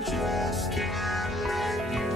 just can't let you.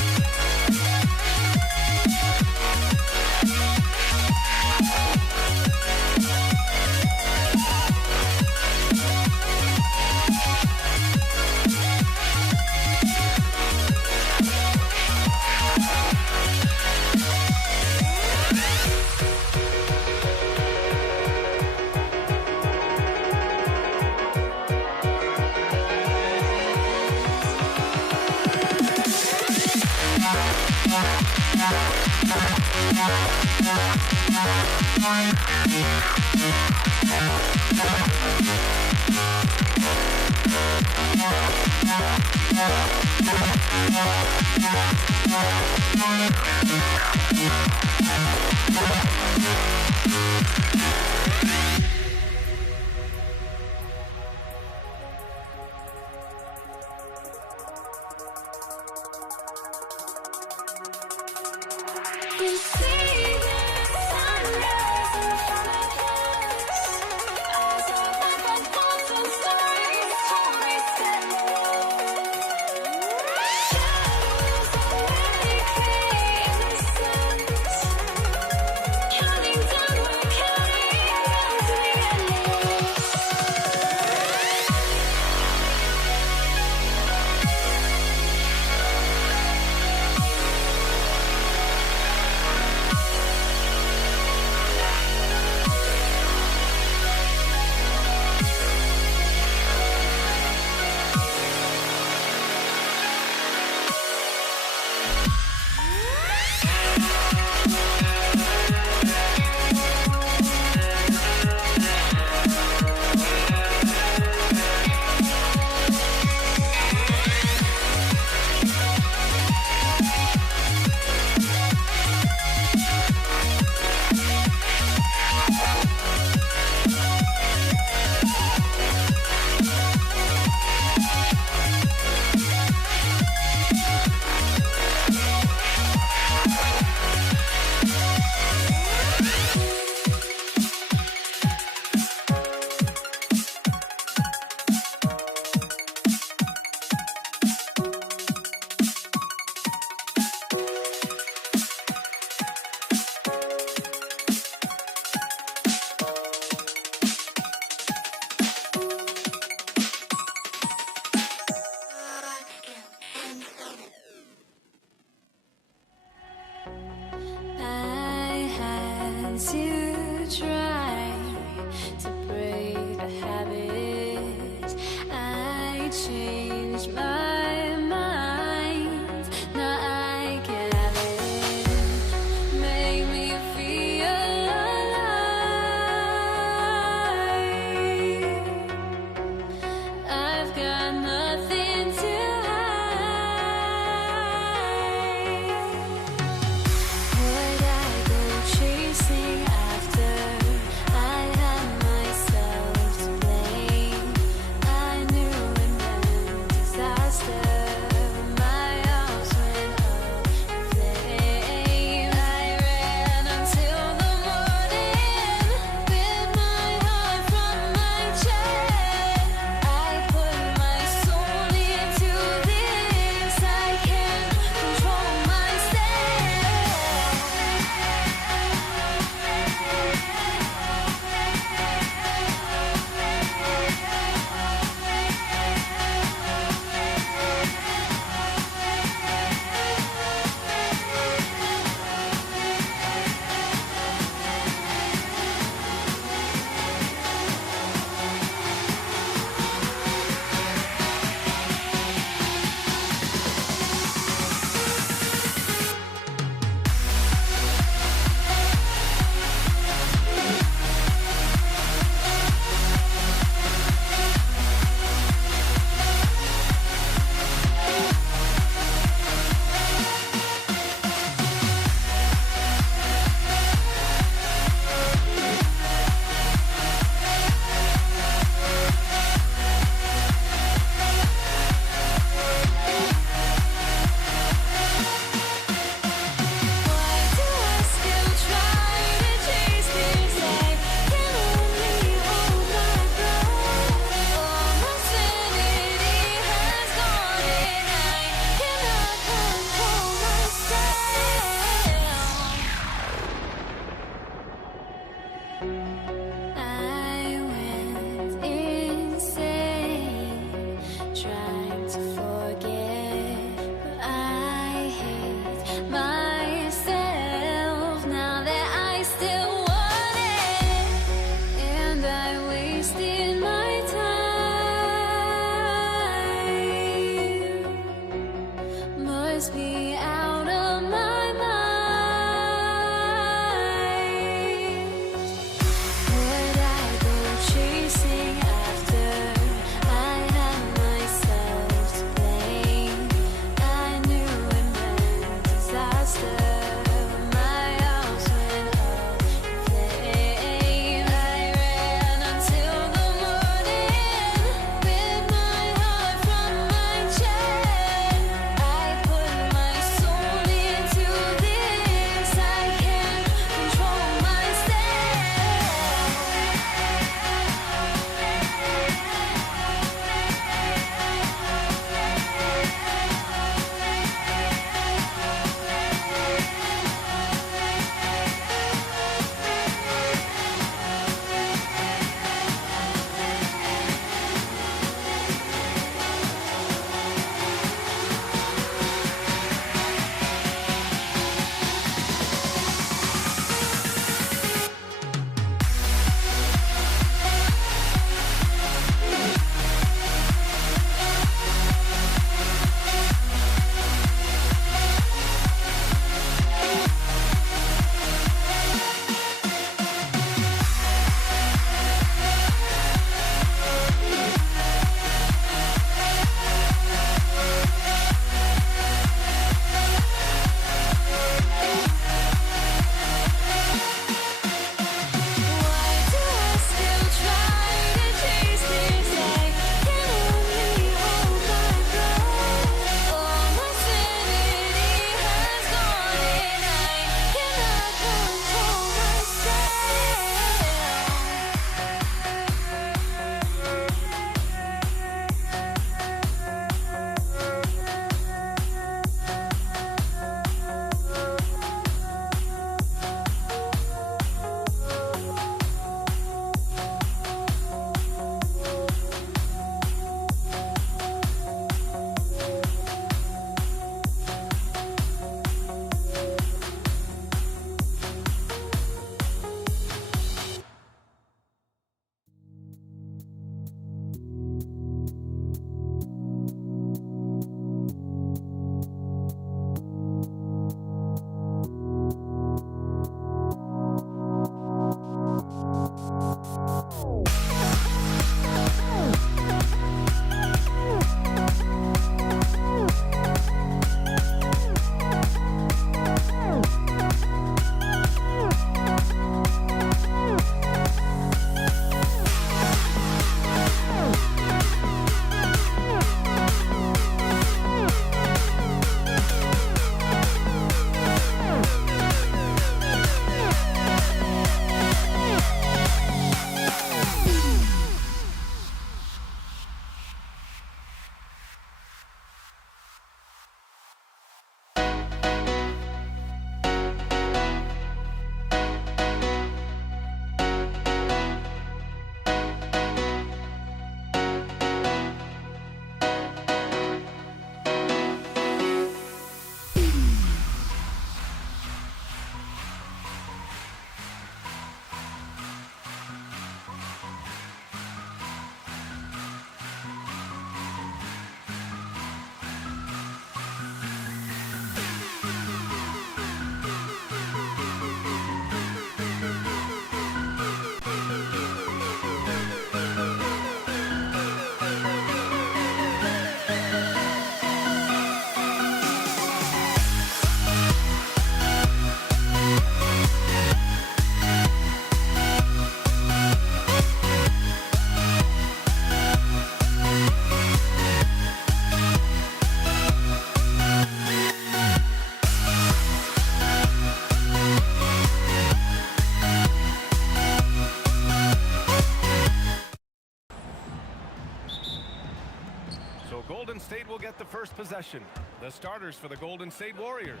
So Golden State will get the first possession. The starters for the Golden State Warriors.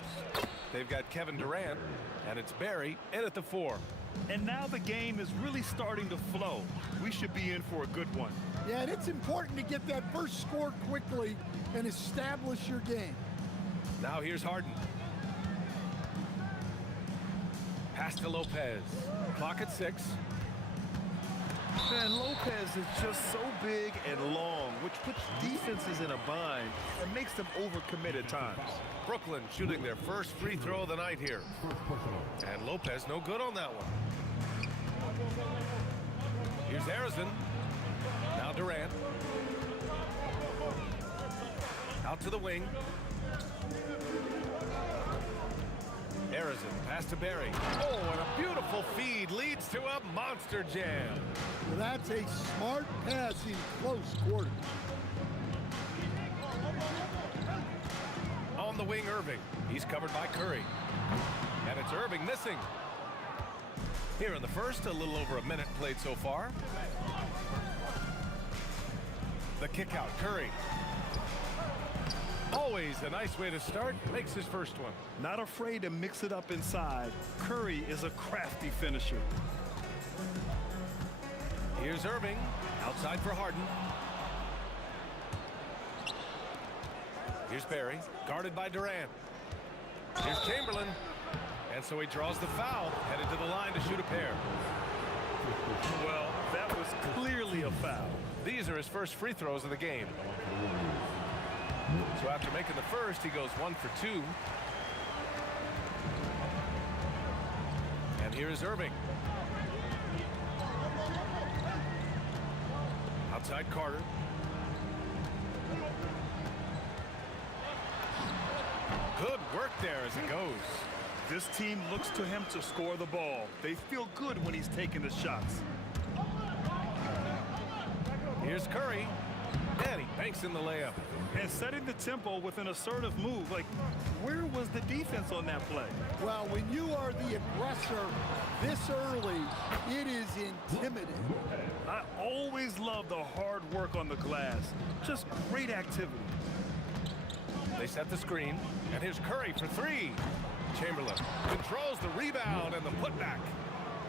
They've got Kevin Durant, and it's Barry in at the 4. And now the game is really starting to flow. We should be in for a good one. Yeah, and it's important to get that first score quickly and establish your game. Now here's Harden. Pass to Lopez. Clock at 6. Man, Lopez is just so big and long, which puts defenses in a bind and makes them overcommit at times. Brooklyn shooting their first free throw of the night here. And Lopez no good on that one. Here's Arizon. Now Durant. Out to the wing. Arizon, pass to Barry. Oh, and a beautiful feed leads to a monster jam. Well, that's a smart pass in close quarters. On the wing, Irving. He's covered by Curry. And it's Irving missing. Here in the first, a little over a minute played so far. The kick out, Curry. Always a nice way to start. Makes his first one. Not afraid to mix it up inside. Curry is a crafty finisher. Here's Irving. Outside for Harden. Here's Barry. Guarded by Durant. Here's Chamberlain. And so he draws the foul. Headed to the line to shoot a pair. Well, that was clearly a foul. These are his first free throws of the game. So after making the first, he goes 1 for 2. And here is Irving. Outside Carter. Good work there as it goes. This team looks to him to score the ball. They feel good when he's taking the shots. Here's Curry. And he banks in the layup. And setting the tempo with an assertive move. Like, where was the defense on that play? Well, when you are the aggressor this early, it is intimidating. I always love the hard work on the glass. Just great activity. They set the screen. And here's Curry for 3. Chamberlain controls the rebound and the putback.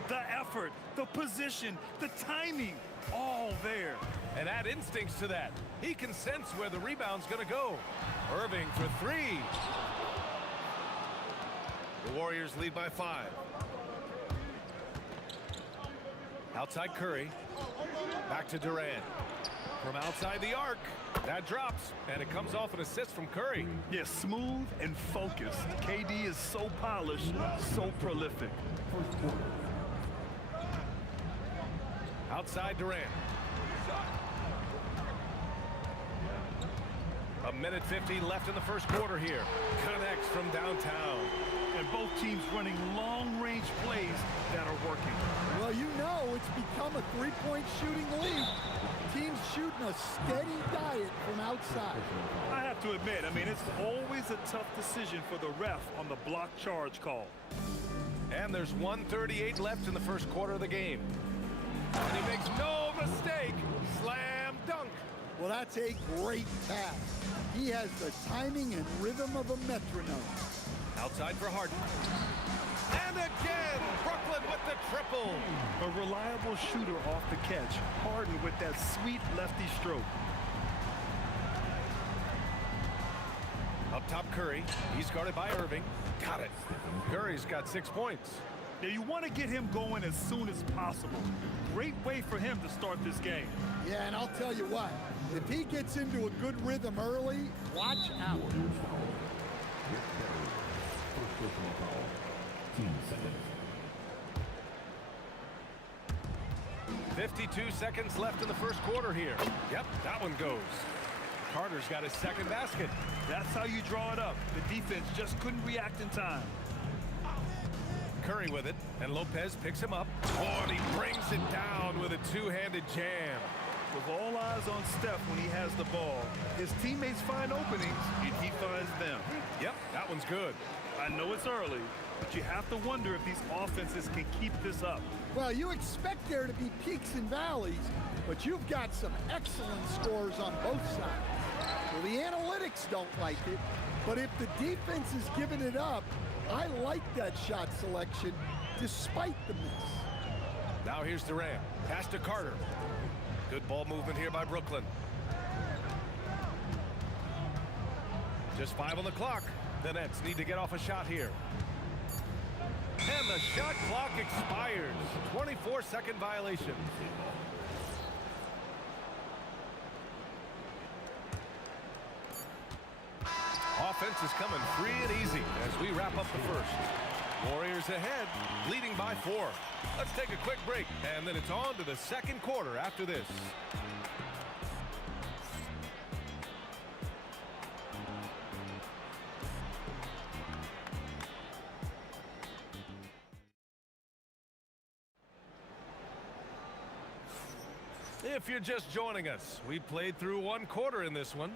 The effort, the position, the timing, all there. And add instincts to that. He can sense where the rebound's going to go. Irving for 3. The Warriors lead by 5. Outside Curry. Back to Durant. From outside the arc. That drops, and it comes off an assist from Curry. Yeah, smooth and focused. KD is so polished, so prolific. Outside Durant. A minute 50 left in the first quarter here. Connects from downtown. And both teams running long-range plays that are working. Well, you know it's become a three-point shooting league. Teams shooting a steady diet from outside. I have to admit, I mean, it's always a tough decision for the ref on the block charge call. And there's 1:38 left in the first quarter of the game. And he makes no mistake. Slam dunk. Well, that's a great pass. He has the timing and rhythm of a metronome. Outside for Harden. And again, Brooklyn with the triple. A reliable shooter off the catch. Harden with that sweet lefty stroke. Up top, Curry. He's guarded by Irving. Got it. Curry's got 6 points. Now you want to get him going as soon as possible. Great way for him to start this game. Yeah, and I'll tell you what, if he gets into a good rhythm early, watch out. 52 seconds left in the first quarter here. Yep, that one goes. Carter's got his second basket. That's how you draw it up. The defense just couldn't react in time. Curry with it, and Lopez picks him up. Oh, and he brings it down with a two-handed jam. With all eyes on Steph when he has the ball, his teammates find openings, and he finds them. Yep, that one's good. I know it's early, but you have to wonder if these offenses can keep this up. Well, you expect there to be peaks and valleys, but you've got some excellent scores on both sides. the analytics don't like it, but if the defense is giving it up, I like that shot selection despite the miss. Now here's Durant. Pass to Carter. Good ball movement here by Brooklyn. Just 5 on the clock. The Nets need to get off a shot here. And the shot clock expires. 24-second violation. Offense is coming free and easy as we wrap up the first. Warriors ahead, leading by 4. Let's take a quick break, and then it's on to the second quarter after this. If you're just joining us, we played through 1 quarter in this one.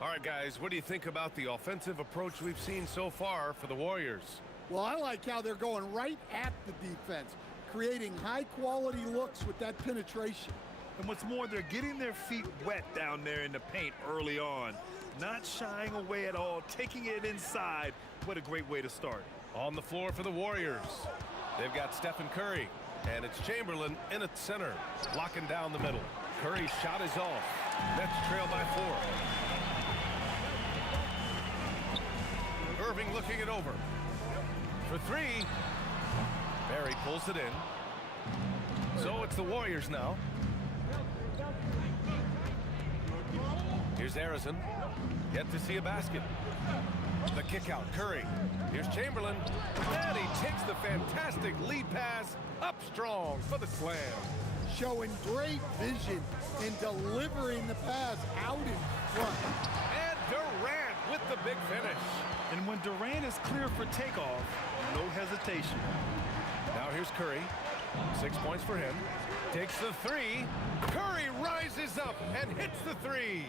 All right, guys, what do you think about the offensive approach we've seen so far for the Warriors? Well, I like how they're going right at the defense, creating high-quality looks with that penetration. And what's more, they're getting their feet wet down there in the paint early on. Not shying away at all, taking it inside. What a great way to start. On the floor for the Warriors, they've got Stephen Curry, and it's Chamberlain in at center, locking down the middle. Curry's shot is off. Nets trail by 4. Irving looking it over. For 3. Barry pulls it in. So it's the Warriors now. Here's Harrison. Yet to see a basket. The kick out. Curry. Here's Chamberlain. And he takes the fantastic lead pass up strong for the slam. Showing great vision in delivering the pass out in front. And Durant with the big finish. And when Durant is clear for takeoff, no hesitation. Now here's Curry. 6 points for him. Takes the 3. Curry rises up and hits the 3.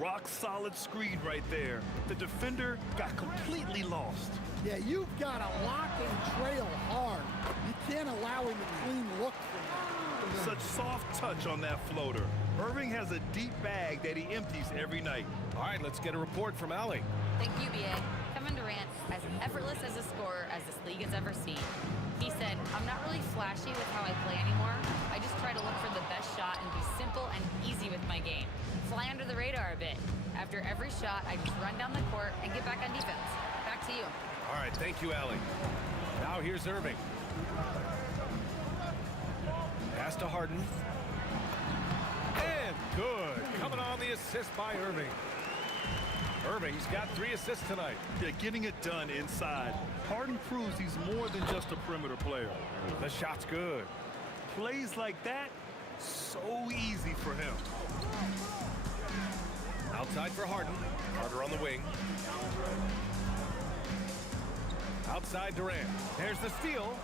Rock solid screen right there. The defender got completely lost. Yeah, you've got to lock and trail hard. You can't allow him a clean look from that. Such soft touch on that floater. Irving has a deep bag that he empties every night. All right, let's get a report from Allie. Thank you, BA. Kevin Durant, as effortless as a scorer as this league has ever seen. He said, I'm not really flashy with how I play anymore. I just try to look for the best shot and be simple and easy with my game. Fly under the radar a bit. After every shot, I just run down the court and get back on defense. Back to you. All right, thank you, Allie. Now here's Irving. Pass to Harden. And good. Coming on the assist by Irving. Irving's got 3 assists tonight. They're getting it done inside. Harden proves he's more than just a perimeter player. The shot's good. Plays like that, so easy for him. Outside for Harden. Carter on the wing. Outside Durant. There's the steal.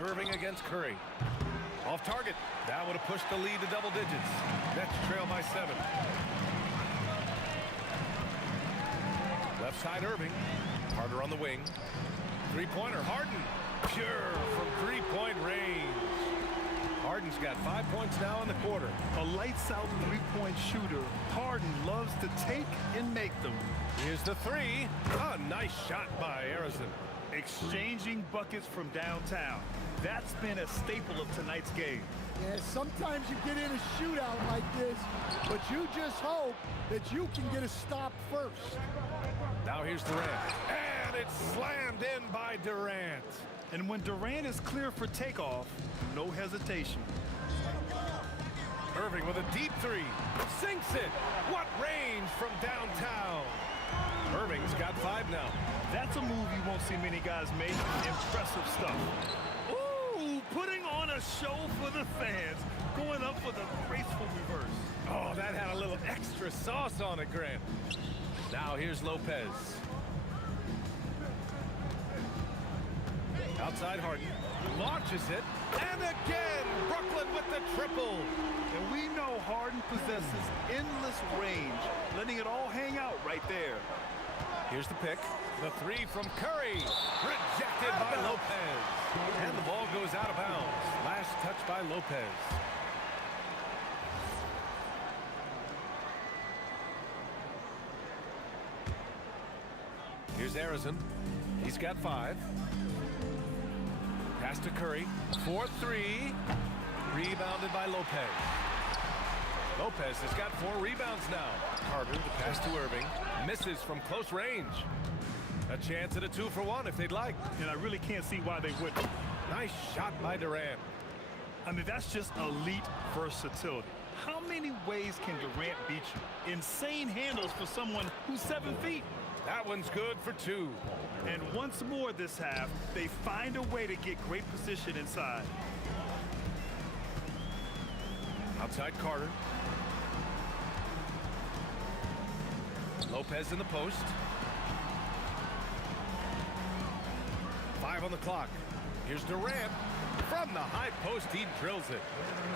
Irving against Curry. Off target. That would have pushed the lead to double digits. Nets trail by 7. Left side Irving. Carter on the wing. 3-pointer Harden. Pure from 3-point range. Harden's got 5 points now in the quarter. A lights-out 3-point shooter. Harden loves to take and make them. Here's the 3. A nice shot by Harrison. Exchanging buckets from downtown. That's been a staple of tonight's game. Yeah, sometimes you get in a shootout like this, but you just hope that you can get a stop first. Now here's Durant. And it's slammed in by Durant. And when Durant is clear for takeoff, no hesitation. Irving with a deep 3. Sinks it. What range from downtown. Irving's got 5 now. That's a move you won't see many guys make. Impressive stuff. Ooh, putting on a show for the fans. Going up for the graceful reverse. Oh, that had a little extra sauce on it, Grant. Now here's Lopez. Outside Harden. Launches it. And again, Brooklyn with the triple. And we know Harden possesses endless range, letting it all hang out right there. Here's the pick. The 3 from Curry. Rejected by Lopez. And the ball goes out of bounds. Last touch by Lopez. Here's Harrison. He's got 5. Pass to Curry. 4-3. Rebounded by Lopez. Lopez has got 4 rebounds now. Carter, the pass to Irving. Misses from close range. A chance at a 2-for-1 if they'd like. And I really can't see why they wouldn't. Nice shot by Durant. I mean, that's just elite versatility. How many ways can Durant beat you? Insane handles for someone who's 7 feet. That one's good for 2. And once more this half, they find a way to get great position inside. Outside Carter. Lopez in the post. 5 on the clock. Here's Durant. From the high post, he drills it.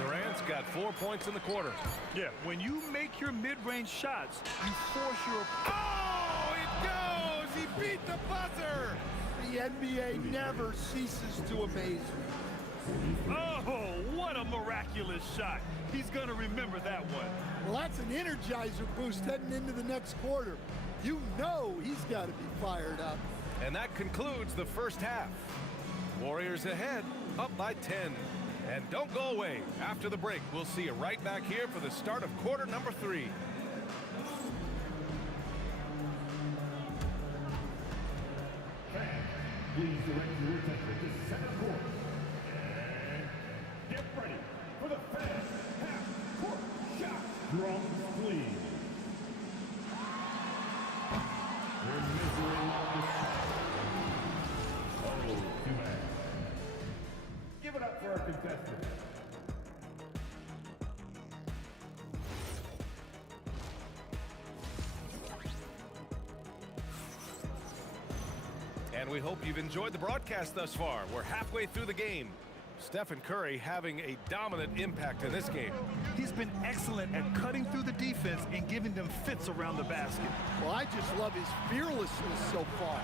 Durant's got 4 points in the quarter. Yeah, when you make your mid-range shots, you force your... Oh, it goes! He beat the buzzer! The NBA never ceases to amaze me. Oh, what a miraculous shot. He's going to remember that one. Well, that's an energizer boost heading into the next quarter. You know he's got to be fired up. And that concludes the first half. Warriors ahead, up by 10. And don't go away. After the break, we'll see you right back here for the start of quarter number 3. Please direct your attention to center court. And get ready for the fast half-court shot. Drums, please. We're measuring on the shot. Oh, too bad. Give it up for our contestants. And we hope you've enjoyed the broadcast thus far. We're halfway through the game. Stephen Curry having a dominant impact in this game. He's been excellent at cutting through the defense and giving them fits around the basket. Well, I just love his fearlessness so far.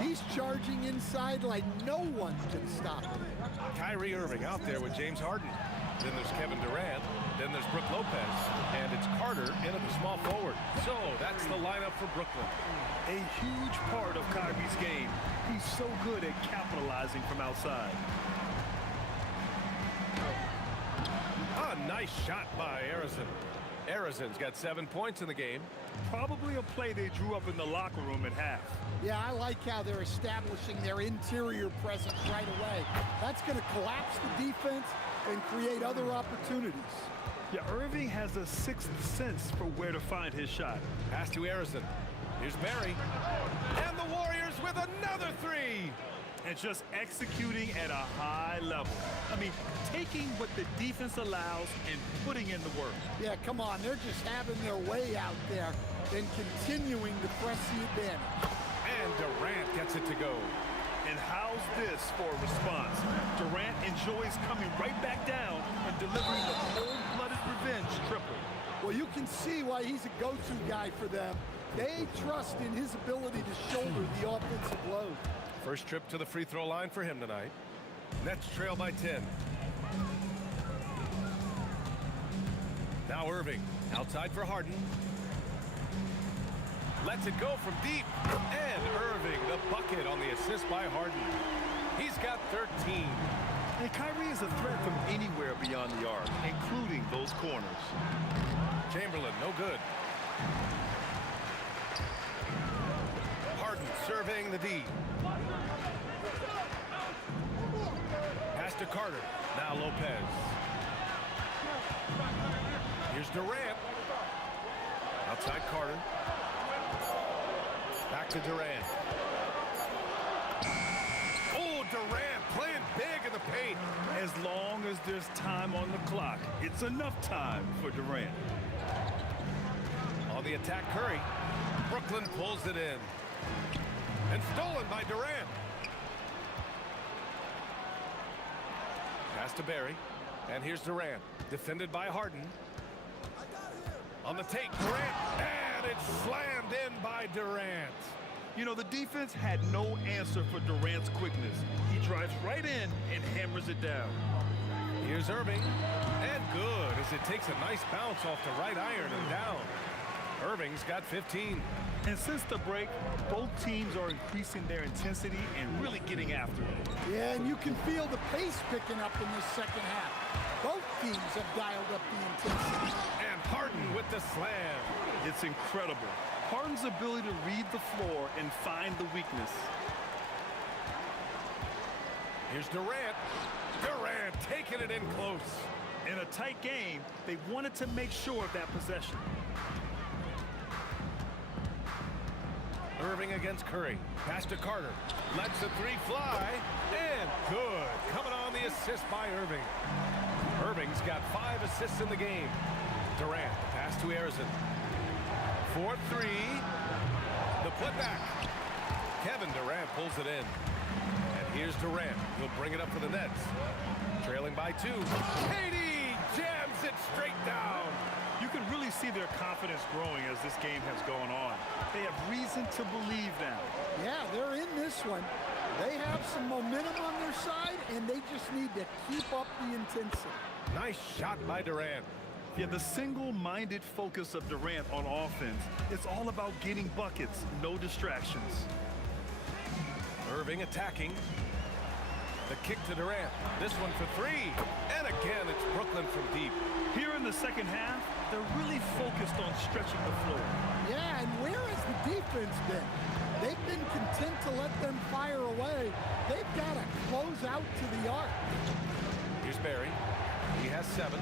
He's charging inside like no one can stop him. Kyrie Irving out there with James Harden. Then there's Kevin Durant. Then there's Brook Lopez. And it's Carter in at the small forward. So that's the lineup for Brooklyn. A huge part of Kyrie's game. He's so good at capitalizing from outside. A nice shot by Harrison. Harrison's got 7 points in the game. Probably a play they drew up in the locker room at half. Yeah, I like how they're establishing their interior presence right away. That's going to collapse the defense and create other opportunities. Yeah, Irving has a sixth sense for where to find his shot. Pass to Harrison. Here's Barry. And the Warriors with another 3. And just executing at a high level. I mean, taking what the defense allows and putting in the work. Yeah, come on. They're just having their way out there and continuing to press the advantage. And Durant gets it to go. And how's this for a response? Durant enjoys coming right back down and delivering the cold-blooded revenge triple. Well, you can see why he's a go-to guy for them. They trust in his ability to shoulder the offensive load. First trip to the free throw line for him tonight. Nets trail by 10. Now Irving, outside for Harden. Lets it go from deep. And Irving, the bucket on the assist by Harden. He's got 13. And Kyrie is a threat from anywhere beyond the arc, including those corners. Chamberlain, no good. Harden surveying the D. Pass to Carter. Now Lopez. Here's Durant. Outside Carter. Back to Durant. Oh, Durant playing big in the paint. As long as there's time on the clock, it's enough time for Durant. On the attack, Curry. Brooklyn pulls it in. And stolen by Durant. Pass to Barry. And here's Durant. Defended by Harden. On the take, Durant. And it's slammed in by Durant. You know, the defense had no answer for Durant's quickness. He drives right in and hammers it down. Here's Irving. And good as it takes a nice bounce off the right iron and down. Irving's got 15. And since the break, both teams are increasing their intensity and really getting after it. Yeah, and you can feel the pace picking up in this second half. Both teams have dialed up the intensity. And Harden with the slam. It's incredible. Harden's ability to read the floor and find the weakness. Here's Durant. Durant taking it in close. In a tight game, they wanted to make sure of that possession. Irving against Curry. Pass to Carter. Lets the three fly. And good. Coming on the assist by Irving. Irving's got 5 assists in the game. Durant. Pass to Harrison. 4-3. The putback. Kevin Durant pulls it in. And here's Durant. He'll bring it up for the Nets. Trailing by 2. KD jams it straight down. You can really see their confidence growing as this game has gone on. They have reason to believe now. Yeah, they're in this one. They have some momentum on their side, and they just need to keep up the intensity. Nice shot by Durant. Yeah, the single-minded focus of Durant on offense, it's all about getting buckets, no distractions. Irving attacking. The kick to Durant. This one for 3. And again, it's Brooklyn from deep. Here in the second half, they're really focused on stretching the floor. Yeah, and where has the defense been? They've been content to let them fire away. They've got to close out to the arc. Here's Barry. He has 7.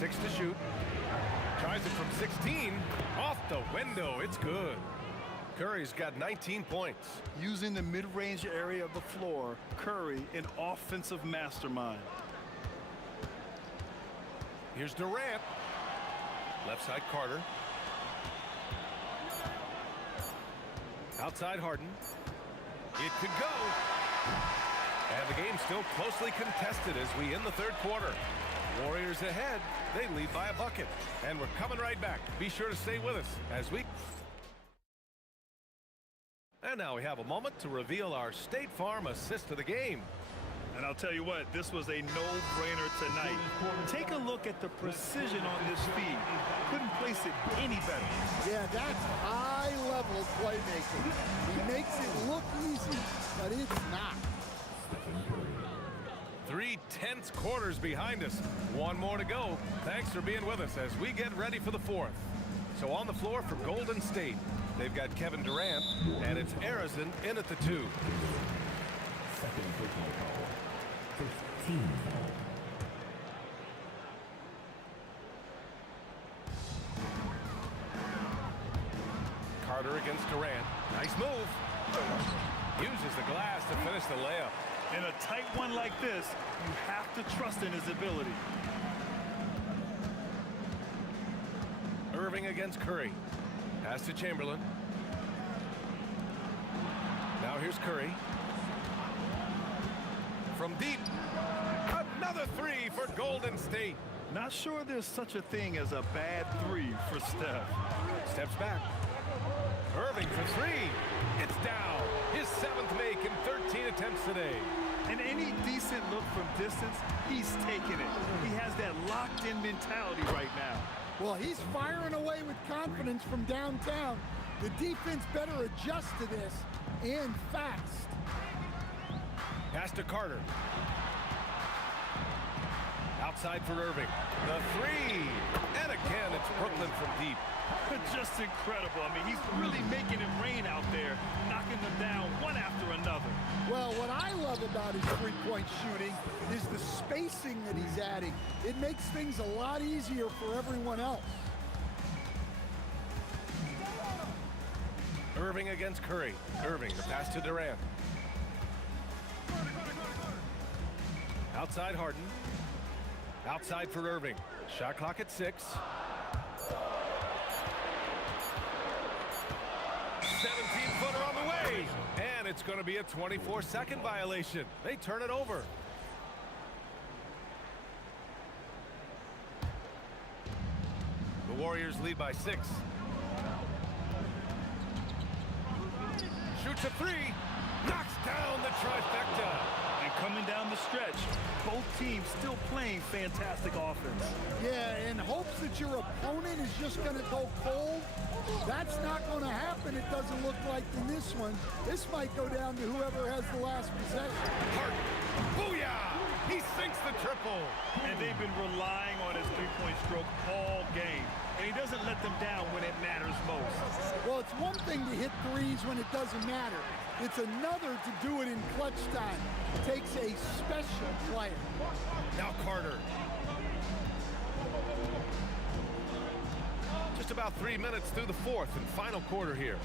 6 to shoot. Tries it from 16. Off the window. It's good. Curry's got 19 points. Using the mid-range area of the floor, Curry, an offensive mastermind. Here's Durant. Left side Carter. Outside Harden. It could go. And the game's still closely contested as we end the third quarter. Warriors ahead. They lead by a bucket. And we're coming right back. Be sure to stay with us as we... And now we have a moment to reveal our State Farm assist of the game. And I'll tell you what, this was a no-brainer tonight. Take a look at the precision on this feed. Couldn't place it any better. Yeah, that's high-level playmaking. He makes it look easy, but it's not. 3 tense quarters behind us. One more to go. Thanks for being with us as we get ready for the 4th. So on the floor for Golden State, they've got Kevin Durant, and it's Harrison in at the 2. Second football foul. First team foul. Carter against Durant. Nice move. Uses the glass to finish the layup. In a tight one like this, you have to trust in his ability. Irving against Curry. Pass to Chamberlain. Now here's Curry. From deep. Another 3 for Golden State. Not sure there's such a thing as a bad 3 for Steph. Steps back. Irving for 3. It's down. His 7th make in 13 attempts today. And any decent look from distance, he's taking it. He has that locked-in mentality right now. Well, he's firing away with confidence from downtown. The defense better adjust to this, and fast. Pass to Carter. Outside for Irving. The 3. And again, it's Brooklyn from deep. Just incredible. I mean, he's really making it rain out there, knocking them down one after another. Well, what I love about his three-point shooting is the spacing that he's adding. It makes things a lot easier for everyone else. Irving against Curry. Irving, the pass to Durant. Outside Harden. Outside for Irving. Shot clock at 6. 17-footer on the way. And it's going to be a 24-second violation. They turn it over. The Warriors lead by 6. Shoots a 3. Knocks down the trifecta. And coming down the stretch, both teams still playing fantastic offense. Yeah, and hopefully hopes that your opponent is just going to go cold. That's not going to happen, it doesn't look like in this one. This might go down to whoever has the last possession. Hart. Booyah! He sinks the triple. And they've been relying on his three-point stroke all game. And he doesn't let them down when it matters most. Well, it's one thing to hit threes when it doesn't matter. It's another to do it in clutch time. It takes a special player. Now Carter. Just about 3 minutes through the fourth and final quarter here.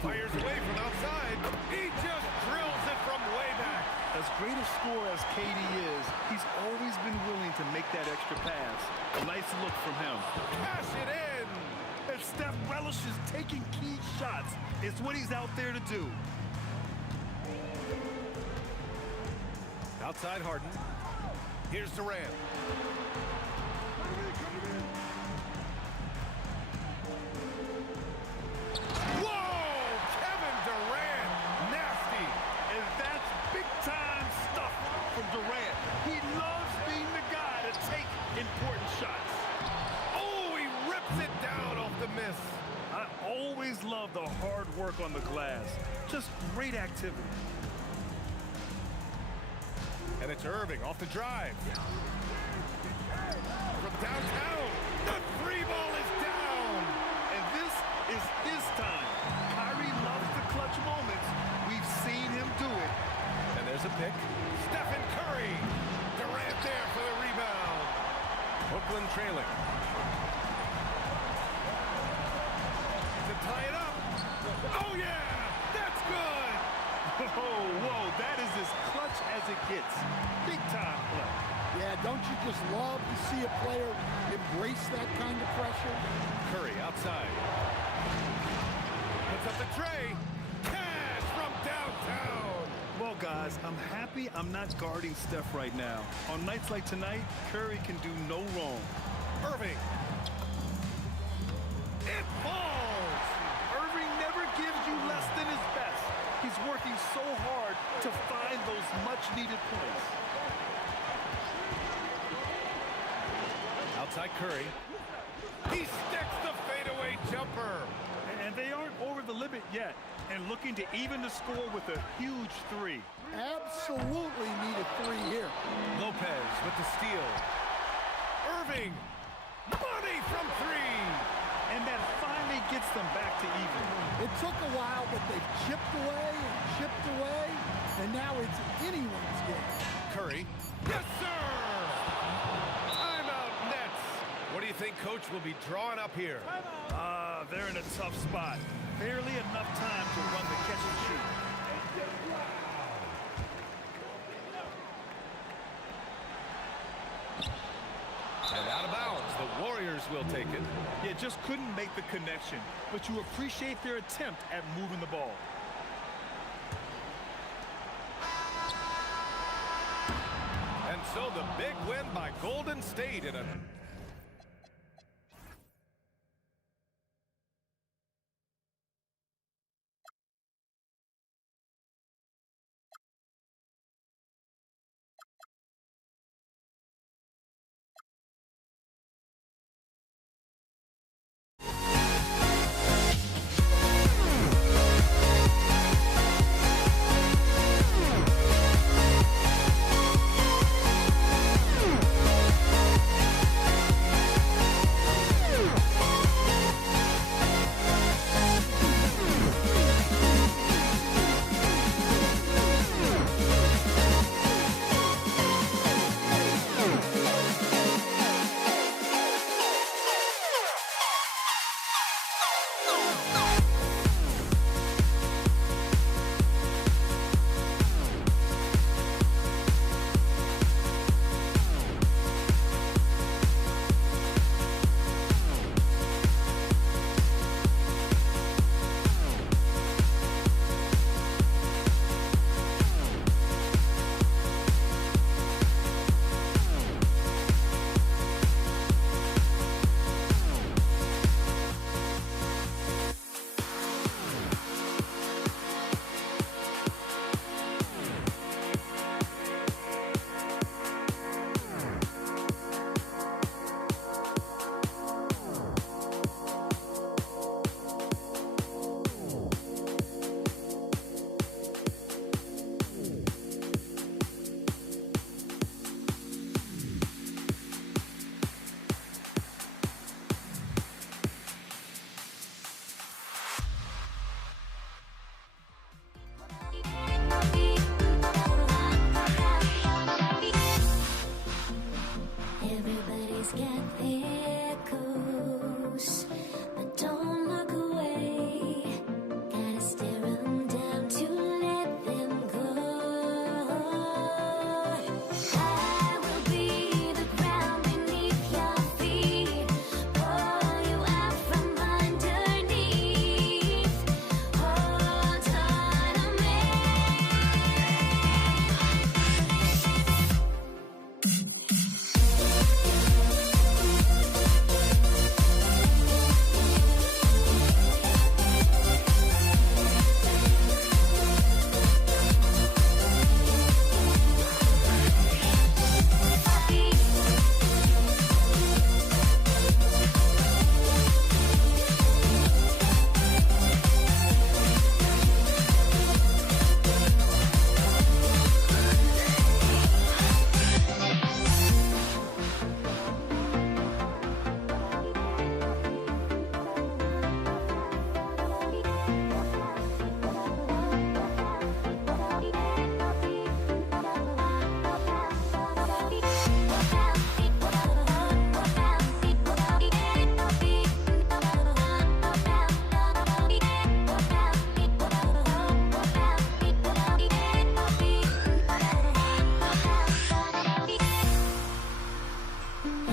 Fires away from outside. He just drills it from way back. As great a scorer as KD is, he's always been willing to make that extra pass. A nice look from him. Cash it in. And Steph relishes taking key shots. It's what he's out there to do. Outside Harden. Here's Durant. Durant. He loves being the guy to take important shots. Oh, he rips it down off the miss. I always love the hard work on the glass. Just great activity. And it's Irving off the drive. From downtown, the three ball is down. And this is his time. Kyrie loves the clutch moments. We've seen him do it. And there's a pick. Stephen Curry. Durant there for the rebound. Brooklyn trailing. To tie it up. Oh, yeah! That's good! Oh, whoa, that is as clutch as it gets. Big time play. Yeah, don't you just love to see a player embrace that kind of pressure? Curry outside. Puts up the tray. Cash from downtown. Well, guys, I'm happy I'm not guarding Steph right now. On nights like tonight, Curry can do no wrong. Irving. It falls. Irving never gives you less than his best. He's working so hard to find those much-needed points. Outside Curry. He sticks the fadeaway jumper. And they aren't over the limit yet, and looking to even the score with a huge three. Absolutely need a three here. Lopez with the steal. Irving. Money from three. And that finally gets them back to even. It took a while, but they've chipped away, and now it's anyone's game. Curry. Yes, sir! Timeout Nets. What do you think Coach will be drawing up here? They're in a tough spot. Barely enough time to run the catch and shoot. And out of bounds. The Warriors will take it. Yeah, just couldn't make the connection. But you appreciate their attempt at moving the ball. And so the big win by Golden State in a Everybody's got their goals, but don't look away. Gotta stare 'em down to let them go. I will be the ground beneath your feet, pull you out from underneath. Hold on to me.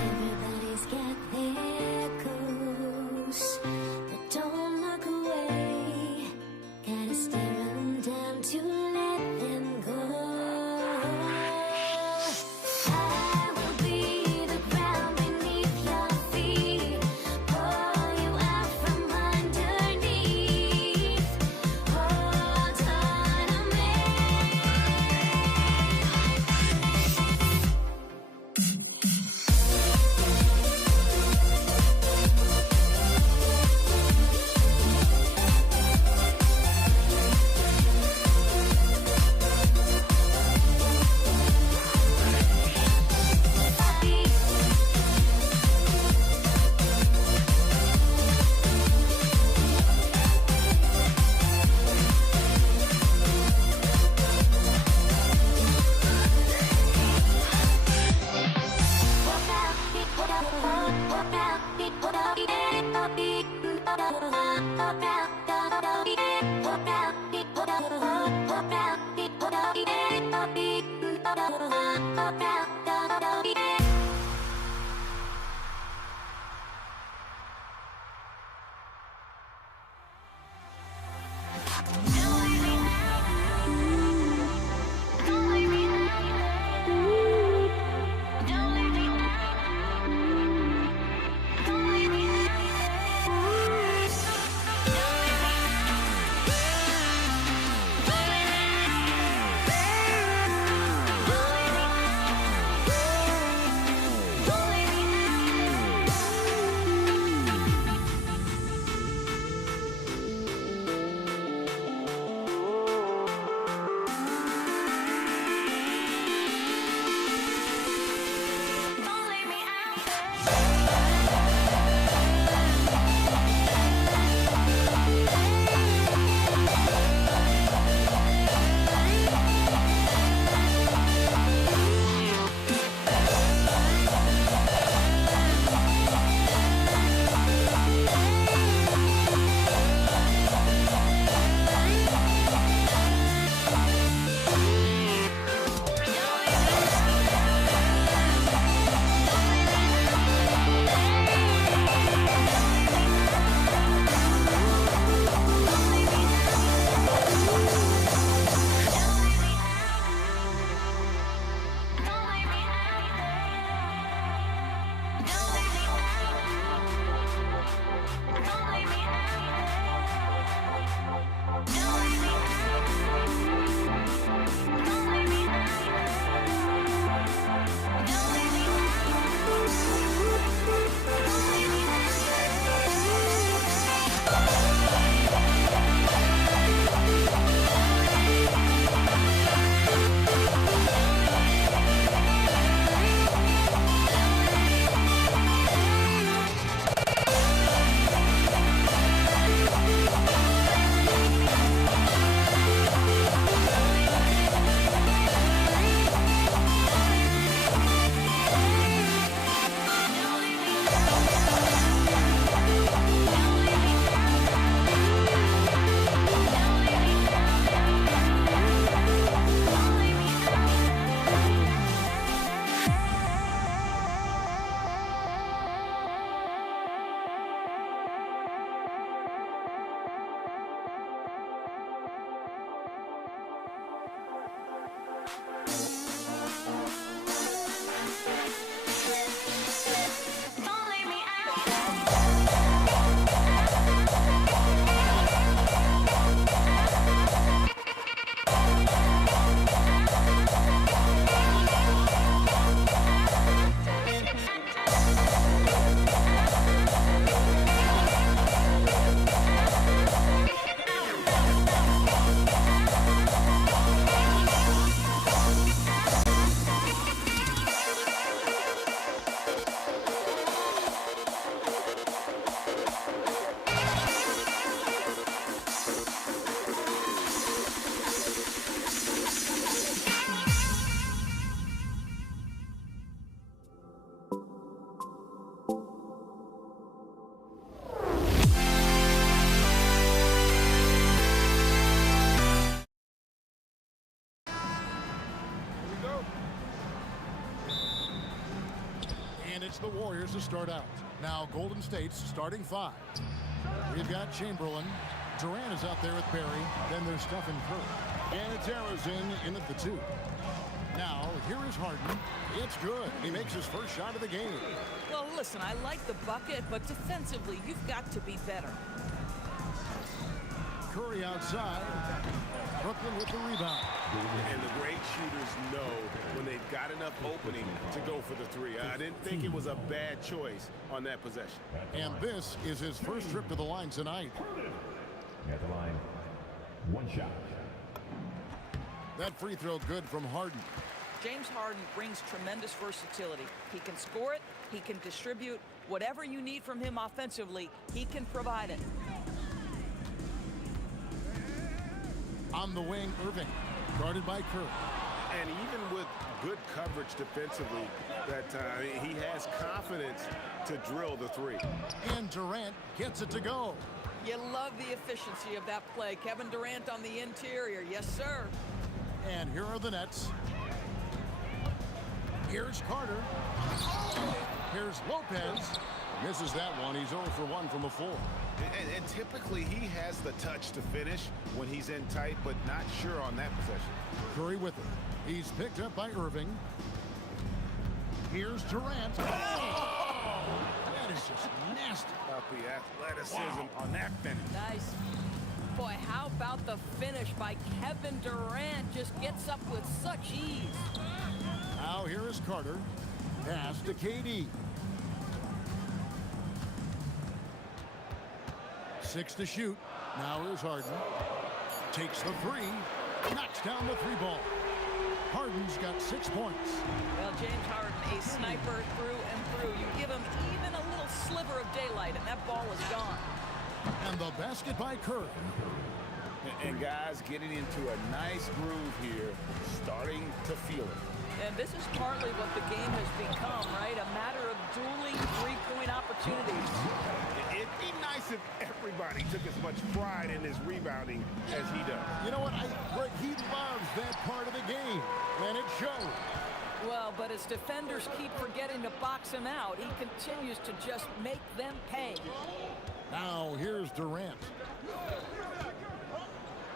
Everybody's got their goals, but don't look away. Gotta stare 'em down to let them go. I will be the ground beneath your feet, pull you out from underneath. Hold on to me. And it's the Warriors to start out. Now Golden State's starting 5. We've got Chamberlain. Durant is out there with Barry. Then there's Stephen Curry. And it's Harrison in at the 2. Now, here is Harden. It's good. He makes his first shot of the game. Well, listen, I like the bucket, but defensively, you've got to be better. Curry outside. Brooklyn with the rebound. And the great shooters know when they've got enough opening to go for the 3. I didn't think it was a bad choice on that possession. And this is his first trip to the line tonight. At the line, 1 shot. That free throw good from Harden. James Harden brings tremendous versatility. He can score it, he can distribute. Whatever you need from him offensively, he can provide it. On the wing, Irving, guarded by Curry. And even with good coverage defensively, that he has confidence to drill the 3. And Durant gets it to go. You love the efficiency of that play. Kevin Durant on the interior. Yes, sir. And here are the Nets. Here's Carter. Here's Lopez. Misses that one. He's 0 for 1 from the 4. And typically he has the touch to finish when he's in tight, but not sure on that possession. Curry with it. He's picked up by Irving. Here's Durant. Oh! That is just nasty. About the athleticism on that finish. Nice. Boy, how about the finish by Kevin Durant? Just gets up with such ease. Now here is Carter. Pass to KD. 6 to shoot. Now here's Harden. Takes the 3. Knocks down the 3 ball. Harden's got 6 points. Well, James Harden, a sniper through and through. You give him even a little sliver of daylight, and that ball is gone. And the basket by Curry. And guys getting into a nice groove here, starting to feel it. And this is partly what the game has become, right? A matter of dueling three-point opportunities. It'd be nice if everybody took as much pride in his rebounding as he does. You know what? Greg, he loves that part of the game, and it shows. Well, but as defenders keep forgetting to box him out, he continues to just make them pay. Now here's Durant.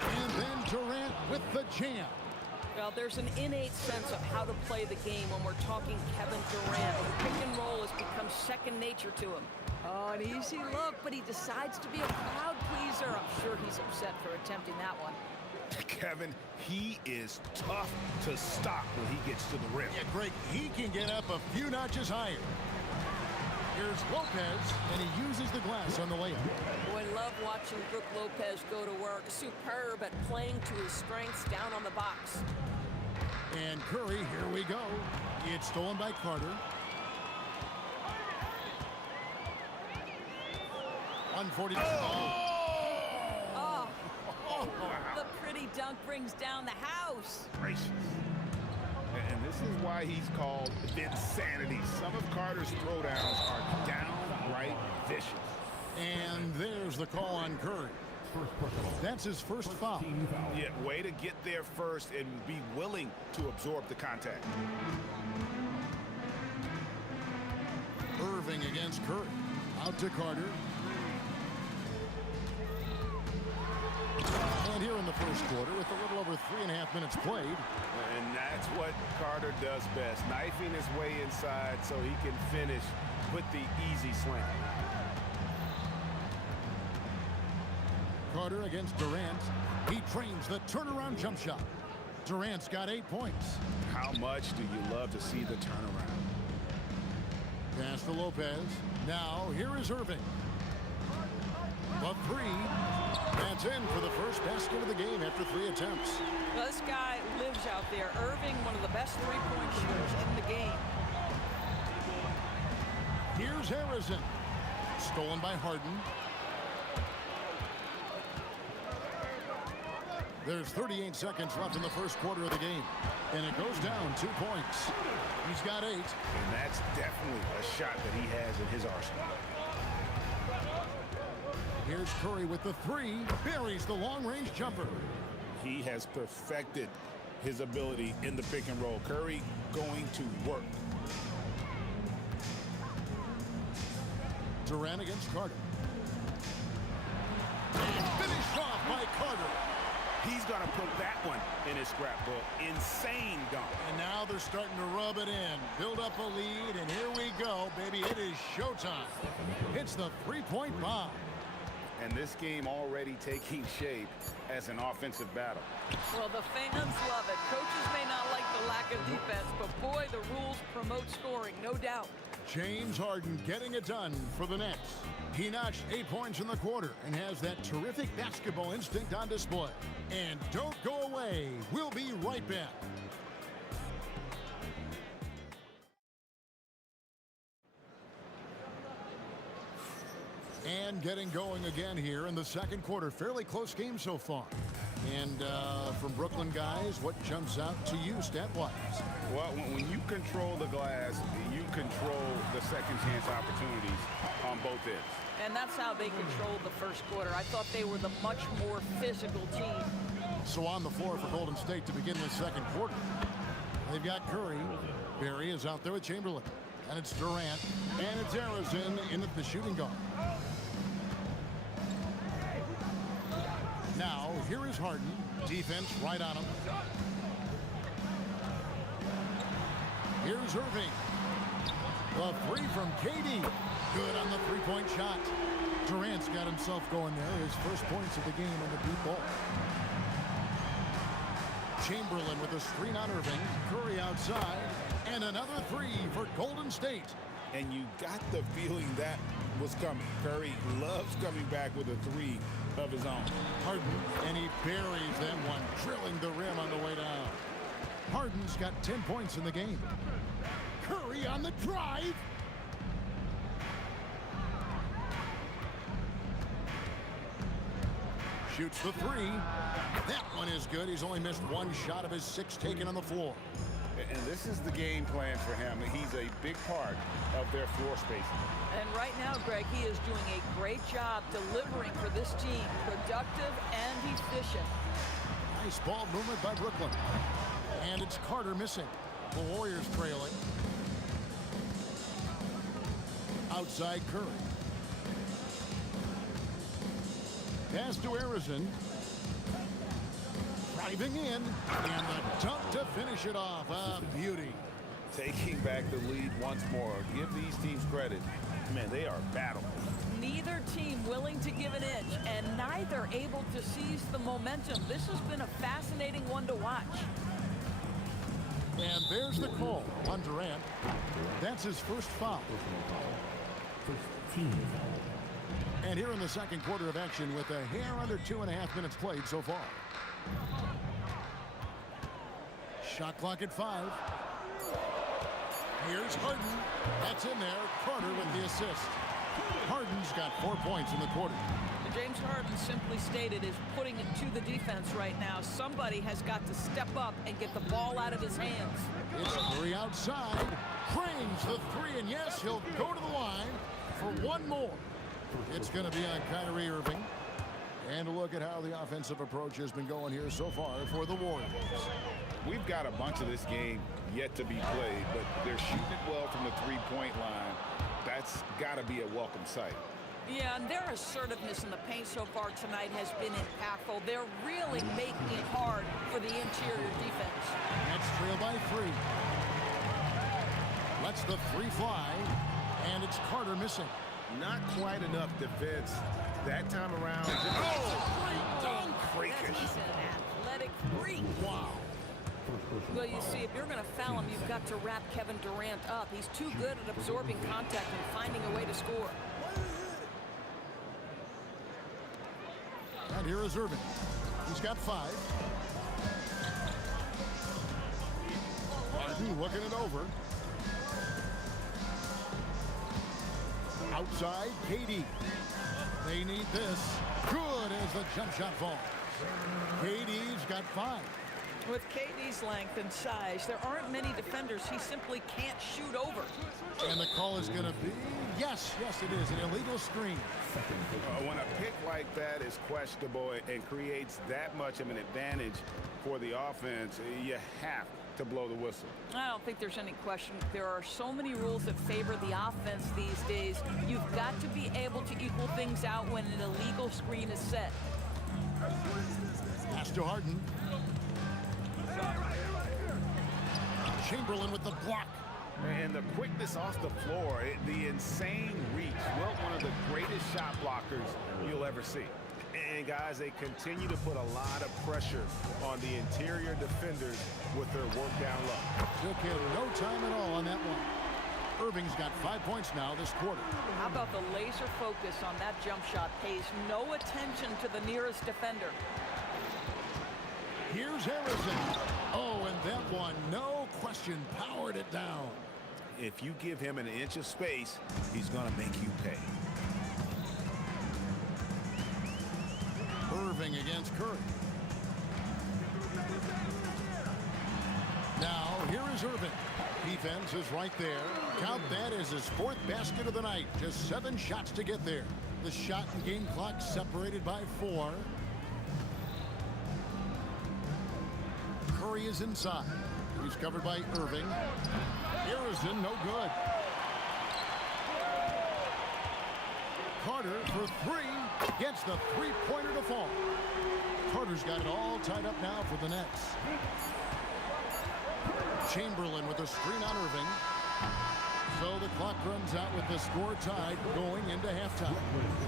And then Durant with the jam. Well, there's an innate sense of how to play the game when we're talking Kevin Durant. The pick and roll has become second nature to him. Oh, an easy look, but he decides to be a crowd pleaser. I'm sure he's upset for attempting that one. Kevin, he is tough to stop when he gets to the rim. Yeah, Greg, he can get up a few notches higher. Here's Lopez, and he uses the glass on the layup. Boy, love watching Brook Lopez go to work. Superb at playing to his strengths down on the box. And Curry, here we go. It's stolen by Carter. 142. Oh, the pretty dunk brings down the house. Gracious. And this is why he's called Vinsanity. Some of Carter's throwdowns are downright vicious. And there's the call on Curry. That's his first foul. Yeah, way to get there first and be willing to absorb the contact. Irving against Curry. Out to Carter. And here in the first quarter, with a little over 3.5 minutes played. And that's what Carter does best, knifing his way inside so he can finish with the easy slam. Carter against Durant. He trains the turnaround jump shot. Durant's got 8 points. How much do you love to see the turnaround? Pass to Lopez. Now, here is Irving. The 3. That's in for the first basket of the game after 3 attempts. Well, this guy lives out there. Irving, one of the best three-point shooters in the game. Here's Harrison. Stolen by Harden. There's 38 seconds left in the first quarter of the game. And it goes down 2 points. He's got 8. And that's definitely a shot that he has in his arsenal. Here's Curry with the 3. Buries the long-range jumper. He has perfected his ability in the pick and roll. Curry going to work. Durant against Carter. And finished off by Carter. He's going to put that one in his scrapbook. Insane dunk. And now they're starting to rub it in. Build up a lead, and here we go, baby. It is showtime. It's the three-point bomb. And this game already taking shape as an offensive battle. Well, the fans love it. Coaches may not like the lack of defense, but boy, the rules promote scoring, no doubt. James Harden getting it done for the Nets. He notched 8 points in the quarter and has that terrific basketball instinct on display. And don't go away. We'll be right back. And getting going again here in the second quarter. Fairly close game so far. And from Brooklyn guys, what jumps out to you stat-wise? Well, when you control the glass, you control the second chance opportunities on both ends. And that's how they controlled the first quarter. I thought they were the much more physical team. So on the floor for Golden State to begin the second quarter. They've got Curry. Barry is out there with Chamberlain. And it's Durant. And it's Arizon in at the shooting guard. Now, here is Harden. Defense right on him. Here's Irving. The three from KD. Good on the three-point shot. Durant's got himself going there. His first points of the game on the deep ball. Chamberlain with a screen on Irving. Curry outside. And another three for Golden State. And you got the feeling that was coming. Curry loves coming back with a three of his own. Harden, and he buries that one, drilling the rim on the way down. Harden's got 10 points in the game. Curry on the drive. Shoots the three. That one is good. He's only missed one shot of his 6 taken on the floor. And this is the game plan for him. He's a big part of their floor spacing. And right now, Greg, he is doing a great job delivering for this team. Productive and efficient. Nice ball movement by Brooklyn. And it's Carter missing. The Warriors trailing. Outside Curry. Pass to Arizon. Driving in. And the dunk to finish it off. A beauty. Taking back the lead once more. Give these teams credit. Man, they are battling. Neither team willing to give an inch, and neither able to seize the momentum. This has been a fascinating one to watch. And there's the call on Durant. That's his first foul. And here in the second quarter of action with a hair under 2.5 minutes played so far. Shot clock at 5. Here's Harden. That's in there. Carter with the assist. Harden's got 4 points in the quarter. James Harden, simply stated, is putting it to the defense right now. Somebody has got to step up and get the ball out of his hands. It's Curry outside. Cranes the three, and yes, he'll go to the line for one more. It's going to be on Kyrie Irving. And look at how the offensive approach has been going here so far for the Warriors. We've got a bunch of this game yet to be played, but they're shooting it well from the three-point line. That's got to be a welcome sight. Yeah, and their assertiveness in the paint so far tonight has been impactful. They're really making it hard for the interior defense. That's trailed by 3. Lets the 3 fly, and it's Carter missing. Not quite enough defense that time around. Great dunk! Freakish. He's an athletic freak. Wow. Well, you see, if you're going to foul him, you've got to wrap Kevin Durant up. He's too good at absorbing contact and finding a way to score. And here is Irving. He's got 5. Harden looking it over. Outside, KD. They need this. Good as the jump shot falls. KD's got 5. With KD's length and size, there aren't many defenders he simply can't shoot over. And the call is going to be, yes, it is, an illegal screen. When a pick like that is questionable and creates that much of an advantage for the offense, you have to blow the whistle. I don't think there's any question. There are so many rules that favor the offense these days. You've got to be able to equal things out when an illegal screen is set. Pass to Harden. Chamberlain with the block. And the quickness off the floor, the insane reach. Well, one of the greatest shot blockers you'll ever see. And guys, they continue to put a lot of pressure on the interior defenders with their work down low. Took him no time at all on that one. Irving's got 5 points now this quarter. How about the laser focus on that jump shot? Pays no attention to the nearest defender. Here's Harrison. Oh, and that one, no question, powered it down. If you give him an inch of space, he's going to make you pay. Irving against Curry. Now, here is Irving. Defense is right there. Count that as his 4th basket of the night. Just 7 shots to get there. The shot and game clock separated by 4. Curry is inside. He's covered by Irving. Harrison, no good. Carter for 3. Gets the three-pointer to fall. Carter's got it all tied up now for the Nets. Chamberlain with a screen on Irving. So the clock runs out with the score tied going into halftime.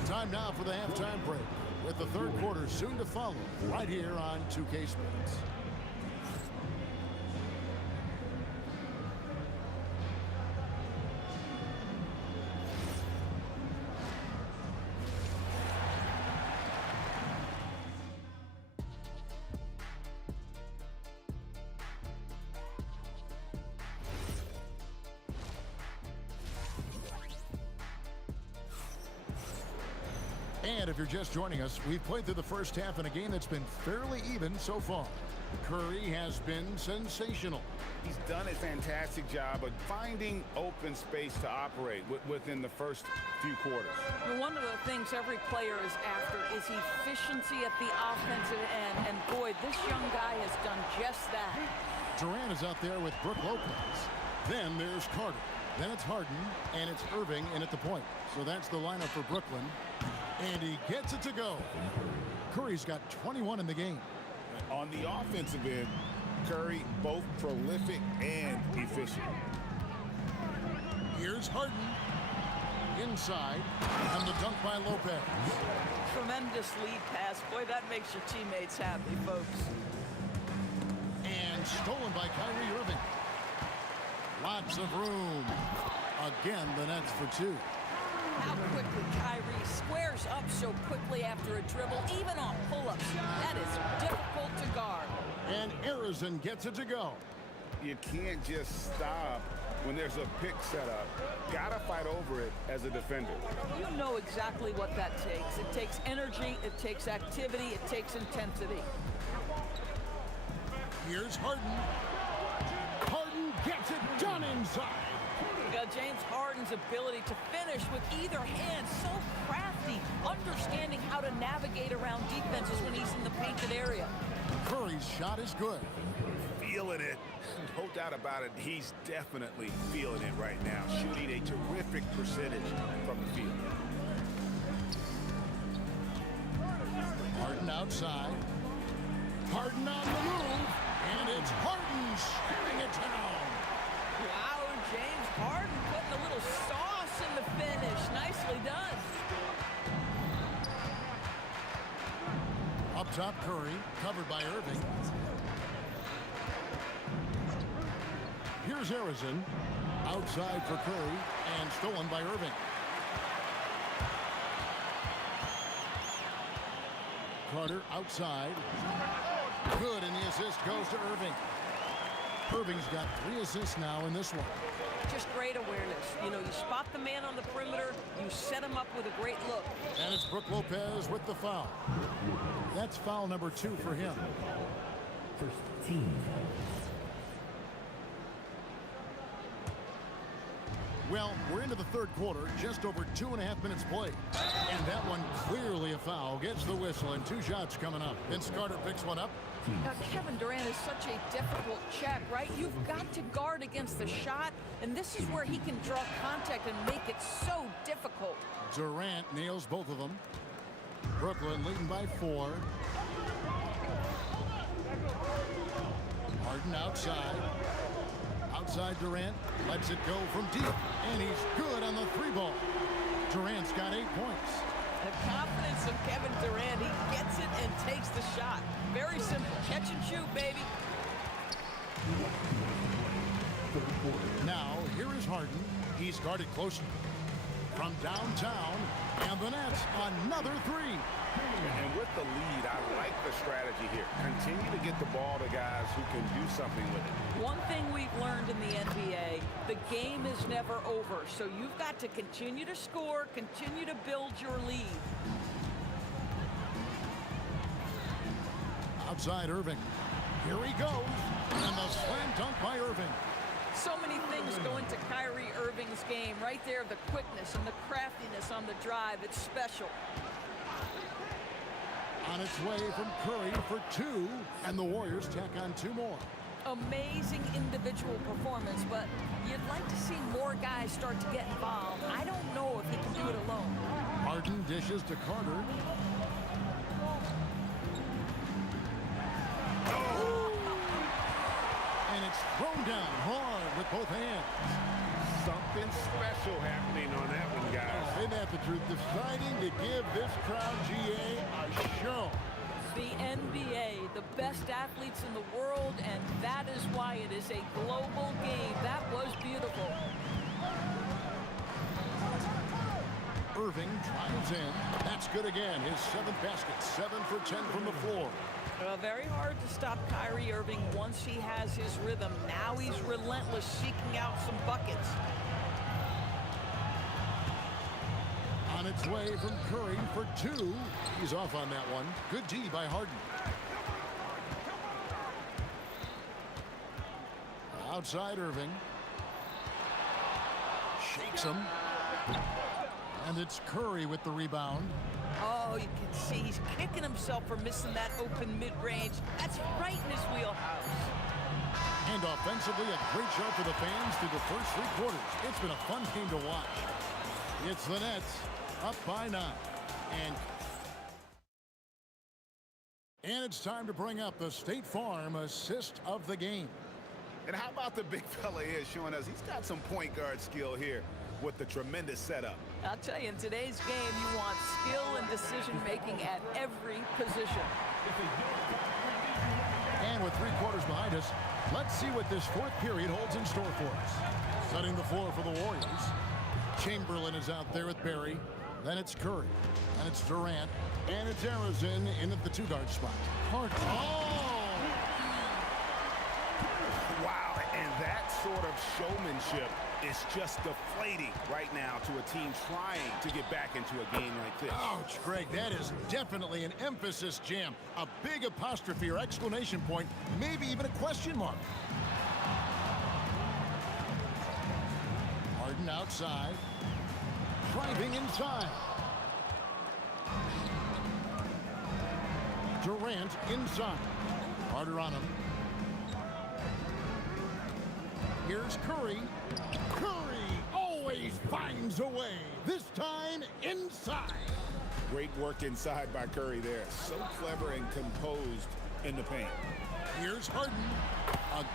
Time now for the halftime break, with the third quarter soon to follow right here on 2K Sports. And if you're just joining us, we've played through the first half in a game that's been fairly even so far. Curry has been sensational. He's done a fantastic job of finding open space to operate within the first few quarters. Well, one of the things every player is after is efficiency at the offensive end. And boy, this young guy has done just that. Durant is out there with Brook Lopez. Then there's Carter. Then it's Harden, and it's Irving in at the point. So that's the lineup for Brooklyn. And he gets it to go. Curry's got 21 in the game. On the offensive end, Curry both prolific and efficient. Here's Harden. Inside. And the dunk by Lopez. Tremendous lead pass. Boy, that makes your teammates happy, folks. And stolen by Kyrie Irving. Lots of room. Again, the Nets for 2. How quickly Kyrie squares up so quickly after a dribble, even on pull-ups. That is difficult to guard. And Harrison gets it to go. You can't just stop when there's a pick set up. Gotta fight over it as a defender. You know exactly what that takes. It takes energy, it takes activity, it takes intensity. Here's Harden. Harden gets it done inside. James Harden's ability to finish with either hand, so crafty, understanding how to navigate around defenses when he's in the painted area. Curry's shot is good. Feeling it. No doubt about it. He's definitely feeling it right now. Shooting a terrific percentage from the field. Harden outside. Harden on the move. And it's Harden shooting it down. Wow, James Harden putting a little sauce in the finish. Nicely done. Up top, Curry, covered by Irving. Here's Harrison. Outside for Curry, and stolen by Irving. Carter outside. Good, and the assist goes to Irving. Irving's got 3 assists now in this one. Just great awareness. You know, you spot the man on the perimeter, you set him up with a great look. And it's Brook Lopez with the foul. That's foul number 2 for him. First team. Well, we're into the third quarter, just over 2.5 minutes played. And that one clearly a foul. Gets the whistle, and 2 shots coming up. Vince Carter picks one up. Kevin Durant is such a difficult check, right? You've got to guard against the shot, and this is where he can draw contact and make it so difficult. Durant nails both of them. Brooklyn leading by 4. Harden outside. Outside Durant, lets it go from deep, and he's good on the 3-ball. Durant's got 8 points. The confidence of Kevin Durant, he gets it and takes the shot. Very simple, catch and shoot, baby. Now, here is Harden. He's guarded closely. From downtown, and the Nets, another 3. And with the lead, I like the strategy here. Continue to get the ball to guys who can do something with it. One thing we've learned in the NBA, the game is never over. So you've got to continue to score, continue to build your lead. Outside Irving. Here he goes. And the slam dunk by Irving. So many things go into Kyrie Irving's game. Right there, the quickness and the craftiness on the drive. It's special. On its way from Curry for 2, and the Warriors tack on 2 more. Amazing individual performance, but you'd like to see more guys start to get involved. I don't know if he can do it alone. Harden dishes to Carter. And it's thrown down hard with both hands. Something special happening on that one, guys. Ain't that the truth? Deciding to give this crowd, GA, a show. The NBA, the best athletes in the world, and that is why it is a global game. That was beautiful. Irving drives in. That's good again. His 7th basket, 7 for 10 from the floor. Very hard to stop Kyrie Irving once he has his rhythm. Now he's relentless, seeking out some buckets. On its way from Curry for 2. He's off on that one. Good D by Harden. Outside Irving. Shakes him. And it's Curry with the rebound. Oh, you can see he's kicking himself for missing that open mid-range. That's right in his wheelhouse. And offensively, a great show for the fans through the first 3 quarters. It's been a fun game to watch. It's the Nets up by 9. And it's time to bring up the State Farm assist of the game. And how about the big fella here showing us he's got some point guard skill here with the tremendous setup. I'll tell you, in today's game, you want skill and decision-making at every position. And with 3 quarters behind us, let's see what this 4th period holds in store for us. Setting the floor for the Warriors. Chamberlain is out there with Barry. Then it's Curry. And it's Durant. And it's Arizon in at the 2-guard spot. Harden. Oh! Wow, and that sort of showmanship is just deflating right now to a team trying to get back into a game like this. Ouch, Greg, that is definitely an emphasis jam. A big apostrophe or exclamation point, maybe even a question mark. Harden outside. Driving inside. Durant inside. Carter on him. Here's Curry. Curry always finds a way. This time inside. Great work inside by Curry there. So clever and composed in the paint. Here's Harden.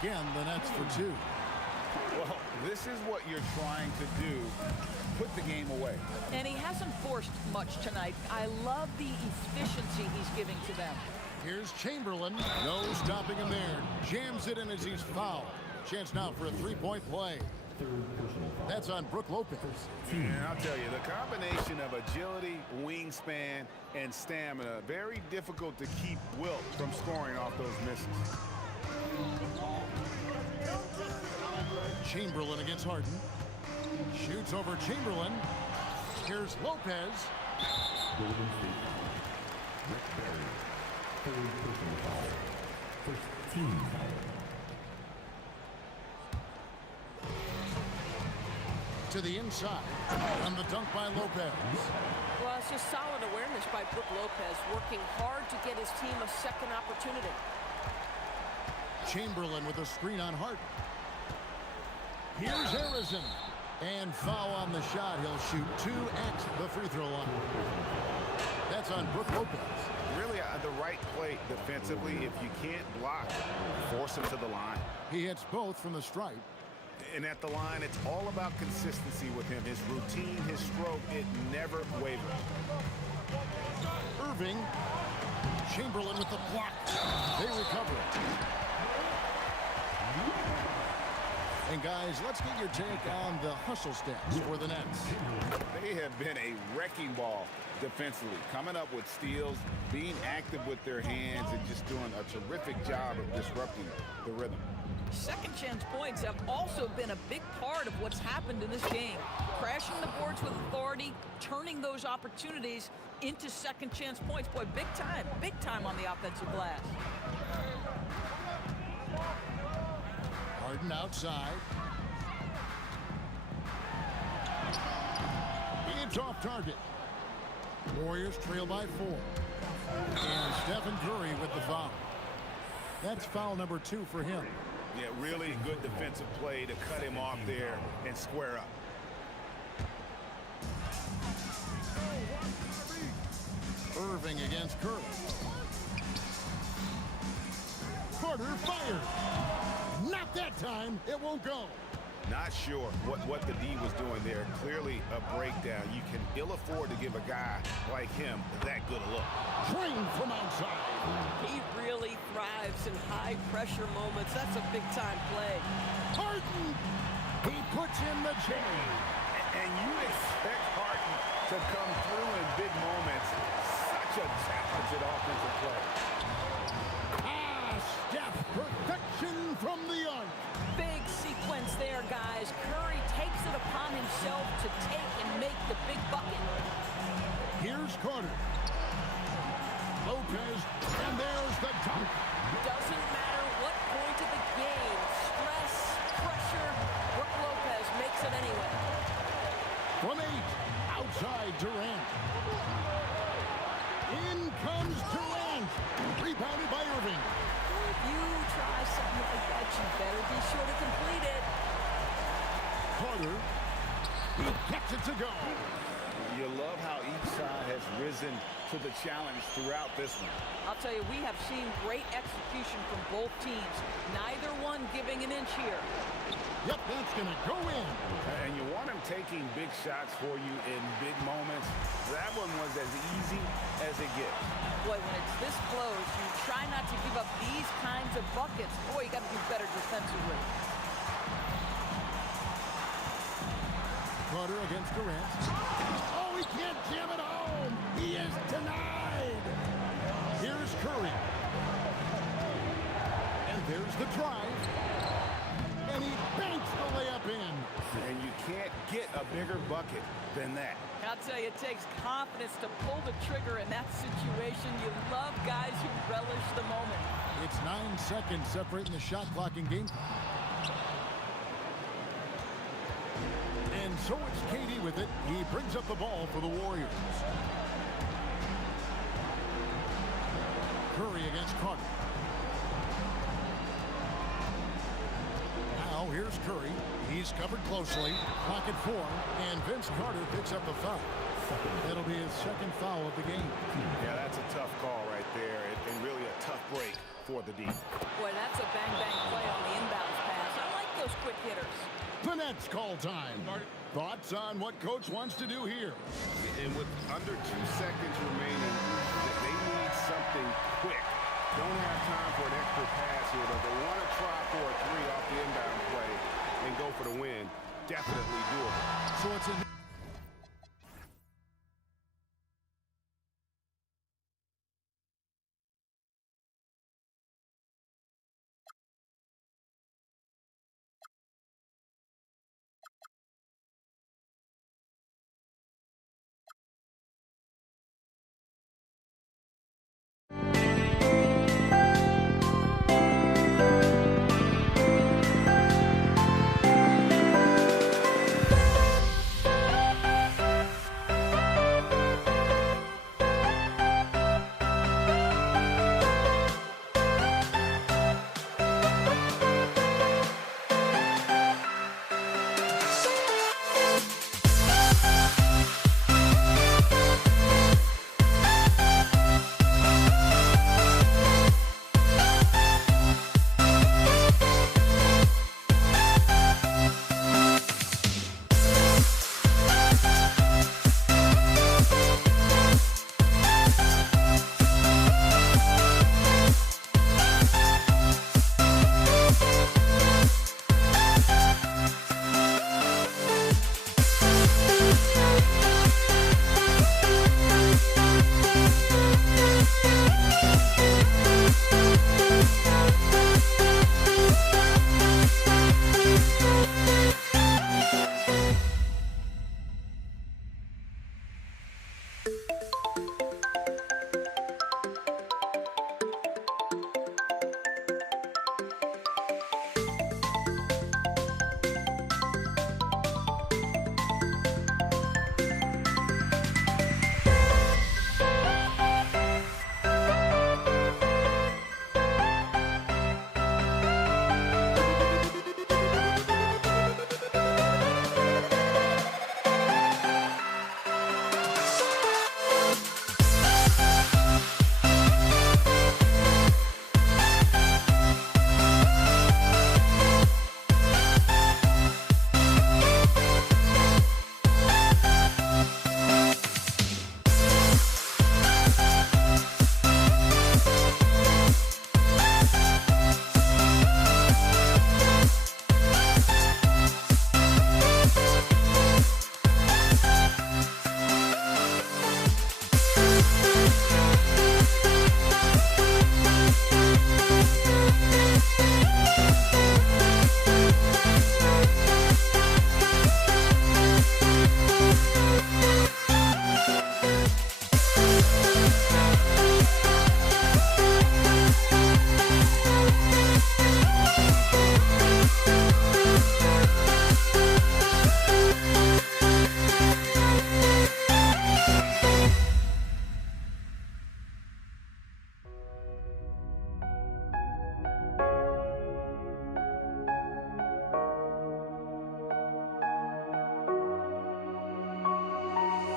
Again, the Nets for 2. Well, this is what you're trying to do. Put the game away. And he hasn't forced much tonight. I love the efficiency he's giving to them. Here's Chamberlain. No stopping him there. Jams it in as he's fouled. Chance now for a 3-point play. That's on Brook Lopez. And I'll tell you, the combination of agility, wingspan, and stamina, very difficult to keep Wilt from scoring off those misses. Chamberlain against Harden. Shoots over Chamberlain. Here's Lopez. Golden State. Rick Barry. 3rd personal foul. 1st team foul. to the inside. And the dunk by Lopez. Well, it's just solid awareness by Brook Lopez, working hard to get his team a second opportunity. Chamberlain with a screen on Harden. Here's Harrison. And foul on the shot. He'll shoot 2 at the free throw line. That's on Brook Lopez. Really the right play defensively. If you can't block, force him to the line. He hits both from the stripe. And at the line, it's all about consistency with him. His routine, his stroke, it never wavers. Irving. Chamberlain with the block. They recover it. And guys, let's get your take on the hustle stats for the Nets. They have been a wrecking ball defensively, coming up with steals, being active with their hands, and just doing a terrific job of disrupting the rhythm. Second chance points have also been a big part of what's happened in this game. Crashing the boards with authority, turning those opportunities into second chance points. Boy, big time on the offensive glass. Harden outside. It's off target. Warriors trail by 4. And Stephen Curry with the foul. That's foul number 2 for him. Yeah, really good defensive play to cut him off there and square up. Irving against Curry. Carter fired. Not that time. It won't go. Not sure what the D was doing there. Clearly a breakdown. You can ill afford to give a guy like him that good a look. Trained from outside. He really thrives in high-pressure moments. That's a big-time play. Harden. He puts in the chain. And you expect Harden to come through in big moments. Such a talented offensive play. Steph, perfection from the arc. Big sequence there, guys. Curry takes it upon himself to take and make the big bucket. Here's Carter. Lopez, and there's the dunk. Doesn't matter what point of the game, stress, pressure, Brook Lopez makes it anyway. From 8, outside Durant. In comes Durant. Rebounded by Irving. If you try something like that, you better be sure to complete it. Carter. He gets it to go. You love how each side has risen to the challenge throughout this one. I'll tell you, we have seen great execution from both teams. Neither one giving an inch here. Yep, that's going to go in. And you want him taking big shots for you in big moments. That one was as easy as it gets. Boy, when it's this close, you try not to give up these kinds of buckets. Boy, you got to do better defensively. Carter against Durant. Oh, he can't jam it home. He is denied. Here's Curry. And there's the drive. And he banks the layup in. And you can't get a bigger bucket than that. I'll tell you, it takes confidence to pull the trigger in that situation. You love guys who relish the moment. It's 9 seconds separating the shot clock and game. And so it's KD with it. He brings up the ball for the Warriors. Curry against Carter. Now here's Curry. He's covered closely. Clock at 4. And Vince Carter picks up the foul. That'll be his second foul of the game. Yeah, that's a tough call right there. And really a tough break for the D. Boy, that's a bang-bang play on the inbounds pass. I like those quick hitters. The Nets call time. Thoughts on what coach wants to do here? And with under 2 seconds remaining, they need something quick. Don't have time for an extra pass here, but they want to try for a 3 off the inbound play and go for the win. Definitely doable. So it's a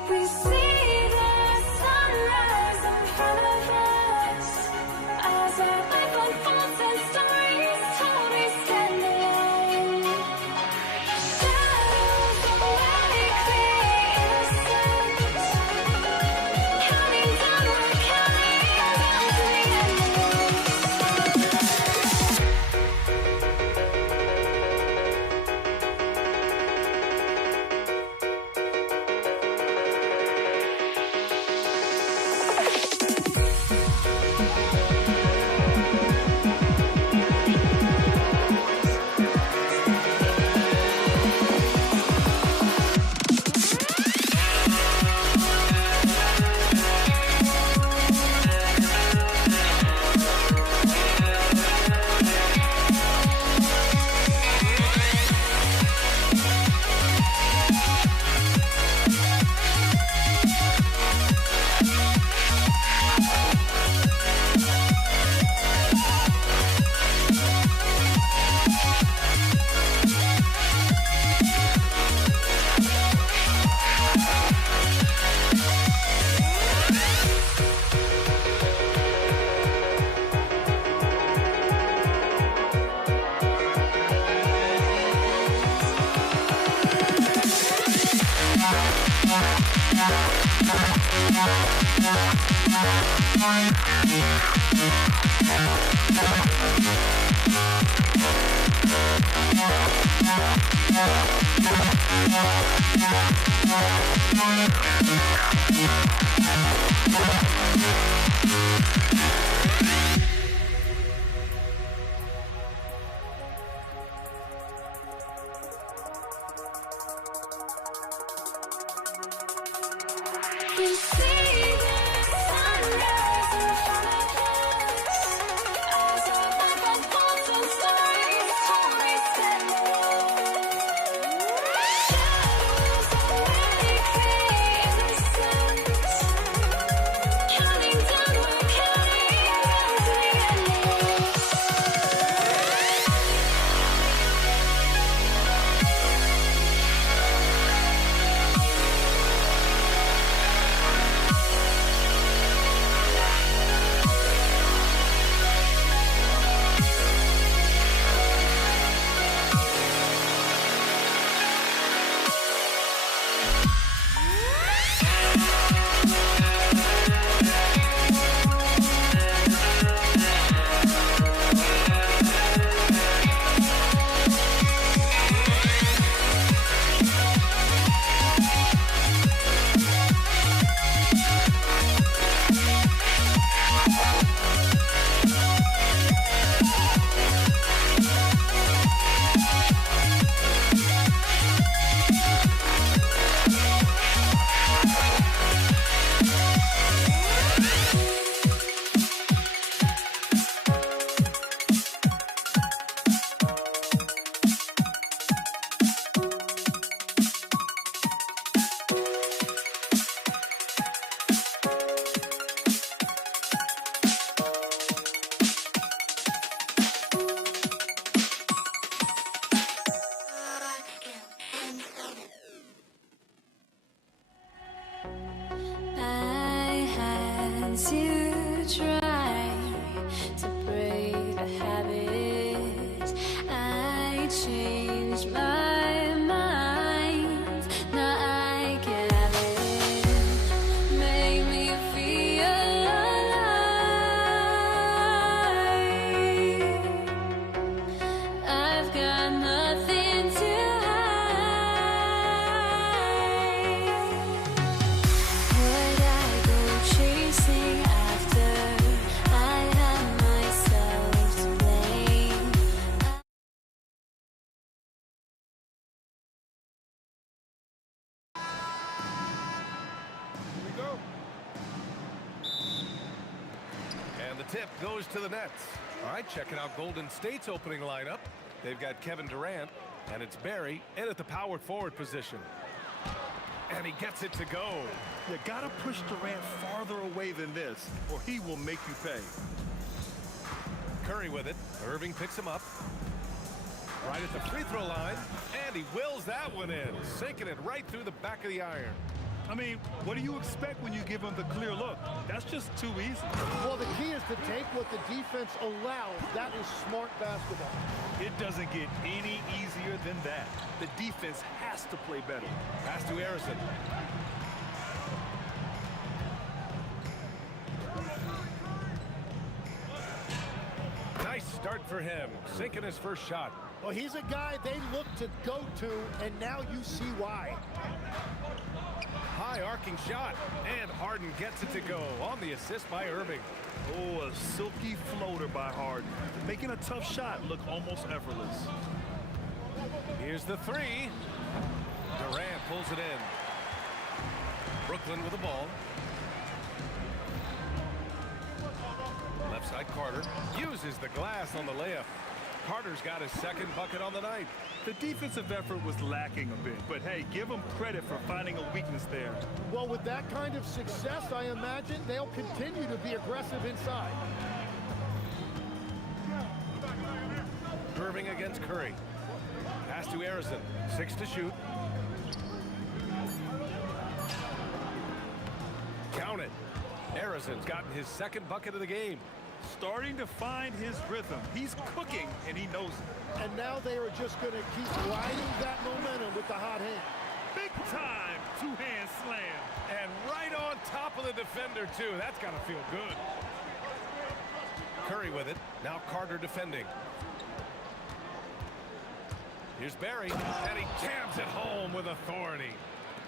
We see the sunrise in front of us as our life unfolds and stories told. We stand alone. Shadows awake the innocent, counting down, we're counting down to the end. We see the sunrise in front of us as our life unfolds and stories told. We stand alone. Shadows awake the innocent, counting down, we're counting down to the end. I had to try to break the habit. I changed my mind. Now I can have it. Make me feel alive. I've got nothing to would I go chasing after? I have myself to blame. Here we go. And the tip goes to the Nets. All right, checking out Golden State's opening lineup. They've got Kevin Durant, and it's Barry in at the power forward position. And he gets it to go. You gotta push Durant farther away than this, or he will make you pay. Curry with it. Irving picks him up. Right at the free throw line. And he wills that one in. Sinking it right through the back of the iron. I mean, what do you expect when you give them the clear look? That's just too easy. Well, the key is to take what the defense allows. That is smart basketball. It doesn't get any easier than that. The defense has to play better. Pass to Harrison. Nice start for him, sinking his first shot. Well, he's a guy they look to go to, and now you see why. High arcing shot, and Harden gets it to go on the assist by Irving. Oh, a silky floater by Harden, making a tough shot look almost effortless. Here's the three. Durant pulls it in. Brooklyn with the ball. Left side Carter uses the glass on the layup. Carter's got his second bucket on the night. The defensive effort was lacking a bit, but hey, give them credit for finding a weakness there. Well, with that kind of success, I imagine they'll continue to be aggressive inside. Irving against Curry. Pass to Harrison. 6 to shoot. Count it. Harrison's gotten his second bucket of the game. Starting to find his rhythm. He's cooking, and he knows it. And now they are just going to keep riding that momentum with the hot hand. Big time two-hand slam. And right on top of the defender, too. That's got to feel good. Curry with it. Now Carter defending. Here's Barry, and he jams it home with authority.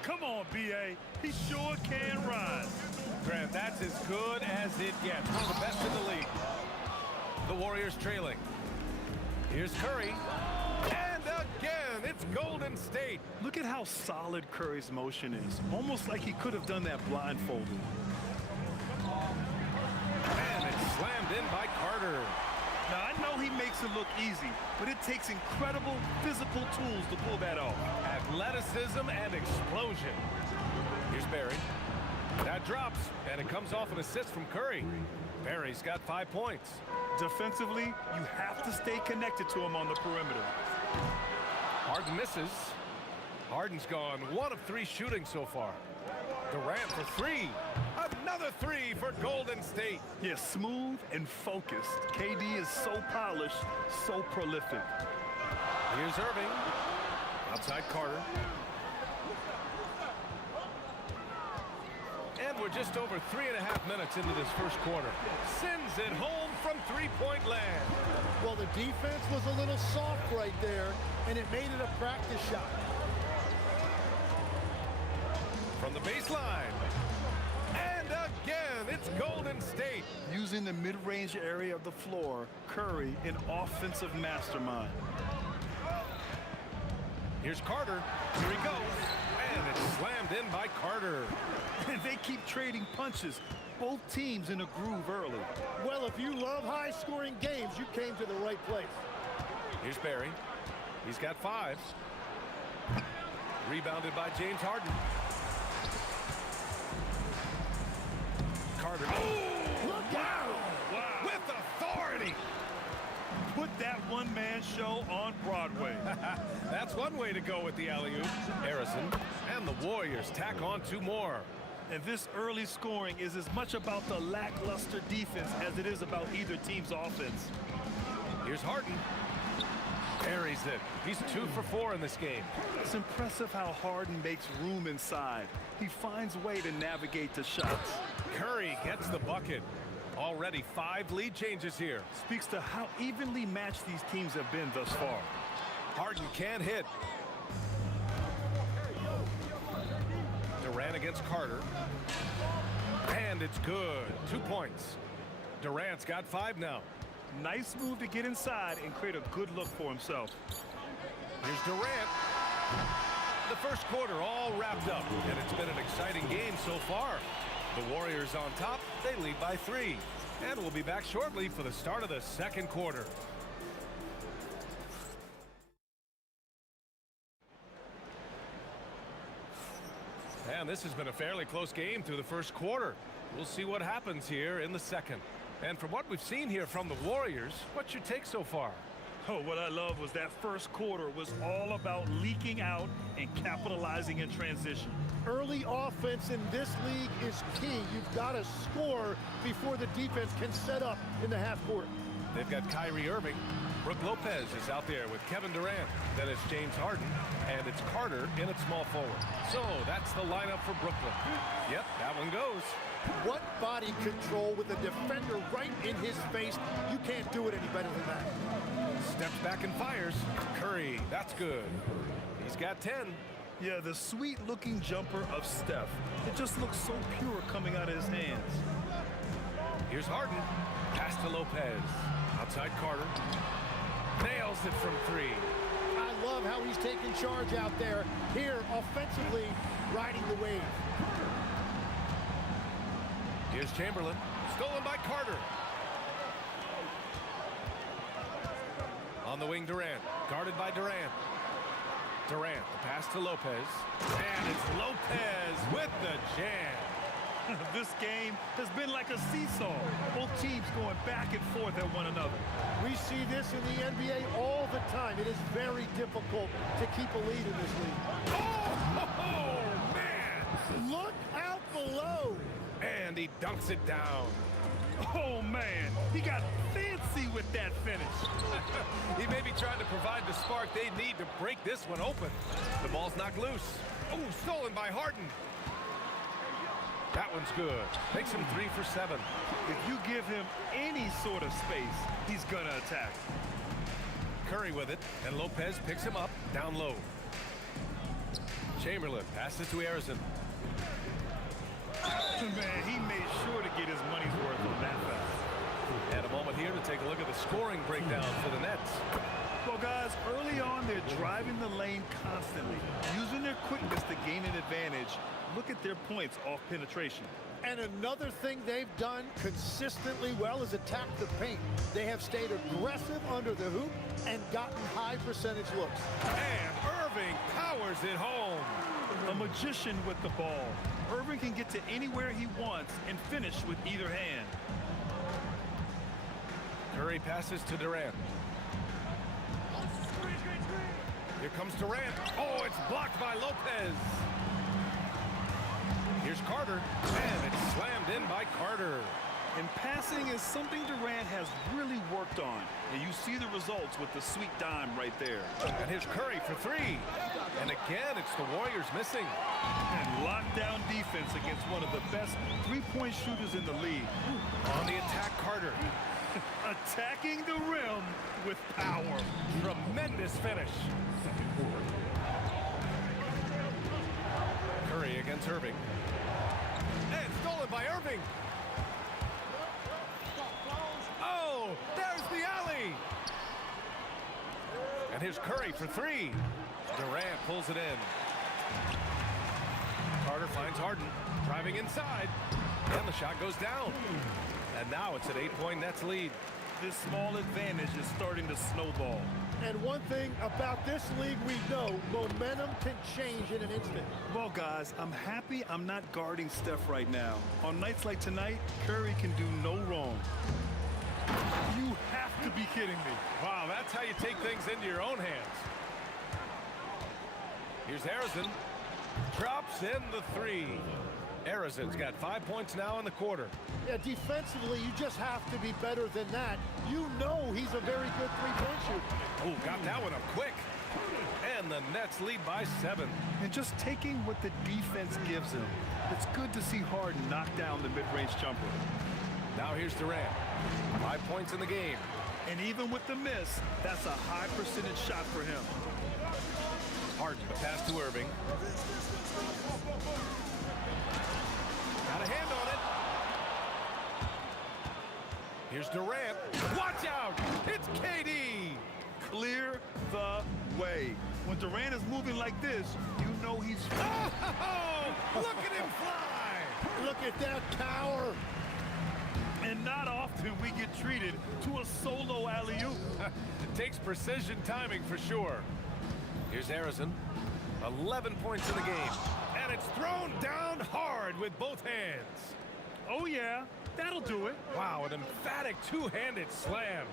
Come on, B.A. He sure can rise. Grant, that's as good as it gets. One of the best in the league. The Warriors trailing. Here's Curry. And again, it's Golden State. Look at how solid Curry's motion is. Almost like he could have done that blindfolded. And it's slammed in by Carter. Now, I know he makes it look easy, but it takes incredible physical tools to pull that off. Athleticism and explosion. Here's Barry. That drops, and it comes off an assist from Curry. Barry's got 5 points. Defensively, you have to stay connected to him on the perimeter. Harden misses. Harden's gone 1 of 3 shooting so far. Durant for 3. Another 3 for Golden State. Yeah, smooth and focused. KD is so polished, so prolific. Here's Irving. Outside Carter. And we're just over 3.5 minutes into this first quarter. Sends it home from three-point land. Well, the defense was a little soft right there, and it made it a practice shot. From the baseline. And again, it's Golden State. Using the mid-range area of the floor, Curry, an offensive mastermind. Here's Carter. Here he goes. And it's slammed in by Carter. And they keep trading punches. Both teams in a groove early. Well, if you love high-scoring games, you came to the right place. Here's Barry. He's got 5. Rebounded by James Harden. Carter. Oh, Look out! Wow. with authority. Put that one-man show on Broadway. That's one way to go with the alley-oop. Harrison and the Warriors tack on 2 more. And this early scoring is as much about the lackluster defense as it is about either team's offense. Here's Harden. Parries it. He's 2 for 4 in this game. It's impressive how Harden makes room inside. He finds a way to navigate the shots. Curry gets the bucket. Already 5 lead changes here. Speaks to how evenly matched these teams have been thus far. Harden can't hit. Durant against Carter. And it's good. 2 points. Durant's got 5 now. Nice move to get inside and create a good look for himself. Here's Durant. The first quarter all wrapped up, and it's been an exciting game so far. The Warriors on top, they lead by 3. And we'll be back shortly for the start of the second quarter. And this has been a fairly close game through the first quarter. We'll see what happens here in the second. And from what we've seen here from the Warriors, what's your take so far? Oh, what I love was that first quarter was all about leaking out and capitalizing in transition. Early offense in this league is key. You've got to score before the defense can set up in the half court. They've got Kyrie Irving. Brooke Lopez is out there with Kevin Durant. Then it's James Harden, and it's Carter in at small forward. So that's the lineup for Brooklyn. Yep, that one goes. What body control with a defender right in his face. You can't do it any better than that. Steps back and fires. Curry, that's good. He's got 10. Yeah, the sweet-looking jumper of Steph. It just looks so pure coming out of his hands. Here's Harden. Pass to Lopez. Outside Carter. Nails it from 3. I love how he's taking charge out there. Here, offensively, riding the wave. Here's Chamberlain. Stolen by Carter. On the wing, Durant. Guarded by Durant. Durant, the pass to Lopez. And it's Lopez with the jam. This game has been like a seesaw. Both teams going back and forth at one another. We see this in the NBA all the time. It is very difficult to keep a lead in this league. Oh, man! Look out below. And he dunks it down. Oh, man, he got fancy with that finish. He may be trying to provide the spark they need to break this one open. The ball's knocked loose. Oh, stolen by Harden. That one's good. Makes him 3 for 7. If you give him any sort of space, he's gonna attack. Curry with it, and Lopez picks him up down low. Chamberlain passes to Harrison. Man, he made sure to get his money's worth on that foul. And a moment here to take a look at the scoring breakdown for the Nets. Well, guys, early on, they're driving the lane constantly, using their quickness to gain an advantage. Look at their points off penetration. And another thing they've done consistently well is attack the paint. They have stayed aggressive under the hoop and gotten high percentage looks. And Irving powers it home. A magician with the ball. Irving can get to anywhere he wants and finish with either hand. Curry passes to Durant. Here comes Durant. Oh, it's blocked by Lopez. Here's Carter, and it's slammed in by Carter. And passing is something Durant has really worked on. And you see the results with the sweet dime right there. And here's Curry for 3. And again, it's the Warriors missing. And lockdown defense against one of the best three-point shooters in the league. On the attack, Carter. Attacking the rim with power. Tremendous finish. Curry against Irving. And stolen by Irving. Oh, there's the alley. And here's Curry for 3. Durant pulls it in. Carter finds Harden, driving inside. And the shot goes down. And now it's an 8-point Nets lead. This small advantage is starting to snowball. And one thing about this league we know, momentum can change in an instant. Well, guys, I'm happy I'm not guarding Steph right now. On nights like tonight, Curry can do no wrong. You have to be kidding me. Wow, that's how you take things into your own hands. Here's Harrison. Drops in the 3. Harrison's got 5 points now in the quarter. Yeah, defensively, you just have to be better than that. You know he's a very good three-point shooter. Oh, got that one up quick. And the Nets lead by 7. And just taking what the defense gives him. It's good to see Harden knock down the mid-range jumper. Now here's Durant. 5 points in the game. And even with the miss, that's a high percentage shot for him. Harden, the pass to Irving. Got a hand on it. Here's Durant. Watch out! It's KD! Clear the way. When Durant is moving like this, you know he's... Oh! Look at him fly! Look at that power. And not often we get treated to a solo alley-oop. It takes precision timing for sure. Here's Harrison. 11 points in the game. And it's thrown down hard with both hands. Oh, yeah. That'll do it. Wow, an emphatic two-handed slam.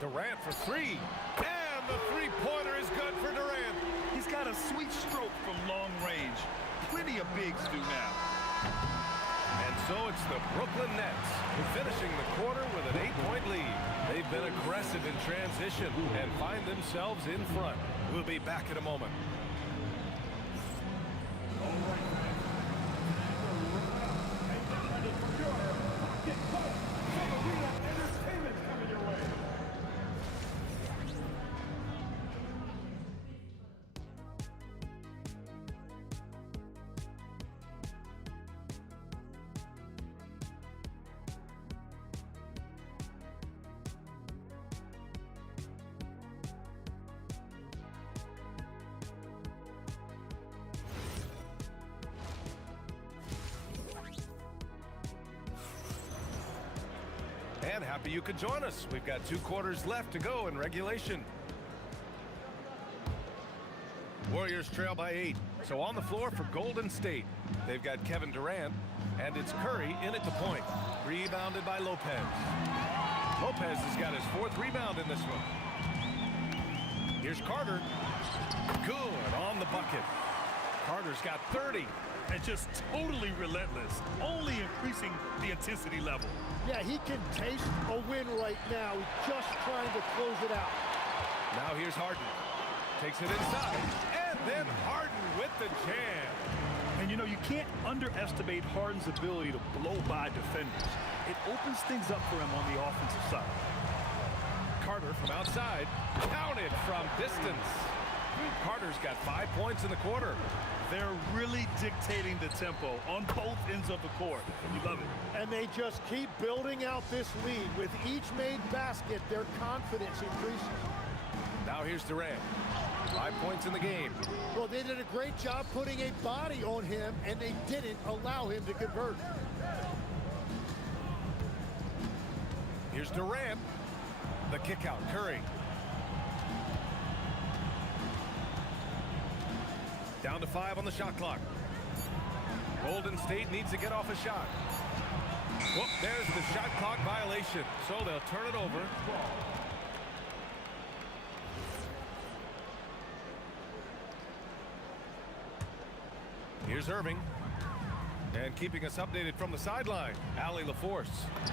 Durant for three. And the three-pointer is good for Durant. He's got a sweet stroke from long range. Plenty of bigs do now. And so it's the Brooklyn Nets finishing the quarter with an 8-point lead. They've been aggressive in transition and find themselves in front. We'll be back in a moment. And happy you could join us. We've got 2 quarters left to go in regulation. Warriors trail by 8. So on the floor for Golden State, they've got Kevin Durant, and it's Curry in at the point. Rebounded by Lopez. Lopez has got his 4th rebound in this one. Here's Carter. Good on the bucket. Carter's got 30. And just totally relentless, only increasing the intensity level. Yeah, he can taste a win right now. He's just trying to close it out. Now here's Harden. Takes it inside. And then Harden with the jam. And you know, you can't underestimate Harden's ability to blow by defenders. It opens things up for him on the offensive side. Carter from outside. Counted from distance. Carter's got 5 points in the quarter. They're really dictating the tempo on both ends of the court. You love it. And they just keep building out this lead. With each made basket, their confidence increases. Now here's Durant. 5 points in the game. Well, they did a great job putting a body on him, and they didn't allow him to convert. Here's Durant. The kick out. Curry. Down to 5 on the shot clock. Golden State needs to get off a shot. Whoop, there's the shot clock violation. So they'll turn it over. Here's Irving. And keeping us updated from the sideline, Allie LaForce.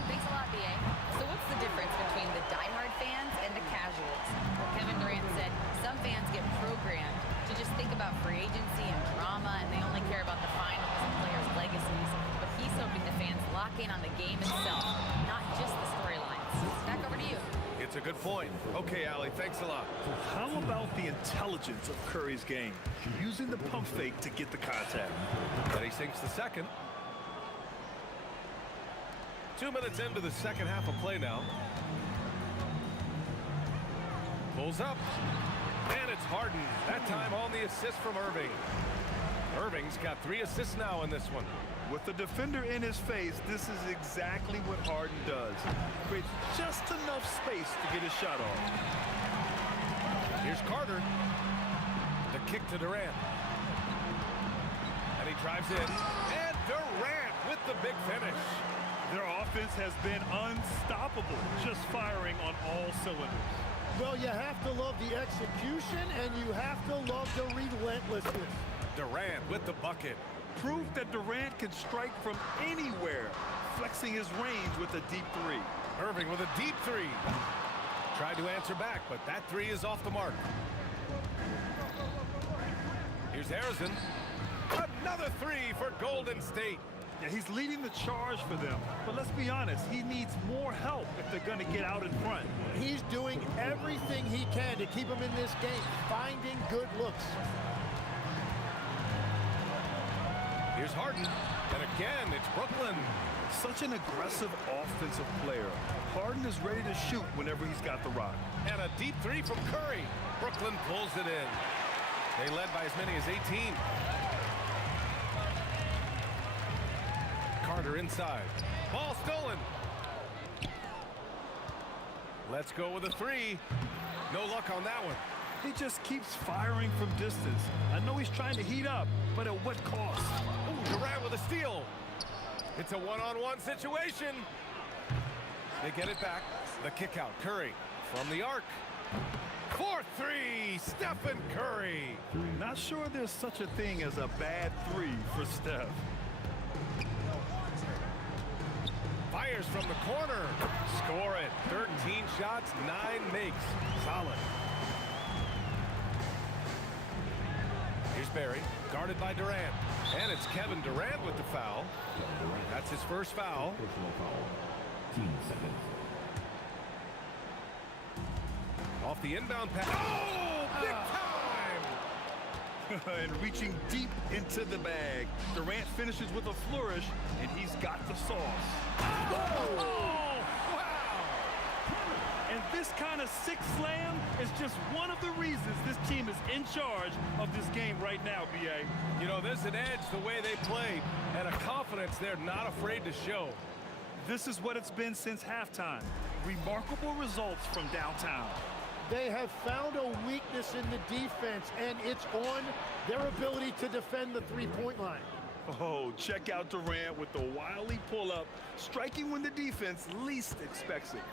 Thanks a lot, BA. So what's the difference between the diehard fans and the casuals? Well, Kevin Durant said some fans get programmed to just think about free agency and drama, and they only care about the finals and players' legacies. But he's hoping the fans lock in on the game itself, not just the storylines. Back over to you. It's a good point. Okay, Allie, thanks a lot. How about the intelligence of Curry's game? Using the pump fake to get the contact. And he sinks the second. 2 minutes into the second half of play now. Pulls up. And it's Harden. That time on the assist from Irving. Irving's got 3 assists now in this one. With the defender in his face, this is exactly what Harden does. Creates just enough space to get his shot off. Here's Carter. The kick to Durant. And he drives in. And Durant with the big finish. Their offense has been unstoppable, just firing on all cylinders. Well, you have to love the execution, and you have to love the relentlessness. Durant with the bucket. Proof that Durant can strike from anywhere, flexing his range with a deep 3. Irving with a deep 3. Tried to answer back, but that 3 is off the mark. Here's Harrison. Another 3 for Golden State. Yeah, he's leading the charge for them. But let's be honest, he needs more help if they're going to get out in front. He's doing everything he can to keep them in this game, finding good looks. Here's Harden. And again, it's Brooklyn. Such an aggressive offensive player. Harden is ready to shoot whenever he's got the rock. And a deep 3 from Curry. Brooklyn pulls it in. They led by as many as 18. Carter inside. Ball stolen. Let's go with a 3. No luck on that one. He just keeps firing from distance. I know he's trying to heat up, but at what cost? Ooh, Durant with a steal. It's a one-on-one situation. They get it back. The kick out. Curry. from the arc. 4-3, Stephen Curry. Not sure there's such a thing as a bad three for Steph. Fires from the corner. Score it. 13 shots, 9 makes. Solid. Here's Barry, guarded by Durant. And it's Kevin Durant with the foul. That's his first foul. Personal foul. Team seconds. Off the inbound pass. Oh, big time! And reaching deep into the bag. Durant finishes with a flourish, and he's got the sauce. Oh, wow! And this kind of sick slam is just one of the reasons this team is in charge of this game right now, B.A. You know, there's an edge the way they play and a confidence they're not afraid to show. This is what it's been since halftime. Remarkable results from downtown. They have found a weakness in the defense, and it's on their ability to defend the three-point line. Oh, check out Durant with the wily pull-up, striking when the defense least expects it.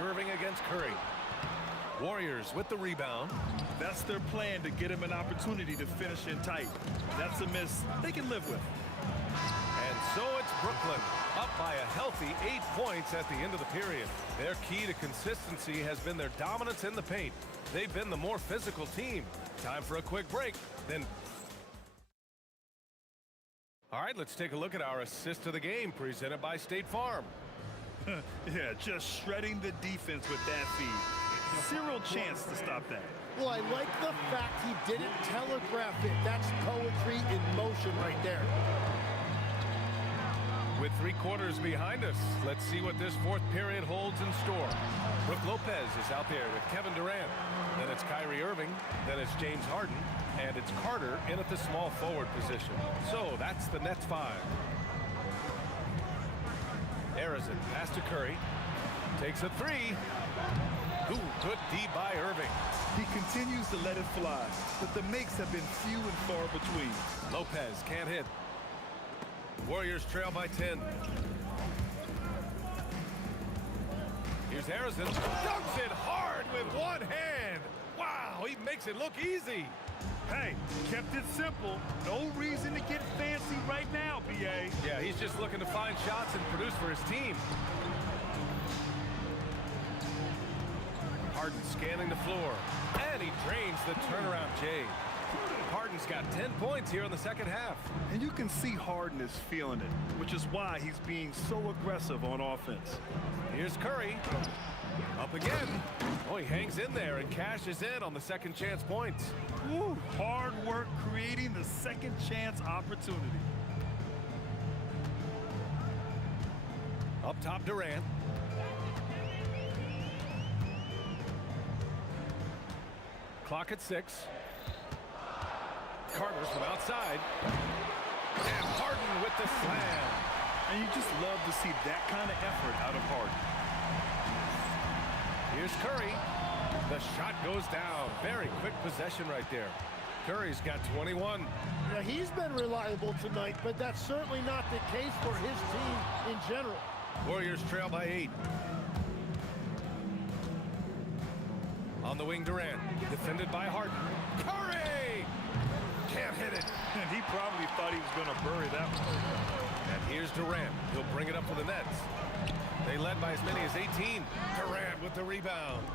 Irving against Curry. Warriors with the rebound. That's their plan, to get him an opportunity to finish in tight. That's a miss they can live with. And so it's Brooklyn, up by a healthy 8 points at the end of the period. Their key to consistency has been their dominance in the paint. They've been the more physical team. Time for a quick break. Then, all right, let's take a look at our assist of the game presented by State Farm. Yeah, just shredding the defense with that feed. Zero chance to stop that. Well, I like the fact he didn't telegraph it. That's poetry in motion right there. With 3 quarters behind us, let's see what this fourth period holds in store. Brook Lopez is out there with Kevin Durant. Then it's Kyrie Irving. Then it's James Harden. And it's Carter in at the small forward position. So that's the Nets 5. Harrison pass to Curry. Takes a 3. Ooh, good D by Irving. He continues to let it fly, but the makes have been few and far between. Lopez can't hit. Warriors trail by 10. Here's Harrison. Dunks it hard with one hand. Wow, he makes it look easy. Hey, kept it simple. No reason to get fancy right now, B.A. Yeah, he's just looking to find shots and produce for his team. Harden scanning the floor. And he drains the turnaround J. Harden's got 10 points here in the second half. And you can see Harden is feeling it, which is why he's being so aggressive on offense. Here's Curry. Up again. Oh, he hangs in there and cashes in on the second chance points. Woo, hard work creating the second chance opportunity. Up top, Durant. Clock at 6. Carter from outside. And Harden with the slam. And you just love to see that kind of effort out of Harden. Here's Curry. The shot goes down. Very quick possession right there. Curry's got 21. Now, he's been reliable tonight, but that's certainly not the case for his team in general. Warriors trail by 8. On the wing, Durant. Defended by Harden. Curry! Can't hit it. And he probably thought he was going to bury that one. And here's Durant. He'll bring it up for the Nets. They led by as many as 18. Durant with the rebound.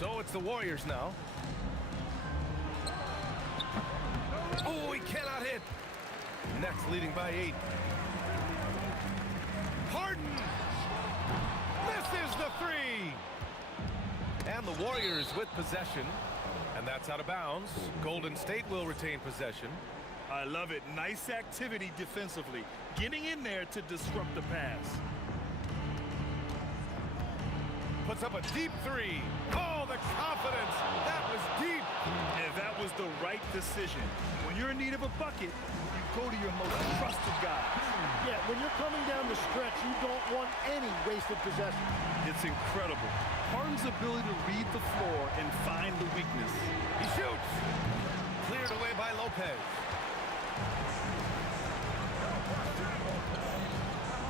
So it's the Warriors now. Oh, he cannot hit. Nets leading by 8. Harden misses the 3. And the Warriors with possession. And that's out of bounds. Golden State will retain possession. I love it. Nice activity defensively. Getting in there to disrupt the pass. Puts up a deep 3. Oh, the confidence. That was deep. And that was the right decision. When you're in need of a bucket, you go to your most trusted guy. Yeah, when you're coming down the stretch, you don't want any wasted possession. It's incredible. Harden's ability to read the floor and find the weakness. He shoots. Cleared away by Lopez.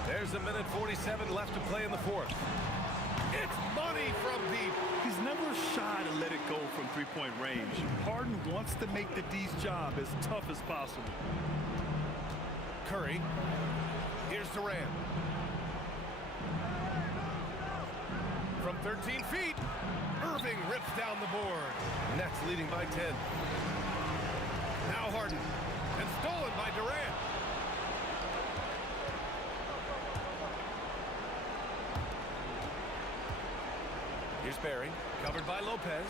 There's There's a minute 47 left to play in the fourth. It's money from deep. He's never shy to let it go from three-point range. Harden wants to make the D's job as tough as possible. Curry. Here's Durant. From 13 feet, Irving rips down the board. Nets leading by 10. Now Harden. And stolen by Durant. Here's Barry, covered by Lopez.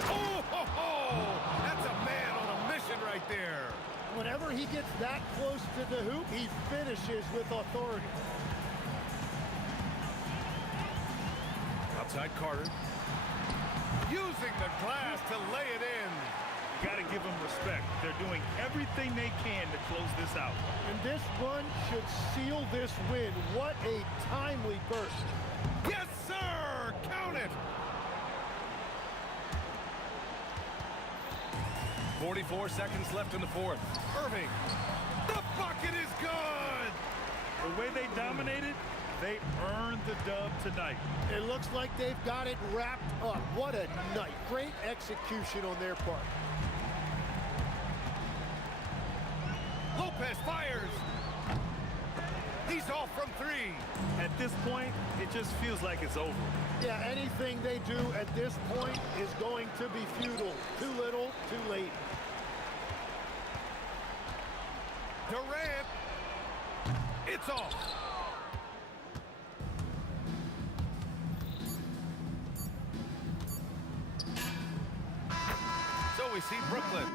Oh, ho, ho! That's a man on a mission right there. Whenever he gets that close to the hoop, he finishes with authority. Outside Carter. Using the glass to lay it in. Got to give them respect. They're doing everything they can to close this out. And this run should seal this win. What a timely burst. Yes, sir! Count it! 44 seconds left in the fourth. Irving. The bucket is good! The way they dominated, they earned the dub tonight. It looks like they've got it wrapped up. What a night. Great execution on their part. Lopez fires. He's off from three. At this point, it just feels like it's over. Yeah, anything they do at this point is going to be futile. Too little, too late. Durant. It's off. So we see Brooklyn.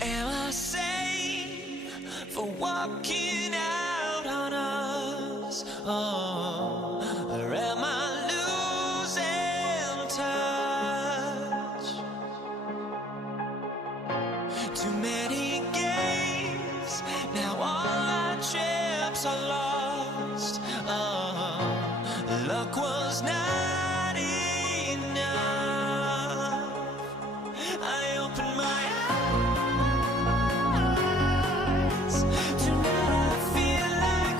Am I sane for walking out on us? Oh, or am I losing touch? Too many games, now all our chips are lost. Oh, luck was not enough. I opened my eyes. Tonight I feel like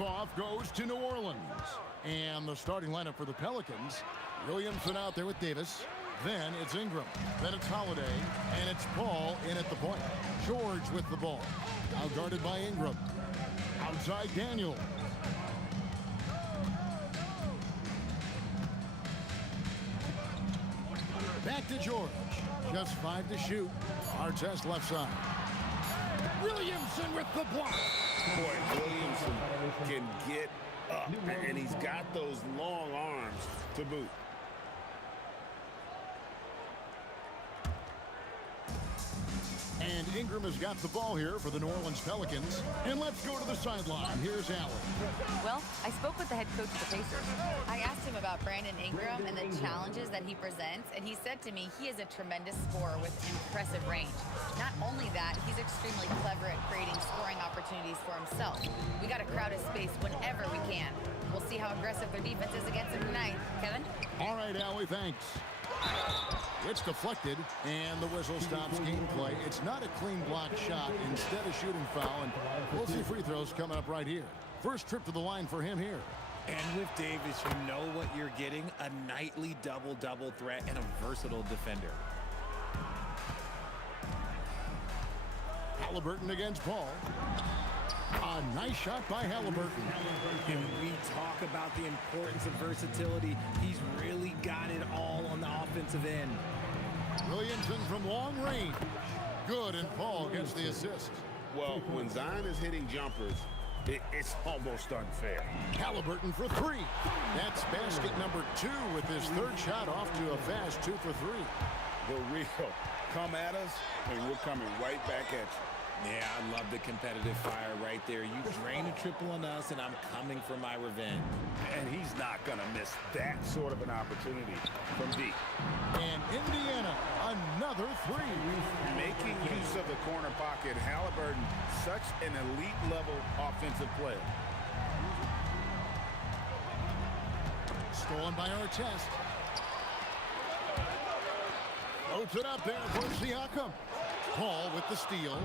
tip-off goes to New Orleans. And the starting lineup for the Pelicans, Williamson out there with Davis. Then it's Ingram. Then it's Holiday. And it's Paul in at the point. George with the ball. Now guarded by Ingram. Outside Daniel. Back to George. Just 5 to shoot. Artest left side. Williamson with the block. Boy, Williamson can get up, and he's got those long arms to boot. And Ingram has got the ball here for the New Orleans Pelicans. And let's go to the sideline. Here's Allen. Well, I spoke with the head coach of the Pacers. I asked him about Brandon Ingram and the challenges that he presents, and he said to me he is a tremendous scorer with impressive range. Not only that, he's extremely clever at creating scoring opportunities for himself. We got to crowd his space whenever we can. We'll see how aggressive their defense is against him tonight. Kevin? All right, Allie, thanks. It's deflected, and the whistle stops gameplay. It's not a clean block shot. Instead, a shooting foul, and we'll see free throws coming up right here. First trip to the line for him here. And with Davis, you know what you're getting, a nightly double-double threat and a versatile defender. Halliburton against Paul. A nice shot by Halliburton. And we talk about the importance of versatility. He's really got it all on the offensive end. Williamson from long range. Good, and Paul gets the assist. Well, when Zion is hitting jumpers, it's almost unfair. Halliburton for 3. That's basket number 2 with his third shot off to a fast 2 for 3. The real come at us, and we're coming right back at you. Yeah, I love the competitive fire right there. You drain a triple on us, and I'm coming for my revenge. And he's not going to miss that sort of an opportunity from deep. And Indiana, another 3. Making use of the corner pocket, Halliburton, such an elite-level offensive player. Stolen by Artest. Floats it up there for Siakam. Paul with the steal.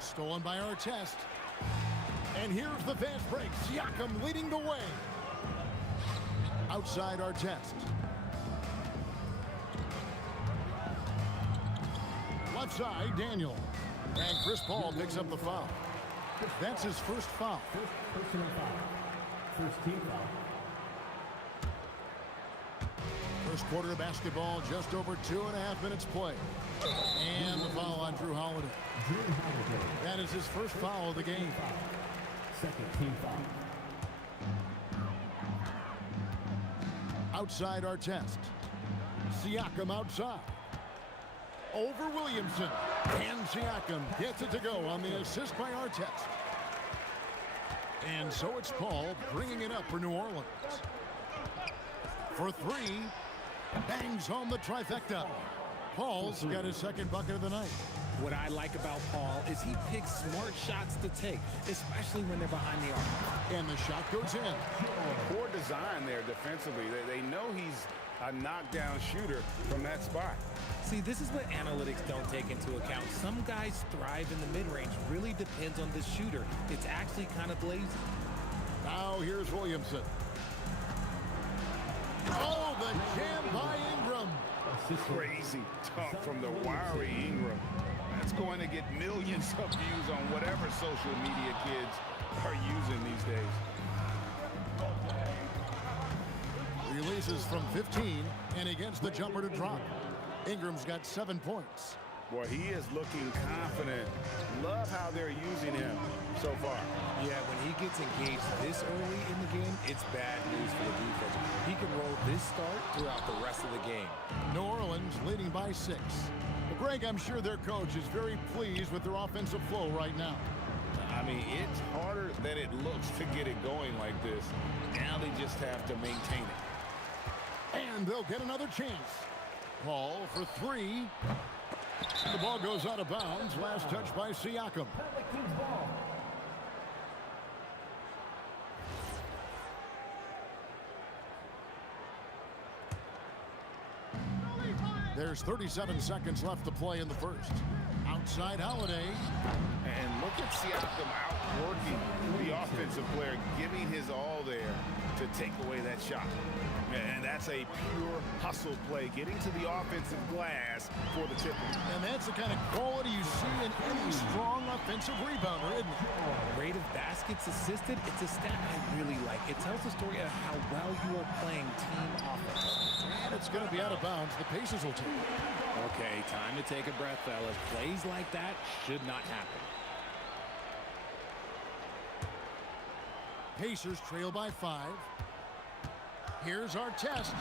Stolen by Artest. And here's the fast break. Siakam leading the way. Outside Artest. Left side, Daniel. And Chris Paul picks up the foul. That's his first foul. First personal foul. First team foul. First quarter of basketball, just over 2.5 minutes play. And the foul on Drew Holiday. Drew Holiday. That is his first foul of the game. Second team foul. Outside Artest. Siakam outside. Over Williamson. And Siakam gets it to go on the assist by Artest. And so it's Paul bringing it up for New Orleans. For 3. Bangs home the trifecta. Paul's got his second bucket of the night. What I like about Paul is he picks smart shots to take, especially when they're behind the arc. And the shot goes in. Poor design there defensively. They know he's a knockdown shooter from that spot. See, this is what analytics don't take into account. Some guys thrive in the mid-range. Really depends on the shooter. It's actually kind of lazy. Now here's Williamson. Oh, the jam by Ingram. Crazy tough from the wiry Ingram. That's going to get millions of views on whatever social media kids are using these days. Releases from 15 and he gets the jumper to drop. Ingram's got 7 points. Boy, he is looking confident. Love how they're using him so far. Yeah, when he gets engaged this early in the game, it's bad news for the defense. He can roll this start throughout the rest of the game. New Orleans leading by 6. Well, Greg, I'm sure their coach is very pleased with their offensive flow right now. I mean, it's harder than it looks to get it going like this. Now they just have to maintain it. And they'll get another chance. Paul for 3. The ball goes out of bounds. Last touch by Siakam. There's 37 seconds left to play in the first. Outside Holiday. And look at Siakam out working the offensive player, giving his all there to take away that shot. And that's a pure hustle play, getting to the offensive glass for the tip. And that's the kind of quality you see in any strong offensive rebounder, isn't it? Rate of baskets assisted, it's a stat I really like. It tells the story of how well you are playing team offense. And it's going to be out of bounds. The Pacers will take it. Okay, time to take a breath, fellas. Plays like that should not happen. Pacers trail by 5. Here's our test.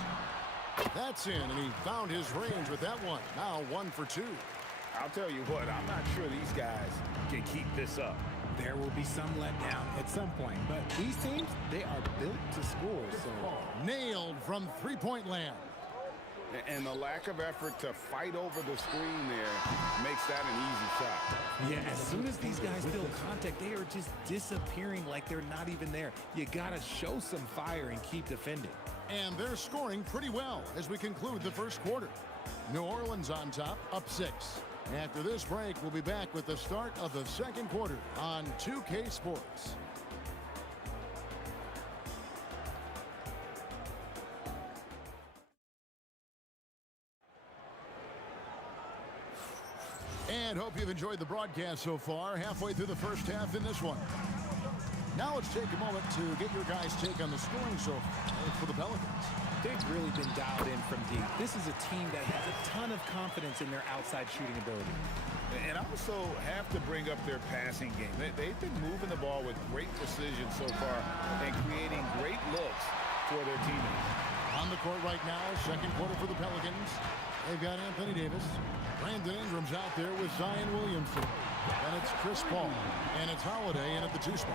That's in, and he found his range with that one. Now 1 for 2. I'll tell you what, I'm not sure these guys can keep this up. There will be some letdown at some point, but these teams, they are built to score, so... Nailed from three-point land. And the lack of effort to fight over the screen there makes that an easy shot. Yeah, as soon as these guys feel contact, they are just disappearing like they're not even there. You got to show some fire and keep defending. And they're scoring pretty well as we conclude the first quarter. New Orleans on top, up 6. After this break, we'll be back with the start of the second quarter on 2K Sports. And hope you've enjoyed the broadcast so far, halfway through the first half in this one. Now let's take a moment to get your guys' take on the scoring so far for the Pelicans. They've really been dialed in from deep. This is a team that has a ton of confidence in their outside shooting ability. And I also have to bring up their passing game. They've been moving the ball with great precision so far and creating great looks for their teammates. On the court right now, second quarter for the Pelicans. They've got Anthony Davis. Brandon Ingram's out there with Zion Williamson. And it's Chris Paul. And it's Holiday in at the 2 spot.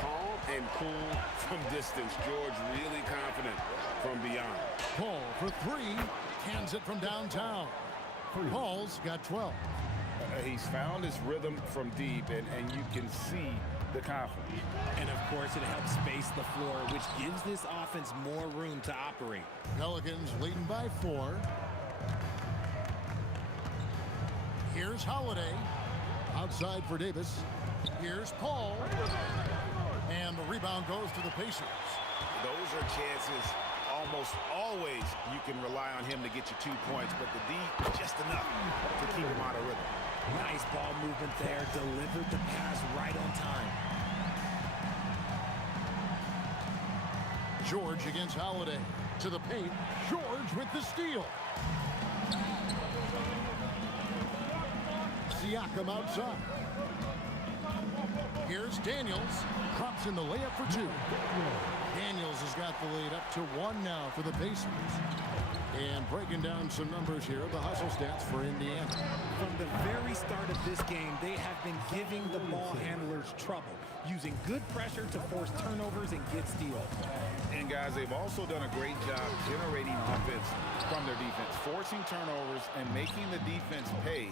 Calm and cool from distance. George really confident from beyond. Paul for 3. Cans it from downtown. Paul's got 12. He's found his rhythm from deep, and you can see the confidence. And, of course, it helps space the floor, which gives this offense more room to operate. Pelicans leading by 4. Here's Holiday. Outside for Davis. Here's Paul. And the rebound goes to the Pacers. Those are chances almost always you can rely on him to get you 2 points, but the D, just enough to keep him out of rhythm. Nice ball movement there. Delivered the pass right on time. George against Holiday. To the paint. George with the steal. Siakam outside. Here's Daniels. Drops in the layup for 2. Daniels has got the lead up to 1 now for the Pacers. And breaking down some numbers here, the hustle stats for Indiana. From the very start of this game, they have been giving the ball handlers trouble, using good pressure to force turnovers and get steals. And guys, they've also done a great job generating offense from their defense, forcing turnovers and making the defense pay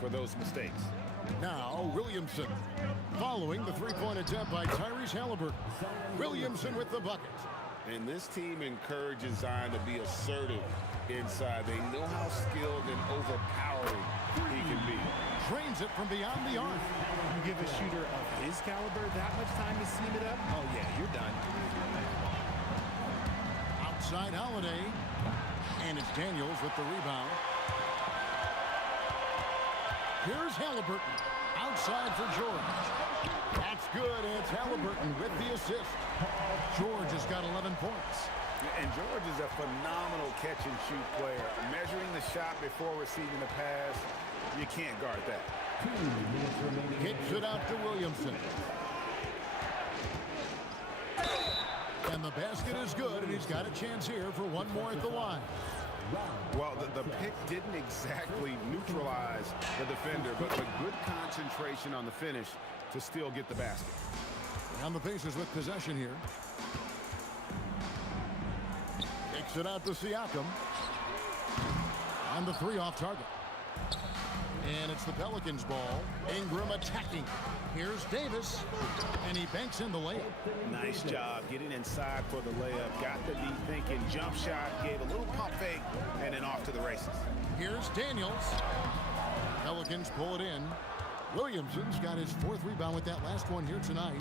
for those mistakes. Now, Williamson, following the three-point attempt by Tyrese Halliburton. Williamson with the bucket. And this team encourages Zion to be assertive inside. They know how skilled and overpowering he can be. Drains it from beyond the arc. You give a shooter of his caliber that much time to seam it up? Oh, yeah, you're done. Outside Holiday. And it's Daniels with the rebound. Here's Halliburton. Outside for George. That's good, and it's Halliburton with the assist. George has got 11 points. And George is a phenomenal catch-and-shoot player. Measuring the shot before receiving the pass, you can't guard that. Kicks it out to Williamson. And the basket is good, and he's got a chance here for one more at the line. Well, the pick didn't exactly neutralize the defender, but a good concentration on the finish to still get the basket. And the Pacers with possession here. Kicks it out to Siakam. And the 3 off target. And it's the Pelicans ball. Ingram attacking. Here's Davis. And he banks in the layup. Nice job getting inside for the layup. Got the D thinking. Jump shot. Gave a little pump fake. And then off to the races. Here's Daniels. Pelicans pull it in. Williamson's got his 4th rebound with that last one here tonight.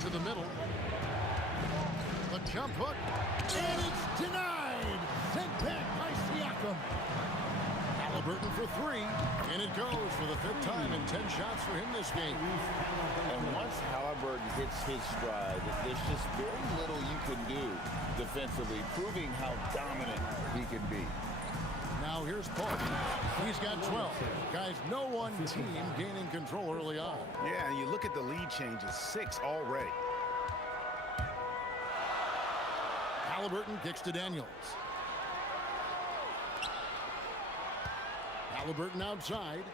To the middle. The jump hook. And it's denied. Sent back by Siakam. Halliburton for 3. And it goes for the 5th time in 10 shots for him this game. And once Halliburton hits his stride, there's just very little you can do defensively, proving how dominant he can be. Now here's Paul. He's got 12. Guys, no one team gaining control early on. Yeah, and you look at the lead changes, 6 already. Halliburton kicks to Daniels. Halliburton outside.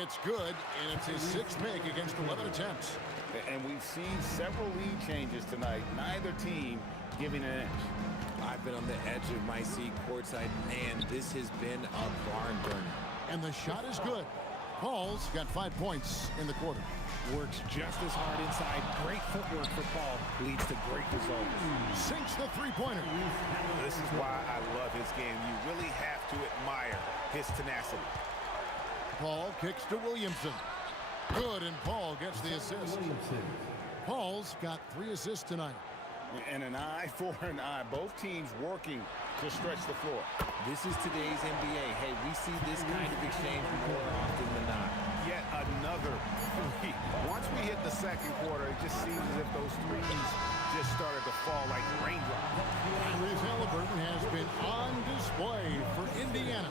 It's good, and it's his 6th make against 11 attempts. And we've seen several lead changes tonight, neither team giving an inch. I've been on the edge of my seat courtside. Man, this has been a barn burner. And the shot is good. Paul's got 5 points in the quarter. Works just as hard inside. Great footwork for Paul. Leads to great results. Sinks the 3-pointer. This is why I love his game. You really have to admire his tenacity. Paul kicks to Williamson. Good, and Paul gets the assist. Paul's got 3 assists tonight. And an eye for an eye. Both teams working to stretch the floor. This is today's NBA. Hey, we see this kind of exchange more often than not. Yet another three. Once we hit the second quarter, it just seems as if those threes just started to fall like raindrops. Tyrese Halliburton has been on display for Indiana.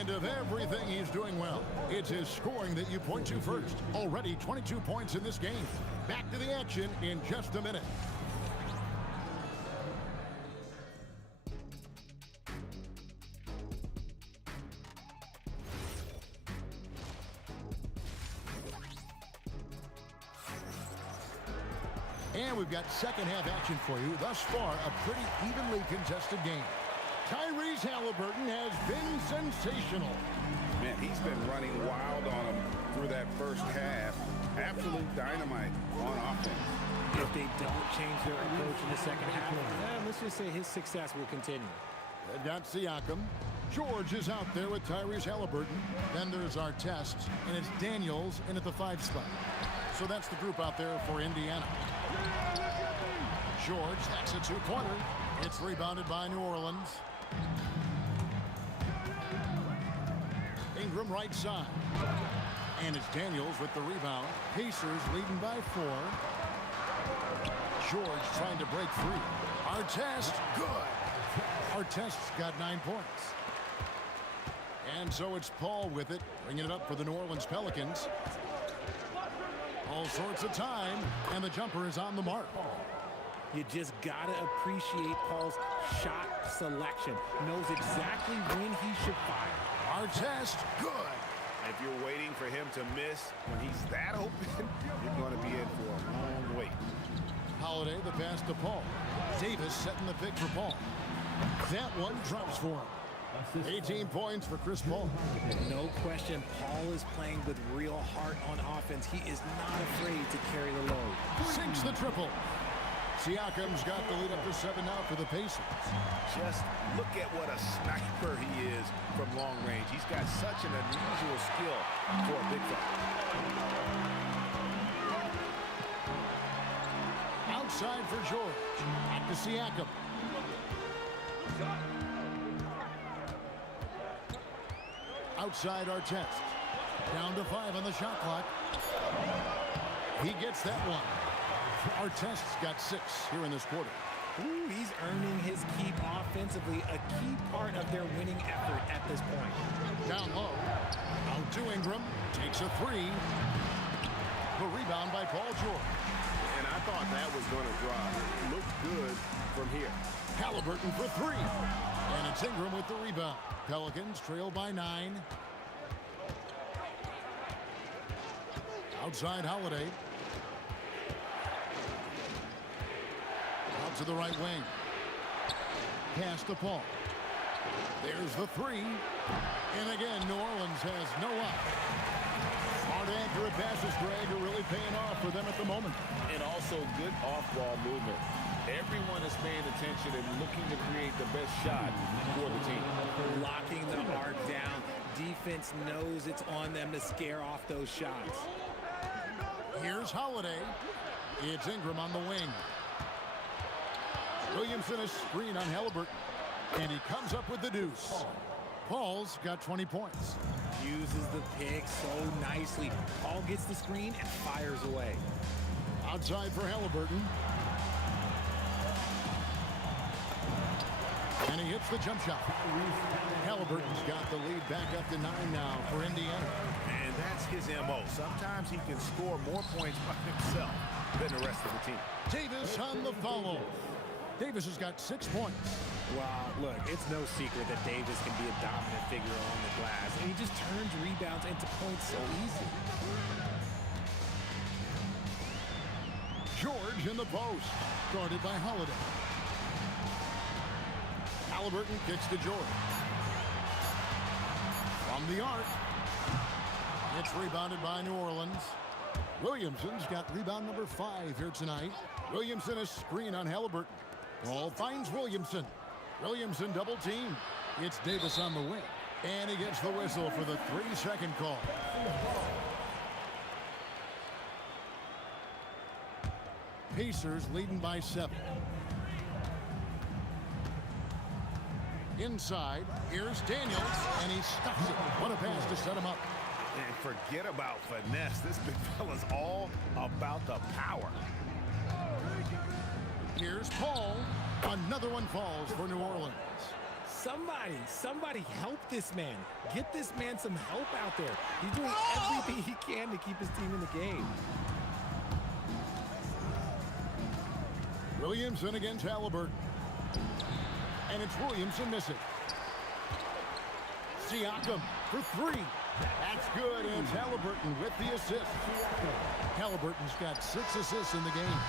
And of everything he's doing well, it's his scoring that you point to first. Already 22 points in this game. Back to the action in just a minute. And we've got second half action for you. Thus far, a pretty evenly contested game. Tyrese Halliburton has been sensational. Man, he's been running wild on him through that first half. Absolute dynamite on offense. If they don't change their approach in the second half, let's just say his success will continue. They've got Siakam. George is out there with Tyrese Halliburton. Then there's our test, and it's Daniels in at the 5 spot. So that's the group out there for Indiana. George, that's a 2-pointer. It's rebounded by New Orleans. Ingram right side. And it's Daniels with the rebound. Pacers leading by 4. George trying to break free. Artest, good. Artest's got 9 points. And so it's Paul with it, bringing it up for the New Orleans Pelicans. All sorts of time, and the jumper is on the mark. You just got to appreciate Paul's shot selection. Knows exactly when he should fire. Artest, good. If you're waiting for him to miss when he's that open, you're going to be in for a long wait. Holiday, the pass to Paul. Davis setting the pick for Paul. That one drops for him. 18 points for Chris Paul. No question, Paul is playing with real heart on offense. He is not afraid to carry the load. Sinks the triple. Siakam's got the lead up to 7 now for the Pacers. Just look at what a sniper he is from long range. He's got such an unusual skill for a big fella. Outside for George. Back to Siakam. Outside Artest. Down to 5 on the shot clock. He gets that one. Artest's got 6 here in this quarter. Ooh, he's earning his keep offensively, a key part of their winning effort at this point. Down low. Out to Ingram. Takes a 3. The rebound by Paul George. And I thought that was going to drop. It looked good from here. Halliburton for 3. And it's Ingram with the rebound. Pelicans trail by 9. Outside Holiday. Out to the right wing. Pass to Paul. There's the 3. And again, New Orleans has no up. Smart accurate passes, Greg, are really paying off for them at the moment. And also good off-ball movement. Everyone is paying attention and looking to create the best shot for the team. Locking the arc down. Defense knows it's on them to scare off those shots. Here's Holiday. It's Ingram on the wing. Williamson a screen on Halliburton. And he comes up with the deuce. Paul's got 20 points. Uses the pick so nicely. Paul gets the screen and fires away. Outside for Halliburton. And he hits the jump shot. Halliburton's got the lead back up to 9 now for Indiana. And that's his MO. Sometimes he can score more points by himself than the rest of the team. Davis on the follow. Davis has got 6 points. Wow, look, it's no secret that Davis can be a dominant figure on the glass, and he just turns rebounds into points so easy. George in the post, guarded by Holiday. Halliburton kicks to George. From the arc. It's rebounded by New Orleans. Williamson's got rebound number 5 here tonight. Williamson a screen on Halliburton. Paul finds Williamson. Williamson double team. It's Davis on the wing. And he gets the whistle for the 3-second call. Pacers leading by 7. Inside, here's Daniels, and he stuffs it. What a pass to set him up. And forget about finesse. This big fella's all about the power. Here's Paul. Another one falls for New Orleans. Somebody help this man. Get this man some help out there. He's doing everything he can to keep his team in the game. Williamson against Halliburton. And it's Williamson missing. Siakam for 3. That's good, and it's Halliburton with the assist. Halliburton's got 6 assists in the game.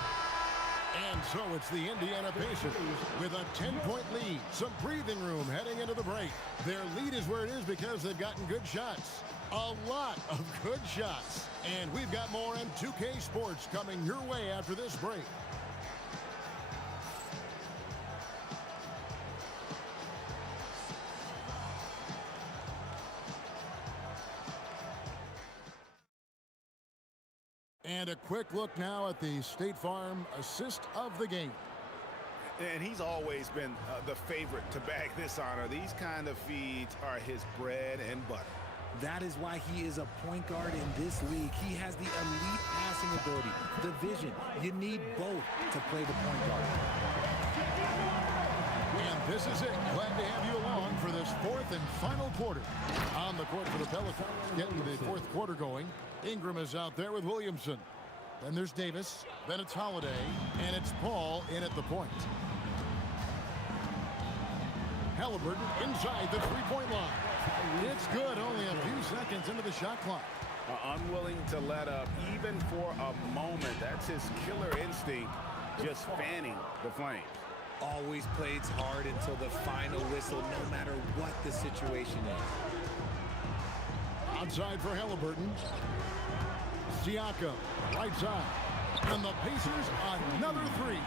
And so it's the Indiana Pacers with a 10-point lead. Some breathing room heading into the break. Their lead is where it is because they've gotten good shots. A lot of good shots. And we've got more M2K Sports coming your way after this break. And a quick look now at the State Farm assist of the game. And he's always been the favorite to bag this honor. These kind of feeds are his bread and butter. That is why he is a point guard in this league. He has the elite passing ability, the vision. You need both to play the point guard. And this is it. Glad to have you along for this 4th and final quarter. On the court for the Pelicans, getting the 4th quarter going. Ingram is out there with Williamson. Then there's Davis. Then it's Holiday. And it's Paul in at the point. Halliburton inside the 3-point line. It's good. Only a few seconds into the shot clock. Unwilling to let up even for a moment. That's his killer instinct, just fanning the flames. Always plays hard until the final whistle, no matter what the situation is. Outside for Halliburton. Siakam, right side. And the Pacers, another 3.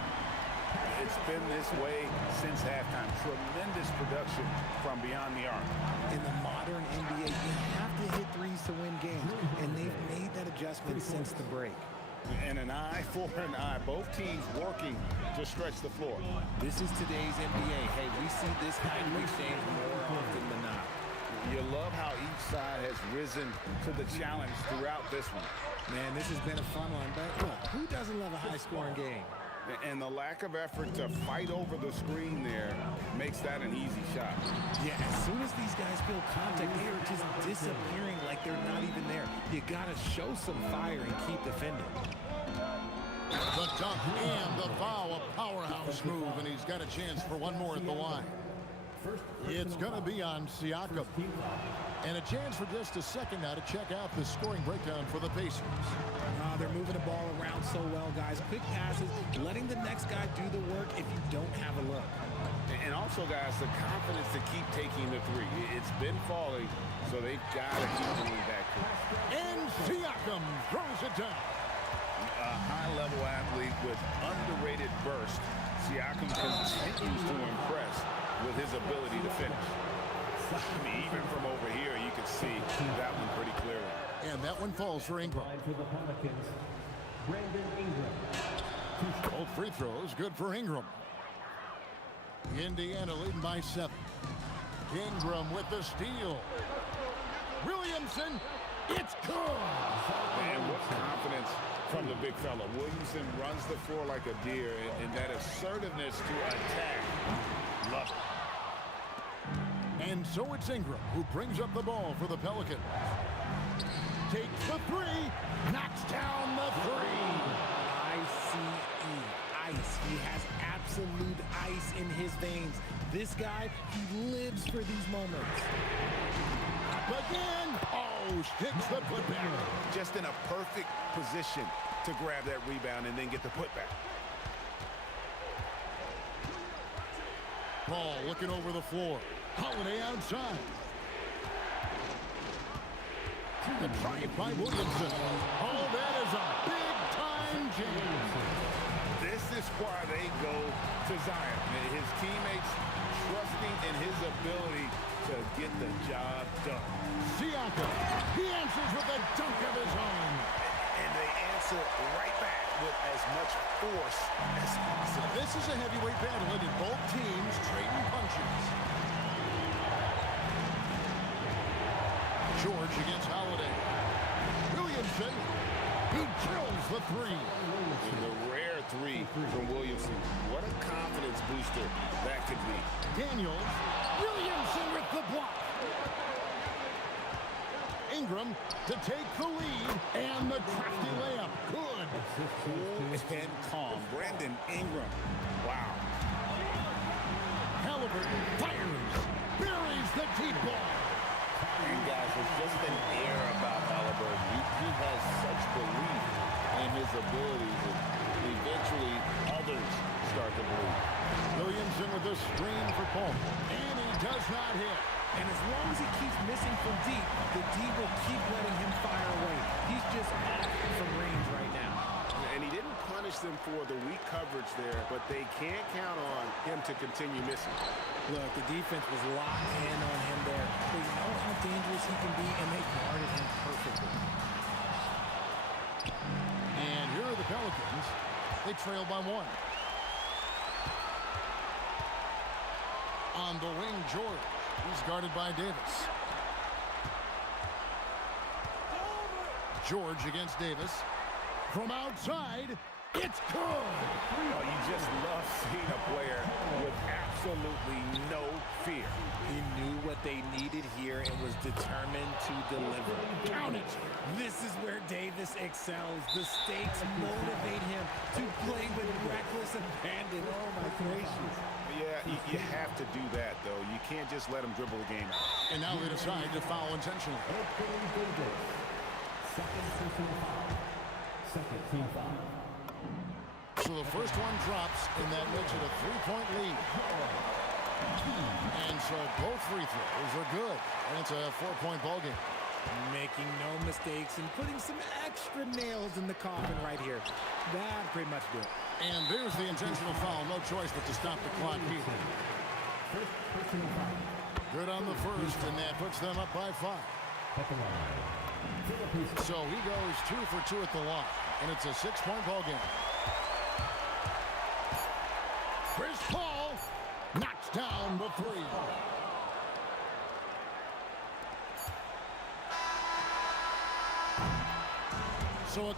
It's been this way since halftime. Tremendous production from beyond the arc. In the modern NBA, you have to hit threes to win games, and they've made that adjustment since the break. And an eye for an eye. Both teams working to stretch the floor. This is today's NBA. Hey, we see this kind of exchange more often than not. You love how each side has risen to the challenge throughout this one. Man, this has been a fun one, but look, who doesn't love a high-scoring game? And the lack of effort to fight over the screen there makes that an easy shot. Yeah, as soon as these guys feel contact, they are just disappearing like they're not even there. You gotta show some fire and keep defending. The dunk and the foul, a powerhouse move, and he's got a chance for one more at the line. It's going to be on Siakam. And a chance for just a second now to check out the scoring breakdown for the Pacers. They're moving the ball around so well, guys. Quick passes, letting the next guy do the work if you don't have a look. And also, guys, the confidence to keep taking the 3. It's been falling, so they've got to keep moving back to it. And Siakam throws it down. A high-level athlete with underrated burst. Siakam continues to impress with his ability to finish. I mean, even from over here, you can see that one pretty clearly. And that one falls for Ingram. For the Pelicans, Brandon Ingram. Both free throws good for Ingram. Indiana leading by 7. Ingram with the steal. Williamson, it's good. And what confidence from the big fella. Williamson runs the floor like a deer, and that assertiveness to attack. Love it. And so it's Ingram who brings up the ball for the Pelicans. Takes the 3, knocks down the 3. ICE, ice. He has absolute ice in his veins. This guy, he lives for these moments. Again, hits the putback. Just in a perfect position to grab that rebound and then get the putback. Ball looking over the floor. Holiday outside. The drive by Williamson. Oh, that is a big-time jam. This is why they go to Zion. His teammates trusting in his ability to get the job done. Siakam, he answers with a dunk of his own. And they answer right back with as much force as possible. This is a heavyweight battle, and both teams trading punches. George against Holiday. Williamson, he drills the 3. The rare 3 from Williamson. What a confidence booster that could be. Daniels, Williamson with the block. Ingram to take the lead, and the crafty layup. Good. Cool and calm. Brandon Ingram. Wow. Halliburton fires, buries the deep ball. And guys, there's just an air about Halliburton. He has such belief in his abilities, and eventually others start to believe. Williamson with a screen for Paul, and he does not hit. And as long as he keeps missing from deep, the D will keep letting him fire away. He's just off from range right now. And he didn't punish them for the weak coverage there, but they can't count on him to continue missing. Look, the defense was locked in on him there. They know how dangerous he can be, and they guarded him perfectly. And here are the Pelicans. They trail by 1. On the wing, George. He's guarded by Davis. George against Davis. From outside, it's good. Oh, you just love seeing a player with absolutely no fear. He knew what they needed here and was determined to deliver. Count it. This is where Davis excels. The stakes motivate him to play with reckless abandon. Oh, my gracious. Yeah, you have to do that, though. You can't just let him dribble the game out. And now they decide to foul intentionally. Second team foul. So the first one drops, and that makes it a 3-point lead. And so both free throws are good. And it's a 4-point ballgame. Making no mistakes and putting some extra nails in the coffin right here. That pretty much did it. And there's the intentional foul. No choice but to stop the clock here. Good on the first, and that puts them up by 5. So he goes 2 for 2 at the line, and it's a 6-point ballgame. Chris Paul knocks down the 3. So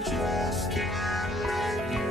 just can't let you.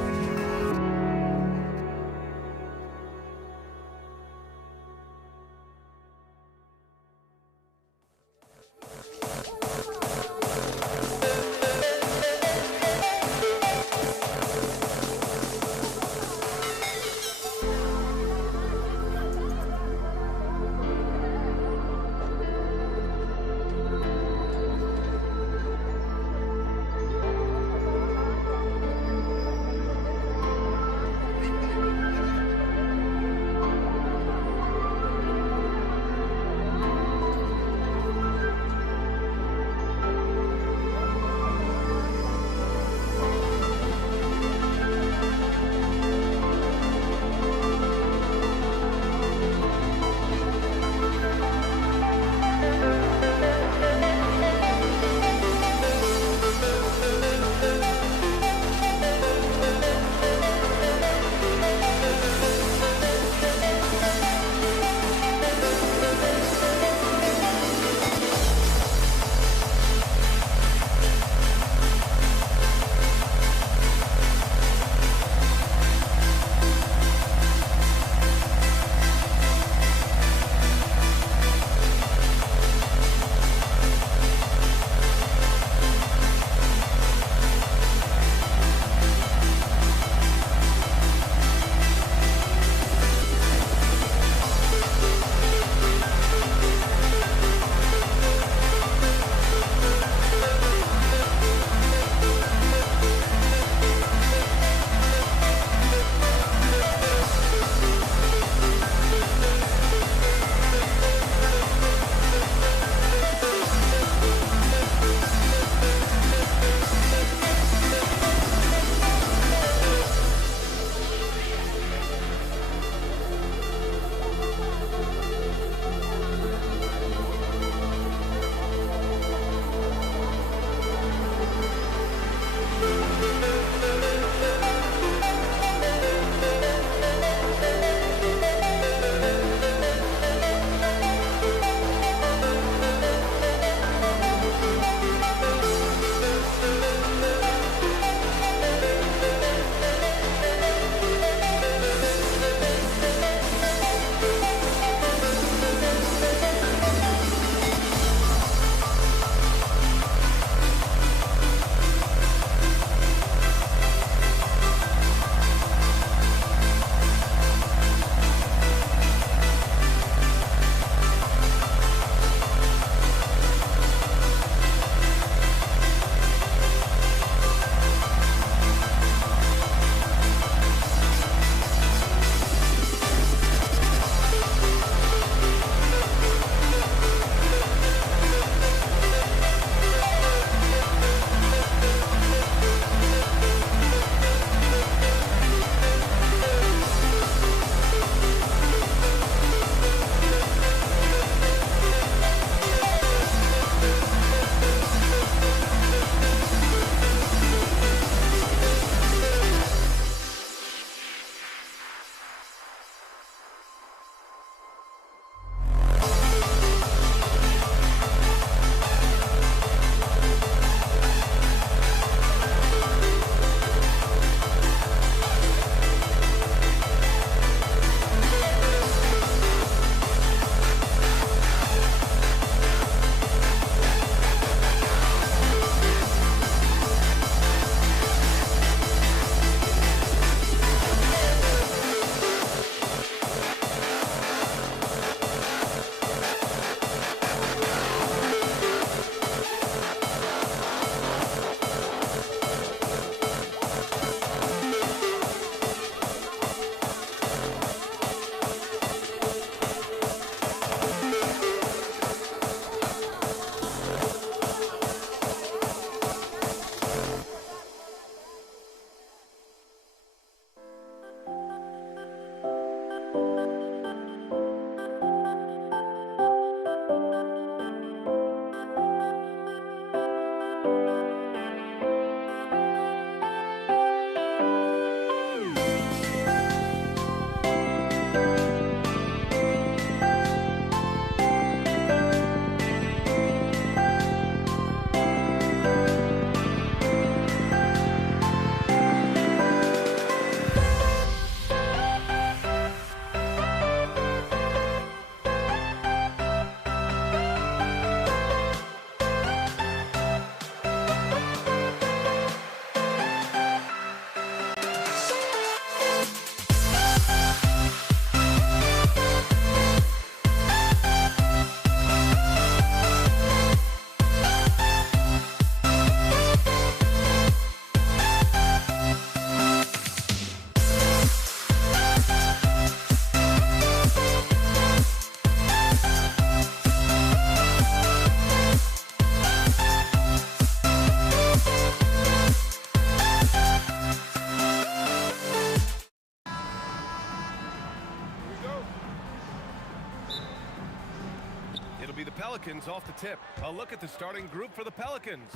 It'll be the Pelicans off the tip. A look at the starting group for the Pelicans.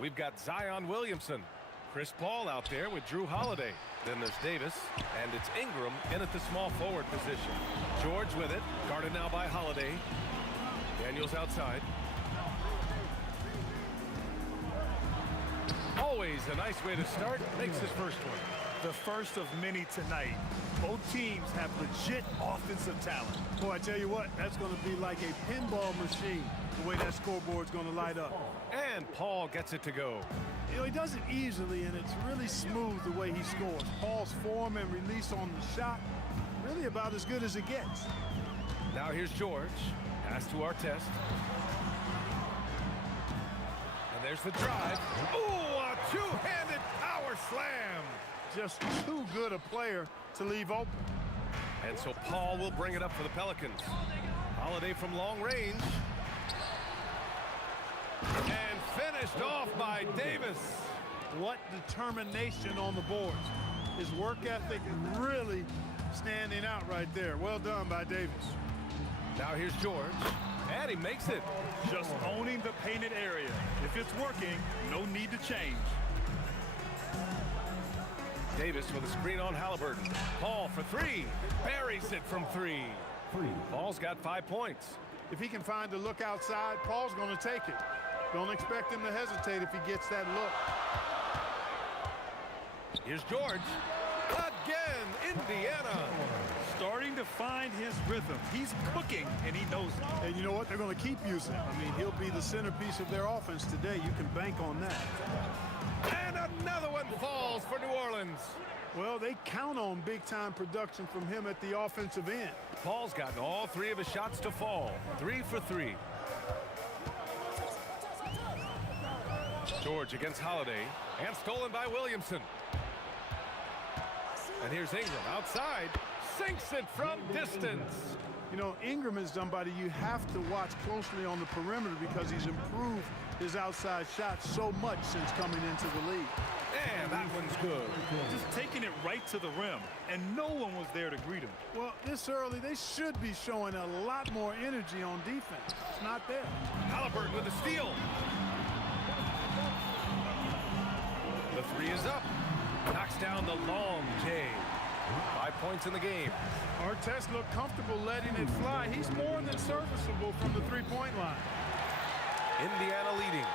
We've got Zion Williamson, Chris Paul out there with Drew Holiday. Then there's Davis, and it's Ingram in at the small forward position. George with it, guarded now by Holiday. Daniels outside. Always a nice way to start. Makes his first one. The first of many tonight. Both teams have legit offensive talent. Boy, I tell you what, that's going to be like a pinball machine, the way that scoreboard's going to light up. And Paul gets it to go. You know, he does it easily, and it's really smooth the way he scores. Paul's form and release on the shot, really about as good as it gets. Now here's George. Pass to Artest. And there's the drive. Ooh, a two-handed power slam. Just too good a player to leave open. And so Paul will bring it up for the Pelicans. Holiday from long range. And finished off by Davis. What determination on the boards. His work ethic really standing out right there. Well done by Davis. Now here's George. And he makes it. Just owning the painted area. If it's working, no need to change. Davis with a screen on Halliburton. Paul for three. Buries it from three. Paul's got 5 points. If he can find the look outside, Paul's going to take it. Don't expect him to hesitate if he gets that look. Here's George. Again, Indiana. Starting to find his rhythm. He's cooking, and he knows it. And you know what? They're going to keep using him. I mean, he'll be the centerpiece of their offense today. You can bank on that. And another one falls for New Orleans. Well, they count on big-time production from him at the offensive end. Paul's gotten all 3 of his shots to fall. 3 for 3. George against Holiday. And stolen by Williamson. And here's Ingram outside. Sinks it from distance. You know, Ingram is somebody you have to watch closely on the perimeter because he's improved his outside shot so much since coming into the league. And that one's good. Just taking it right to the rim, and no one was there to greet him. Well, this early, they should be showing a lot more energy on defense. It's not there. Halliburton with the steal. The 3 is up. Knocks down the long J. 5 points in the game. Artest looked comfortable letting it fly. He's more than serviceable from the three-point line. Indiana leading.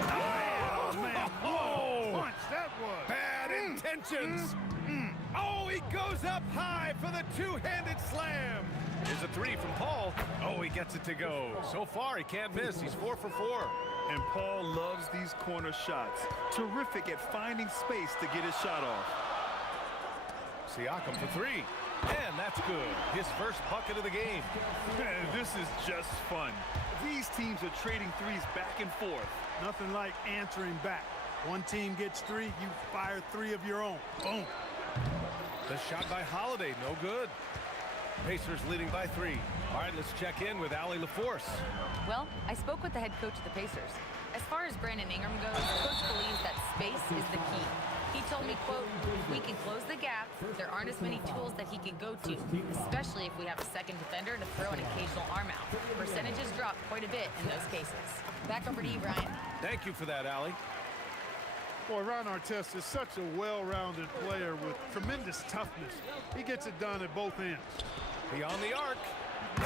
Oh, man. Oh, Punch, that was. bad intentions. Oh, he goes up high for the two-handed slam. Here's a 3 from Paul. Oh, he gets it to go. So far, he can't miss. He's 4 for 4. And Paul loves these corner shots. Terrific at finding space to get his shot off. Siakam for 3. And that's good. His first bucket of the game. This is just fun. These teams are trading threes back and forth. Nothing like answering back. One team gets 3, you fire 3 of your own. Boom. The shot by Holiday, no good. Pacers leading by 3. All right, let's check in with Allie LaForce. Well, I spoke with the head coach of the Pacers. As far as Brandon Ingram goes, coach believes that space is the key. He told me, quote, if we can close the gap, there aren't as many tools that he can go to, especially if we have a second defender to throw an occasional arm out. Percentages drop quite a bit in those cases. Back over to you, Brian. Thank you for that, Allie. Boy, Ron Artest is such a well-rounded player with tremendous toughness. He gets it done at both ends. Beyond the arc.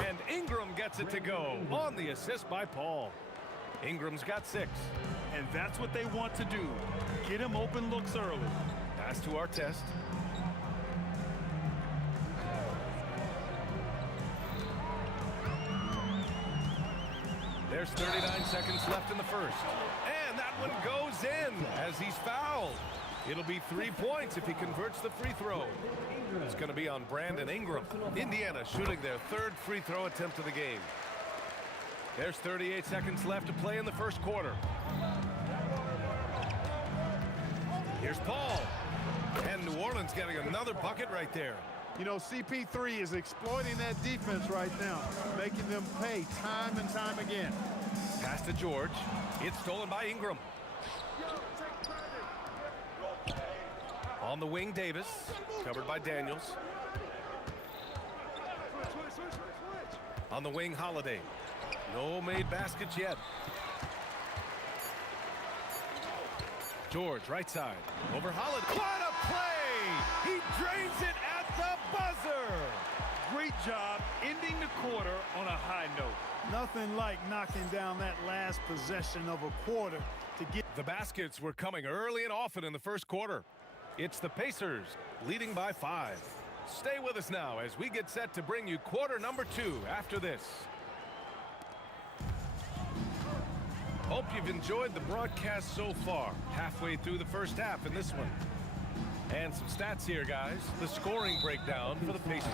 And Ingram gets it to go on the assist by Paul. Ingram's got 6. And that's what they want to do. Get him open looks early. Pass to Artest. There's 39 seconds left in the first. And that one goes in as he's fouled. It'll be 3 points if he converts the free throw. It's going to be on Brandon Ingram. Indiana shooting their 3rd free throw attempt of the game. There's 38 seconds left to play in the first quarter. Here's Paul. And New Orleans getting another bucket right there. You know, CP3 is exploiting that defense right now, making them pay time and time again. Pass to George. It's stolen by Ingram. On the wing, Davis. Covered by Daniels. On the wing, Holiday. No made baskets yet. George, right side. Over Holiday. What a play! He drains it at the buzzer! Great job ending the quarter on a high note. Nothing like knocking down that last possession of a quarter to get. The baskets were coming early and often in the first quarter. It's the Pacers leading by 5. Stay with us now as we get set to bring you quarter number 2 after this. Hope you've enjoyed the broadcast so far. Halfway through the first half in this one. And some stats here, guys. The scoring breakdown for the Pacers.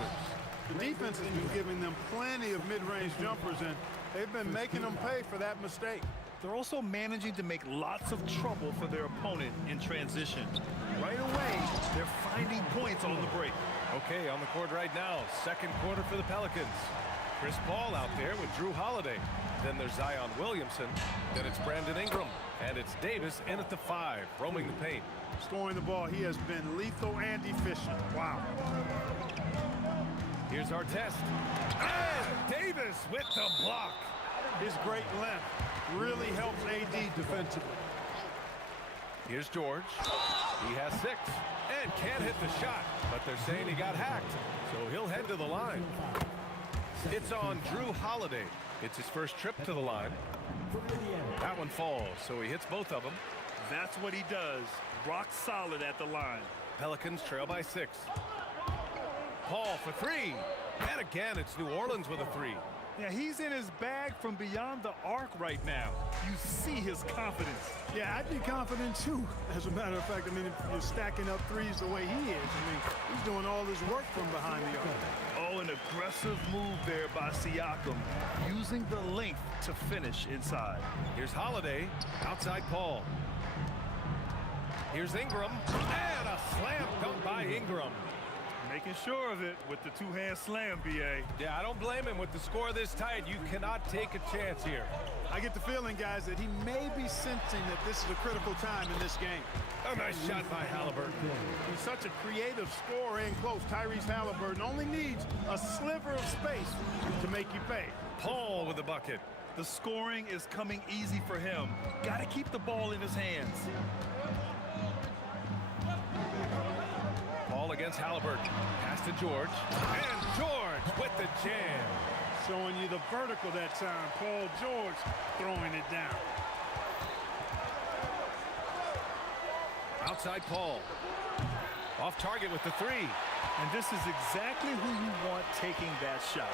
The defense has been giving them plenty of mid-range jumpers, and they've been making them pay for that mistake. They're also managing to make lots of trouble for their opponent in transition. Right away, they're finding points on the break. Okay, on the court right now, second quarter for the Pelicans. Chris Paul out there with Drew Holiday. Then there's Zion Williamson. Then it's Brandon Ingram. And it's Davis in at the 5, roaming the paint. Scoring the ball, he has been lethal and efficient. Wow. Here's our test. And Davis with the block. His great length really helps AD defensively. Here's George. He has 6 and can't hit the shot, but they're saying he got hacked, so he'll head to the line. It's on Drew Holiday. It's his first trip to the line. That one falls, so he hits both of them. That's what he does. Rock solid at the line. Pelicans trail by 6. Paul for 3. And again, it's New Orleans with a 3. Yeah, he's in his bag from beyond the arc right now. You see his confidence. Yeah, I'd be confident too. As a matter of fact, I mean, if you're stacking up threes the way he is, I mean, he's doing all his work from behind the arc. Oh, an aggressive move there by Siakam, using the length to finish inside. Here's Holiday, outside Paul. Here's Ingram, and a slam dunk by Ingram. Making sure of it with the two-hand slam, B.A. Yeah, I don't blame him. With the score this tight, you cannot take a chance here. I get the feeling, guys, that he may be sensing that this is a critical time in this game. A nice shot by Halliburton. He's such a creative scorer in close. Tyrese Halliburton only needs a sliver of space to make you pay. Paul with the bucket. The scoring is coming easy for him. Got to keep the ball in his hands. Paul against Halliburton. Pass to George. And George with the jam. Showing you the vertical that time. Paul George throwing it down. Outside Paul. Off target with the 3. And this is exactly who you want taking that shot.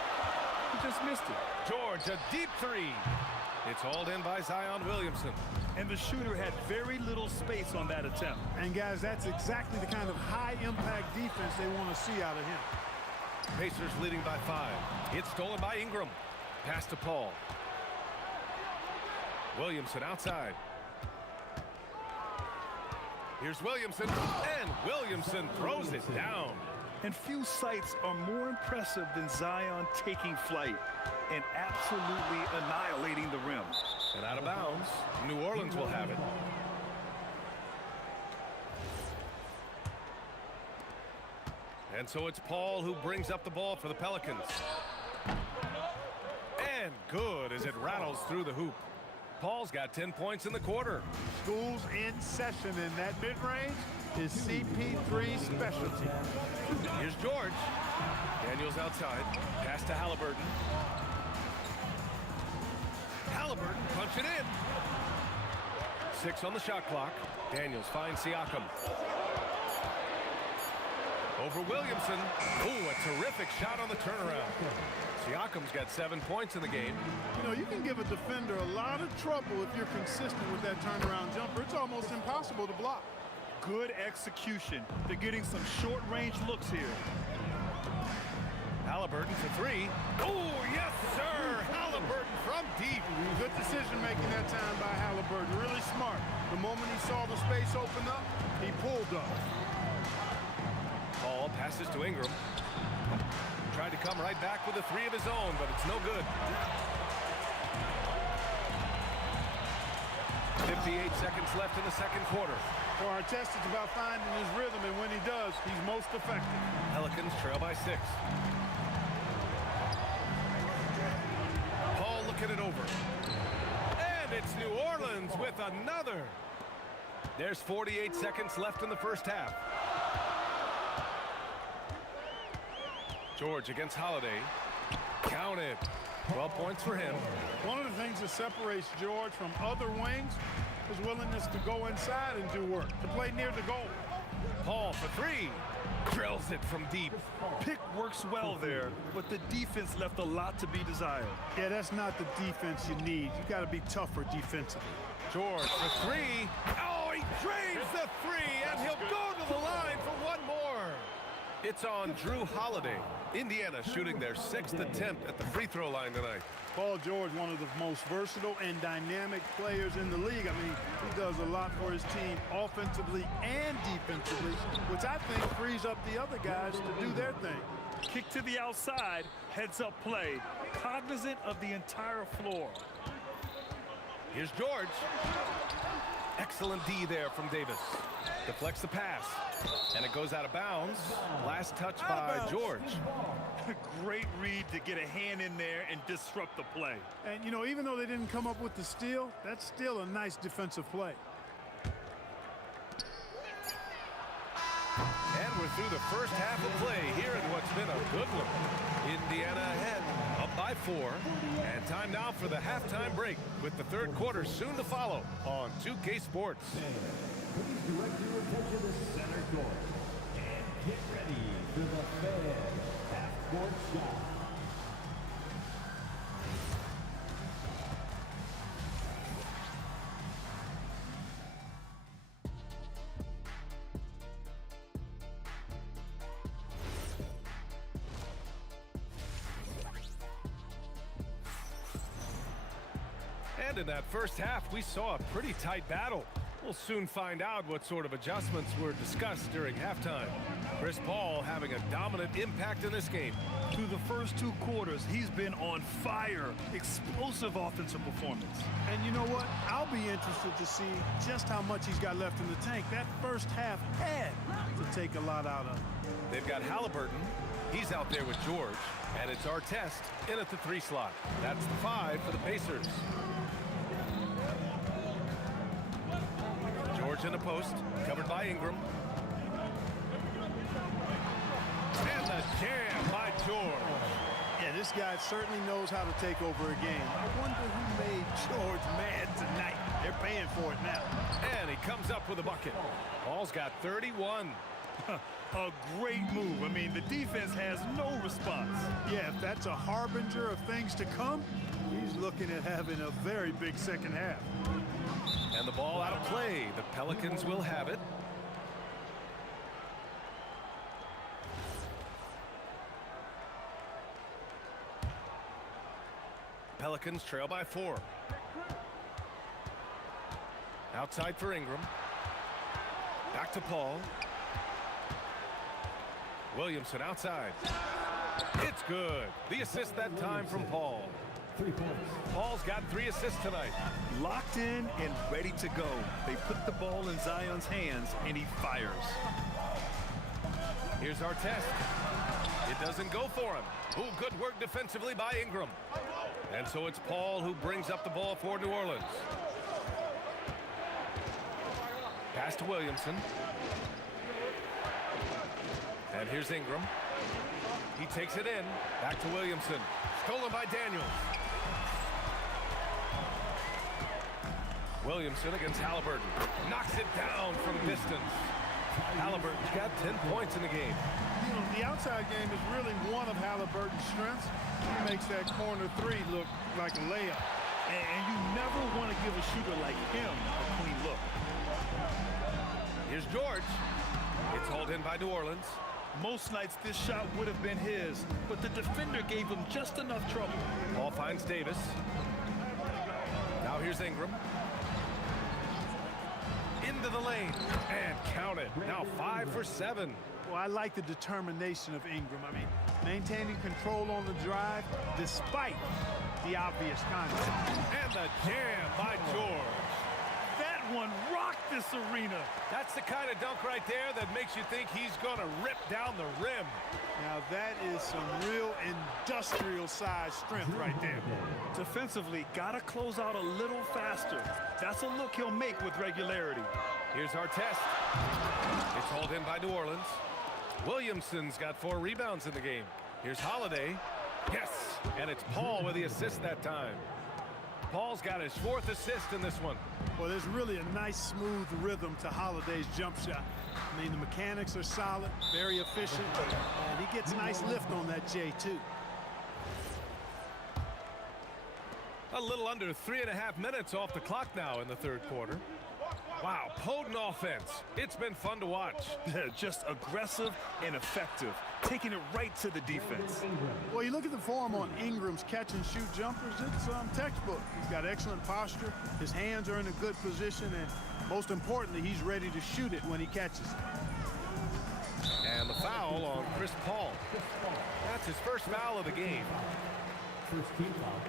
He just missed it. George, a deep 3. It's hauled in by Zion Williamson. And the shooter had very little space on that attempt. And guys, that's exactly the kind of high-impact defense they want to see out of him. Pacers leading by 5. It's stolen by Ingram. Pass to Paul. Williamson outside. Here's Williamson, and Williamson throws it down. And few sights are more impressive than Zion taking flight and absolutely annihilating the rim. And out of bounds, New Orleans will have it. And so it's Paul who brings up the ball for the Pelicans. And good as it rattles through the hoop. Paul's got 10 points in the quarter. School's in session, in that mid-range is CP3's specialty. Here's George. Daniels outside. Pass to Halliburton. Halliburton punching in. 6 on the shot clock. Daniels finds Siakam. Over Williamson. Ooh, a terrific shot on the turnaround. Siakam's got 7 points in the game. You know, you can give a defender a lot of trouble if you're consistent with that turnaround jumper. It's almost impossible to block. Good execution. They're getting some short-range looks here. Halliburton for 3. Oh, yes, sir! Halliburton from deep. Good decision-making that time by Halliburton. Really smart. The moment he saw the space open up, he pulled up. Paul passes to Ingram. Tried to come right back with a 3 of his own, but it's no good. 58 seconds left in the second quarter. For our test, it's about finding his rhythm, and when he does, he's most effective. Pelicans trail by 6. knocking it over. And it's New Orleans with another. There's 48 seconds left in the first half. George against Holiday. Counted. 12 points for him. One of the things that separates George from other wings is willingness to go inside and do work, to play near the goal. Paul for three. Drills it from deep. Pick works well there, but the defense left a lot to be desired. Yeah, that's not the defense you need. You got to be tougher defensively. George for three. Oh, he drains the three, and he'll go to the line for one more. It's on Drew Holiday. Indiana shooting their 6th attempt at the free throw line tonight. Paul George, one of the most versatile and dynamic players in the league. I mean, he does a lot for his team offensively and defensively, which I think frees up the other guys to do their thing. Kick to the outside, heads-up play, cognizant of the entire floor. Here's George. Excellent D there from Davis. Deflects the pass, and it goes out of bounds. Last touch by George. Great read to get a hand in there and disrupt the play. And, you know, even though they didn't come up with the steal, that's still a nice defensive play. And we're through the first half of play here in what's been a good one. Indiana ahead, up by 4. And time now for the halftime break, with the third quarter soon to follow on 2K Sports. Please direct your attention to center court and get ready for the Fed half-court shot. And in that first half, we saw a pretty tight battle. We'll soon find out what sort of adjustments were discussed during halftime. Chris Paul having a dominant impact in this game. Through the first 2 quarters, he's been on fire. Explosive offensive performance. And you know what? I'll be interested to see just how much he's got left in the tank. That first half had to take a lot out of him. They've got Halliburton. He's out there with George. And it's Artest in at the 3 slot. That's the 5 for the Pacers. George in the post, covered by Ingram. And the jam by George. Yeah, this guy certainly knows how to take over a game. I wonder who made George mad tonight. They're paying for it now. And he comes up with a bucket. Paul's got 31. A great move. I mean, the defense has no response. Yeah, if that's a harbinger of things to come, he's looking at having a very big second half. And the ball out of play. The Pelicans will have it. Pelicans trail by 4. Outside for Ingram. Back to Paul. Williamson outside. It's good. The assist that time from Paul. 3 points. Paul's got 3 assists tonight. Locked in and ready to go. They put the ball in Zion's hands, and he fires. Here's Artest. It doesn't go for him. Ooh, good work defensively by Ingram. And so it's Paul who brings up the ball for New Orleans. Pass to Williamson. And here's Ingram. He takes it in. Back to Williamson. Stolen by Daniels. Williamson against Halliburton. Knocks it down from distance. Halliburton's got 10 points in the game. You know, the outside game is really one of Halliburton's strengths. He makes that corner 3 look like a layup. And you never want to give a shooter like him a clean look. Here's George. It's hauled in by New Orleans. Most nights this shot would have been his, but the defender gave him just enough trouble. Ball finds Davis. Now here's Ingram. Into the lane. And count it. Now 5 for 7. Well, I like the determination of Ingram. I mean, maintaining control on the drive despite the obvious contact. And the jam by George. That one rocked this arena. That's the kind of dunk right there that makes you think he's going to rip down the rim. Now that is some real industrial size strength right there. Defensively, gotta close out a little faster. That's a look he'll make with regularity. Here's our test. It's hauled in by New Orleans. Williamson's got 4 rebounds in the game. Here's Holiday. Yes, and it's Paul with the assist that time. Paul's got his 4th assist in this one. Well, there's really a nice smooth rhythm to Holiday's jump shot. I mean, the mechanics are solid, very efficient, and he gets a nice lift on that J2. A little under 3.5 minutes off the clock now in the third quarter. Wow, potent offense. It's been fun to watch. Just aggressive and effective, taking it right to the defense. Well, you look at the form on Ingram's catch-and-shoot jumpers, it's textbook. He's got excellent posture, his hands are in a good position, and most importantly, he's ready to shoot it when he catches it. And the foul on Chris Paul. That's his first foul of the game. First team foul.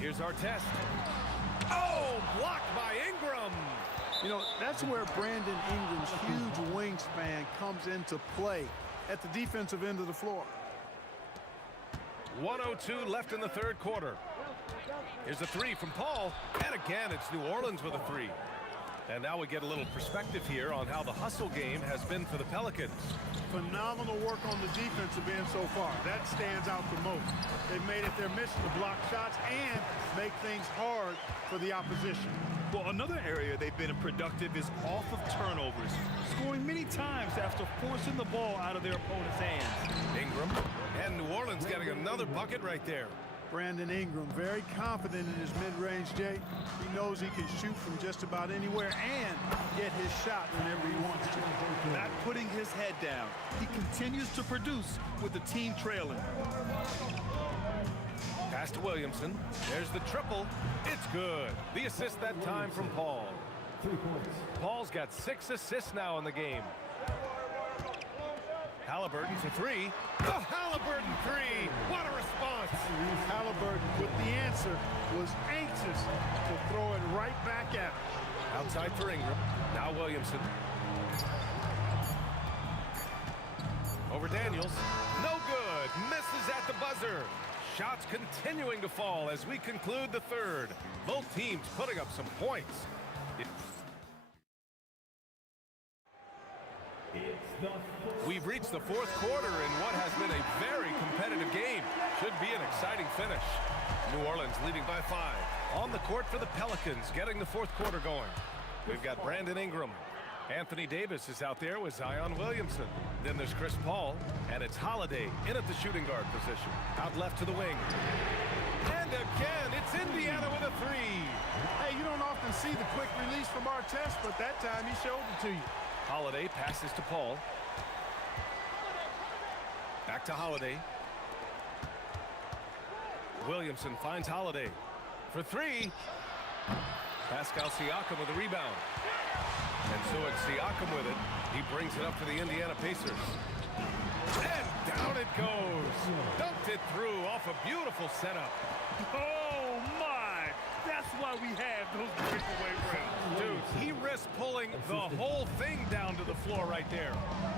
Here's our test. Oh, blocked by Ingram. You know, that's where Brandon Ingram's huge wingspan comes into play at the defensive end of the floor. 1:02 left in the third quarter. Here's a 3 from Paul. And again, it's New Orleans with a 3. And now we get a little perspective here on how the hustle game has been for the Pelicans. Phenomenal work on the defensive end so far. That stands out the most. They've made it their mission to block shots and make things hard for the opposition. Well, another area they've been productive is off of turnovers, scoring many times after forcing the ball out of their opponent's hands. Ingram, and New Orleans getting another bucket right there. Brandon Ingram, very confident in his mid-range, Jay. He knows he can shoot from just about anywhere and get his shot whenever he wants to. Not putting his head down. He continues to produce with the team trailing. Pass to Williamson. There's the triple. It's good. The assist that time from Paul. 3 points. Paul's got 6 assists now in the game. Halliburton for 3. The Halliburton 3. What a response. Halliburton with the answer was anxious to throw it right back at him. Outside for Ingram. Now Williamson. Over Daniels. No good. Misses at the buzzer. Shots continuing to fall as we conclude the third. Both teams putting up some points. We've reached the fourth quarter in what has been a very competitive game. Should be an exciting finish. New Orleans leading by 5. On the court for the Pelicans, getting the fourth quarter going. We've got Brandon Ingram. Anthony Davis is out there with Zion Williamson. Then there's Chris Paul, and it's Holiday in at the shooting guard position. Out left to the wing. And again, it's Indiana with a 3. Hey, you don't often see the quick release from Artest, but that time he showed it to you. Holiday passes to Paul. Back to Holiday. Williamson finds Holiday for 3. Pascal Siakam with a rebound. And so it's Siakam with it. He brings it up for the Indiana Pacers. And down it goes. Dunked it through off a beautiful setup. Oh, my. That's why we have those breakaway rounds. Dude, he risked pulling the whole thing down to the floor right there.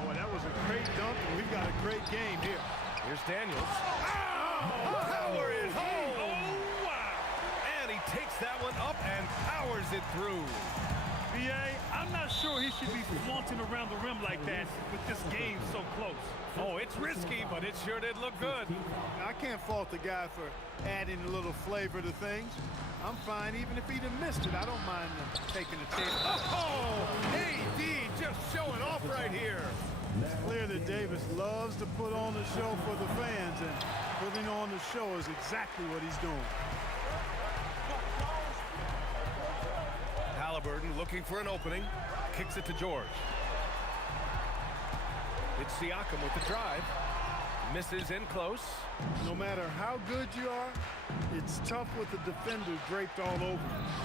Boy, that was a great dunk, and we've got a great game here. Here's Daniels. Oh, power it home. Oh, wow. And he takes that one up and powers it through. B.A., I'm not sure he should be flaunting around the rim like that with this game so close. Oh, it's risky, but it sure did look good. I can't fault the guy for adding a little flavor to things. I'm fine even if he'd have missed it. I don't mind him taking a chance. Oh, AD just showing off right here. It's clear that Davis loves to put on the show for the fans, and putting on the show is exactly what he's doing. Halliburton looking for an opening. Kicks it to George. It's Siakam with the drive. Misses in close. No matter how good you are, it's tough with the defender draped all over.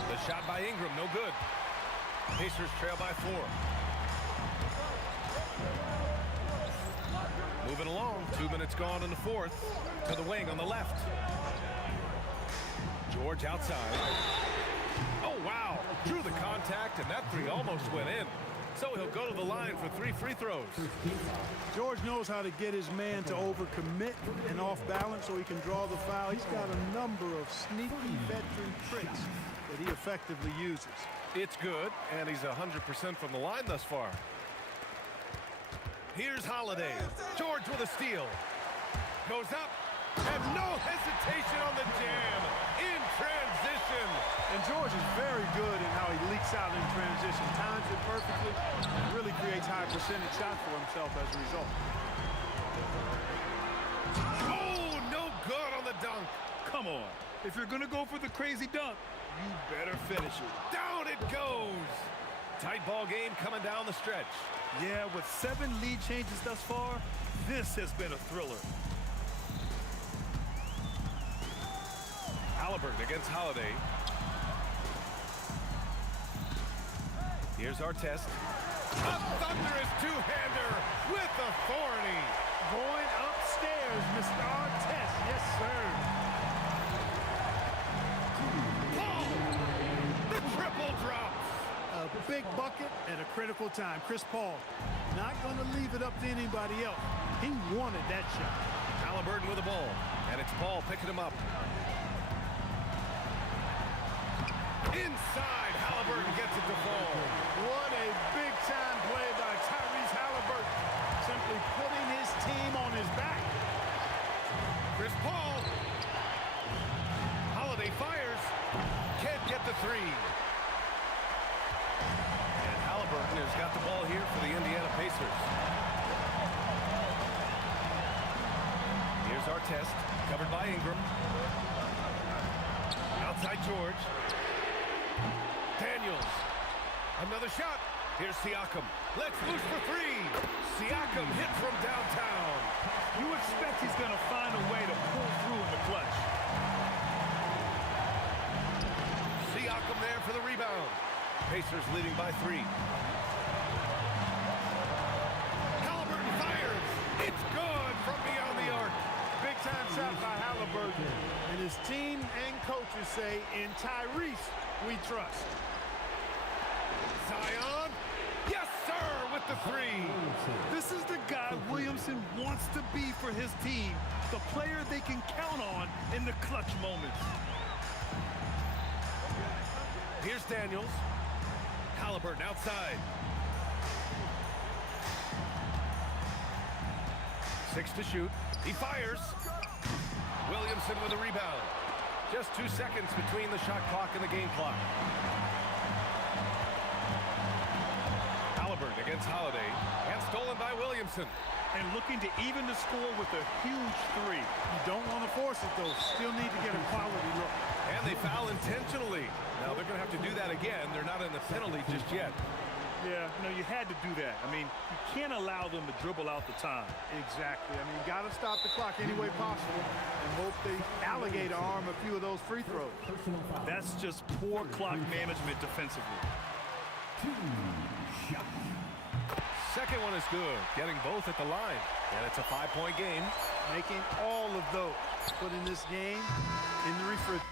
The shot by Ingram, no good. Pacers trail by 4. Moving along, 2 minutes gone in the fourth. To the wing on the left. George outside. Oh, wow. Drew the contact, and that three almost went in. So he'll go to the line for 3 free throws. George knows how to get his man to overcommit and off balance so he can draw the foul. He's got a number of sneaky veteran tricks that he effectively uses. It's good, and he's 100% from the line thus far. Here's Holiday. George with a steal. Goes up, and no hesitation on the jam. In transition. And George is very good in how he leaks out in transition. Times it perfectly and really creates high percentage shots for himself as a result. Oh, no good on the dunk. Come on. If you're going to go for the crazy dunk, you better finish it. Down it goes. Tight ball game coming down the stretch. Yeah, with 7 lead changes thus far, this has been a thriller. Halliburton against Holiday. Here's our test. A thunderous two-hander with authority. Going upstairs, Mr. Artest. Yes, sir. The triple drops. A big bucket at a critical time. Chris Paul not going to leave it up to anybody else. He wanted that shot. Halliburton with the ball, and it's Paul picking him up. Inside, Halliburton gets it to fall. What a big-time play by Tyrese Halliburton. Simply putting his team on his back. Chris Paul. Holiday fires. Can't get the three. And Halliburton has got the ball here for the Indiana Pacers. Here's our test. Covered by Ingram. Outside George. Daniels. Another shot. Here's Siakam. Let's loose for three. Siakam hit from downtown. You expect he's going to find a way to pull through in the clutch. Siakam there for the rebound. Pacers leading by 3. Halliburton fires. It's good from beyond the arc. Big-time shot by Halliburton. And his team and coaches say, in Tyrese, we trust. Zion. Yes, sir, with the 3. This is the guy Williamson wants to be for his team. The player they can count on in the clutch moments. Here's Daniels. Halliburton outside. 6 to shoot. He fires. Williamson with a rebound. Just 2 seconds between the shot clock and the game clock. Halliburton against Holiday. And stolen by Williamson. And looking to even the score with a huge 3. You don't want to force it, though. Still need to get a quality look. And they foul intentionally. Now they're going to have to do that again. They're not in the penalty just yet. Yeah, no, you had to do that. I mean, you can't allow them to dribble out the time. Exactly. I mean, you got to stop the clock any way possible and hope they alligator arm a few of those free throws. That's just poor clock management defensively. 2 shots. Second one is good. Getting both at the line. And it's a 5-point game. Making all of those. Putting this game in the refrigerator.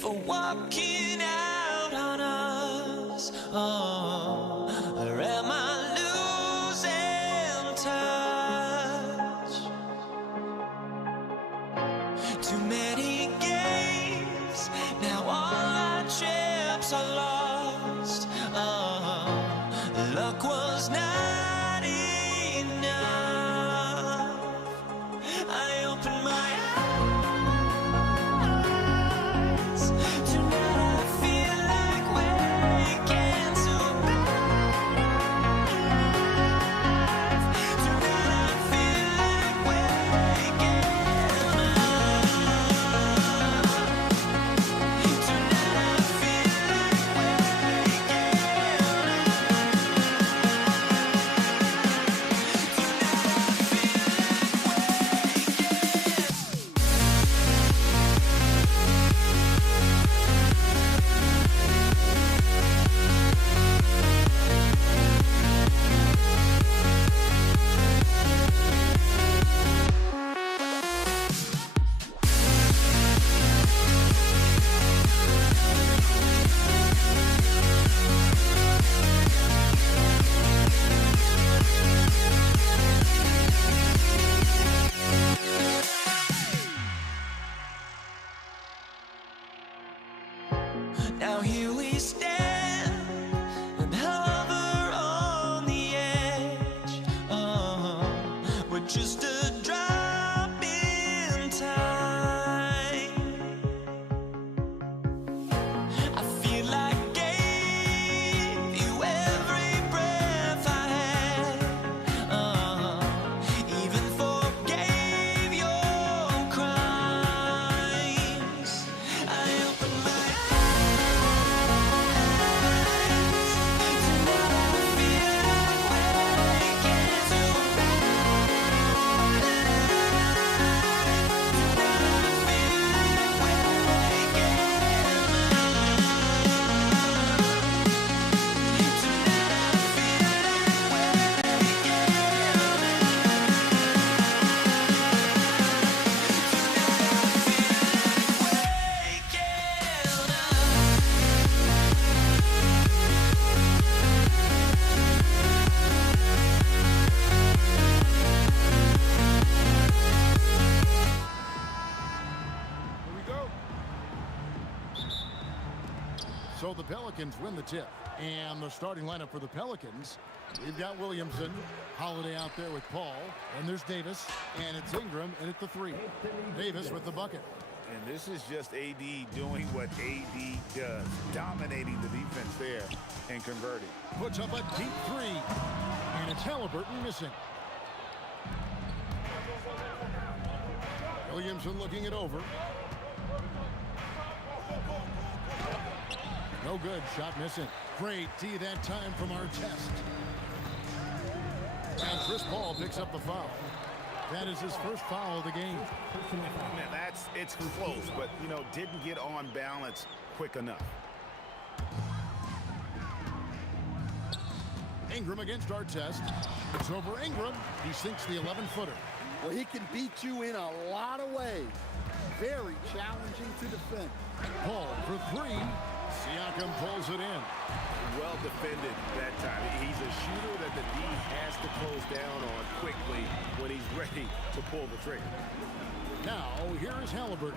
for walking out on us? Oh, or am I losing touch? Too many games, now all our chips are lost. Oh, luck was not enough. I opened my now here we stand and hover on the edge. Oh, we're just a drop in time. I feel like I gave you every breath I had. Even forgave your crimes. I opened my eyes. So the Pelicans win the tip. And the starting lineup for the Pelicans, we've got Williamson, Holiday out there with Paul, and there's Davis, and it's Ingram, and at the 3. Davis with the bucket. And this is just AD doing what AD does, dominating the defense there and converting. Puts up a deep 3, and it's Halliburton missing. Williamson looking it over. No good, shot missing. Great D that time from Artest. And Chris Paul picks up the foul. That is his first foul of the game. Man, it's close, but, you know, didn't get on balance quick enough. Ingram against Artest. It's over Ingram. He sinks the 11-footer. Well, he can beat you in a lot of ways. Very challenging to defend. Paul for 3. Siakam pulls it in. Well defended that time. He's a shooter that the D has to close down on quickly when he's ready to pull the trigger. Now, here is Halliburton.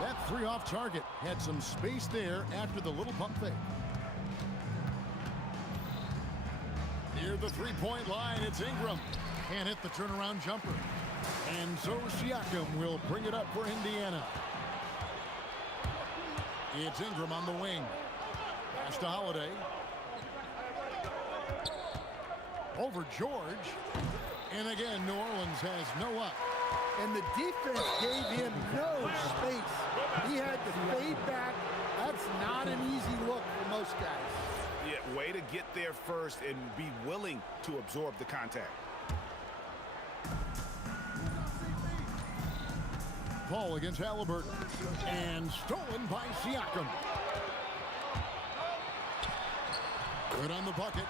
That 3 off target had some space there after the little pump fake. Near the 3-point line, it's Ingram. Can't hit the turnaround jumper. And so Siakam will bring it up for Indiana. It's Ingram on the wing. Pass to Holiday. Over George. And again, New Orleans has no up. And the defense gave him no space. He had to fade back. That's not an easy look for most guys. Yeah, way to get there first and be willing to absorb the contact. Paul against Halliburton. And stolen by Siakam. Good on the bucket.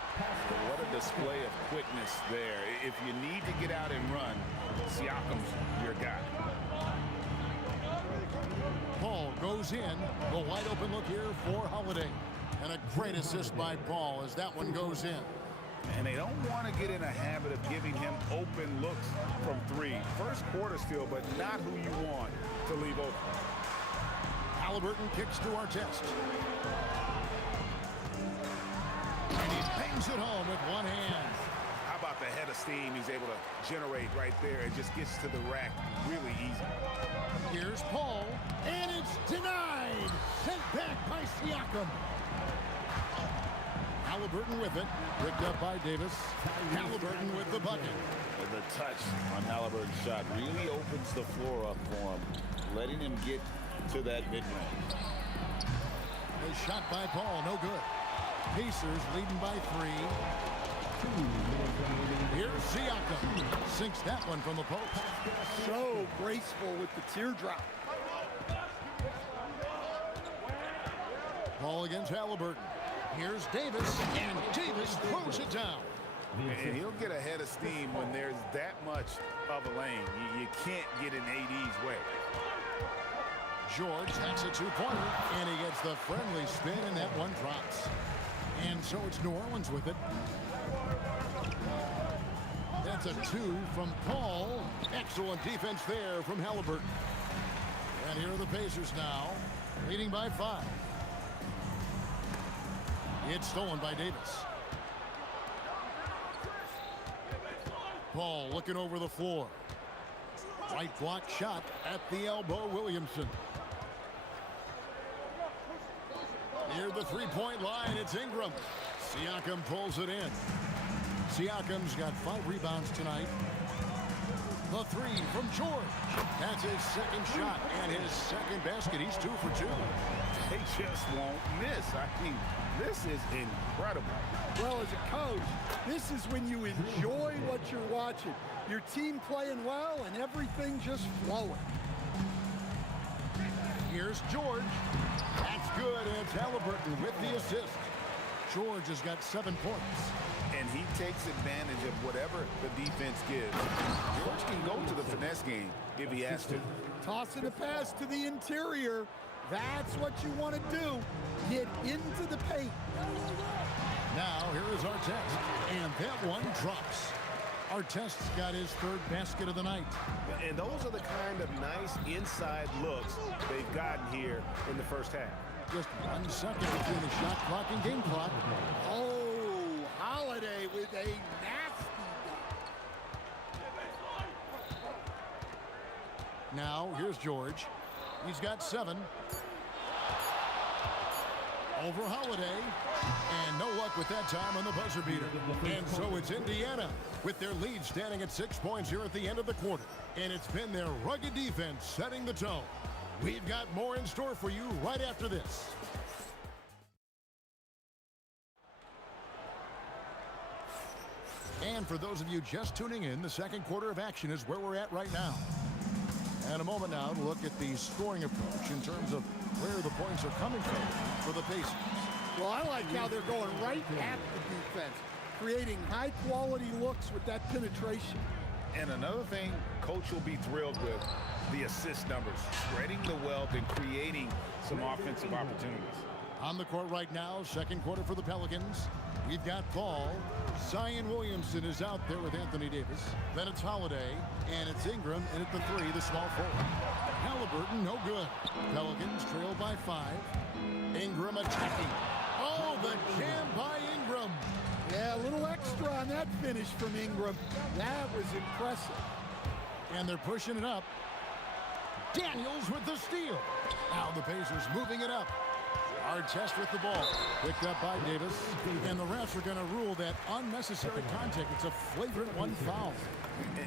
What a display of quickness there. If you need to get out and run, Siakam's your guy. Paul goes in. The wide open look here for Holiday. And a great assist by Paul as that one goes in. And they don't want to get in a habit of giving him open looks from 3. First quarter still, but not who you want to leave open. Halliburton kicks to Artest. And he bangs it home with one hand. How about the head of steam he's able to generate right there? It just gets to the rack really easy. Here's Paul, and it's denied. Sent back by Siakam. Halliburton with it. Picked up by Davis. Halliburton with the bucket. And the touch on Halliburton's shot really opens the floor up for him, letting him get to that mid-range. A shot by Paul, no good. Pacers leading by 3. Here's Siakam. Sinks that one from the post. So graceful with the teardrop. Paul against Halliburton. Here's Davis, and Davis throws it down. And he'll get a head of steam when there's that much of a lane. You can't get in AD's way. George hacks a 2-pointer, and he gets the friendly spin, and that one drops. And so it's New Orleans with it. That's a 2 from Paul. Excellent defense there from Halliburton. And here are the Pacers now, leading by 5. It's stolen by Davis. Paul looking over the floor. Right block shot at the elbow, Williamson. Near the 3-point line, it's Ingram. Siakam pulls it in. Siakam's got 5 rebounds tonight. The 3 from George. That's his second shot and his second basket. He's 2 for 2. They just won't miss. I mean, this is incredible. Well, as a coach, this is when you enjoy what you're watching. Your team playing well and everything just flowing. Here's George. That's good, and it's Halliburton with the assist. George has got 7 points. And he takes advantage of whatever the defense gives. George can go to the finesse game if he has to. Tossing a pass to the interior. That's what you want to do. Get into the paint. Now, here is Artest, and that one drops. Artest's got his third basket of the night. And those are the kind of nice inside looks they've gotten here in the first half. Just 1 second between the shot clock and game clock. Oh, Holiday with a nasty dunk. Now, here's George. He's got 7. Over Holiday. And no luck with that time on the buzzer beater. And so it's Indiana with their lead standing at 6 points here at the end of the quarter. And it's been their rugged defense setting the tone. We've got more in store for you right after this. And for those of you just tuning in, the second quarter of action is where we're at right now. And a moment now to look at the scoring approach in terms of where the points are coming from for the Pacers. Well, I like how they're going right at the defense, creating high-quality looks with that penetration. And another thing Coach will be thrilled with, the assist numbers, spreading the wealth and creating some offensive opportunities. On the court right now, second quarter for the Pelicans. We've got Paul. Zion Williamson is out there with Anthony Davis. Then it's Holiday, and it's Ingram in at the 3, the small forward. Halliburton, no good. Pelicans trail by 5. Ingram attacking. Oh, the jam by Ingram. Yeah, a little extra on that finish from Ingram. That was impressive. And they're pushing it up. Daniels with the steal. Now the Pacers moving it up. Artest with the ball. Picked up by Davis. And the refs are going to rule that unnecessary contact. It's a flagrant 1 foul.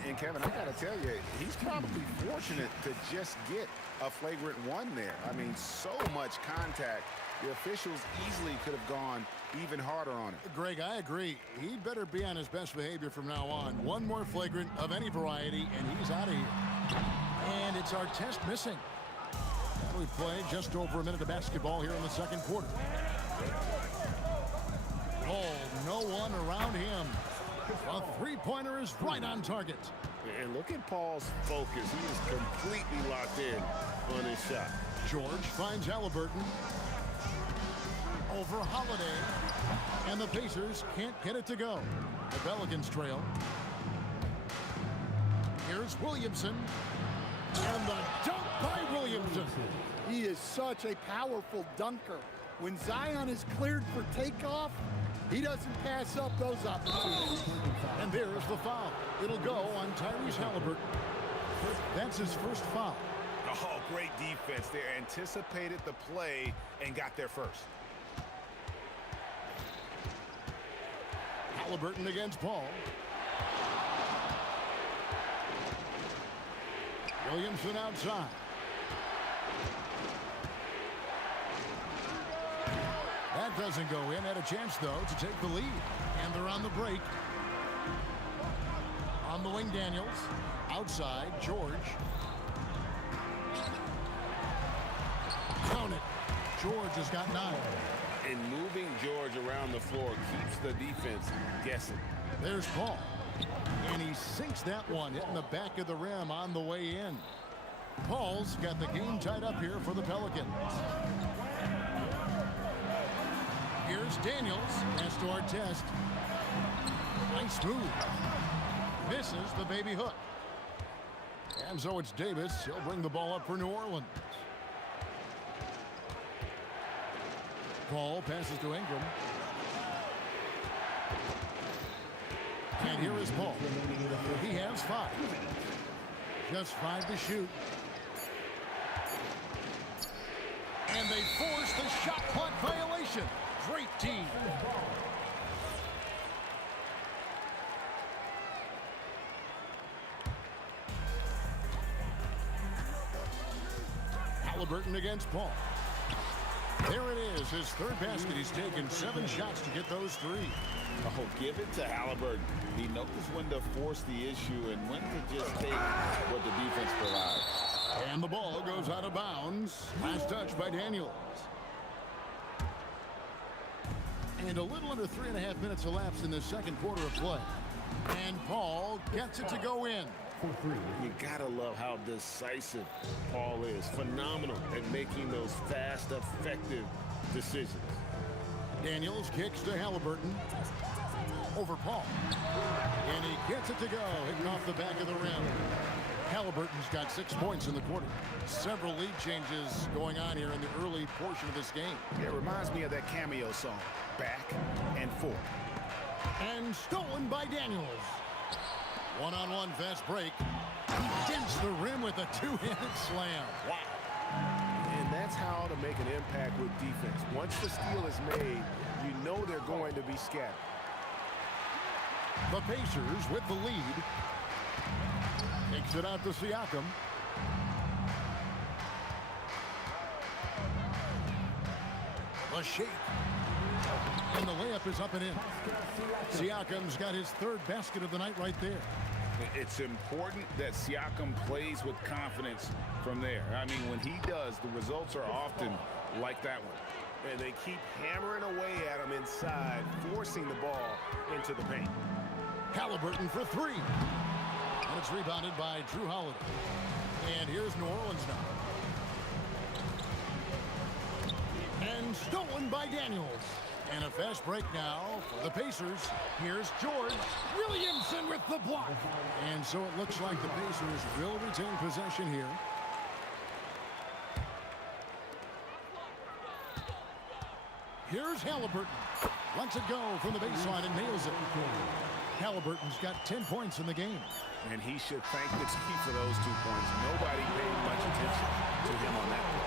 And Kevin, I got to tell you, he's probably fortunate to just get a flagrant 1 there. I mean, so much contact. The officials easily could have gone even harder on it. Greg, I agree. He'd better be on his best behavior from now on. One more flagrant of any variety, and he's out of here. And it's Artest missing. We've played just over a minute of basketball here in the second quarter. Oh, no one around him. A three-pointer is right on target. And look at Paul's focus. He is completely locked in on his shot. George finds Halliburton. Over Holiday. And the Pacers can't get it to go. The Pelicans trail. Here's Williamson. And the dunk by Williamson. He is such a powerful dunker. When Zion is cleared for takeoff, he doesn't pass up those opportunities. And there's the foul. It'll go on Tyrese Halliburton. That's his first foul. Oh, great defense there. Anticipated the play and got there first. Halliburton against Paul. Williamson outside. That doesn't go in. Had a chance, though, to take the lead. And they're on the break. On the wing, Daniels. Outside, George. Count it. George has got 9. And moving George around the floor keeps the defense guessing. There's Paul. And he sinks that one, hitting the back of the rim on the way in. Paul's got the game tied up here for the Pelicans. Here's Daniels. Pass to Artest. Nice move. Misses the baby hook. And so it's Davis. He'll bring the ball up for New Orleans. Paul passes to Ingram. And here is Paul. He has 5. Just 5 to shoot. And they force the shot clock violation. Great team. Halliburton against Paul. There it is, his third basket. He's taken 7 shots to get those 3. Oh, give it to Halliburton. He knows when to force the issue and when to just take what the defense provides. And the ball goes out of bounds. Last touch by Daniels. And a little under 3.5 minutes elapsed in the second quarter of play. And Paul gets it to go in. You gotta love how decisive Paul is. Phenomenal at making those fast, effective decisions. Daniels kicks to Halliburton. over Paul. And he gets it to go, hitting off the back of the rim. Halliburton's got 6 points in the quarter. Several lead changes going on here in the early portion of this game. It reminds me of that cameo song, Back and Forth. And stolen by Daniels. One-on-one fast break. He dents the rim with a two-handed slam. Wow. And that's how to make an impact with defense. Once the steal is made, you know they're going to be scattered. The Pacers with the lead. Takes it out to Siakam. The shake. And the layup is up and in. Siakam's got his 3rd basket of the night right there. It's important that Siakam plays with confidence from there. I mean, when he does, the results are often like that one. And they keep hammering away at him inside, forcing the ball into the paint. Halliburton for 3. And it's rebounded by Drew Holiday. And here's New Orleans now. And stolen by Daniels. And a fast break now for the Pacers. Here's George Williamson with the block. And so it looks like the Pacers will retain possession here. Here's Halliburton. Lets it go from the baseline and nails it. Halliburton's got 10 points in the game. And he should thank the team for those 2 points. Nobody paid much attention to him on that play.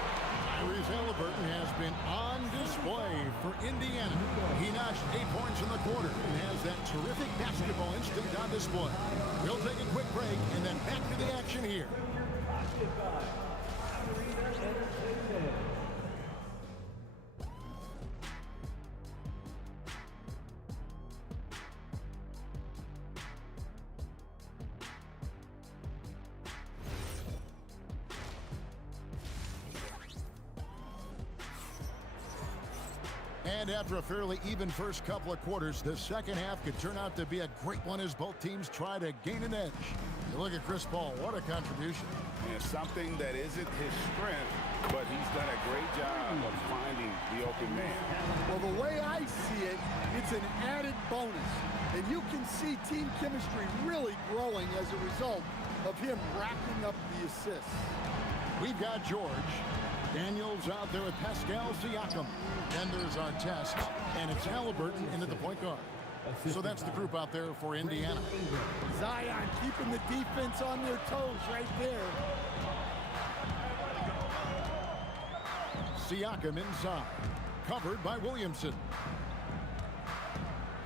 Tyrese Halliburton has been on display for Indiana. He notched 8 points in the quarter and has that terrific basketball instinct on display. We'll take a quick break and then back to the action here. And after a fairly even first couple of quarters, the second half could turn out to be a great one as both teams try to gain an edge. You look at Chris Paul, what a contribution. Yeah, something that isn't his strength, but he's done a great job of finding the open man. Well, the way I see it, it's an added bonus. And you can see team chemistry really growing as a result of him racking up the assists. We've got George. Daniels out there with Pascal Siakam. Then there's our test, and it's Halliburton into the point guard. So that's the group out there for Indiana. Zion keeping the defense on their toes right there. Siakam inside, covered by Williamson.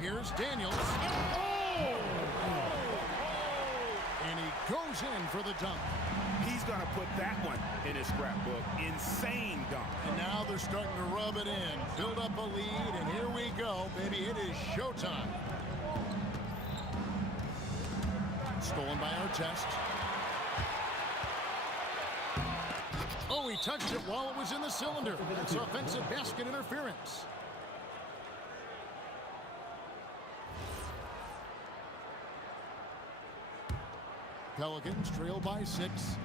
Here's Daniels. Oh! And he goes in for the dunk. He's going to put that one in his scrapbook. Insane dunk. And now they're starting to rub it in, build up a lead, and here we go, baby. It is showtime. Stolen by Artest. Oh, he touched it while it was in the cylinder. It's offensive basket interference. Pelicans trail by 6.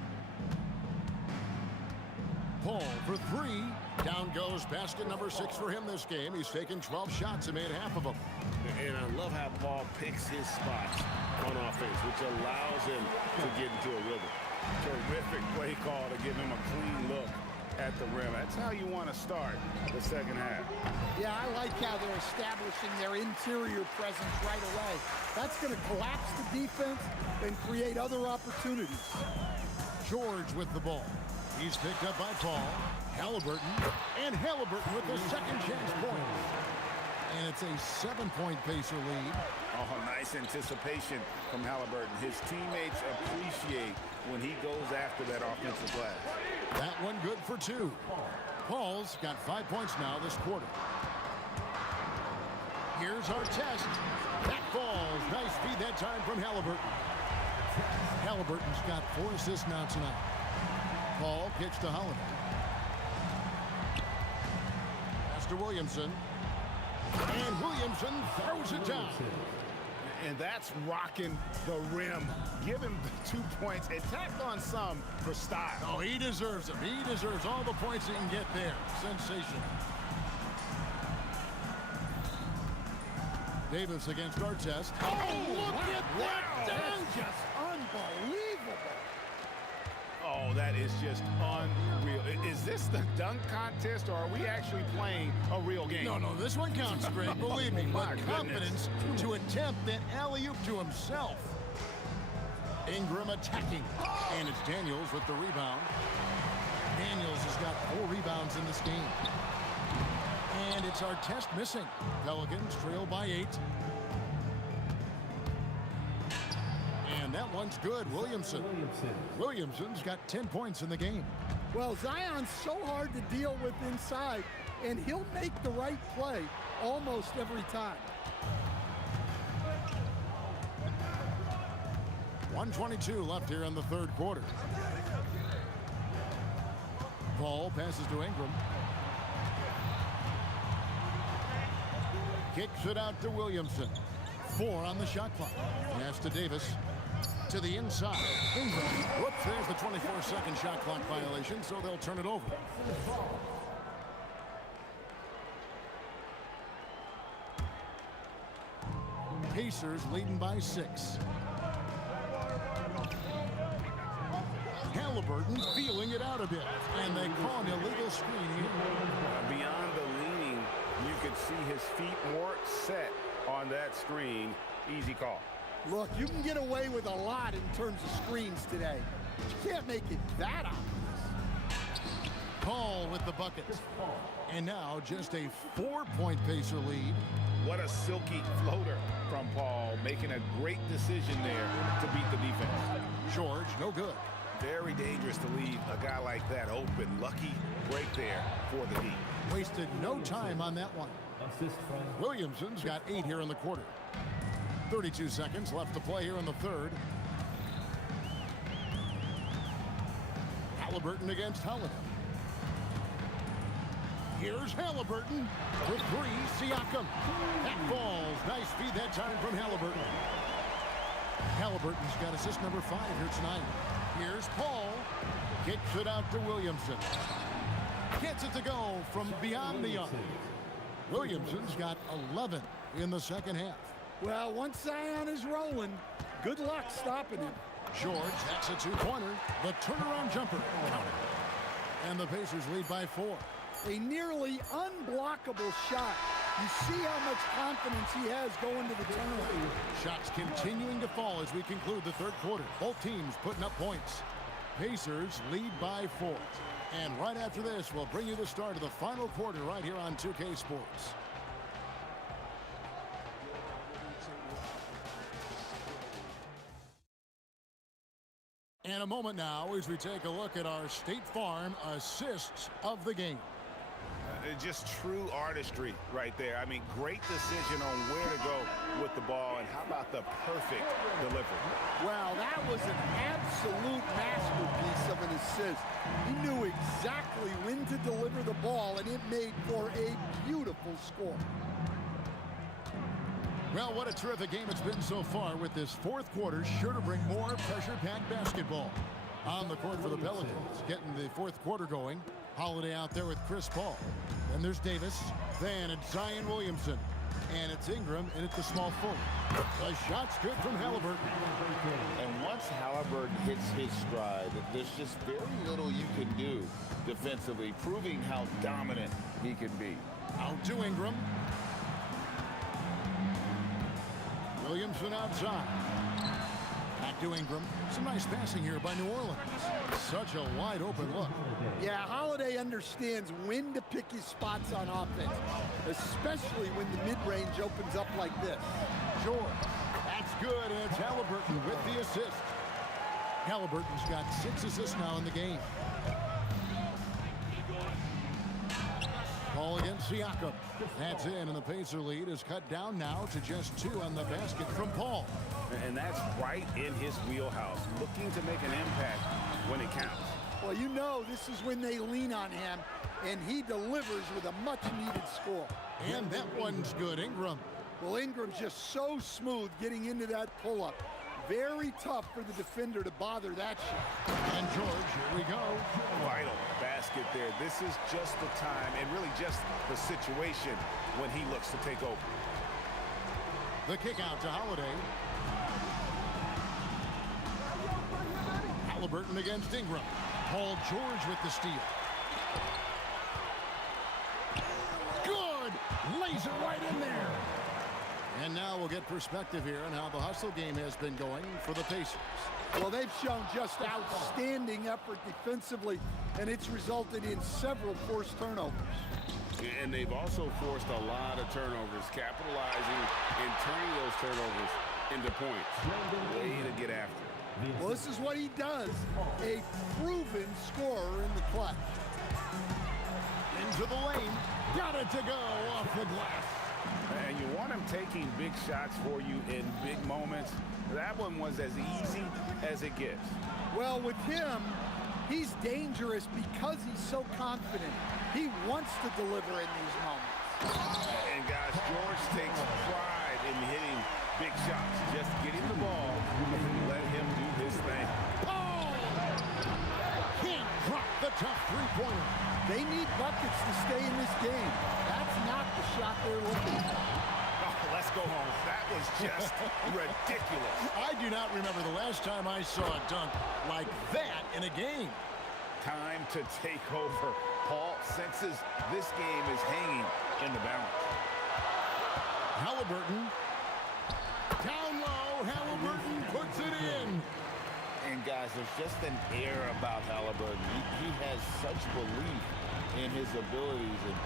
Paul for 3. Down goes basket number 6 for him this game. He's taken 12 shots and made half of them. And I love how Paul picks his spots on offense, which allows him to get into a rhythm. Terrific play call to give him a clean look at the rim. That's how you want to start the second half. Yeah, I like how they're establishing their interior presence right away. That's going to collapse the defense and create other opportunities. George with the ball. He's picked up by Paul. Halliburton. And Halliburton with the second chance point. And it's a 7-point Pacer lead. Oh, nice anticipation from Halliburton. His teammates appreciate when he goes after that offensive glass. That one good for 2. Paul's got 5 points now this quarter. Here's our test. That falls. Nice feed that time from Halliburton. Halliburton's got 4 assists now tonight. Paul kicks to Holiday. Pass to Williamson. And Williamson throws it down. And that's rocking the rim. Give him the 2 points and tack on some for style. Oh, he deserves them. He deserves all the points he can get there. Sensational. Davis against Artest. Oh, look at that Wow, dunk! that's just Unbelievable. Oh, that is just unreal. Is this the dunk contest, or are we actually playing a real game? No, this one counts, Greg. Believe me, My with confidence to attempt that alley-oop to himself. Ingram attacking, and it's Daniels with the rebound. Daniels has got 4 rebounds in this game. And it's Artest missing. Pelicans trail by 8. And that one's good. Williamson's got 10 points in the game. Well, Zion's so hard to deal with inside, and he'll make the right play almost every time. 1:22 left here in the third quarter. Paul passes to Ingram. Kicks it out to Williamson. 4 on the shot clock. Pass to Davis. To the inside. Ingram. Whoops, there's the 24-second shot clock violation, so they'll turn it over. Pacers leading by 6. Halliburton feeling it out a bit, and they call an illegal screen here. Beyond the leaning, you could see his feet more set on that screen. Easy call. Look, you can get away with a lot in terms of screens today. You can't make it that obvious. Paul with the bucket. And now just a 4-point Pacer lead. What a silky floater from Paul, making a great decision there to beat the defense. George, no good. Very dangerous to leave a guy like that open. Lucky break there for the D. Wasted no time on that one. Williamson's got 8 here in the quarter. 32 seconds left to play here in the third. Halliburton against Holiday. Here's Halliburton for 3. Siakam. That falls. Nice feed that time from Halliburton. Halliburton's got assist number 5 here tonight. Here's Paul. Kicks it out to Williamson. Gets it to go from beyond the arc. Williamson's got 11 in the second half. Well, once Zion is rolling, good luck stopping him. George, that's a 2-pointer. The turnaround jumper. Counted. And the Pacers lead by 4. A nearly unblockable shot. You see how much confidence he has going to the turnover. Shots continuing to fall as we conclude the third quarter. Both teams putting up points. Pacers lead by 4. And right after this, we'll bring you the start of the final quarter right here on 2K Sports. And a moment now as we take a look at our State Farm assists of the game. Just true artistry right there. I mean, great decision on where to go with the ball, and how about the perfect delivery? Wow, that was an absolute masterpiece of an assist. He knew exactly when to deliver the ball, and it made for a beautiful score. Well, what a terrific game it's been so far, with this fourth quarter sure to bring more pressure-packed basketball. On the court for the Pelicans, getting the fourth quarter going. Holiday out there with Chris Paul. Then there's Davis. Then it's Zion Williamson. And it's Ingram, and it's the small forward. The shot's good from Halliburton. And once Halliburton hits his stride, there's just very little you can do defensively, proving how dominant he can be. Out to Ingram. Williamson outside. Back to Ingram. Some nice passing here by New Orleans. Such a wide open look. Yeah, Holiday understands when to pick his spots on offense, especially when the mid-range opens up like this. George. That's good, and it's Halliburton with the assist. Halliburton's got 6 assists now in the game. Ball against Siakam. That's in, and the Pacer lead is cut down now to just 2 on the basket from Paul. And that's right in his wheelhouse, looking to make an impact when it counts. Well, you know this is when they lean on him, and he delivers with a much-needed score. And that one's good. Ingram. Well, Ingram's just so smooth getting into that pull-up. Very tough for the defender to bother that shot. And George, here we go. Vital basket there. This is just the time, and really just the situation when he looks to take over. The kick out to Holiday. Halliburton against Ingram. Paul George with the steal. Good! Lays it right in there. And now we'll get perspective here on how the hustle game has been going for the Pacers. Well, they've shown just outstanding effort defensively, and it's resulted in several forced turnovers. And they've also forced a lot of turnovers, capitalizing and turning those turnovers into points. Way to get after it. Well, this is what he does. A proven scorer in the clutch. Into the lane. Got it to go off the glass. And you want him taking big shots for you in big moments. That one was as easy as it gets. Well, with him, he's dangerous because he's so confident. He wants to deliver in these moments. And guys, George takes pride in hitting big shots. Just getting the ball and let him do his thing. Oh! Can't drop the tough three-pointer. They need buckets to stay in this game. That's not the shot they're looking for. Oh, let's go home. That was just ridiculous. I do not remember the last time I saw a dunk like that in a game. Time to take over. Paul senses this game is hanging in the balance. Halliburton. Down low. Halliburton puts it in. And guys, there's just an air about Halliburton. He has such belief in his abilities, and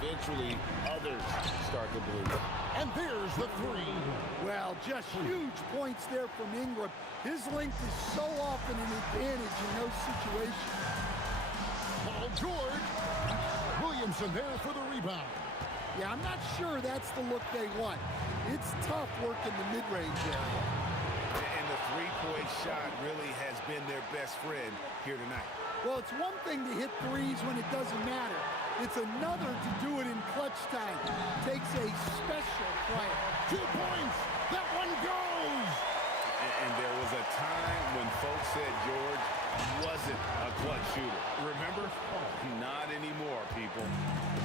eventually others start to believe. And there's the three. Well, just huge points there from Ingram. His length is so often an advantage in those situations. Paul George. Williamson there for the rebound. Yeah, I'm not sure that's the look they want. It's tough working the mid-range area. And the three-point shot really has been their best friend here tonight. Well, it's one thing to hit threes when it doesn't matter. It's another to do it in clutch time. Takes a special player. 2 points. That one goes. And there was a time when folks said George wasn't a clutch shooter. Remember? Not anymore, people.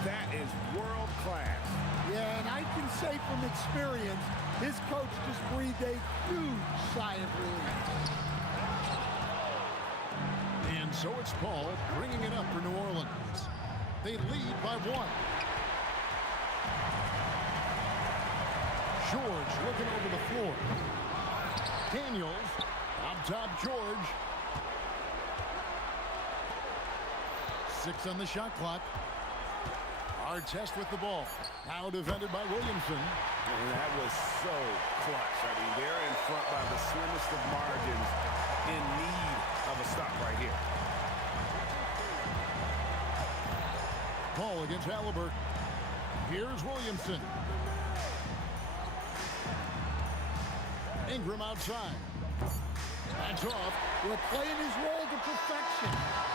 That is world class. Yeah, and I can say from experience, his coach just breathed a huge sigh of relief. And so it's Paul bringing it up for New Orleans. They lead by 1. George looking over the floor. Daniels, up top George. 6 on the shot clock. Artest with the ball. Now defended by Williamson. And that was so clutch. I mean, they're in front by the slimmest of margins, in need of a stop right here. Paul against Halliburton. Here's Williamson. Ingram outside. That's off. Well, playing his role to perfection.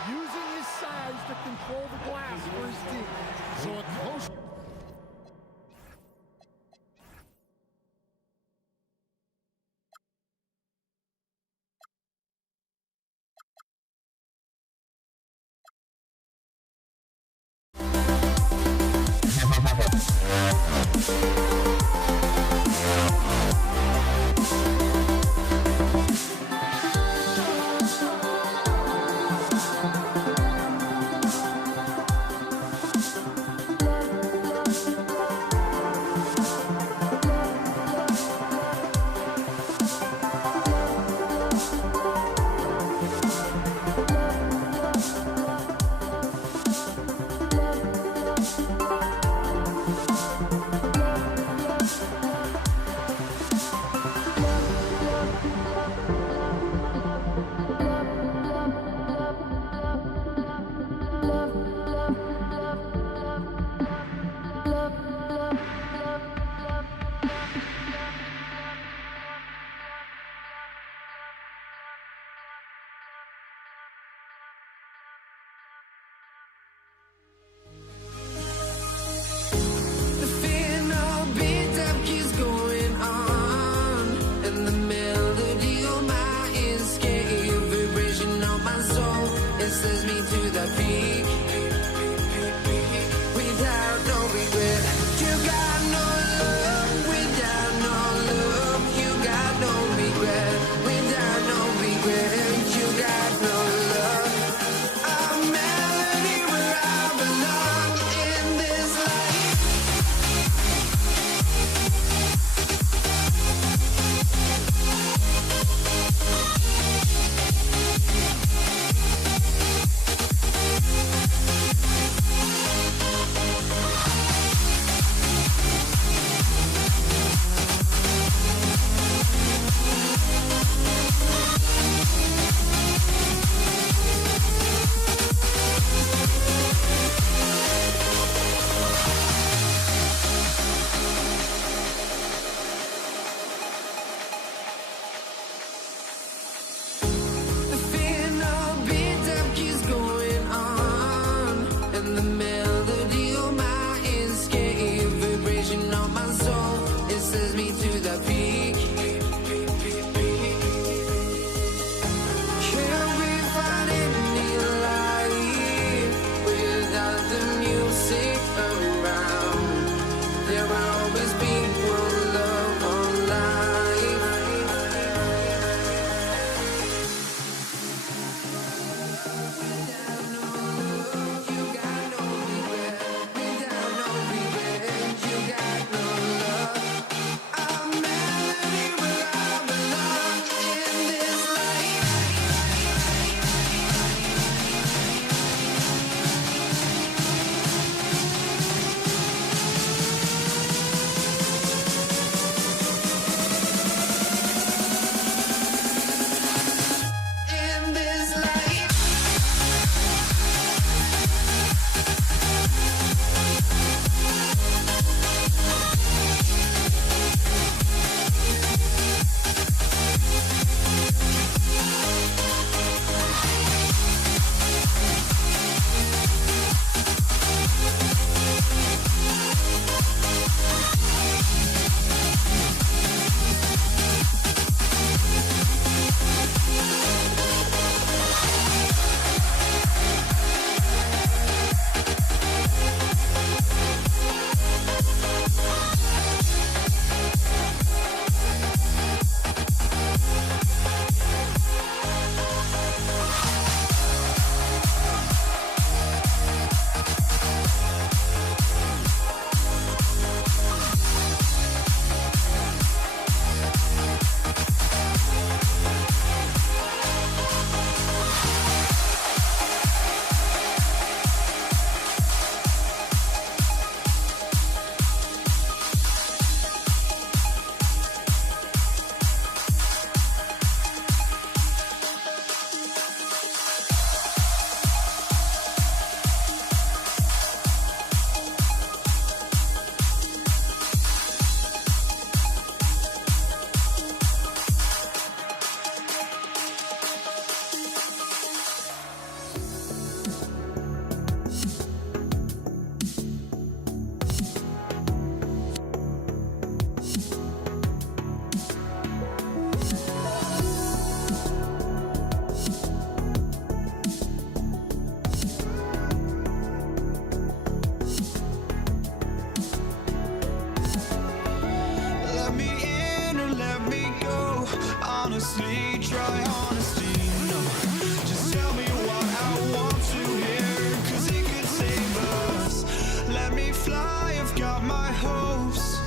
Using his size to control the glass for his team. So a close... honestly, try honesty. No, just tell me what I want to hear, 'cause it could save us. Let me fly, I've got my hopes,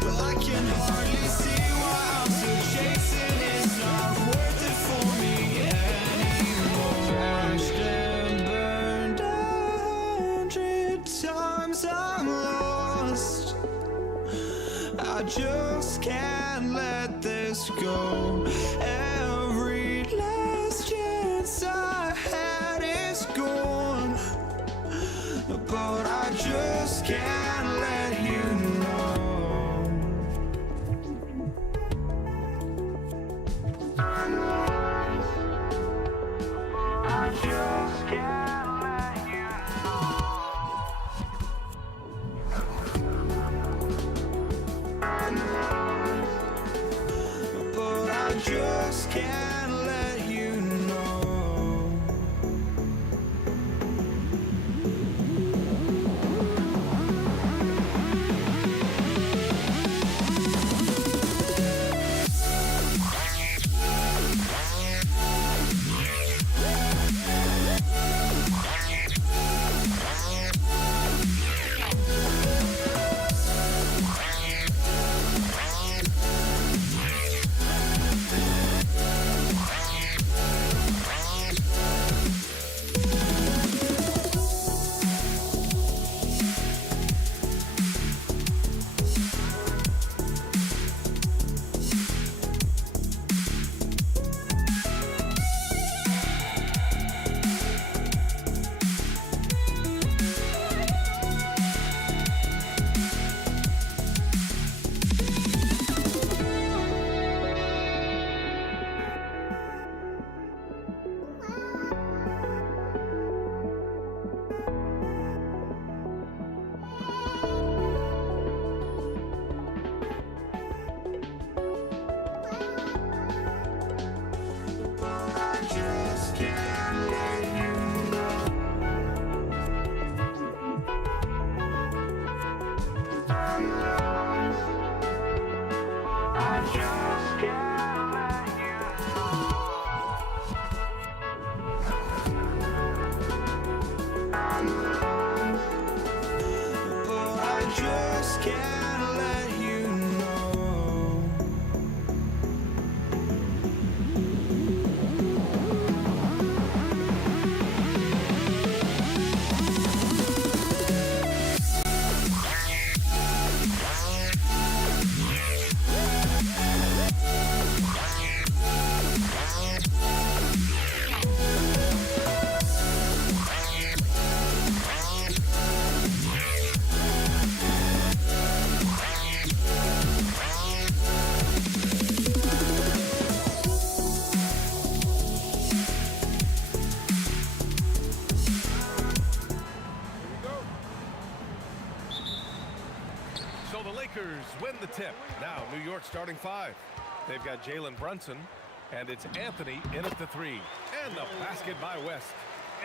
but I can hardly see why I'm still chasing. It's not worth it for me anymore. Crashed and burned 100 times, I'm lost. I just can't let this go. Every last chance I had is gone, but I just can't let you know. I just can't let you know. But I just can't let you know. So the Lakers win the tip. Now New York starting 5. They've got Jalen Brunson, and it's Anthony in at the 3. And the basket by West.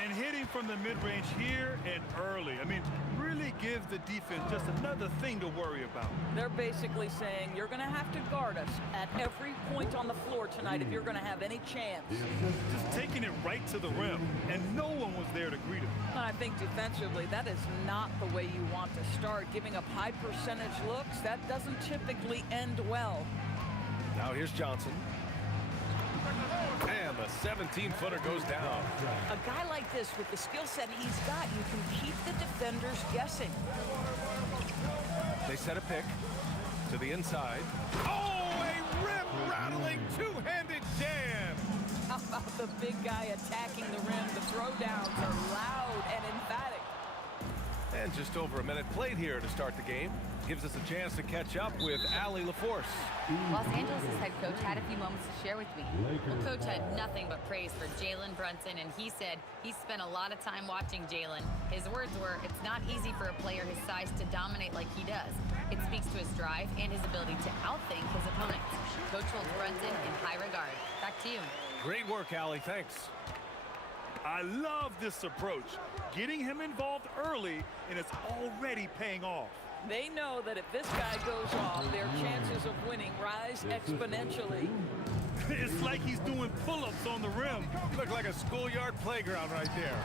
And hitting from the mid-range here and early. I mean, really gives the defense just another thing to worry about. They're basically saying you're going to have to guard us at every point on the floor tonight if you're going to have any chance. Just taking it right to the rim, and no one was there to greet him. And I think defensively, that is not the way you want to start. Giving up high percentage looks, that doesn't typically end well. Now here's Johnson. And the 17-footer goes down. A guy like this, with the skill set he's got, you can keep the defenders guessing. They set a pick to the inside. Oh, a rim-rattling two-handed jam. How about the big guy attacking the rim? The throwdowns are loud and emphatic. And just over a minute played here to start the game. Gives us a chance to catch up with Allie LaForce. Los Angeles' head coach had a few moments to share with me. Well, coach had nothing but praise for Jalen Brunson, and he said he spent a lot of time watching Jalen. His words were, it's not easy for a player his size to dominate like he does. It speaks to his drive and his ability to outthink his opponents. Coach holds Brunson in high regard. Back to you. Great work, Allie. Thanks. I love this approach. Getting him involved early, and it's already paying off. They know that if this guy goes off, their chances of winning rise exponentially. It's like he's doing pull-ups on the rim. You look like a schoolyard playground right there.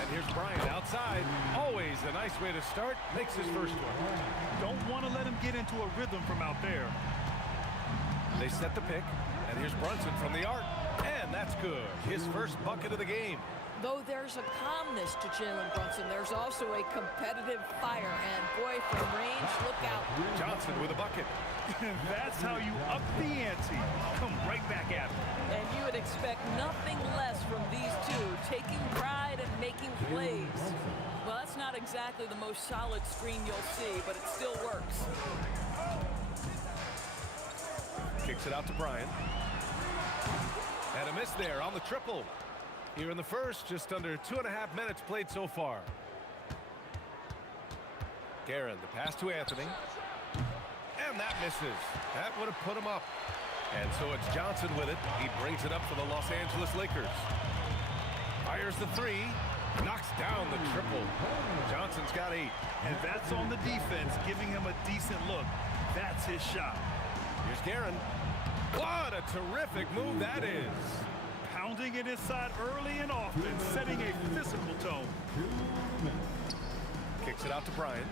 And here's Bryant outside. Always a nice way to start. Makes his first one. Don't want to let him get into a rhythm from out there. They set the pick. And here's Brunson from the arc. And that's good. His first bucket of the game. Though there's a calmness to Jalen Brunson, there's also a competitive fire. And boy, from range, look out. Johnson with a bucket. That's how you up the ante. Come right back at him. And you would expect nothing less from these two, taking pride and making plays. Well, that's not exactly the most solid screen you'll see, but it still works. Kicks it out to Bryant. And a miss there on the triple. Here in the first, just under 2.5 minutes played so far. Guerin, the pass to Anthony. And that misses. That would have put him up. And so it's Johnson with it. He brings it up for the Los Angeles Lakers. Fires the three. Knocks down the triple. Johnson's got 8. And that's on the defense, giving him a decent look. That's his shot. Here's Guerin. What a terrific move that is. Pounding it inside early and often, setting a physical tone. Kicks it out to Bryant.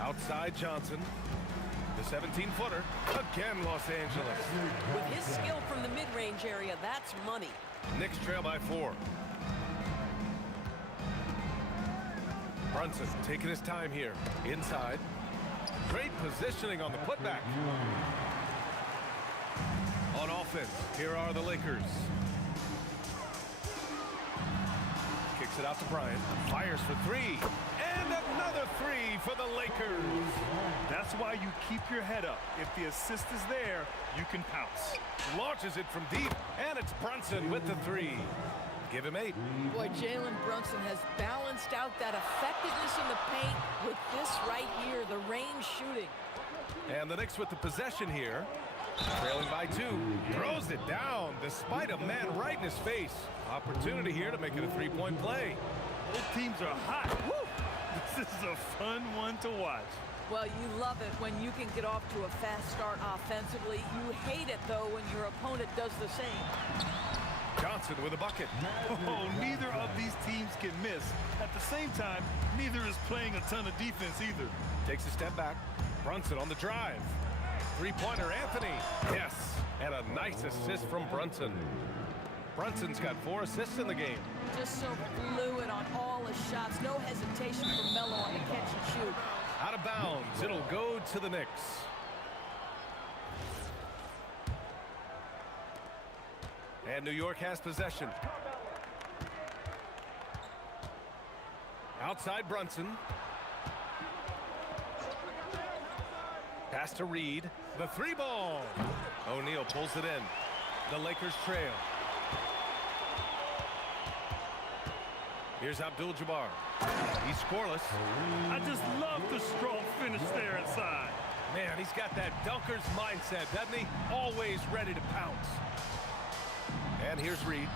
Outside Johnson. The 17-footer. Again, Los Angeles. With his skill from the mid-range area, that's money. Knicks trail by 4. Brunson taking his time here. Inside. Great positioning on the putback. On offense, here are the Lakers. Kicks it out to Bryant. Fires for 3. And another 3 for the Lakers. That's why you keep your head up. If the assist is there, you can pounce. Launches it from deep. And it's Brunson with the 3. Give him 8. Boy, Jalen Brunson has balanced out that effectiveness in the paint with this right here, the range shooting. And the Knicks with the possession here. Trailing by 2. Throws it down despite a man right in his face. Opportunity here to make it a 3-point play. Both teams are hot. Woo! This is a fun one to watch. Well, you love it when you can get off to a fast start offensively. You hate it, though, when your opponent does the same. Johnson with a bucket. Oh, neither of these teams can miss. At the same time, neither is playing a ton of defense either. Takes a step back. Brunson on the drive. 3-pointer, Anthony. Yes, and a nice assist from Brunson. Brunson's got 4 assists in the game. Just so fluid on all his shots. No hesitation from Melo on the catch and shoot. Out of bounds. It'll go to the Knicks. And New York has possession. Outside Brunson. Pass to Reed. The 3-ball. O'Neal pulls it in. The Lakers trail. Here's Abdul-Jabbar. He's scoreless. I just love the strong finish there inside. Man, he's got that dunker's mindset, doesn't he? Always ready to pounce. And here's Reed.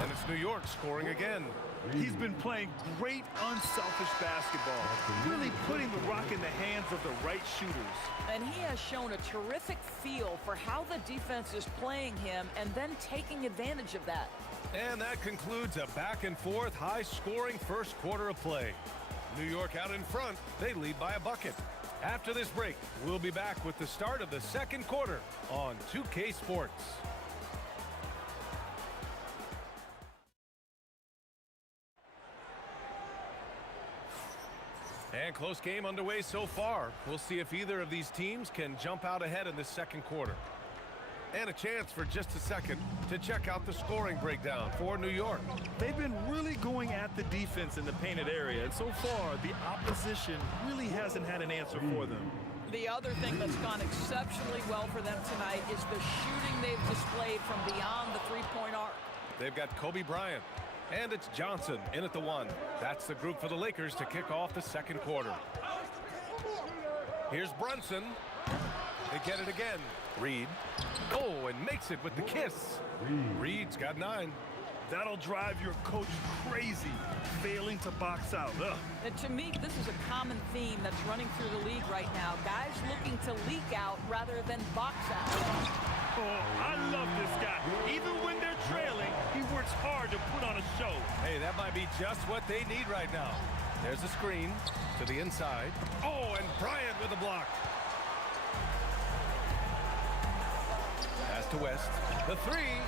And it's New York scoring again. He's been playing great, unselfish basketball, really putting the rock in the hands of the right shooters. And he has shown a terrific feel for how the defense is playing him and then taking advantage of that. And that concludes a back-and-forth, high-scoring first quarter of play. New York out in front. They lead by a bucket. After this break, we'll be back with the start of the second quarter on 2K Sports. And close game underway so far. We'll see if either of these teams can jump out ahead in the second quarter. And a chance for just a second to check out the scoring breakdown for New York. They've been really going at the defense in the painted area, and so far the opposition really hasn't had an answer for them. The other thing that's gone exceptionally well for them tonight is the shooting they've displayed from beyond the three-point arc. They've got Kobe Bryant, and it's Johnson in at the 1. That's the group for the Lakers to kick off the second quarter. Here's Brunson. They get it again. Reed. Oh, and makes it with the kiss. Reed's got 9. That'll drive your coach crazy, failing to box out. Ugh. And to me, this is a common theme that's running through the league right now. Guys looking to leak out rather than box out. Oh, I love this guy. Even when they're trailing, he works hard to put on a show. Hey, that might be just what they need right now. There's a screen to the inside. Oh, and Bryant with the block. Pass to West. The three.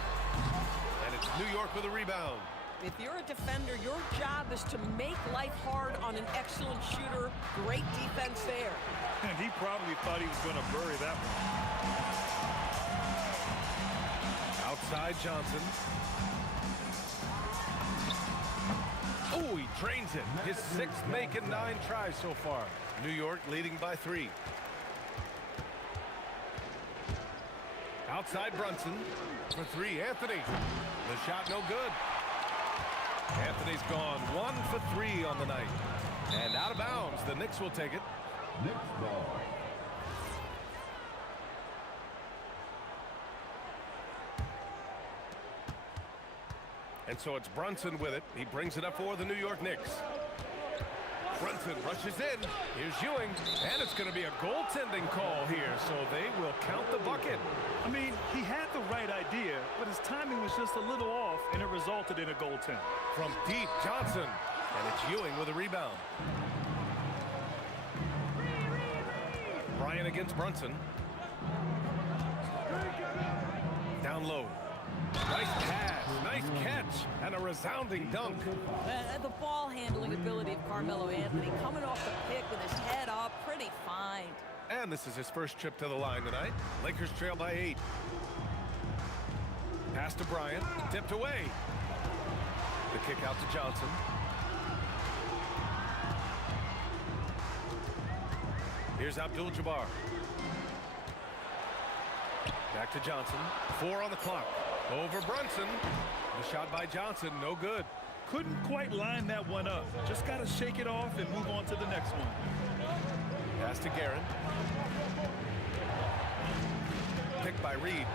And it's New York with a rebound. If you're a defender, your job is to make life hard on an excellent shooter. Great defense there. And he probably thought he was going to bury that one. Outside Johnson. Oh, he drains it. His sixth make in 9 tries so far. New York leading by 3. Outside Brunson for 3. Anthony. The shot no good. Anthony's gone 1 for 3 on the night. And out of bounds. The Knicks will take it. Knicks ball. And so it's Brunson with it. He brings it up for the New York Knicks. Brunson rushes in. Here's Ewing. And it's going to be a goaltending call here. So they will count the bucket. I mean, he had the right idea, but his timing was just a little off, and it resulted in a goaltend. From deep, Johnson. And it's Ewing with a rebound. Bryant against Brunson. Down low. Nice pass, nice catch, and a resounding dunk. The ball handling ability of Carmelo Anthony coming off the pick with his head up, pretty fine. And this is his first trip to the line tonight. Lakers trail by 8. Pass to Bryant, tipped away. The kick out to Johnson. Here's Abdul-Jabbar. Back to Johnson. 4 on the clock. Over Brunson. The shot by Johnson, no good. Couldn't quite line that one up. Just got to shake it off and move on to the next one. Pass to Guerin. Picked by Reed.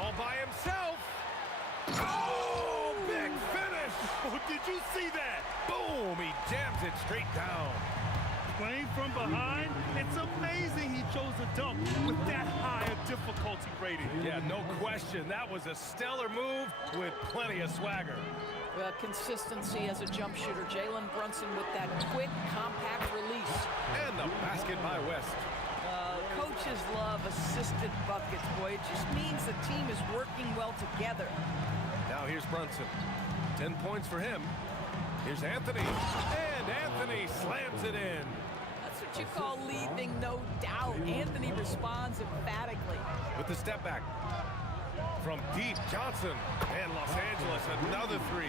All by himself. Oh, big finish. Oh, did you see that? Boom, he jams it straight down. Playing from behind, it's amazing he chose a dunk with that high a difficulty rating. Yeah, no question. That was a stellar move with plenty of swagger. Consistency as a jump shooter. Jalen Brunson with that quick, compact release. And the basket by West. Coaches love assisted buckets, boy. It just means the team is working well together. Now here's Brunson. 10 points for him. Here's Anthony. And Anthony slams it in. That's what you call leading, no doubt. Anthony responds emphatically. With the step back. From deep, Johnson. And Los Angeles, another 3.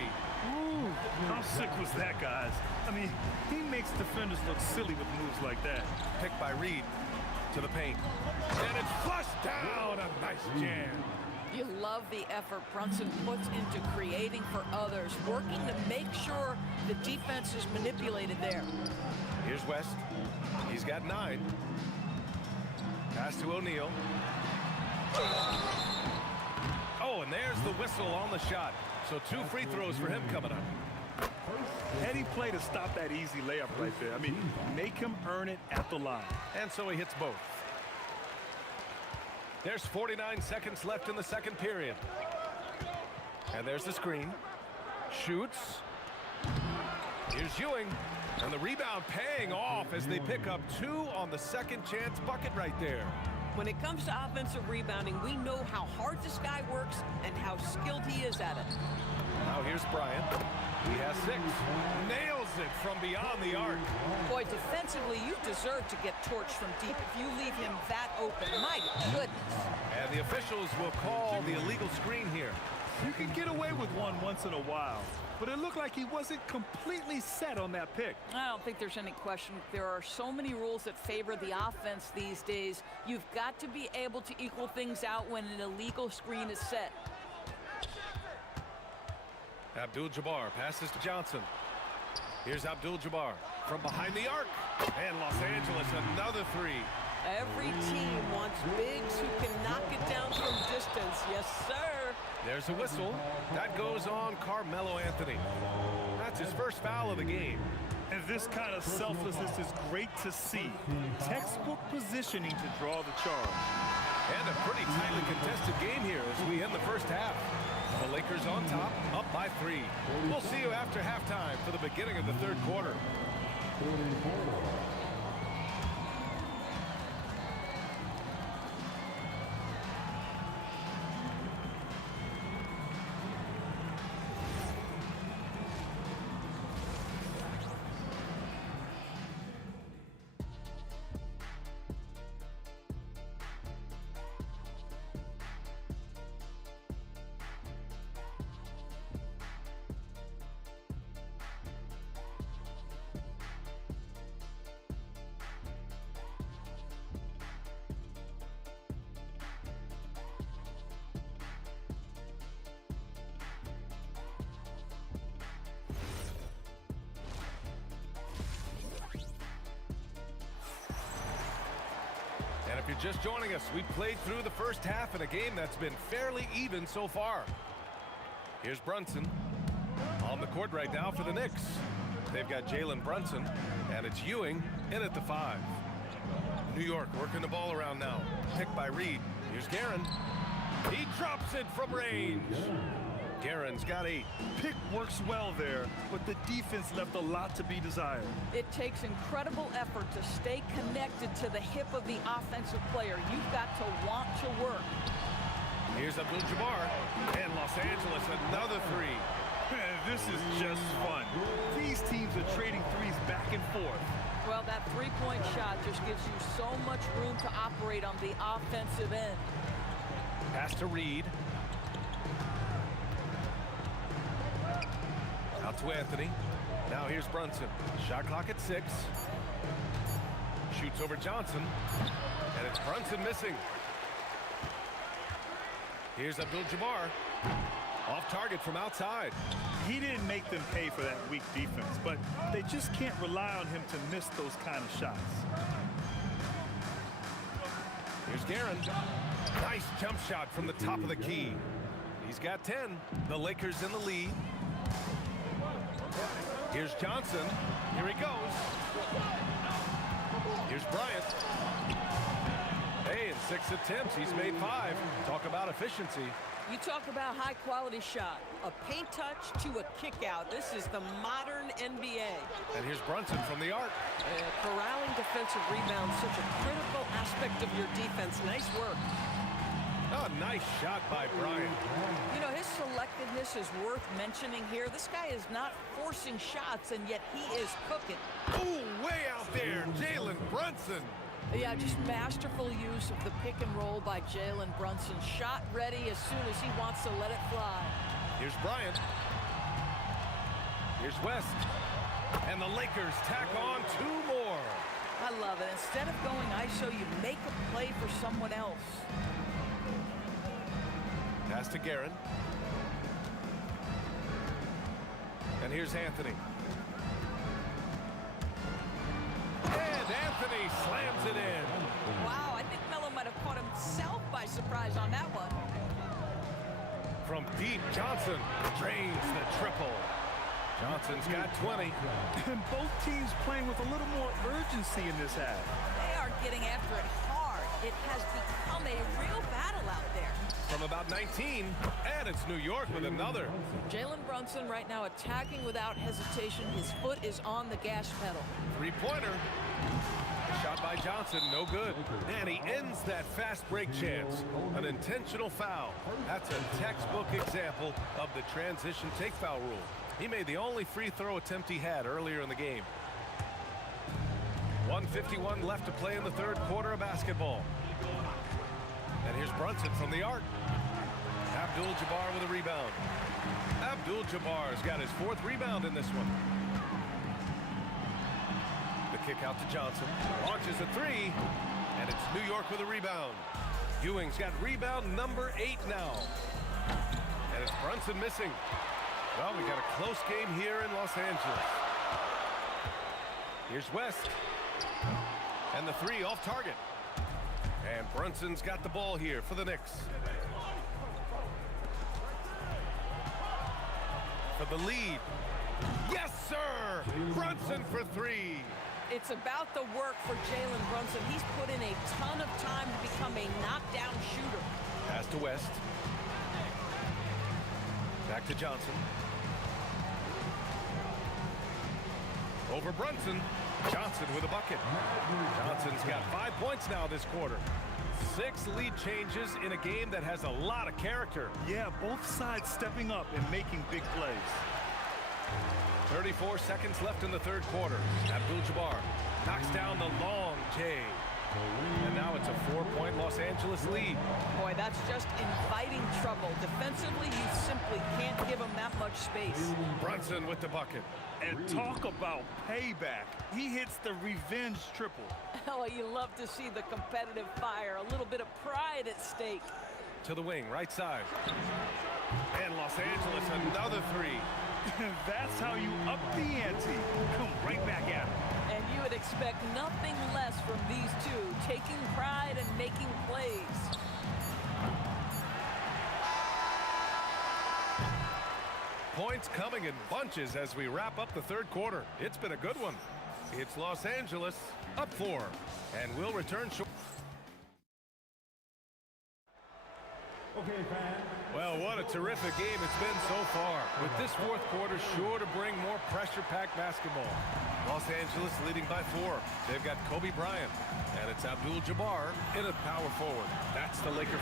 Ooh, how sick was that, guys? I mean, he makes defenders look silly with moves like that. Picked by Reed to the paint. And it's flushed down. A nice jam. You love the effort Brunson puts into creating for others, working to make sure the defense is manipulated there. Here's West. He's got 9. Pass to O'Neal. Oh, and there's the whistle on the shot. So 2 free throws for him coming up. Heady play to stop that easy layup right there. I mean, make him earn it at the line. And so he hits both. There's 49 seconds left in the second period. And there's the screen. Shoots. Here's Ewing. And the rebound paying off as they pick up 2 on the second chance bucket right there. When it comes to offensive rebounding, we know how hard this guy works and how skilled he is at it. Now here's Bryant. He has 6. Nails it from beyond the arc. Boy, defensively, you deserve to get torched from deep if you leave him that open. My goodness. And the officials will call the illegal screen here. You can get away with one once in a while, but it looked like he wasn't completely set on that pick. I don't think there's any question. There are so many rules that favor the offense these days. You've got to be able to equal things out when an illegal screen is set. Abdul-Jabbar passes to Johnson. Here's Abdul-Jabbar from behind the arc. And Los Angeles, another 3. Every team wants bigs who can knock it down from distance. Yes, sir. There's a whistle. That goes on Carmelo Anthony. That's his first foul of the game. And this kind of selflessness is great to see. Textbook positioning to draw the charge. And a pretty tightly contested game here as we end the first half. The Lakers on top, up by 3. We'll see you after halftime for the beginning of the third quarter. And if you're just joining us, we played through the first half in a game that's been fairly even so far. Here's Brunson on the court right now for the Knicks. They've got Jalen Brunson, and it's Ewing in at the 5. New York working the ball around now. Picked by Reed. Here's Guerin. He drops it from range. Guerin's got 8. Pick works well there, but the defense left a lot to be desired. It takes incredible effort to stay connected to the hip of the offensive player. You've got to want to work. Here's Abdul-Jabbar, and Los Angeles another 3. This is just fun. These teams are trading threes back and forth. Well, that three-point shot just gives you so much room to operate on the offensive end. Pass to Reed. Out to Anthony. Now here's Brunson. Shot clock at 6. Shoots over Johnson. And it's Brunson missing. Here's Abdul-Jabbar. Off target from outside. He didn't make them pay for that weak defense, but they just can't rely on him to miss those kind of shots. Here's Guerin. Nice jump shot from the top of the key. He's got 10. The Lakers in the lead. Here's Johnson. Here he goes. Here's Bryant. Hey, in 6 attempts, he's made 5. Talk about efficiency. You talk about high-quality shot. A paint touch to a kick-out. This is the modern NBA. And here's Brunson from the arc. Corralling defensive rebounds, such a critical aspect of your defense. Nice work. Oh, nice shot by Bryant. You know, his selectiveness is worth mentioning here. This guy is not forcing shots, and yet he is cooking. Ooh, way out there, Jalen Brunson. Yeah, just masterful use of the pick and roll by Jalen Brunson. Shot ready as soon as he wants to let it fly. Here's Bryant. Here's West. And the Lakers tack on 2 more. I love it. Instead of going ISO, you make a play for someone else. Pass to Guerin. And here's Anthony. And Anthony slams it in. Wow, I think Melo might have caught himself by surprise on that one. From deep, Johnson drains the triple. Johnson's got 20. And both teams playing with a little more urgency in this half. They are getting after it hard. It has become a real battle out there. From about 19, and it's New York with another. Jalen Brunson right now attacking without hesitation. His foot is on the gas pedal. 3-pointer. Shot by Johnson, no good. And he ends that fast break chance. An intentional foul. That's a textbook example of the transition take foul rule. He made the only free throw attempt he had earlier in the game. 1:51 left to play in the third quarter of basketball. And here's Brunson from the arc. Abdul-Jabbar with a rebound. Abdul-Jabbar's got his 4th rebound in this one. The kick out to Johnson. Launches a 3. And it's New York with a rebound. Ewing's got rebound number 8 now. And it's Brunson missing. Well, we got a close game here in Los Angeles. Here's West. And the 3 off target. And Brunson's got the ball here for the Knicks. for the lead. Yes, sir! Brunson for three. It's about the work for Jalen Brunson. He's put in a ton of time to become a knockdown shooter. Pass to West. Back to Johnson. Over Brunson. Johnson with a bucket. Johnson's got 5 points now this quarter. 6 lead changes in a game that has a lot of character. Yeah, both sides stepping up and making big plays. 34 seconds left in the third quarter. Abdul-Jabbar knocks down the long J. And now it's a 4-point Los Angeles lead. Boy, that's just inviting trouble. Defensively, you simply can't give him that much space. Brunson with the bucket. And talk about payback. He hits the revenge triple. Oh, you love to see the competitive fire. A little bit of pride at stake. To the wing, right side. And Los Angeles, another three. That's how you up the ante. Come right back at him. And you would expect nothing less from these two, taking pride and making plays. Points coming in bunches as we wrap up the third quarter. It's been a good one. It's Los Angeles up 4, and we'll return short. Okay, fans. Well, what a terrific game it's been so far. With this fourth quarter sure to bring more pressure-packed basketball. Los Angeles leading by 4. They've got Kobe Bryant, and it's Abdul-Jabbar in a power forward. That's the Laker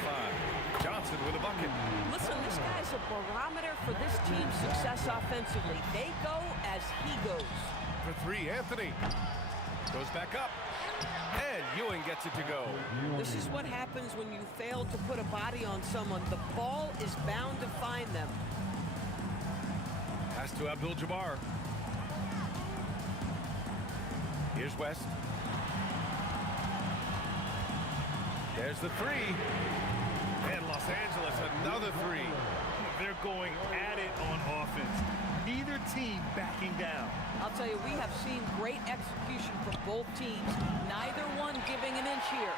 5. Johnson with a bucket. Listen, this guy's a barometer for this team's success offensively. They go as he goes. For 3, Anthony. Goes back up. And Ewing gets it to go. This is what happens when you fail to put a body on someone. The ball is bound to find them. Pass to Abdul-Jabbar. Here's West. There's the 3. And Los Angeles, another 3. They're going at it on offense. Neither team backing down. I'll tell you, we have seen great execution from both teams. Neither one giving an inch here.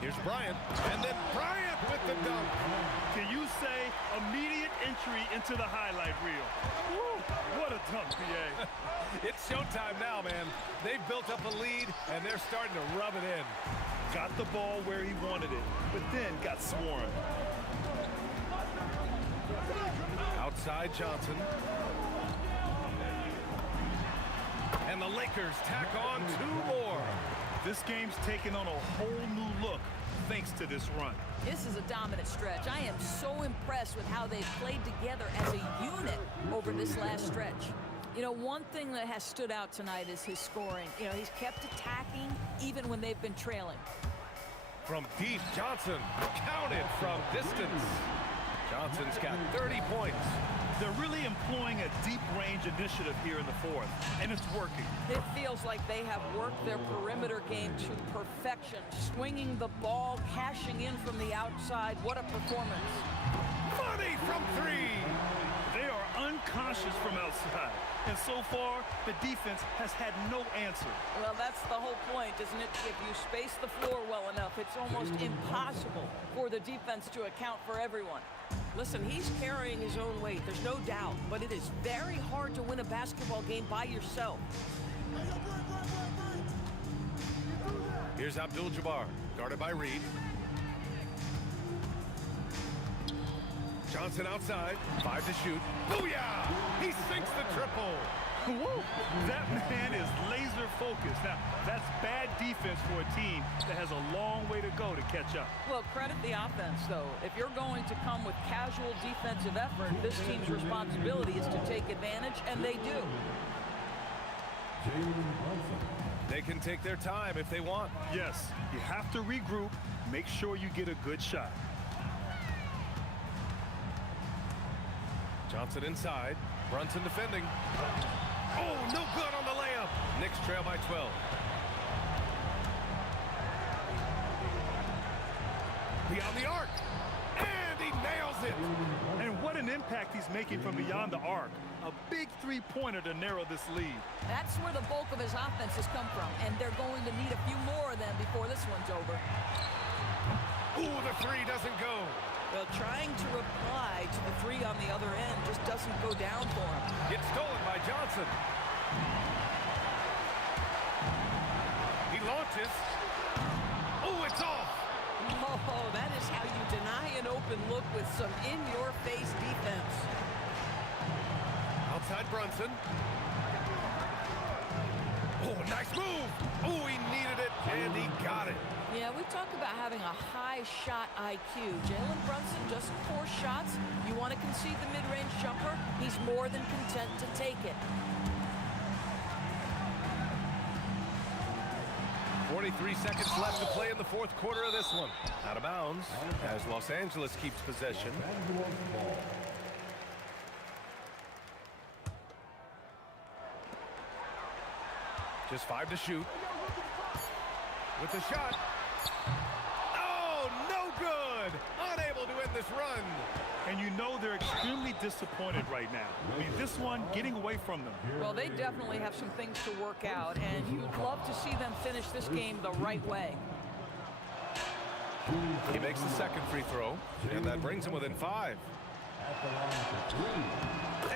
Here's Bryant. And then Bryant with the dunk. Can you say immediate entry into the highlight reel? Woo, what a dunk, PA. It's showtime now, man. They've built up a lead, and they're starting to rub it in. Got the ball where he wanted it, but then got swarmed. Outside Johnson. And the Lakers tack on 2 more. This game's taken on a whole new look thanks to this run. This is a dominant stretch. I am so impressed with how they've played together as a unit over this last stretch. You know, one thing that has stood out tonight is his scoring. You know, he's kept attacking even when they've been trailing. From deep, Johnson counted from distance. Johnson's got 30 points. They're really employing a deep range initiative here in the fourth, and it's working. It feels like they have worked their perimeter game to perfection, swinging the ball, cashing in from the outside. What a performance. Money from 3. They are unconscious from outside, and so far, the defense has had no answer. Well, that's the whole point, isn't it? If you space the floor well enough, it's almost impossible for the defense to account for everyone. Listen, he's carrying his own weight, there's no doubt, but it is very hard to win a basketball game by yourself. Here's Abdul-Jabbar, guarded by Reed. Johnson outside, 5 to shoot. Booyah! He sinks the triple. Woo! That man is laser focused. Now, that's bad defense for a team that has a long way to go to catch up. Well, credit the offense, though. If you're going to come with casual defensive effort, this team's responsibility is to take advantage, and they do. They can take their time if they want. Yes, you have to regroup, make sure you get a good shot. Johnson inside, Brunson defending. Oh, no good on the layup. Knicks trail by 12. Beyond the arc. And he nails it. And what an impact he's making from beyond the arc. A big three-pointer to narrow this lead. That's where the bulk of his offense has come from, and they're going to need a few more of them before this one's over. Ooh, the 3 doesn't go. Well, trying to reply to the three on the other end just doesn't go down for him. Gets stolen by Johnson. He launches. Oh, it's off. Oh, that is how you deny an open look with some in-your-face defense. Outside Brunson. Oh, nice move. Oh, he needed it, and he got it. Yeah, we talk about having a high shot IQ. Jalen Brunson just 4 shots. You want to concede the mid-range jumper? He's more than content to take it. 43 seconds left to play in the fourth quarter of this one. Out of bounds as Los Angeles keeps possession. Just 5 to shoot. With the shot. Oh, no good. Unable to end this run. And you know they're extremely disappointed right now. I mean, this one getting away from them. Well, they definitely have some things to work out, and you'd love to see them finish this game the right way. He makes the second free throw, and that brings him within 5.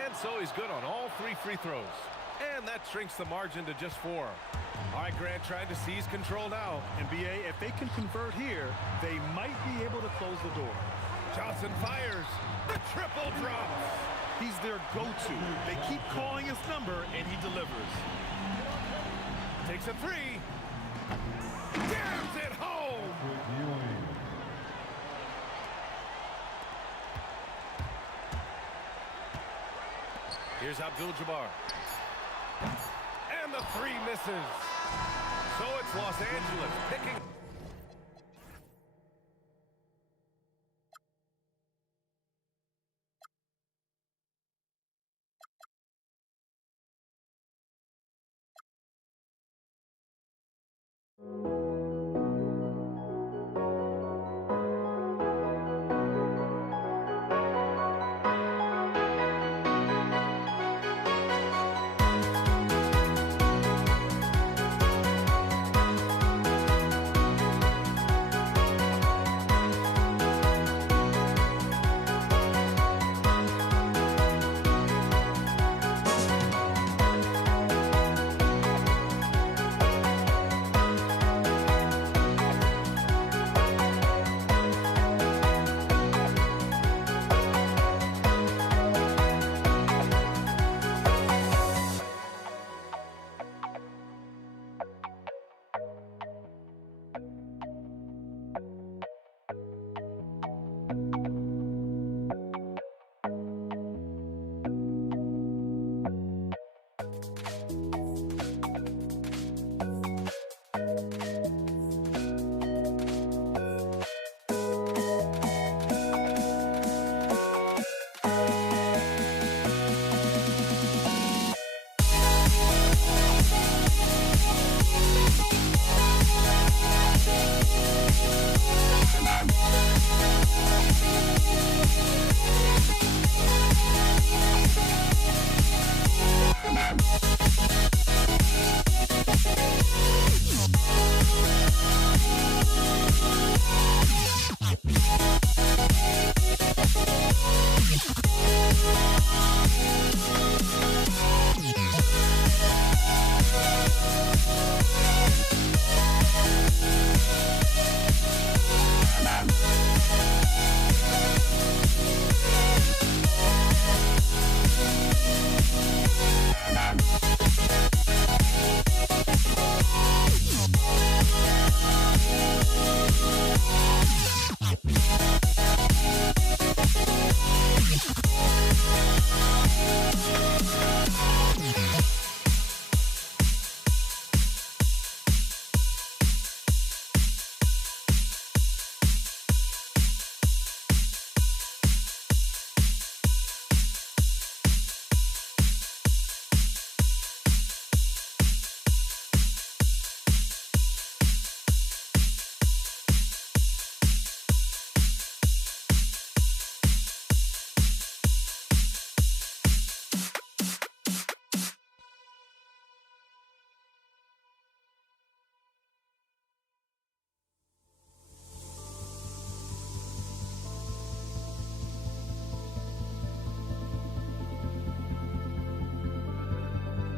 And so he's good on all 3 free throws. And that shrinks the margin to just 4. All right, Grant trying to seize control now. And BA, if they can convert here, they might be able to close the door. Johnson fires. The triple drops. He's their go-to. They keep calling his number, and he delivers. Takes a 3. Jams it home. Here's Abdul-Jabbar. And the 3 misses. So it's Los Angeles picking.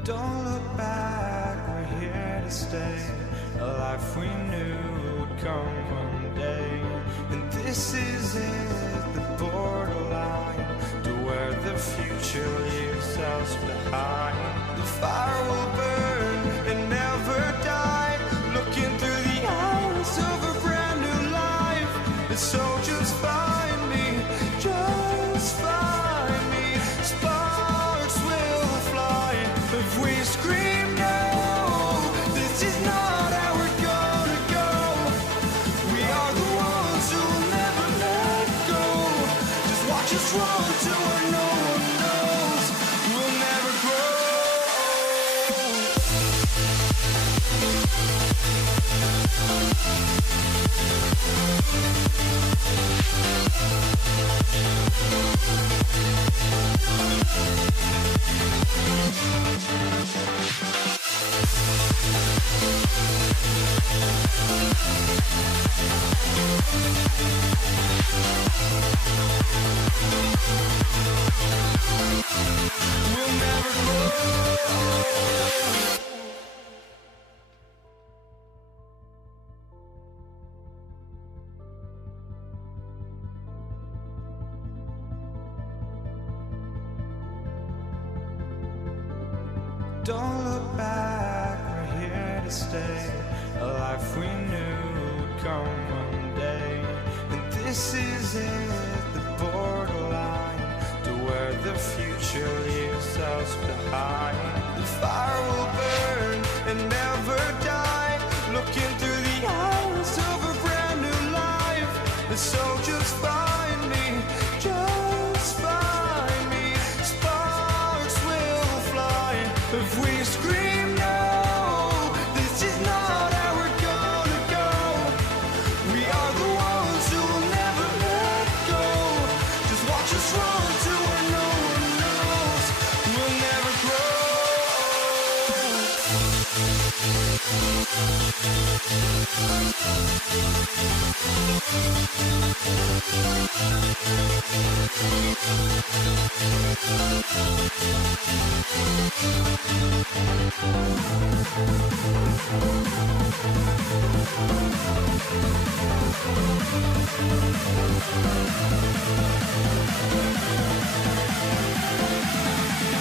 Don't look back, we're here to stay. A life we knew would come one day. And this is it, the borderline to where the future leaves us behind. The fire will burn and never die, looking through the eyes of a brand new life. And so just find me, just find me. Sparks will fly if we scream no. This is not how we're gonna go. We are the ones who will never let go. Just watch us run to where no one knows. We'll never grow. We'll never grow. Don't look back, we're here to stay. A life we knew would come one day. And this is it, the borderline to where the future leaves us behind. The fire will burn and never die, looking through the eyes of a brand new life. And so just find me, just find me. Sparks will fly if we scream no. This is not how we're gonna go. We are the ones who will never let go. Just watch us run to where no one knows. We'll never grow.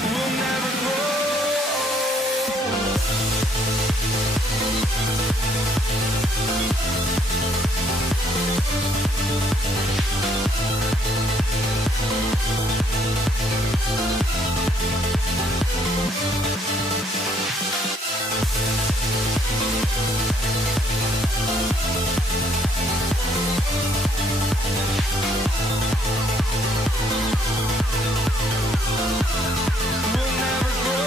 We'll never grow. We'll never grow.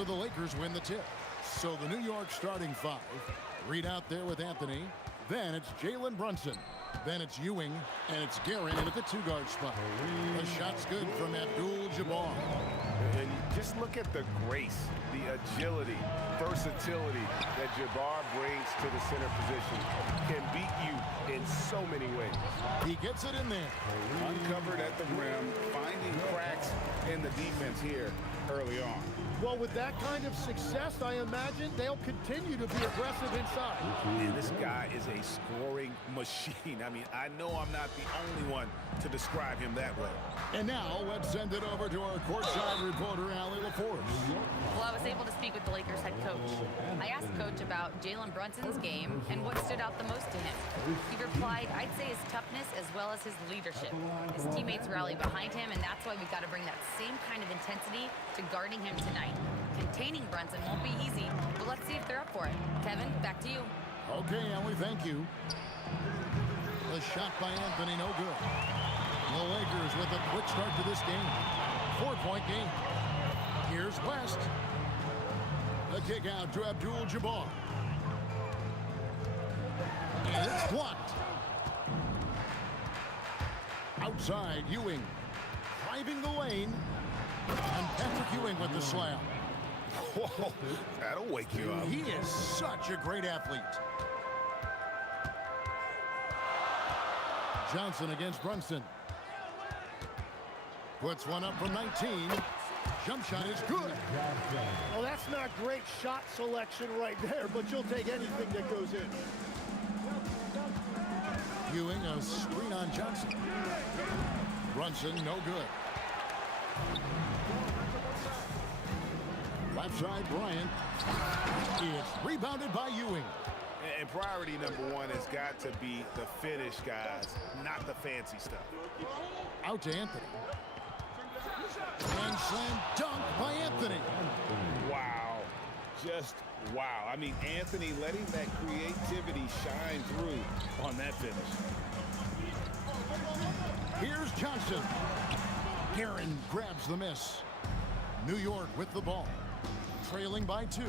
So the Lakers win the tip. So the New York starting five. Reed out there with Anthony. Then it's Jalen Brunson. Then it's Ewing, and it's Guerin in at the two-guard spot. The shot's good from Abdul-Jabbar. And just look at the grace, the agility, versatility that Jabbar brings to the center position. Can beat you in so many ways. He gets it in there. Uncovered at the rim, finding cracks in the defense here early on. Well, with that kind of success, I imagine they'll continue to be aggressive inside. And this guy is a scoring machine. I mean, I know I'm not the only one to describe him that way. And now let's send it over to our courtside reporter, Allie LaForce. Well, I was able to speak with the Lakers head coach. I asked Coach about Jalen Brunson's game and what stood out the most to him. He replied, I'd say his toughness as well as his leadership. His teammates rally behind him, and that's why we've got to bring that same kind of intensity to guarding him tonight. Containing Brunson won't be easy, but let's see if they're up for it. Kevin, back to you. Okay, Allie, thank you. The shot by Anthony, no good. The Lakers with a quick start to this game. 4-point game. Here's West. The kick out to Abdul-Jabbar. And it's blocked. Outside, Ewing. Driving the lane. And Patrick Ewing with the slam. Whoa, that'll wake you up. He is such a great athlete. Johnson against Brunson. Puts one up from 19. Jump shot is good. Well, that's not great shot selection right there, but you'll take anything that goes in. Ewing, a screen on Johnson. Brunson, no good. Left side, Bryant. It's rebounded by Ewing. And priority number one has got to be the finish, guys, not the fancy stuff. Out to Anthony. And slam dunk by Anthony. Wow. Just wow. I mean, Anthony letting that creativity shine through on that finish. Here's Johnson. Guerin grabs the miss. New York with the ball. Trailing by 2.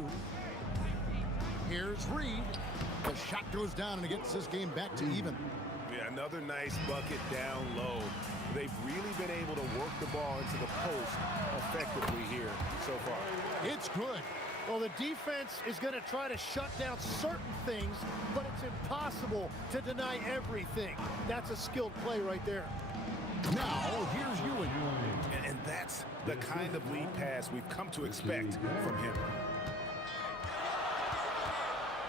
Here's Reed. The shot goes down and it gets this game back to even. Yeah, another nice bucket down low. They've really been able to work the ball into the post effectively here so far. It's good. Well, the defense is going to try to shut down certain things, but it's impossible to deny everything. That's a skilled play right there. Now, here's Ewing. And that's the kind of lead pass we've come to expect from him.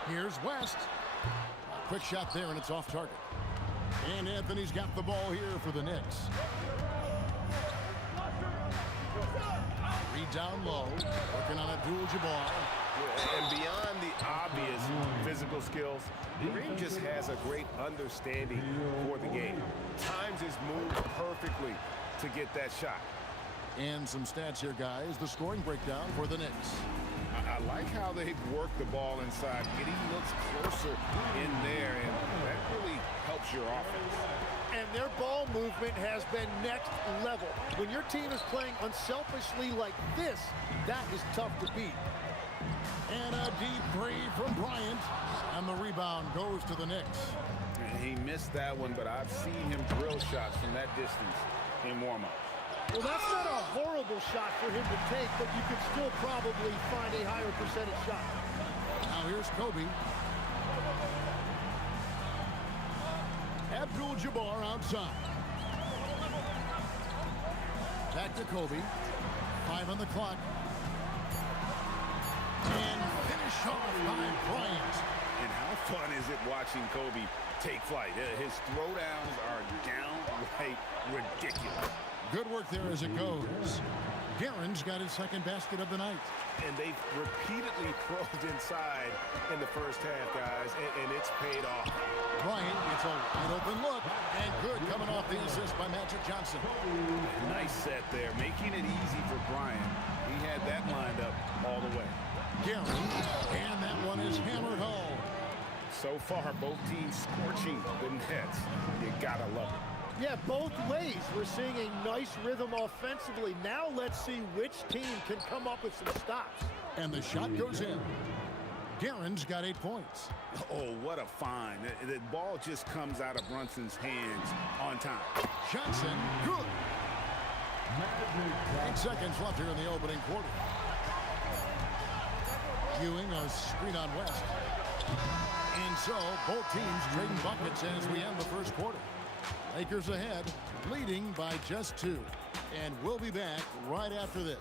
Here's West. Quick shot there, and it's off target. And Anthony's got the ball here for the Knicks. Reed down low, working on Abdul-Jabbar. And beyond the obvious physical skills, Reed just has a great understanding for the game. Times his moves perfectly to get that shot. And some stats here, guys. The scoring breakdown for the Knicks. I like how they've worked the ball inside, getting looks closer in there, and that really helps your offense. And their ball movement has been next level. When your team is playing unselfishly like this, that is tough to beat. And a deep three from Bryant. And the rebound goes to the Knicks. And he missed that one, but I've seen him drill shots from that distance in warm-up. Well, that's not a horrible shot for him to take, but you could still probably find a higher percentage shot. Now here's Kobe. Abdul-Jabbar outside. Back to Kobe. 5 on the clock. And finish off by Bryant. And how fun is it watching Kobe take flight? His throwdowns are downright ridiculous. Good work there as it goes. Guerin's got his second basket of the night. And they've repeatedly probed inside in the first half, guys, and it's paid off. Bryant gets a wide open look, and good coming off the assist by Magic Johnson. Nice set there, making it easy for Bryant. He had that lined up all the way. Guerin, and that one is hammered home. So far, both teams scorching the nets. You gotta love it. Yeah, both ways. We're seeing a nice rhythm offensively. Now let's see which team can come up with some stops. And the shot goes in. Guerin's got 8 points. Oh, what a find. The ball just comes out of Brunson's hands on time. Johnson, good. 8 seconds left here in the opening quarter. Ewing a screen on West. And so, both teams trading buckets as we end the first quarter. Lakers ahead, leading by just 2. And we'll be back right after this.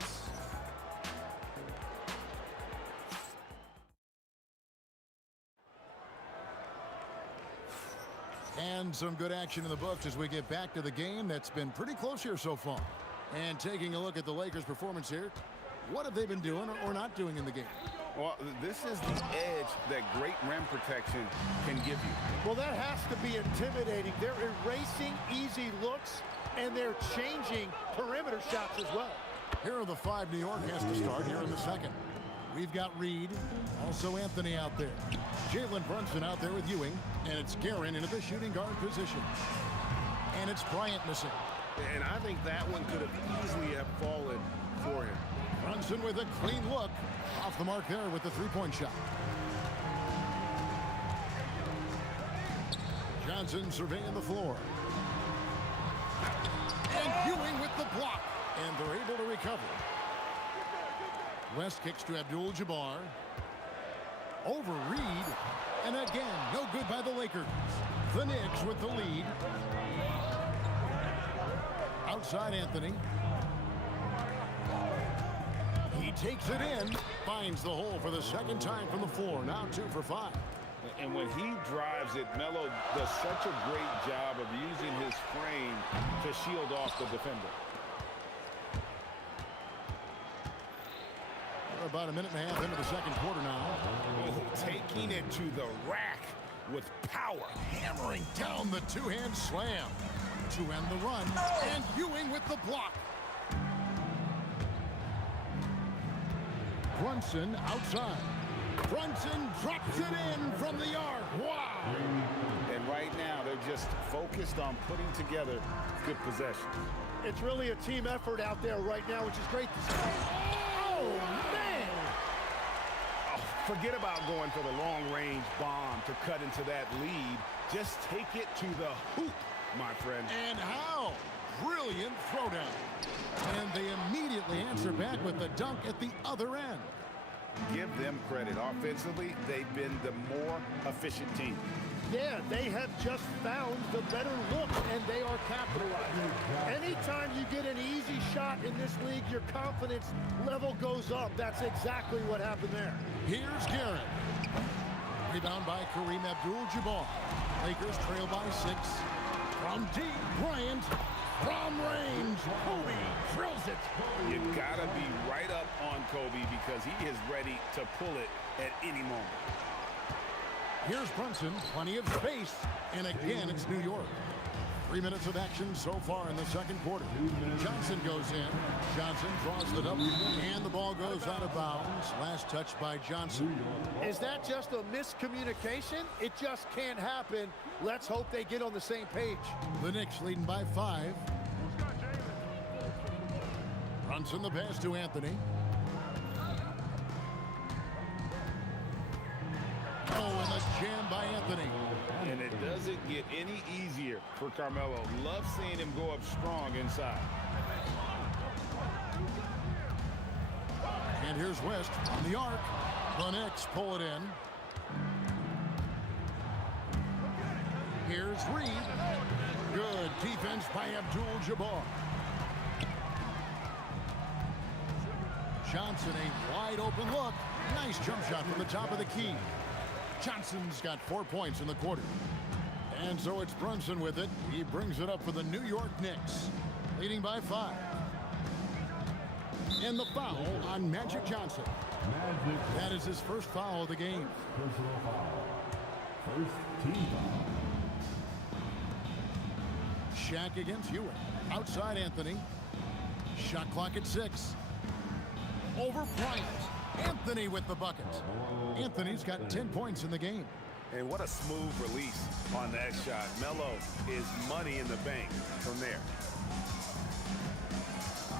And some good action in the books as we get back to the game that's been pretty close here so far. And taking a look at the Lakers' performance here, what have they been doing or not doing in the game? Well, this is the edge that great rim protection can give you. Well, that has to be intimidating. They're erasing easy looks, and they're changing perimeter shots as well. Here are the 5 New York has to start here in the second. We've got Reed, also Anthony out there. Jalen Brunson out there with Ewing, and it's Guerin into the shooting guard position. And it's Bryant missing. And I think that one could have easily have fallen for him. Brunson with a clean look. Off the mark there with the three-point shot. Johnson surveying the floor. And Ewing with the block. And they're able to recover. West kicks to Abdul-Jabbar. Over Reed. And again, no good by the Lakers. The Knicks with the lead. Outside Anthony. He takes it in. Finds the hole for the second time from the floor. Now 2 for 5. And when he drives it, Melo does such a great job of using his frame to shield off the defender. We're about a minute and a half into the second quarter now. Oh, taking it to the rack with power. Hammering down the two-hand slam to end the run. And Ewing with the block. Brunson outside. Brunson drops it in from the arc. Wow! And right now, they're just focused on putting together good possessions. It's really a team effort out there right now, which is great to see. Oh, man! Oh, forget about going for the long-range bomb to cut into that lead. Just take it to the hoop, my friend. And how? Brilliant throwdown. And they immediately answer back with the dunk at the other end. Give them credit. Offensively, they've been the more efficient team. Yeah, they have just found the better look, and they are capitalizing. Anytime you get an easy shot in this league, your confidence level goes up. That's exactly what happened there. Here's Guerin. Rebound by Kareem Abdul-Jabbar. Lakers trail by 6. From deep, Bryant. From range, Kobe drills it. You gotta be right up on Kobe because he is ready to pull it at any moment. Here's Brunson, plenty of space, and again it's New York. 3 minutes of action so far in the second quarter. Johnson goes in. Johnson draws the double, and the ball goes out of bounds. Last touch by Johnson. Is that just a miscommunication? It just can't happen. Let's hope they get on the same page. The Knicks leading by 5. Brunson the pass to Anthony. Oh, and a jam by Anthony. And it doesn't get any easier for Carmelo. Love seeing him go up strong inside. And here's West on the arc. The Knicks pull it in. Here's Reed. Good defense by Abdul-Jabbar. Johnson, a wide open look. Nice jump shot from the top of the key. Johnson's got 4 points in the quarter. And so it's Brunson with it. He brings it up for the New York Knicks, leading by 5. And the foul on Magic Johnson. That is his first foul of the game. Personal foul. First team foul. Shaq against Ewing. Outside Anthony. Shot clock at 6. Over Bryant. Anthony with the bucket. Anthony's got 10 points in the game. And what a smooth release on that shot. Melo is money in the bank from there.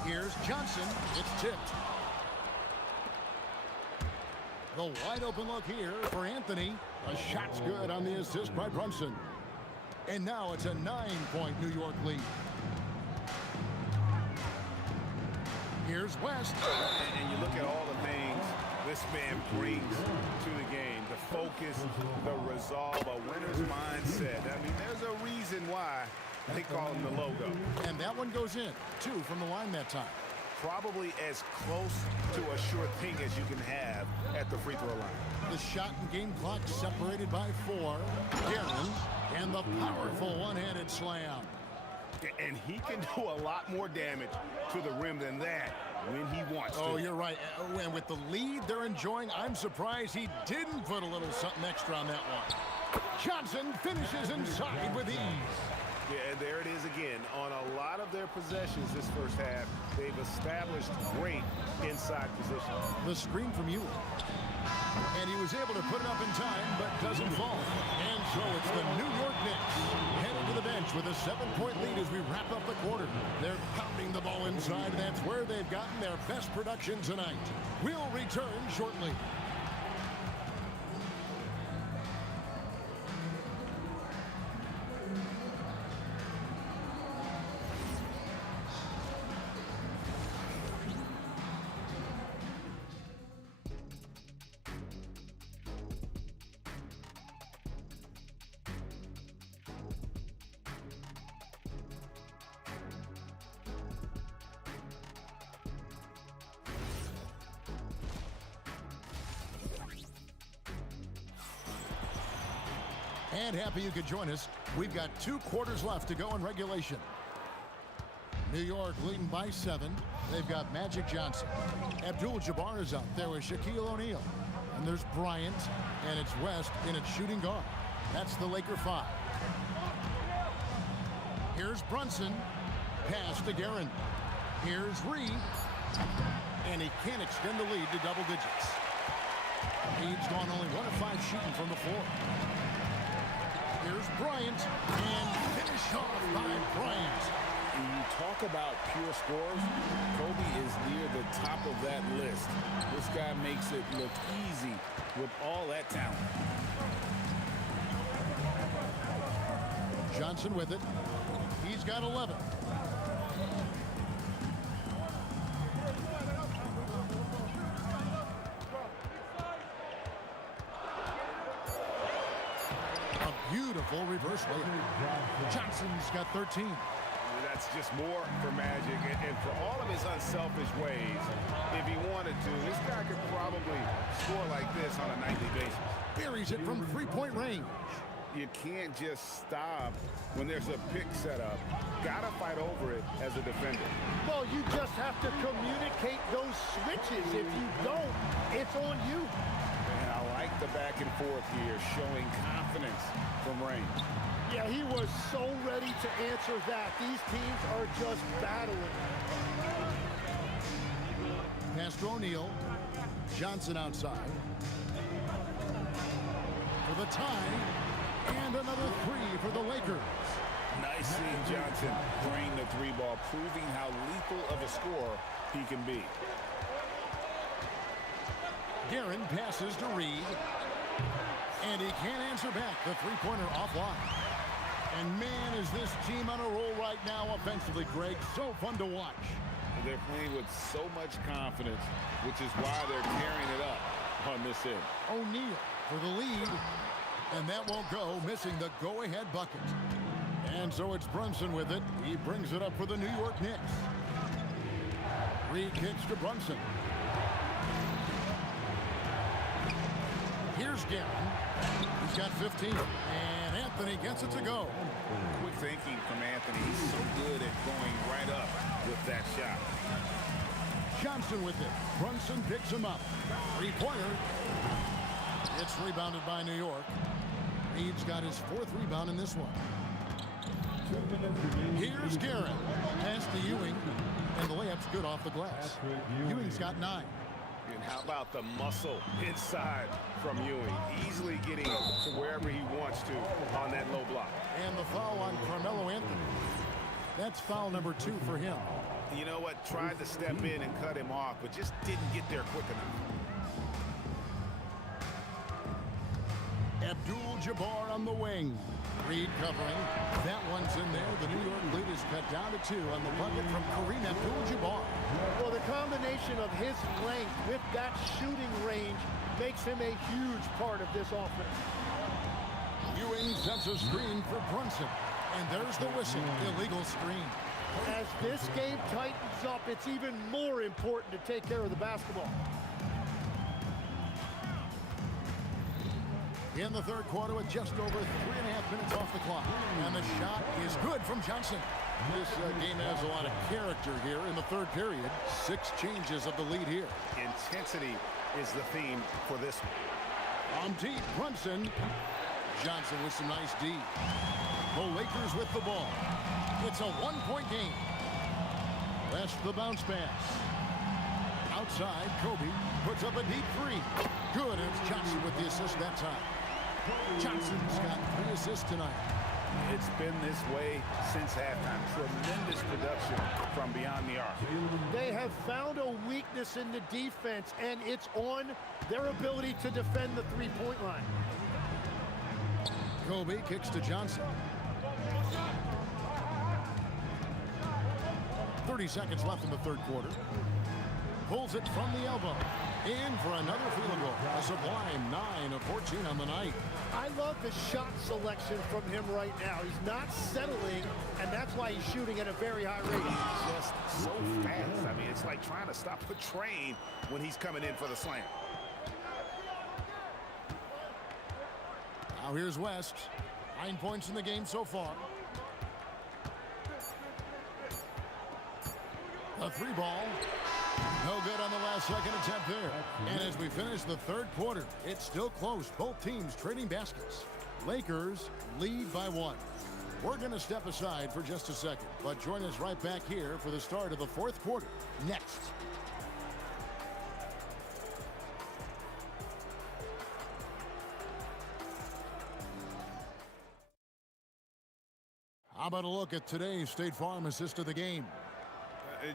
Here's Johnson. It's tipped. The wide open look here for Anthony. A shot's good on the assist by Brunson. And now it's a 9-point New York lead. Here's West. And you look at all the things this man brings to the game. The focus, the resolve, a winner's mindset. I mean, there's a reason why they call him the logo. And that one goes in. 2 from the line that time. Probably as close to a sure thing as you can have at the free throw line. The shot and game clock separated by 4. Guerin, and the powerful one-handed slam. And he can do a lot more damage to the rim than that when he wants to. Oh, you're right. And with the lead they're enjoying, I'm surprised he didn't put a little something extra on that one. Johnson finishes inside with ease. Yeah, and there it is again. On a lot of their possessions this first half, they've established great inside position. The screen from Ewing. And he was able to put it up in time, but doesn't fall. And so it's the New York Knicks heading to the bench with a 7-point lead as we wrap up the quarter. They're pounding the ball inside, and that's where they've gotten their best production tonight. We'll return shortly. And happy you could join us. We've got 2 quarters left to go in regulation. New York leading by 7. They've got Magic Johnson. Abdul-Jabbar is out there with Shaquille O'Neal. And there's Bryant, and it's West in its shooting guard. That's the Laker 5. Here's Brunson. Pass to Guerin. Here's Reed. And he can't extend the lead to double digits. Reed's gone only 1 of 5 shooting from the floor. Here's Bryant, and finish off by Bryant. When you talk about pure scores, Kobe is near the top of that list. This guy makes it look easy with all that talent. Johnson with it. He's got 11. Beautiful reverse layup. Johnson's got 13. That's just more for Magic. And for all of his unselfish ways, if he wanted to, this guy could probably score like this on a nightly basis. Buries it from 3-point range. You can't just stop when there's a pick set up. Gotta fight over it as a defender. Well, you just have to communicate those switches. If you don't, it's on you. And I like the back and forth here, showing confidence from range. Yeah, he was so ready to answer that. These teams are just battling. Pass to O'Neal. Johnson outside. For the tie. And another 3 for the Lakers. Nice seeing Johnson drain the 3-ball, proving how lethal of a scorer he can be. Guerin passes to Reed. And he can't answer back. The 3-pointer offline. And man, is this team on a roll right now offensively, Greg. So fun to watch. They're playing with so much confidence, which is why they're carrying it up on this end. O'Neal for the lead. And that won't go, missing the go-ahead bucket. And so it's Brunson with it. He brings it up for the New York Knicks. Reed kicks to Brunson. Here's Guerin. He's got 15. And Anthony gets it to go. Quick thinking from Anthony. He's so good at going right up with that shot. Johnson with it. Brunson picks him up. 3-pointer. It's rebounded by New York. Reed's got his 4th rebound in this one. Here's Guerin. Pass to Ewing. And the layup's good off the glass. Ewing's got 9. And how about the muscle inside from Ewing? Easily getting to wherever he wants to on that low block. And the foul on Carmelo Anthony. That's foul number 2 for him. You know what? Tried to step in and cut him off, but just didn't get there quick enough. Abdul-Jabbar on the wing. Reed covering. That one's in there. The New York lead is cut down to 2 on the bucket from Kareem Abdul-Jabbar. Well, the combination of his length with that shooting range makes him a huge part of this offense. Ewing sets a screen for Brunson. And there's the whistle. Illegal screen. As this game tightens up, it's even more important to take care of the basketball. In the third quarter with just over 3.5 minutes off the clock. And the shot is good from Johnson. This game has a lot of character here in the third period. 6 changes of the lead here. Intensity is the theme for this one. On deep, Brunson. Johnson with some nice D. The Lakers with the ball. It's a 1-point game. West the bounce pass. Outside, Kobe puts up a deep 3. Good, and it's Johnson with the assist that time. Johnson's got 3 assists tonight. It's been this way since halftime. Tremendous production from beyond the arc. They have found a weakness in the defense, and it's on their ability to defend the three-point line. Kobe kicks to Johnson. 30 seconds left in the third quarter. Pulls it from the elbow. In for another field goal. A sublime 9 of 14 on the night. I love the shot selection from him right now. He's not settling, and that's why he's shooting at a very high rate. He's just so fast. I mean, it's like trying to stop a train when he's coming in for the slam. Now here's West. 9 points in the game so far. A 3 ball. No good on the last second attempt there. And as we finish the third quarter, it's still close. Both teams trading baskets. Lakers lead by 1. We're going to step aside for just a second, but join us right back here for the start of the fourth quarter next. How about a look at today's State Farm assist of the game?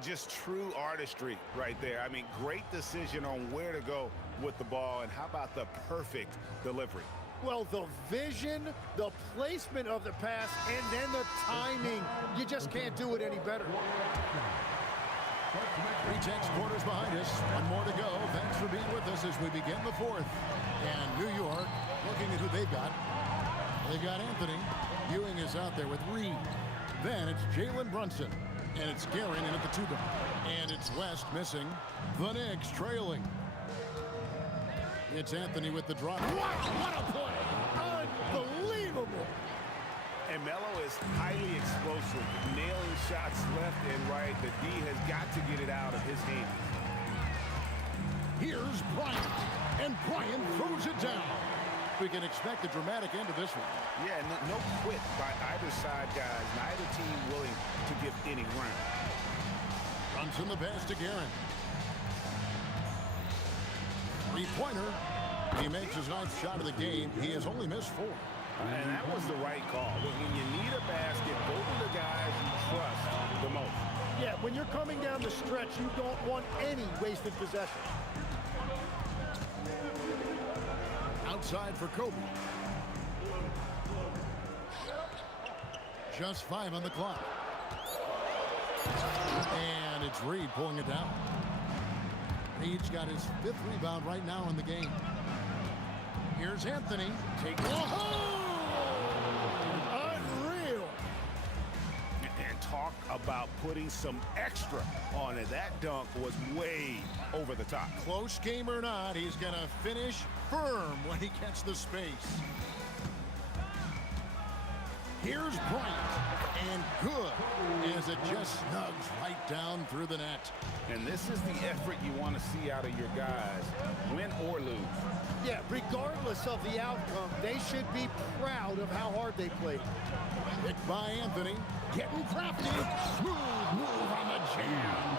Just true artistry right there. I mean, great decision on where to go with the ball, and how about the perfect delivery? Well, the vision, the placement of the pass, and then the timing. You just can't do it any better. 3 tenths quarters behind us. 1 more to go. Thanks for being with us as we begin the fourth. And New York looking at who they've got. They've got Anthony. Ewing is out there with Reed. Then it's Jalen Brunson. And it's Guerin in at the 2 guard. And it's West missing. The Knicks trailing. It's Anthony with the drop. Wow, what a play! Unbelievable! And Melo is highly explosive, nailing shots left and right. The D has got to get it out of his hands. Here's Bryant. And Bryant throws it down. We can expect a dramatic end to this one. Yeah, no quit by either side, guys. Neither team willing to give any ground. Runs in the pass to Guerin. 3-pointer. He makes his 9th shot of the game. He has only missed 4. And that was the right call. When you need a basket, go to the guys you trust the most. Yeah, when you're coming down the stretch, you don't want any wasted possession. Outside for Kobe. Just 5 on the clock. And it's Reed pulling it down. Reed's got his 5th rebound right now in the game. Here's Anthony. Unreal. And talk about putting some extra on it. That dunk was way over the top. Close game or not, he's going to finish firm when he gets the space. Here's Bryant, and good, as it just snugs right down through the net. And this is the effort you want to see out of your guys, win or lose. Yeah, regardless of the outcome, they should be proud of how hard they played. Picked by Anthony, getting crafty, smooth move on the jam.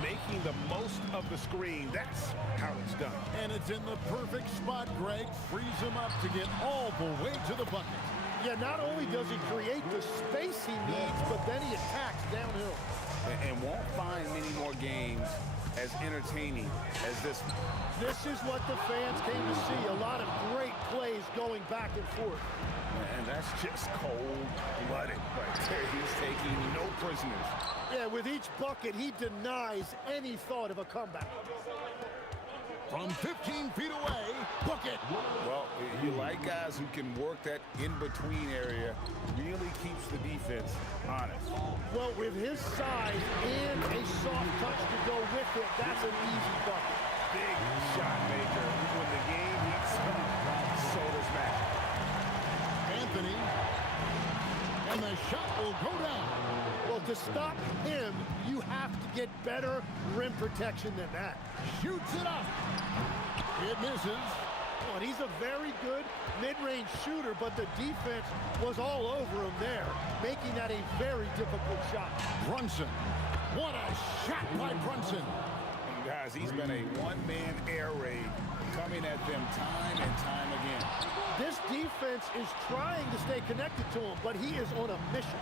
making the most of the screen. That's how it's done. And it's in the perfect spot, Greg. Frees him up to get all the way to the bucket. Yeah, not only does he create the space he needs, but then he attacks downhill. And won't find many more games as entertaining as this one. This is what the fans came to see. A lot of great plays going back and forth. And that's just cold-blooded right there. He's taking no prisoners. Yeah, with each bucket, he denies any thought of a comeback. From 15 feet away, bucket. Well, you like guys who can work that in-between area, really keeps the defense honest. Well, with his size and a soft touch to go with it, that's an easy bucket. Big shot maker. When the game heats up, so does Magic. Anthony. And the shot will go down. Well, to stop him, you have to get better rim protection than that. Shoots it up. It misses. Oh, and he's a very good mid-range shooter, but the defense was all over him there, making that a very difficult shot. Brunson. What a shot by Brunson. And guys, he's been a one-man air raid coming at them time and time again. This defense is trying to stay connected to him, but he is on a mission.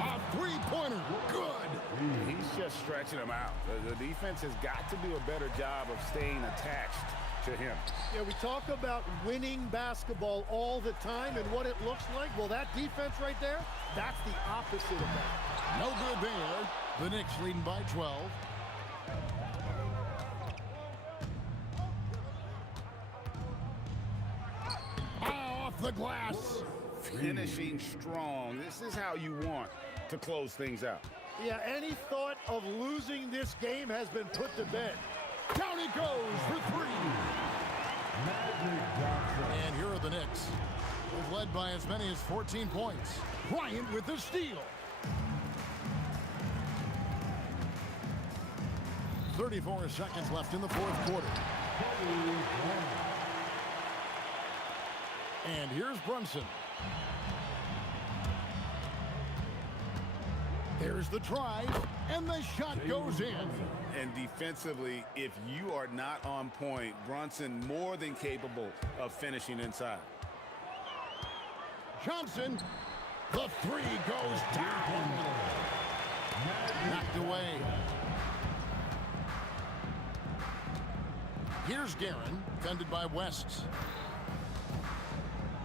A three-pointer. Good. He's just stretching them out. The defense has got to do a better job of staying attached to him. Yeah, we talk about winning basketball all the time and what it looks like. Well, that defense right there, that's the opposite of that. No good there. The Knicks leading by 12. Off the glass. Finishing strong. This is how you want to close things out. Yeah, any thought of losing this game has been put to bed. Down he goes for three. And here are the Knicks. They've led by as many as 14 points. Bryant with the steal. 34 seconds left in the fourth quarter. And here's Brunson. There's the drive, and the shot goes in. And defensively, if you are not on point, Brunson more than capable of finishing inside. Johnson, the three goes down. Knocked away. Here's Guerin, fended by West.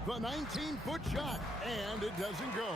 The 19-foot shot, and it doesn't go.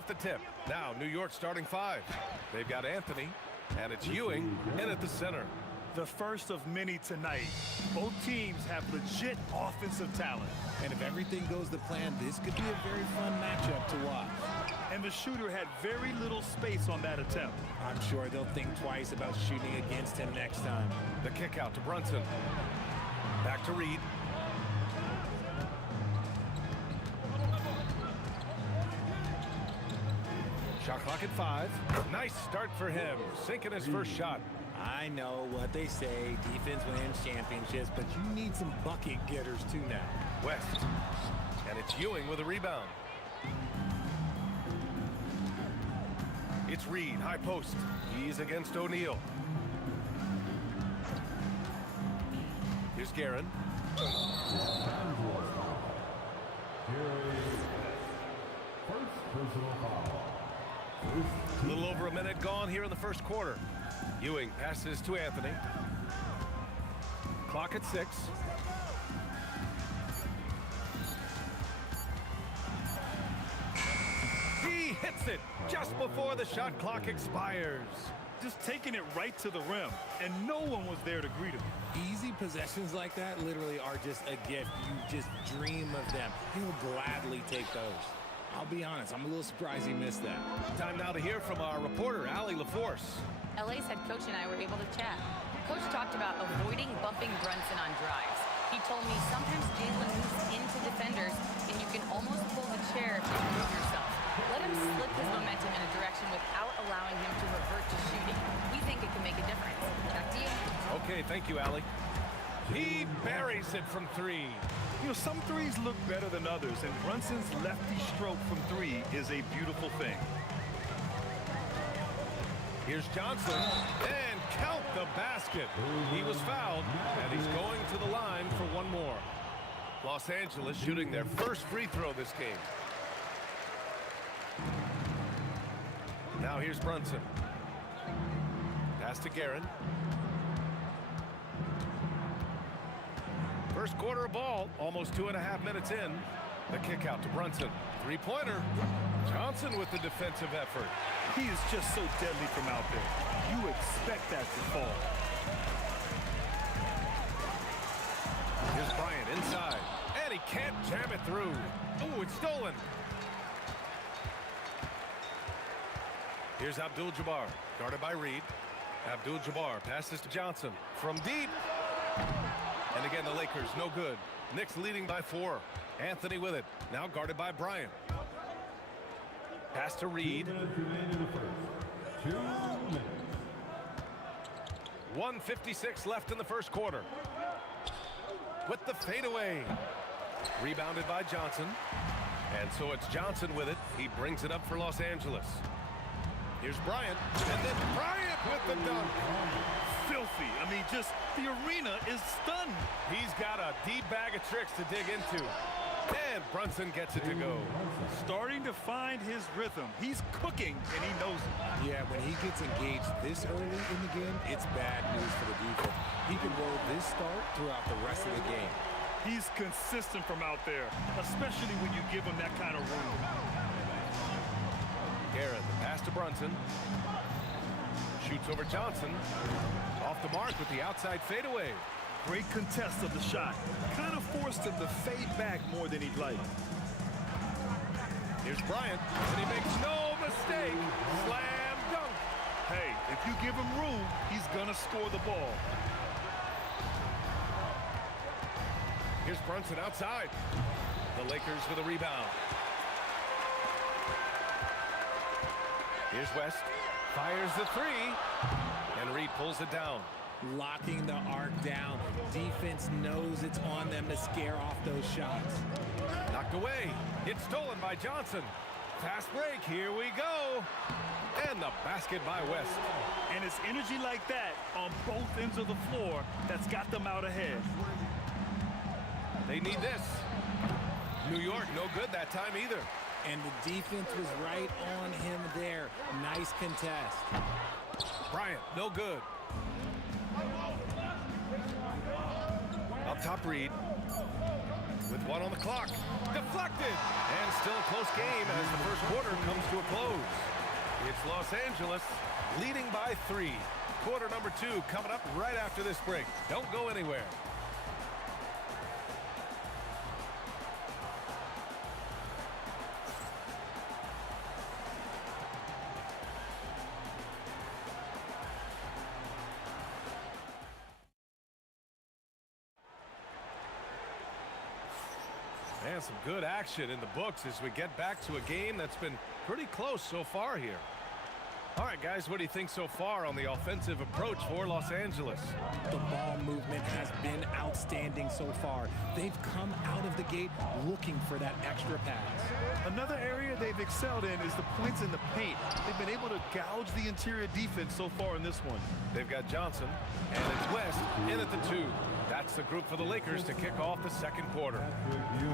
off the tip. Now New York starting 5. They've got Anthony, and it's Ewing in at the center. The first of many tonight. Both teams have legit offensive talent. And if everything goes to plan, this could be a very fun matchup to watch. And the shooter had very little space on that attempt. I'm sure they'll think twice about shooting against him next time. The kick out to Brunson. Back to Reed. Shot clock at 5. Nice start for him, sinking his first shot. I know what they say, defense wins championships, but you need some bucket getters too now. West, and it's Ewing with a rebound. It's Reed, high post. He's against O'Neal. Here's Guerin. A little over a minute gone here in the first quarter. Ewing passes to Anthony. Clock at 6. He hits it just before the shot clock expires. Just taking it right to the rim, and no one was there to greet him. Easy possessions like that literally are just a gift. You just dream of them. He'll gladly take those. I'll be honest, I'm a little surprised he missed that. Time now to hear from our reporter, Allie LaForce. LA's head coach and I were able to chat. Coach talked about avoiding bumping Brunson on drives. He told me sometimes Jalen moves into defenders and you can almost pull the chair if you move yourself. Let him slip his momentum in a direction without allowing him to revert to shooting. We think it can make a difference. Back to you. Okay, thank you, Allie. He buries it from 3. You know, some threes look better than others, and Brunson's lefty stroke from 3 is a beautiful thing. Here's Johnson, and count the basket. He was fouled, and he's going to the line for one more. Los Angeles shooting their first free throw this game. Now here's Brunson. Pass to Guerin. First quarter of ball, almost 2.5 minutes in. The kick out to Brunson. Three-pointer. Johnson with the defensive effort. He is just so deadly from out there. You expect that to fall. Here's Bryant inside, and he can't jam it through. Oh, it's stolen. Here's Abdul-Jabbar, guarded by Reed. Abdul-Jabbar passes to Johnson from deep. And again, the Lakers, no good. Knicks leading by 4. Anthony with it, now guarded by Bryant. Pass to Reed. 1:56 left in the first quarter. With the fadeaway. Rebounded by Johnson. And so it's Johnson with it. He brings it up for Los Angeles. Here's Bryant. And then Bryant with the dunk. Filthy. I mean, just the arena is stunned. He's got a deep bag of tricks to dig into. And Brunson gets it to go. Starting to find his rhythm. He's cooking, and he knows it. Yeah, when he gets engaged this early in the game, it's bad news for the defense. He can roll this start throughout the rest of the game. He's consistent from out there, especially when you give him that kind of room. Guerin, the pass to Brunson. Shoots over Johnson. Off the mark with the outside fadeaway. Great contest of the shot. Kind of forced him to fade back more than he'd like. Here's Bryant, and he makes no mistake. Slam dunk. Hey, if you give him room, he's gonna score the ball. Here's Brunson outside. The Lakers with a rebound. Here's West. Fires the 3. And Reed pulls it down. Locking the arc down. Defense knows it's on them to scare off those shots. Knocked away. It's stolen by Johnson. Fast break. Here we go. And the basket by West. And it's energy like that on both ends of the floor that's got them out ahead. They need this. New York, no good that time either. And the defense was right on him there. Nice contest. Bryant, no good. Up top, Reed. with 1 on the clock. Deflected! And still a close game as the first quarter comes to a close. It's Los Angeles leading by 3. Quarter number 2 coming up right after this break. Don't go anywhere. And some good action in the books as we get back to a game that's been pretty close so far here. All right, guys, what do you think so far on the offensive approach for Los Angeles? The ball movement has been outstanding so far. They've come out of the gate looking for that extra pass. Another area they've excelled in is the points in the paint. They've been able to gouge the interior defense so far in this one. They've got Johnson, and it's West in at the 2. That's the group for the Lakers to kick off the second quarter.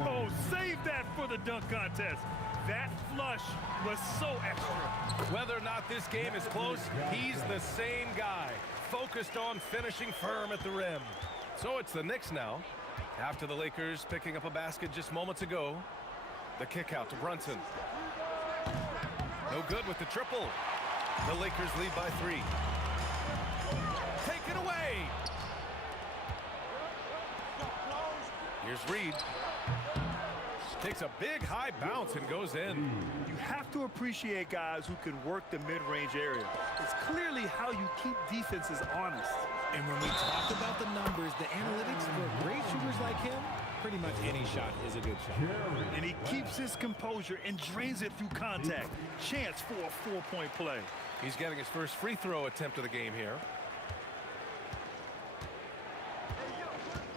Oh, save that for the dunk contest. That flush was so extra. Whether or not this game is close, he's the same guy, focused on finishing firm at the rim. So it's the Knicks now, after the Lakers picking up a basket just moments ago. The kick out to Brunson. No good with the triple. The Lakers lead by 3. Take it away. Here's Reed. Takes a big high bounce and goes in. You have to appreciate guys who can work the mid-range area. It's clearly how you keep defenses honest. And when we talk about the numbers, the analytics for great shooters like him, pretty much any shot is a good shot. And he keeps his composure and drains it through contact. Chance for a 4-point play. He's getting his first free throw attempt of the game here.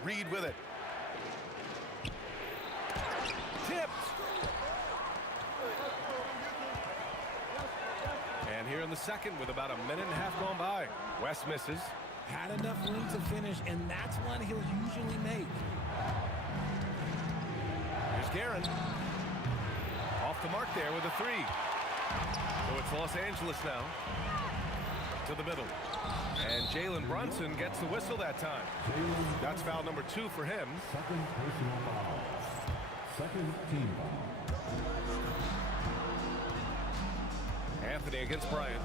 Reed with it. Tipped. And here in the second with about a minute and a half gone by. West misses. Had enough room to finish, and that's one he'll usually make. Here's Guerin. Off the mark there with a 3. So it's Los Angeles now. To the middle. And Jalen Brunson gets the whistle that time. That's foul number 2 for him. Second personal foul. Second team foul. Anthony against Bryant.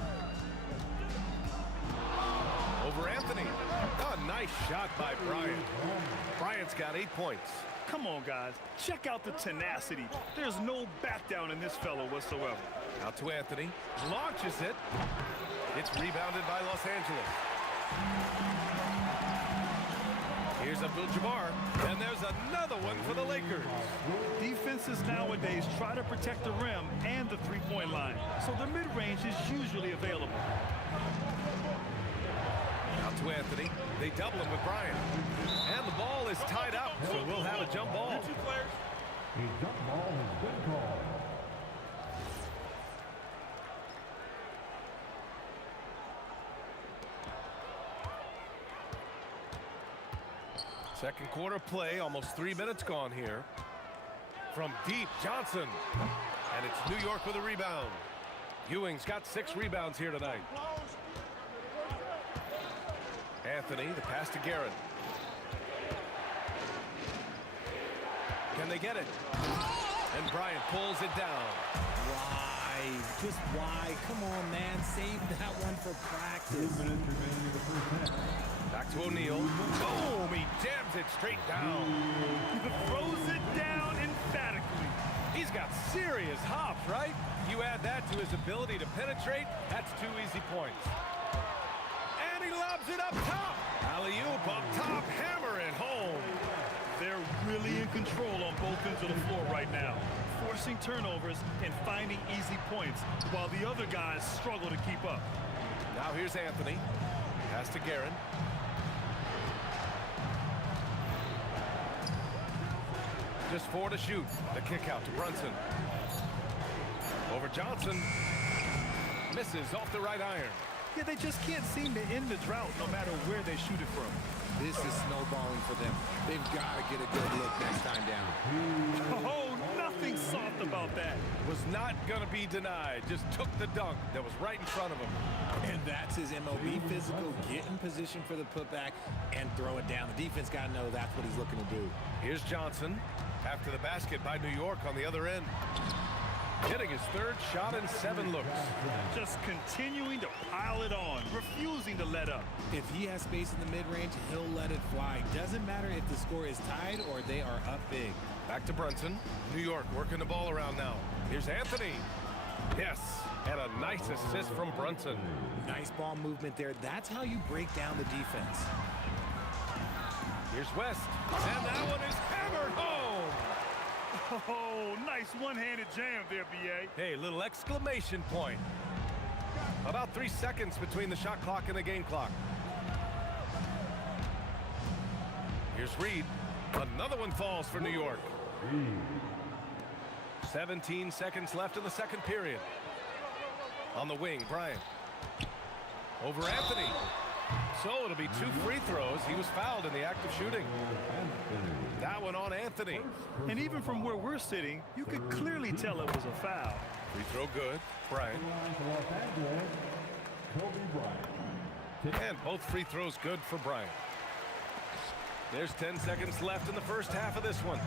Over Anthony. A nice shot by Bryant. Bryant's got 8 points. Come on, guys. Check out the tenacity. There's no back down in this fellow whatsoever. Out to Anthony. Launches it. It's rebounded by Los Angeles. Here's Abdul-Jabbar. And there's another one for the Lakers. Defenses nowadays try to protect the rim and the three-point line, so the mid-range is usually available. Out to Anthony. They double him with Bryant. And the ball is tied up, so we'll have a jump ball. A jump ball has been called. Second quarter play, almost 3 minutes gone here. From deep, Johnson. And it's New York with a rebound. Ewing's got 6 rebounds here tonight. Anthony, the pass to Guerin. Can they get it? And Bryant pulls it down. Why? Just why? Come on, man. Save that one for practice. 2 minutes remaining in the first half. Back to O'Neal. Boom! He jams it straight down. He throws it down emphatically. He's got serious hops, right? You add that to his ability to penetrate, that's 2 easy points. And he lobs it up top. Alley-oop up top, hammer it home. They're really in control on both ends of the floor right now, forcing turnovers and finding easy points, while the other guys struggle to keep up. Now here's Anthony. Pass to Guerin. Just 4 to shoot. The kick out to Brunson. Over Johnson. Misses off the right iron. Yeah, they just can't seem to end the drought no matter where they shoot it from. This is snowballing for them. They've got to get a good look next time down. Oh, nothing soft about that. Was not going to be denied. Just took the dunk that was right in front of him. And that's his MLB physical. Get in position for the putback and throw it down. The defense got to know that's what he's looking to do. Here's Johnson after the basket by New York on the other end. Hitting his third shot in 7 looks. Just continuing to pile it on, refusing to let up. If he has space in the mid-range, he'll let it fly. Doesn't matter if the score is tied or they are up big. Back to Brunson. New York working the ball around now. Here's Anthony. Yes, and a nice assist from Brunson. Nice ball movement there. That's how you break down the defense. Here's West. And that one is hammered home. Oh, nice one-handed jam there, B.A. Hey, little exclamation point. About 3 seconds between the shot clock and the game clock. Here's Reed. Another one falls for New York. 17 seconds left in the second period. On the wing, Bryant. Over Anthony. So it'll be 2 free throws. He was fouled in the act of shooting. That one on Anthony. And even from where we're sitting, you could clearly tell it was a foul. Free throw good. Bryant. And both free throws good for Bryant. There's 10 seconds left in the first half of this one.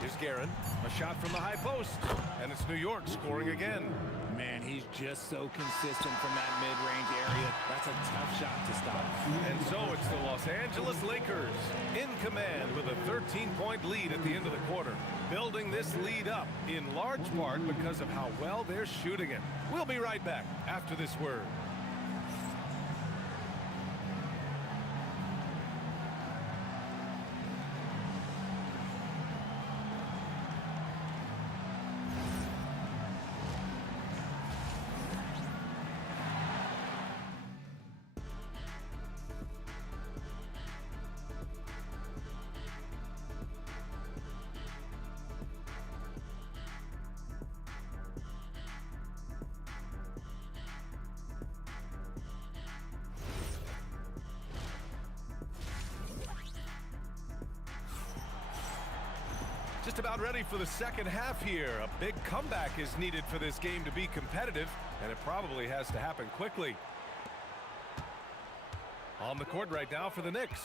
Here's Guerin. A shot from the high post. And it's New York scoring again. Man, he's just so consistent from that mid-range area. That's a tough shot to stop. And so it's the Los Angeles Lakers in command with a 13-point lead at the end of the quarter. Building this lead up in large part because of how well they're shooting it. We'll be right back after this word. Just about ready for the second half here. A big comeback is needed for this game to be competitive, and it probably has to happen quickly. On the court right now for the Knicks.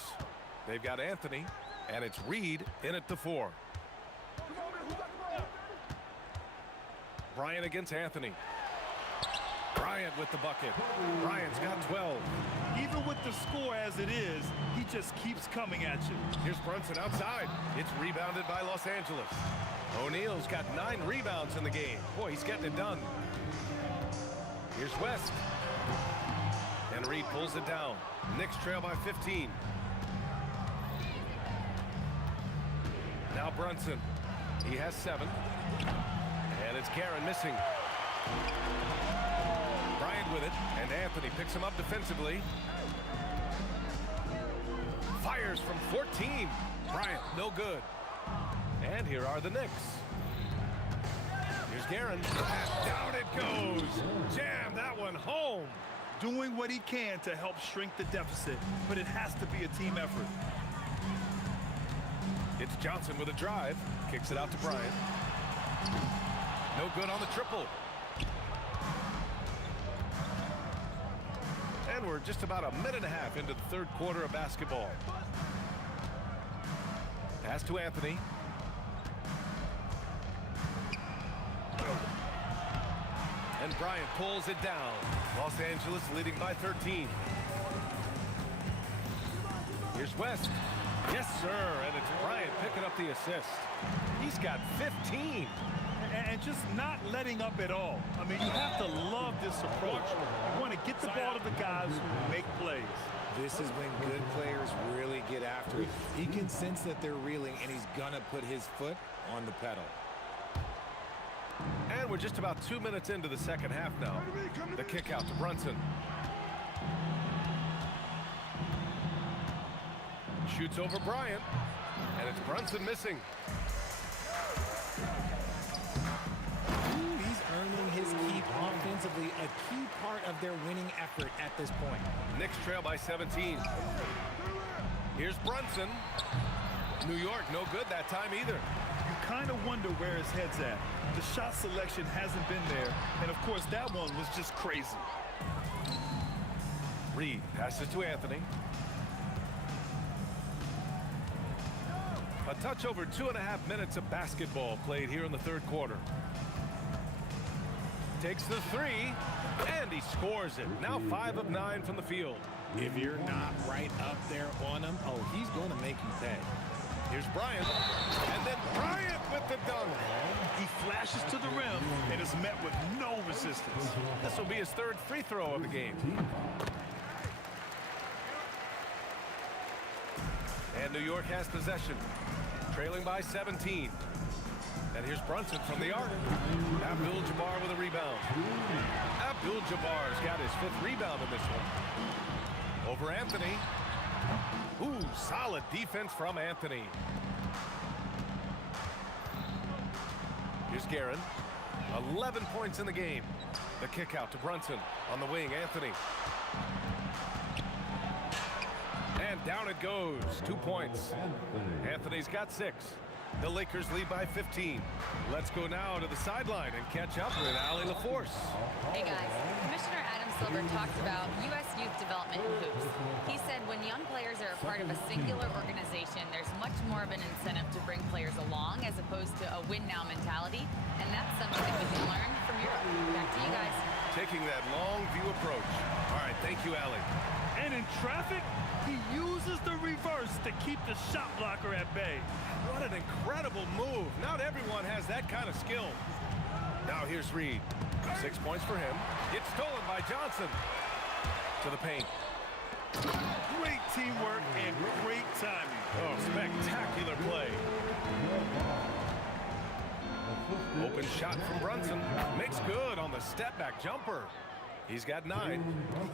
They've got Anthony, and it's Reed in at the 4. Bryant against Anthony. Bryant with the bucket. Bryant's got 12. Even with the score as it is, he just keeps coming at you. Here's Brunson outside. It's rebounded by Los Angeles. O'Neal's got 9 rebounds in the game. Boy, he's getting it done. Here's West. And Reed pulls it down. Knicks trail by 15. Now Brunson. He has 7. And it's Guerin missing. Bryant with it, and Anthony picks him up defensively. Fires from 14. Bryant, no good. And here are the Knicks. Here's Guerin. And down it goes. Jam that one home. Doing what he can to help shrink the deficit, but it has to be a team effort. It's Johnson with a drive. Kicks it out to Bryant. No good on the triple. And we're just about a minute and a half into the third quarter of basketball. Pass to Anthony. And Bryant pulls it down. Los Angeles leading by 13. Here's West. Yes, sir. And it's Bryant picking up the assist. He's got 15. And just not letting up at all. I mean, you have to love this approach. You want to get the ball to the guys who make plays. This is when good players really get after it. He can sense that they're reeling, and he's going to put his foot on the pedal. And we're just about 2 minutes into the second half now. The kick out to Brunson. Shoots over Bryant. And it's Brunson missing. He's earning his keep on at this point. Knicks trail by 17. Here's Brunson. New York, no good that time either. You kind of wonder where his head's at. The shot selection hasn't been there, and of course that one was just crazy. Reed passes to Anthony. A touch over 2.5 minutes of basketball played here in the third quarter. Takes the three, and he scores it. Now 5 of 9 from the field. If you're not right up there on him, oh, he's going to make you pay. Here's Bryant, and then Bryant with the dunk. He flashes to the rim and is met with no resistance. This will be his third free throw of the game. And New York has possession, trailing by 17. And here's Brunson from the arc. Abdul-Jabbar with a rebound. Abdul-Jabbar's got his 5th rebound in this one. Over Anthony. Ooh, solid defense from Anthony. Here's Guerin. 11 points in the game. The kick out to Brunson. On the wing, Anthony. And down it goes. 2 points. Anthony's got 6. The Lakers lead by 15. Let's go now to the sideline and catch up with Allie LaForce. Hey guys, Commissioner Adam Silver talked about U.S. youth development in hoops. He said when young players are a part of a singular organization, there's much more of an incentive to bring players along as opposed to a win-now mentality, and that's something that we can learn from Europe. Back to you guys. Taking that long view approach. All right, thank you, Allie. And in traffic, he uses the reverse to keep the shot blocker at bay. What an incredible move. Not everyone has that kind of skill. Now here's Reed. 6 points for him. It's stolen by Johnson. To the paint. Great teamwork and great timing. Oh, spectacular play. Open shot from Brunson. Makes good on the step-back jumper. He's got 9.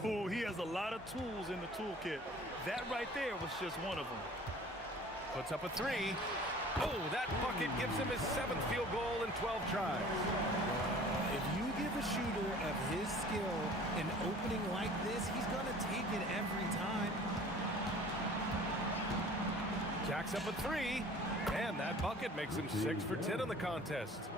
Oh, he has a lot of tools in the toolkit. That right there was just one of them. Puts up a 3. Oh, that bucket gives him his 7th field goal in 12 tries. If you give a shooter of his skill an opening like this, he's going to take it every time. Jacks up a 3. And that bucket makes him 6 for 10 in the contest.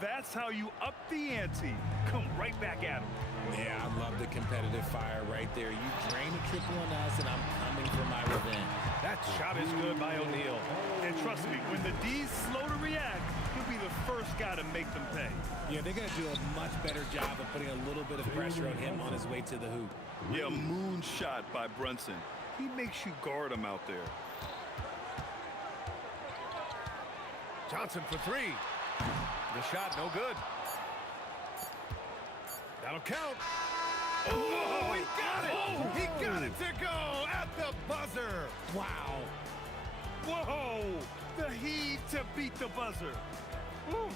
That's how you up the ante. Come right back at him. Yeah, I love the competitive fire right there. You drain a triple on us, and I'm coming for my revenge. That shot is good by O'Neal. And trust me, when the D's slow to react, he'll be the first guy to make them pay. Yeah, they're going to do a much better job of putting a little bit of pressure on him on his way to the hoop. Yeah, moonshot by Brunson. He makes you guard him out there. Johnson for 3. The shot no good. That'll count. Oh, he got it! Oh, he got it to go at the buzzer. Wow. Whoa! The heave to beat the buzzer. Woo.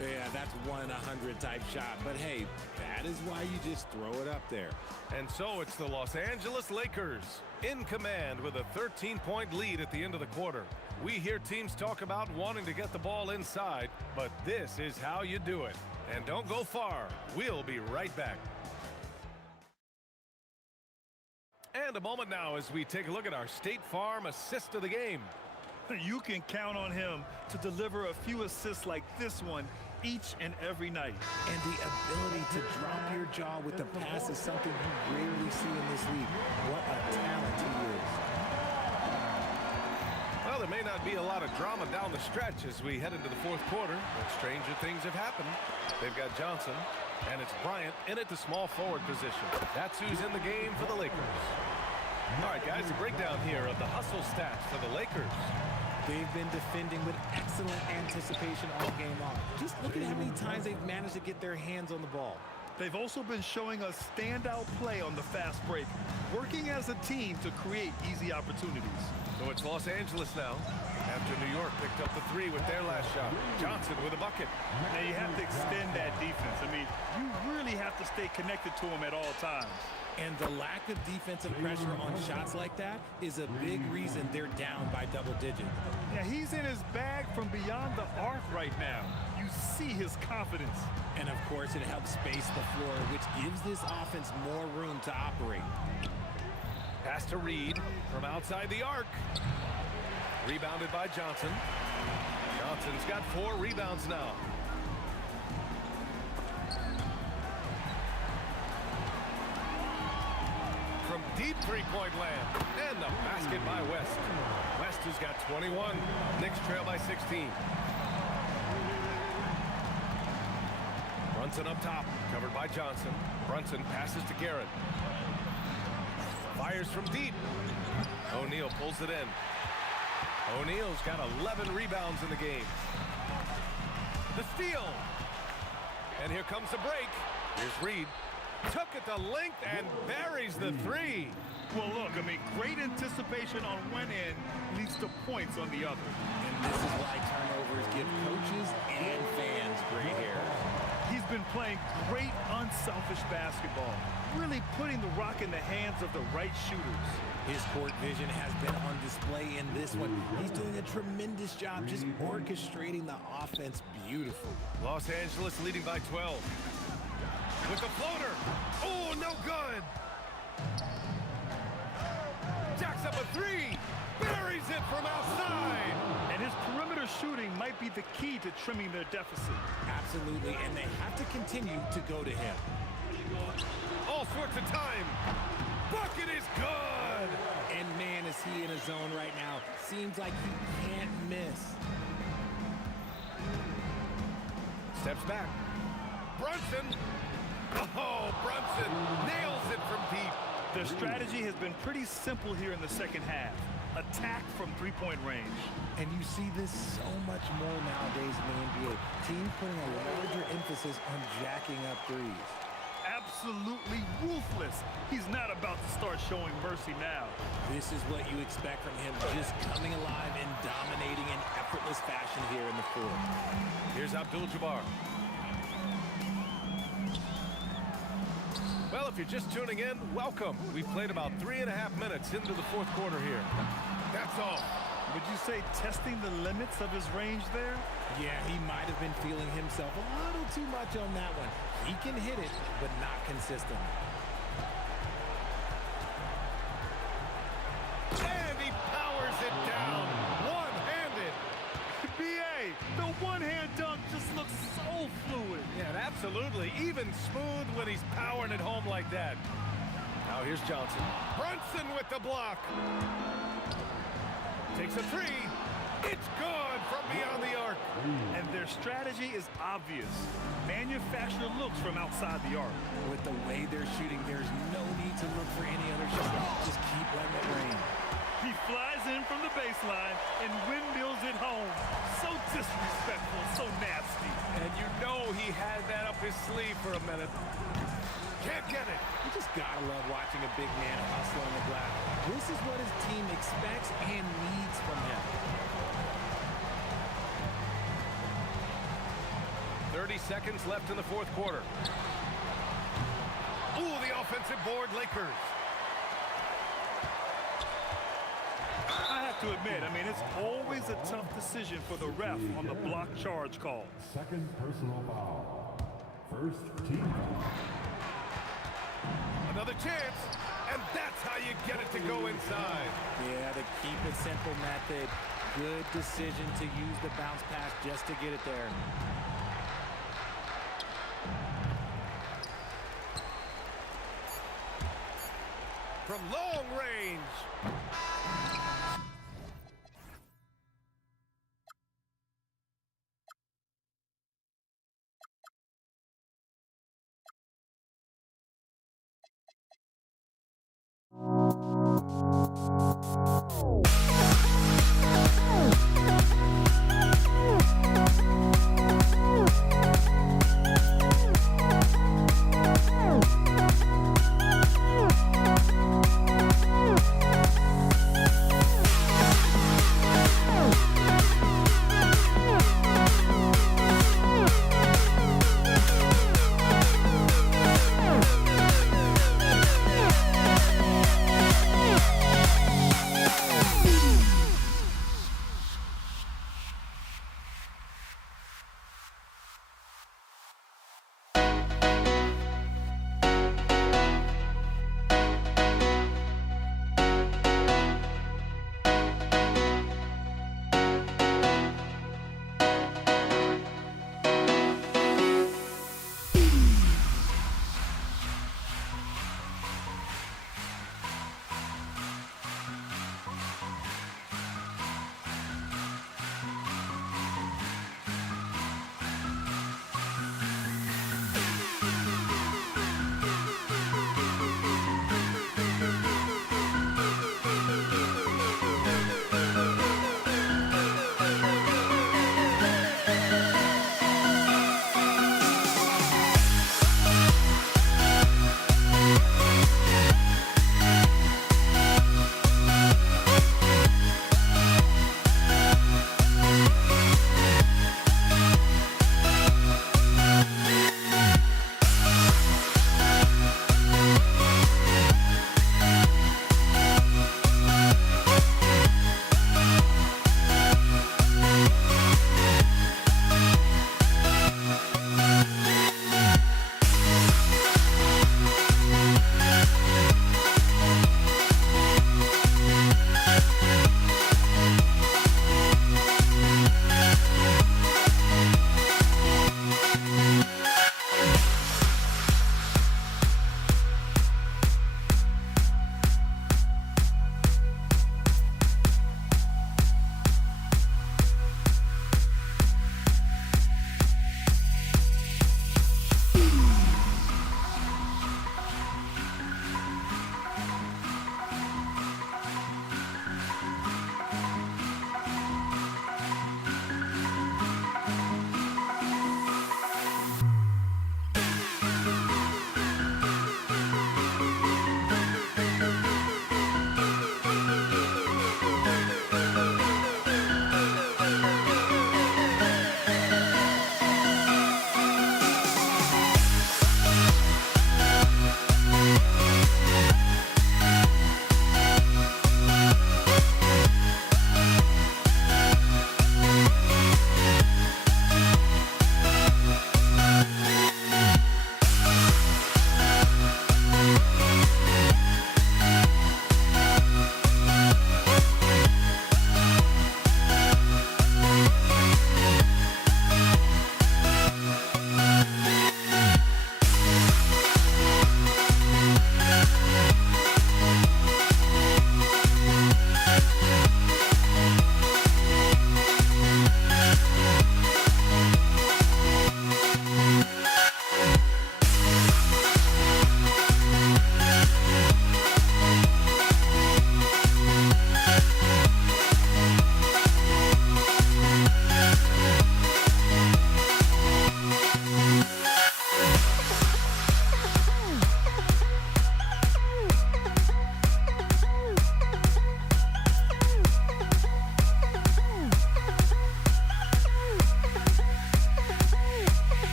Yeah, that's 1 in 100 type shot. But hey, that is why you just throw it up there. And so it's the Los Angeles Lakers in command with a 13-point lead at the end of the quarter. We hear teams talk about wanting to get the ball inside, but this is how you do it. And don't go far. We'll be right back. And a moment now as we take a look at our State Farm assist of the game. You can count on him to deliver a few assists like this one each and every night. And the ability to drop your jaw with the pass is something you rarely see in this league. What a talent he is. Well, there may not be a lot of drama down the stretch as we head into the fourth quarter, but stranger things have happened. They've got Johnson, and it's Bryant in at the small forward position. That's who's in the game for the Lakers. All right, guys, a breakdown here of the hustle stats for the Lakers. They've been defending with excellent anticipation all game long. Just look at how many times they've managed to get their hands on the ball. They've also been showing us standout play on the fast break, working as a team to create easy opportunities. So it's Los Angeles now, after New York picked up the 3 with their last shot. Johnson with a bucket. Now you have to extend that defense. I mean, you really have to stay connected to him at all times. And the lack of defensive pressure on shots like that is a big reason they're down by double digits. Yeah, he's in his bag from beyond the arc right now. You you see his confidence. And of course, it helps space the floor, which gives this offense more room to operate. Pass to Reed from outside the arc. Rebounded by Johnson. Johnson's got 4 rebounds now. From deep three-point land. And the basket by West. West has got 21. Knicks trail by 16. Brunson up top, covered by Johnson. Brunson passes to Garrett. Fires from deep. O'Neal pulls it in. O'Neal's got 11 rebounds in the game. The steal. And here comes the break. Here's Reed. Took it the length and buries the 3. Well, look, I mean, great anticipation on one end leads to points on the other. And this is why turnovers give coaches and fans gray hair. He's been playing great, unselfish basketball, really putting the rock in the hands of the right shooters. His court vision has been on display in this one. He's doing a tremendous job just orchestrating the offense beautifully. Los Angeles leading by 12. With the floater. Oh, no good. Jacks up a 3. Buries it from outside. And his perimeter shooting might be the key to trimming their deficit. Absolutely, and they have to continue to go to him. All sorts of time. Bucket is good. And man, is he in a zone right now. Seems like he can't miss. Steps back. Brunson. Oh, Brunson nails it from deep. Their strategy has been pretty simple here in the second half. Attack from three-point range. And you see this so much more nowadays in the NBA. Teams putting a larger emphasis on jacking up threes. Absolutely ruthless. He's not about to start showing mercy now. This is what you expect from him, just coming alive and dominating in effortless fashion here in the fourth. Here's Abdul-Jabbar. Well, if you're just tuning in, welcome. We've played about 3.5 minutes into the fourth quarter here. That's all. Would you say testing the limits of his range there? Yeah, he might have been feeling himself a little too much on that one. He can hit it, but not consistent. And he powers it down. One-handed. B.A., the one-hand dunk just looks so fluid. Yeah, absolutely. Even smooth when he's powering it home like that. Now here's Johnson. Brunson with the block. Takes a 3. It's good from beyond the arc. And their strategy is obvious. Manufacture looks from outside the arc. With the way they're shooting, there's no need to look for any other shot. Just keep letting it rain. He flies in from the baseline and windmills it home. So disrespectful, so nasty. And you know he had that up his sleeve for a minute. Can't get it. You just gotta love watching a big man hustle on the glass. This is what his team expects and needs from him. 30 seconds left in the fourth quarter. Ooh, the offensive board, Lakers. I have to admit, I mean, it's always a tough decision for the ref on the block charge call. Second personal foul. First team foul. Another chance, and that's how you get it to go inside. Yeah, the keep it simple method. Good decision to use the bounce pass just to get it there. From long range.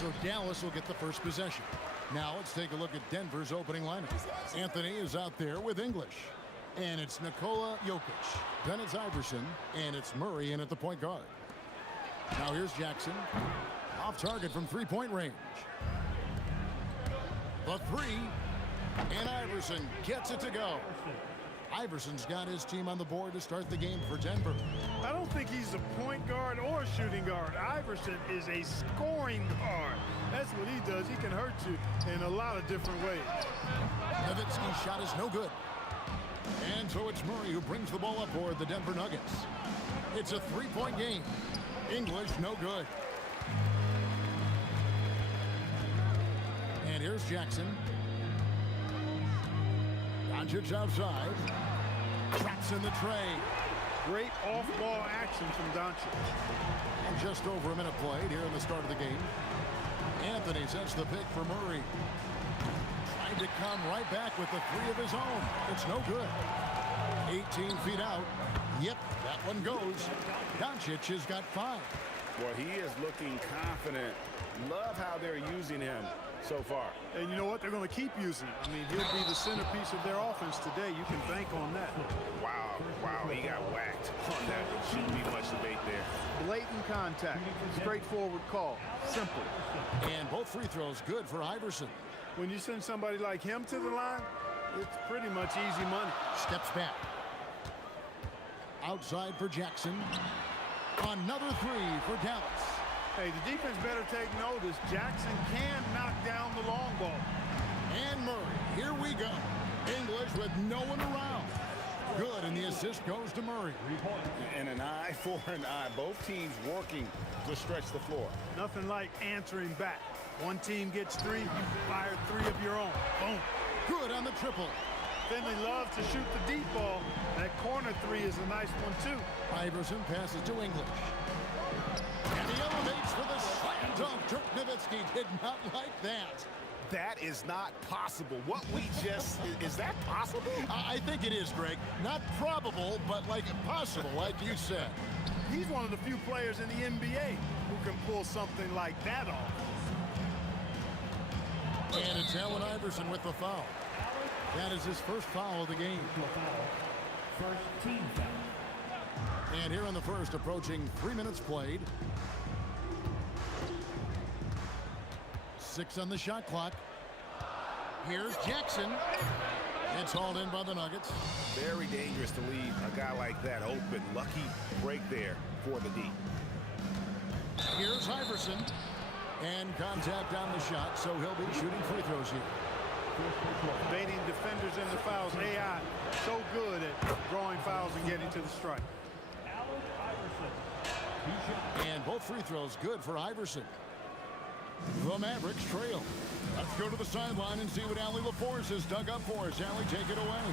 So Dallas will get the first possession. Now let's take a look at Denver's opening lineup. Anthony is out there with English. And it's Nikola Jokic. Then it's Iverson. And it's Murray in at the point guard. Now here's Jackson. Off target from three-point range. The three. And Iverson gets it to go. Iverson's got his team on the board to start the game for Denver. I don't think he's a point guard or a shooting guard. Iverson is a scoring guard. That's what he does. He can hurt you in a lot of different ways. Nowitzki's shot is no good. And so it's Murray who brings the ball up for the Denver Nuggets. It's a three-point game. English, no good. And here's Jackson. Doncic outside. Traps in the tray. Great off-ball action from Doncic. And just over a minute played here in the start of the game. Anthony sets the pick for Murray. Trying to come right back with the three of his own. It's no good. 18 feet out. Yep, that one goes. Doncic has got 5. Well, he is looking confident. Love how they're using him so far. And you know what? They're going to keep using him. I mean, he'll be the centerpiece of their offense today. You can bank on that. Wow, he got whacked on that. There shouldn't be much debate there. Blatant contact. Straightforward call. Simple. And both free throws good for Iverson. When you send somebody like him to the line, it's pretty much easy money. Steps back. Outside for Jackson. Another three for Dallas. Hey, the defense better take notice. Jackson can knock down the long ball. And Murray, here we go. English with no one around. Good, and the assist goes to Murray. And an eye for an eye. Both teams working to stretch the floor. Nothing like answering back. One team gets 3, you fire 3 of your own. Boom. Good on the triple. Finley loves to shoot the deep ball. That corner 3 is a nice one, too. Iverson passes to English. And he elevates for the slam dunk. Dirk Nowitzki did not like that. That is not possible. What we just, is that possible? I think it is, Greg. Not probable, but like possible, like you said. He's one of the few players in the NBA who can pull something like that off. And it's Allen Iverson with the foul. That is his first foul of the game. First team foul. And here in the first, approaching 3 minutes played. 6 on the shot clock. Here's Jackson. It's hauled in by the Nuggets. Very dangerous to leave a guy like that open. Lucky break there for the D. Here's Iverson. And contact on the shot, so he'll be shooting free throws here. Baiting defenders into fouls. AI so good at drawing fouls and getting to the strike. And both free throws good for Iverson. The Mavericks trail. Let's go to the sideline and see what Allie LaForce has dug up for us. Allie, take it away.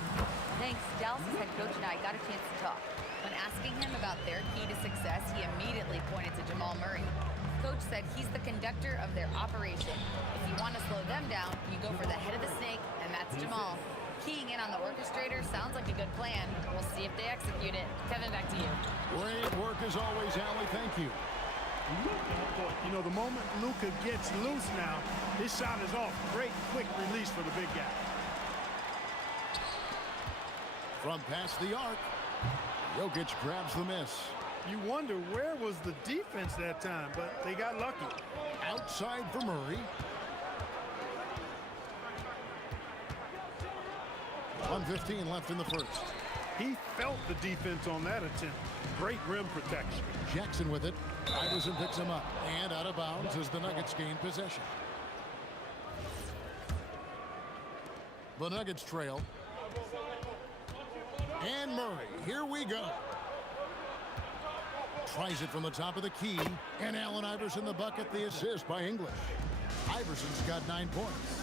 Thanks. Dallas' head coach and I got a chance to talk. When asking him about their key to success, he immediately pointed to Jamal Murray. Coach said he's the conductor of their operation. If you want to slow them down, you go for the head of the snake, and that's Jamal. Keying in on the orchestrator sounds like a good plan. We'll see if they execute it. Kevin, back to you. Great work as always, Allie. Thank you. You know, the moment Luka gets loose now, his shot is off. Great quick release for the big guy. From past the arc, Jokic grabs the miss. You wonder where was the defense that time, but they got lucky. Outside for Murray. 1:15 left in the first. He felt the defense on that attempt. Great rim protection. Jackson with it. Iverson picks him up. And out of bounds as the Nuggets gain possession. The Nuggets trail. And Murray, here we go. Tries it from the top of the key. And Allen Iverson the bucket, the assist by English. Iverson's got 9 points.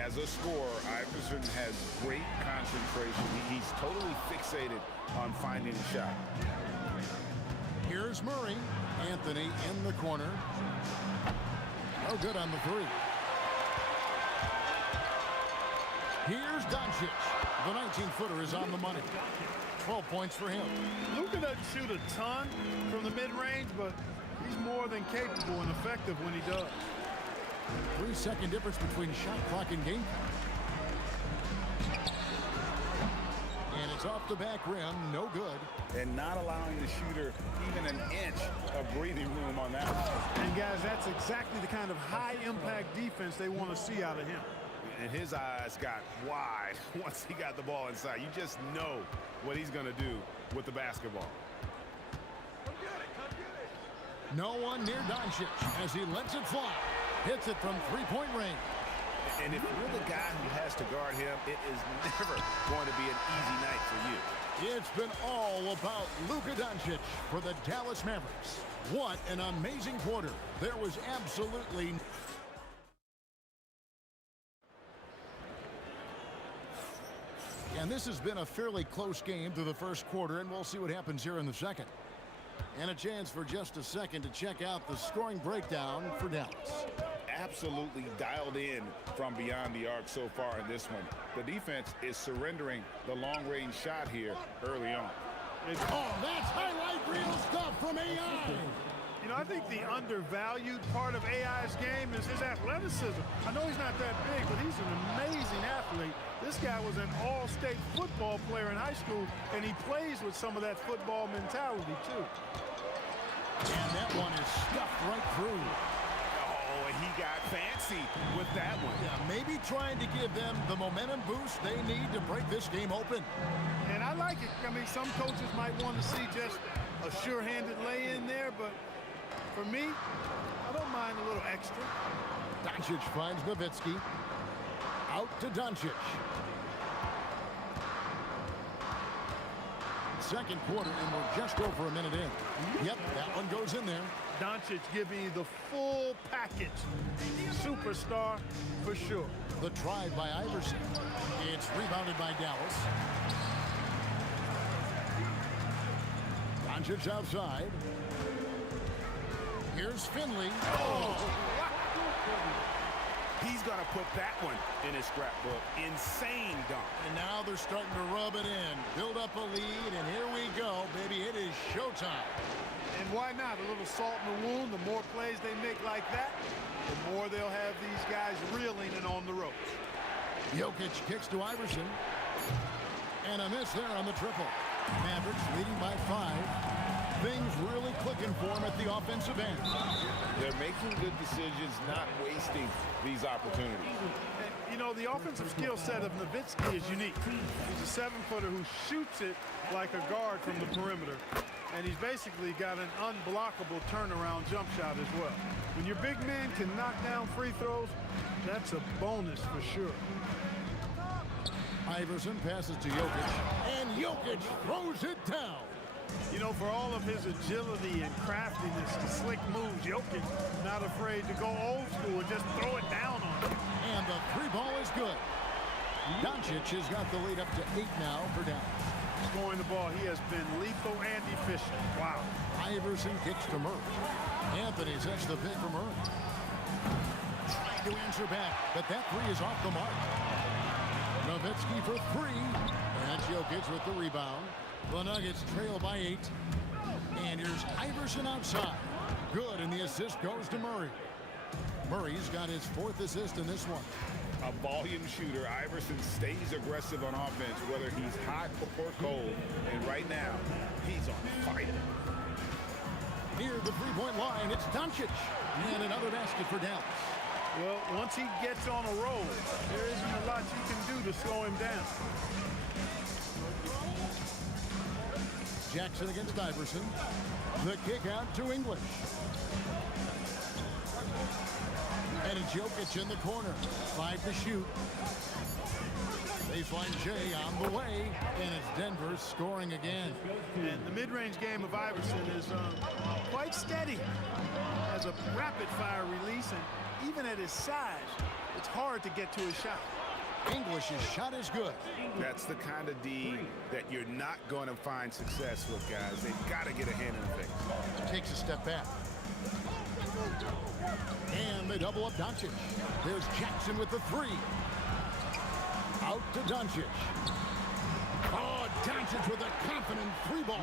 As a scorer, Iverson has great concentration. He's totally fixated on finding a shot. Here's Murray. Anthony in the corner. No good on the three. Here's Doncic. The 19-footer is on the money. 12 points for him. Luka doesn't shoot a ton from the mid-range, but he's more than capable and effective when he does. 3-second difference between shot clock and game. And it's off the back rim, no good. And not allowing the shooter even an inch of breathing room on that one. And guys, that's exactly the kind of high-impact defense they want to see out of him. And his eyes got wide once he got the ball inside. You just know what he's going to do with the basketball. No one near Doncic as he lets it fly. Hits it from three-point range. And if you're the guy who has to guard him, it is never going to be an easy night for you. It's been all about Luka Doncic for the Dallas Mavericks. What an amazing quarter. There was absolutely... And this has been a fairly close game through the first quarter, and we'll see what happens here in the second. And a chance for just a second to check out the scoring breakdown for Dallas. Absolutely dialed in from beyond the arc so far in this one. The defense is surrendering the long-range shot here early on. Oh, that's highlight reel stuff from AI. You know, I think the undervalued part of AI's game is his athleticism. I know he's not that big, but he's an amazing athlete. This guy was an all-state football player in high school, and he plays with some of that football mentality, too. And that one is stuffed right through. Oh, and he got fancy with that one. Yeah, maybe trying to give them the momentum boost they need to break this game open. And I like it. I mean, some coaches might want to see just a sure-handed lay-in there, but for me, I don't mind a little extra. Doncic finds Nowitzki. Out to Doncic. Second quarter, and we're just over a minute in. Yep, that one goes in there. Doncic giving you the full package. Superstar for sure. The try by Iverson. It's rebounded by Dallas. Doncic outside. Here's Finley. Oh! He's going to put that one in his scrapbook. Insane dunk. And now they're starting to rub it in. Build up a lead, and here we go, baby. It is showtime. And why not? A little salt in the wound. The more plays they make like that, the more they'll have these guys reeling and on the ropes. Jokic kicks to Iverson. And a miss there on the triple. Mavericks leading by 5. Things really clicking for them at the offensive end. They're making good decisions, not wasting these opportunities. And, you know, the offensive skill set of Nowitzki is unique. He's a 7-footer who shoots it like a guard from the perimeter. And he's basically got an unblockable turnaround jump shot as well. When your big man can knock down free throws, that's a bonus for sure. Iverson passes to Jokic, and Jokic throws it down. You know, for all of his agility and craftiness, the slick moves, Jokic not afraid to go old school and just throw it down on him. And the three ball is good. Doncic has got the lead up to 8 now for Dallas. Scoring the ball, he has been lethal and efficient. Wow. Iverson kicks to Murray. Anthony sets the pick for Murray. Trying to answer back, but that three is off the mark. Nowitzki for 3. And Jokic with the rebound. The Nuggets trail by 8. And here's Iverson outside. Good, and the assist goes to Murray. Murray's got his 4th assist in this one. A volume shooter, Iverson stays aggressive on offense, whether he's hot or cold. And right now, he's on fire. Near the three-point line, it's Doncic. And another basket for Dallas. Well, once he gets on a roll, there isn't a lot you can do to slow him down. Jackson against Iverson. The kick out to English. And it's Jokic in the corner. 5 to shoot. Baseline J on the way, and it's Denver scoring again. And the mid-range game of Iverson is quite steady. Has a rapid-fire release, and even at his size, it's hard to get to his shot. English's shot is good. That's the kind of D that you're not going to find success with, guys. They've got to get a hand in the face. Takes a step back. And they double up Doncic. There's Jackson with the three. Out to Doncic. Oh, Doncic with a confident three ball.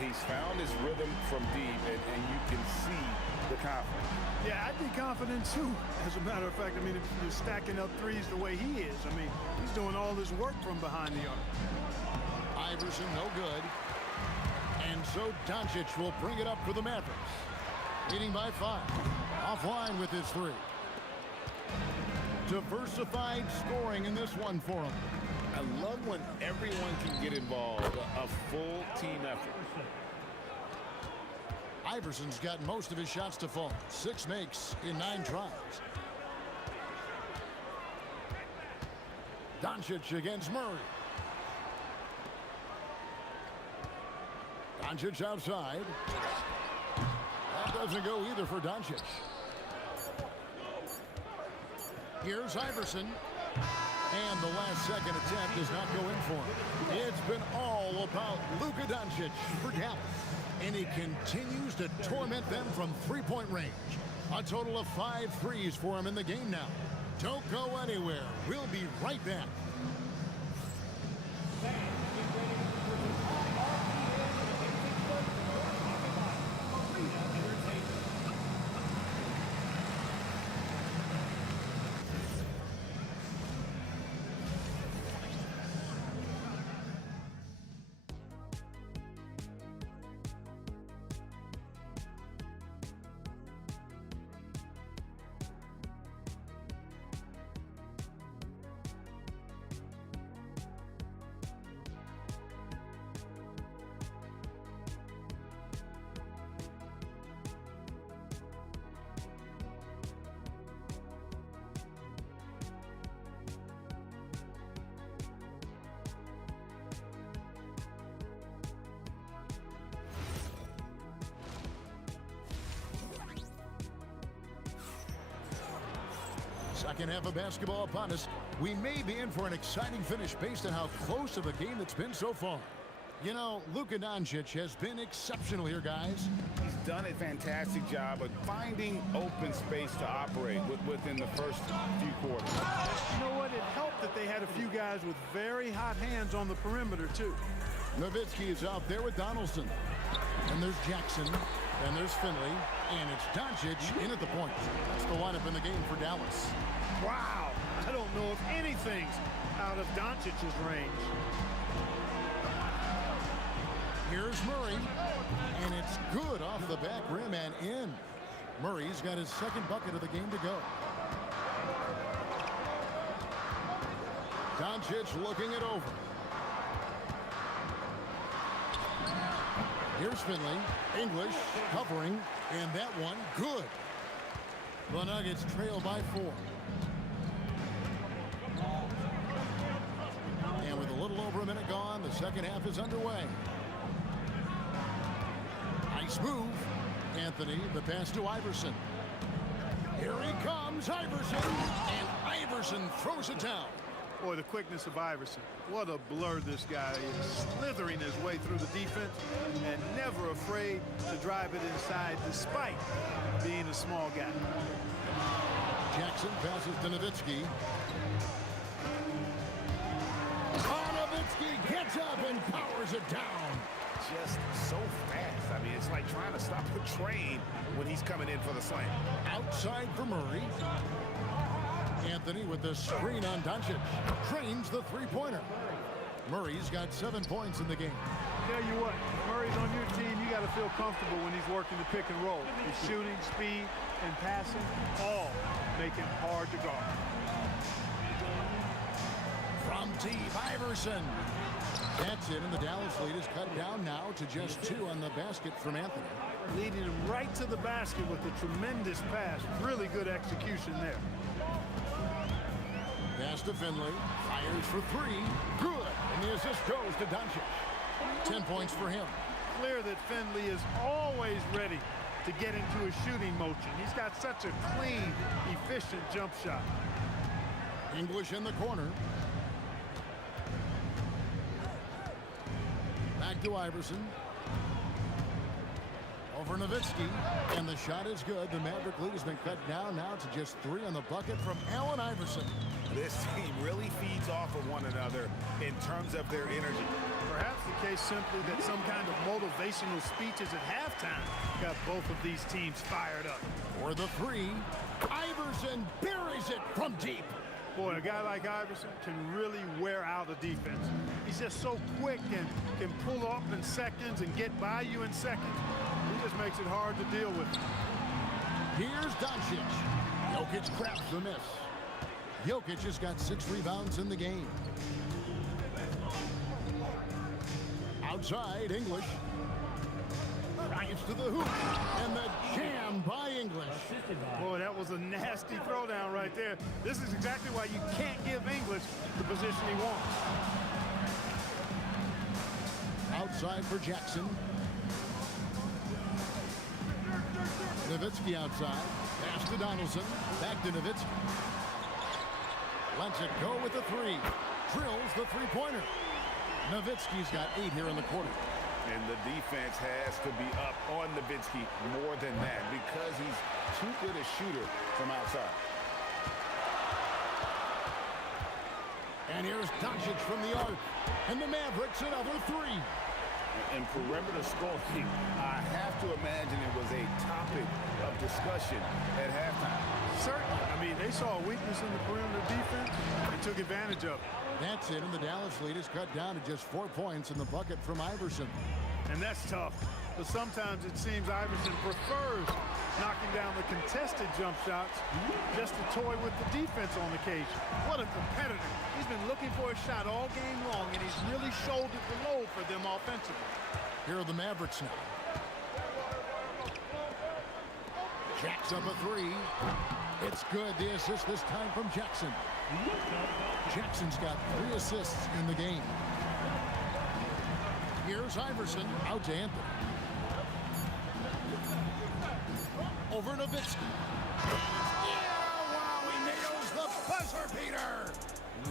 He's found his rhythm from deep, and you can see the confidence. Yeah, I'd be confident too. As a matter of fact, I mean, if you're stacking up threes the way he is, I mean, he's doing all this work from behind the arc. Iverson, no good. And so Doncic will bring it up for the Mavericks. Leading by 5. Offline with his three. Diversified scoring in this one for him. I love when everyone can get involved, a full team effort. Iverson's got most of his shots to fall. 6 makes in 9 tries. Doncic against Murray. Doncic outside. That doesn't go either for Doncic. Here's Iverson. And the last second attempt does not go in for him. It's been all about Luka Doncic for Dallas. And he continues to torment them from three-point range. A total of 5 threes for him in the game now. Don't go anywhere. We'll be right back. Second half of basketball upon us. We may be in for an exciting finish based on how close of a game it's been so far. You know, Luka Doncic has been exceptional here, guys. He's done a fantastic job of finding open space to operate within the first few quarters. You know what? It helped that they had a few guys with very hot hands on the perimeter, too. Nowitzki is out there with Donaldson. And there's Jackson. And there's Finley. And it's Doncic in at the point. That's the lineup in the game for Dallas. Wow. I don't know if anything's out of Doncic's range. Here's Murray. And it's good off the back rim and in. Murray's got his second bucket of the game to go. Doncic looking it over. Here's Finley. English covering. And that one, good. The Nuggets trail by 4. And with a little over a minute gone, the second half is underway. Nice move. Anthony, the pass to Iverson. Here he comes, Iverson. And Iverson throws it down. Boy, the quickness of Iverson. What a blur this guy is. Slithering his way through the defense and never afraid to drive it inside despite being a small guy. Jackson passes to Nowitzki. Nowitzki gets up and powers it down. Just so fast. I mean, it's like trying to stop a train when he's coming in for the slam. Outside for Murray. Anthony with the screen on Doncic. Trains the three-pointer. Murray's got 7 points in the game. Tell you what, if Murray's on your team, you got to feel comfortable when he's working the pick and roll. His shooting, speed, and passing all make him hard to guard. From deep, Iverson. That's it, and the Dallas lead is cut down now to just 2 on the basket from Anthony. Leading him right to the basket with a tremendous pass. Really good execution there. Pass to Finley. Fires for three. Good. And the assist goes to Doncic. 10 points for him. Clear that Finley is always ready to get into a shooting motion. He's got such a clean, efficient jump shot. English in the corner. Back to Iverson. Over Nowitzki. And the shot is good. The Maverick lead has been cut down now to just 3 on the bucket from Allen Iverson. This team really feeds off of one another in terms of their energy. Perhaps the case simply that some kind of motivational speeches at halftime got both of these teams fired up. For the three, Iverson buries it from deep. Boy, a guy like Iverson can really wear out a defense. He's just so quick and can pull up in seconds and get by you in seconds. He just makes it hard to deal with. Here's Doncic. Jokic cracks the miss. Jokic has got 6 rebounds in the game. Outside, English. Drives to the hoop. And the jam by English. Boy, that was a nasty throwdown right there. This is exactly why you can't give English the position he wants. Outside for Jackson. Nowitzki outside. Pass to Donaldson. Back to Nowitzki. Lets it go with the three. Drills the three-pointer. Nowitzki's got 8 here in the quarter. And the defense has to be up on Nowitzki more than that because he's too good a shooter from outside. And here's Doncic from the arc. And the Mavericks another 3. And perimeter scoring, I have to imagine it was a topic of discussion at halftime. Certainly. I mean, they saw a weakness in the perimeter defense and took advantage of it. That's it, and the Dallas lead is cut down to just 4 points in the bucket from Iverson. And that's tough. But sometimes it seems Iverson prefers knocking down the contested jump shots just to toy with the defense on occasion. What a competitor. He's been looking for a shot all game long, and he's really shouldered the load for them offensively. Here are the Mavericks now. Jacks up a 3. It's good. The assist this time from Jackson. Jackson's got 3 assists in the game. Here's Iverson out to Anthony. Over Nowitzki. Yeah, wow, he nails the buzzer beater.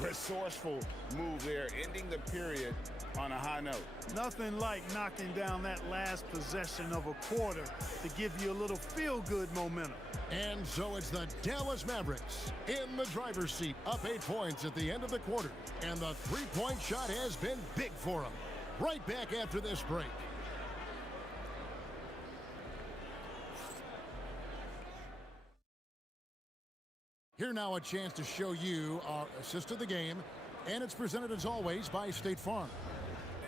Resourceful move there, ending the period on a high note. Nothing like knocking down that last possession of a quarter to give you a little feel-good momentum. And so it's the Dallas Mavericks in the driver's seat, up 8 points at the end of the quarter. And the three-point shot has been big for them. Right back after this break. Here now a chance to show you our assist of the game, and it's presented as always by State Farm.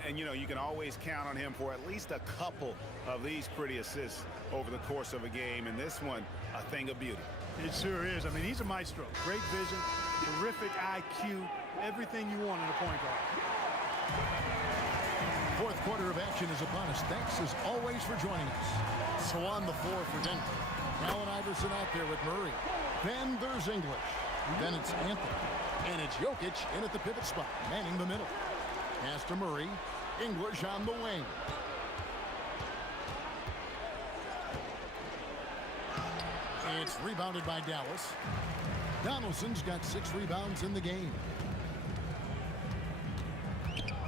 And you know, you can always count on him for at least a couple of these pretty assists over the course of a game, and this one, a thing of beauty. It sure is. I mean, he's a maestro. Great vision, terrific IQ, everything you want in a point guard. Fourth quarter of action is upon us. Thanks as always for joining us. So on the floor for Denver. Allen Iverson out there with Murray. Then there's English. Then it's Anthony. And it's Jokic in at the pivot spot, manning the middle. Pass to Murray. English on the wing. It's rebounded by Dallas. Donaldson's got 6 rebounds in the game.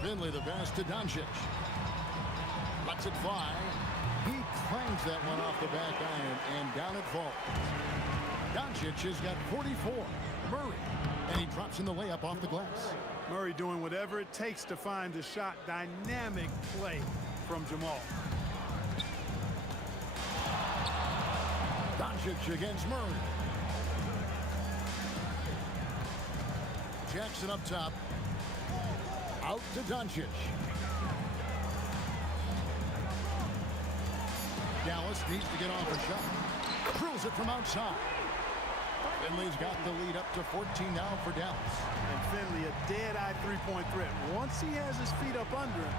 Finley the pass to Doncic. Lets it fly. He clangs that one off the back iron, and down it falls. Doncic has got 44. Murray, and he drops in the layup off the glass. Murray doing whatever it takes to find the shot. Dynamic play from Jamal. Doncic against Murray. Jackson up top. Out to Doncic. Dallas needs to get off a shot. Drills it from outside. Finley's got the lead up to 14 now for Dallas. And Finley, a dead-eye three-point threat. Once he has his feet up under him,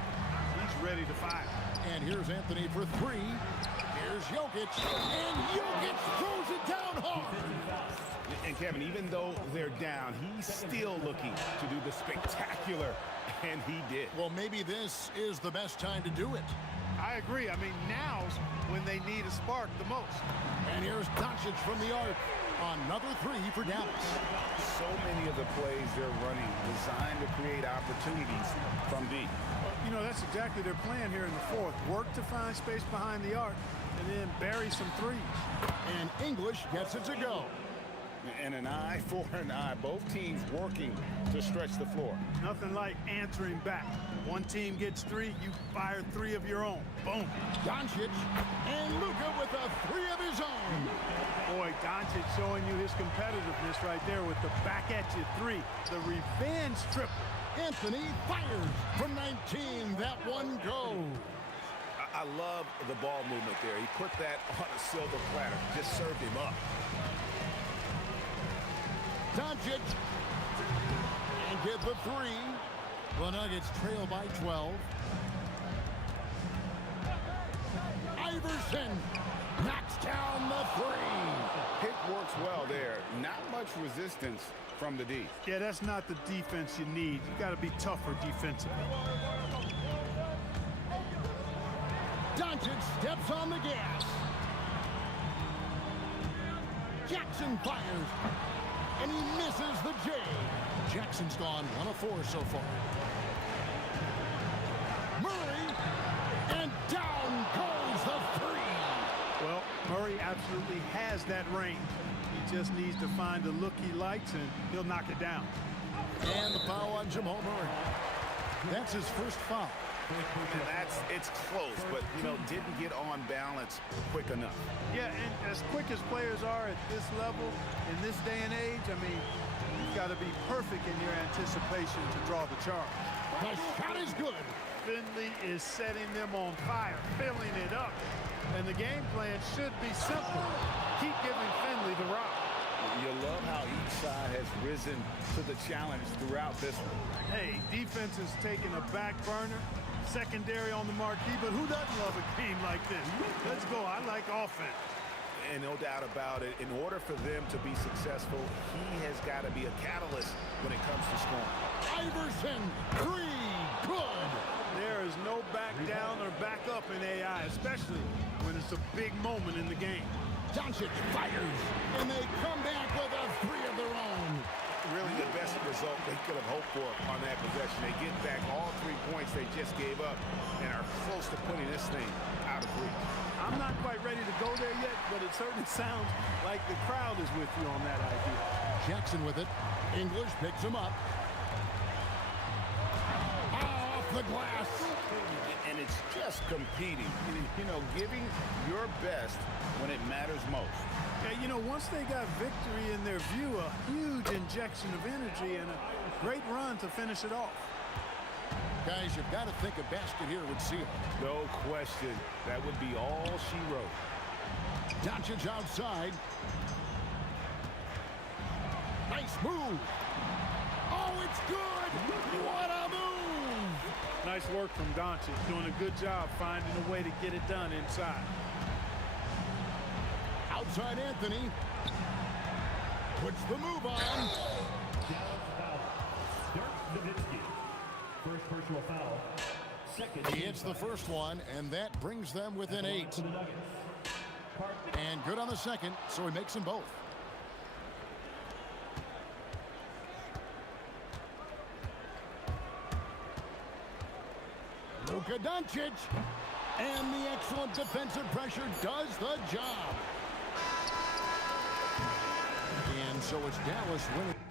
he's ready to fire. And here's Anthony for 3. Here's Here's Jokic, and Jokic throws it down hard. And Kevin, even though they're down, he's still looking to do the spectacular, and he did. Well, maybe this is the best time to do it. I agree. I mean, now's when they need a spark the most. And here's Doncic from the arc. Another three for Dallas. So many of the plays they're running designed to create opportunities from deep. You know, that's exactly their plan here in the fourth. Work to find space behind the arc and then bury some threes. And English gets it to go. And an eye for an eye. Both teams working to stretch the floor. Nothing like answering back. One team gets three, you fire three of your own. Boom. Doncic and Luka with a three of his own. Boy, Doncic showing you his competitiveness right there with the back-at-you three. The revenge triple. Anthony fires from 19. That one goes. I love the ball movement there. He put that on a silver platter. Just served him up. Doncic. And get the three. The Nuggets trail by 12. Iverson knocks down the three. Pick works well there. Not much resistance from the D. Yeah, that's not the defense you need. You got to be tougher defensively. Doncic steps on the gas. Jackson fires. And he misses the J. Jackson's gone 1 of 4 so far. Murray. And down goes the three. Well, Murray absolutely has that range. He just needs to find the look he likes, and he'll knock it down. And the foul on Jamal Murray. That's his first foul. And it's close, but, you know, didn't get on balance quick enough. Yeah, and as quick as players are at this level, in this day and age, I mean, you've got to be perfect in your anticipation to draw the charge. The shot is good. Finley is setting them on fire, filling it up. And the game plan should be simple. Keep giving Finley the rock. You love how each side has risen to the challenge throughout this one. Hey, defense is taking a back burner, secondary on the marquee, but who doesn't love a game like this? Let's go. I like offense. And no doubt about it, in order for them to be successful, he has got to be a catalyst when it comes to scoring. Iverson, three, good. There is no back down or back up in AI, especially when it's a big moment in the game. Doncic fires, and they come back with a three of their own. Really the best result they could have hoped for on that possession. They get back all 3 points they just gave up and are close to putting this thing out of reach. I'm not quite ready to go there yet, but it certainly sounds like the crowd is with you on that idea. Jackson with it. English picks him up. Off the glass. And it's just competing, you know, giving your best when it matters most. Yeah, you know, once they got victory in their view, a huge injection of energy and a great run to finish it off. Guys, you've got to think a basket here would seal. No question. That would be all she wrote. Doncic outside. Nice move. Oh, it's good. What a move. Nice work from Doncic, doing a good job finding a way to get it done inside. Outside Anthony. Puts the move on. First personal foul. Second. He hits the first one, and that brings them within 8. And good on the second, so he makes them both. Luka Doncic. And the excellent defensive pressure does the job. And so it's Dallas winning.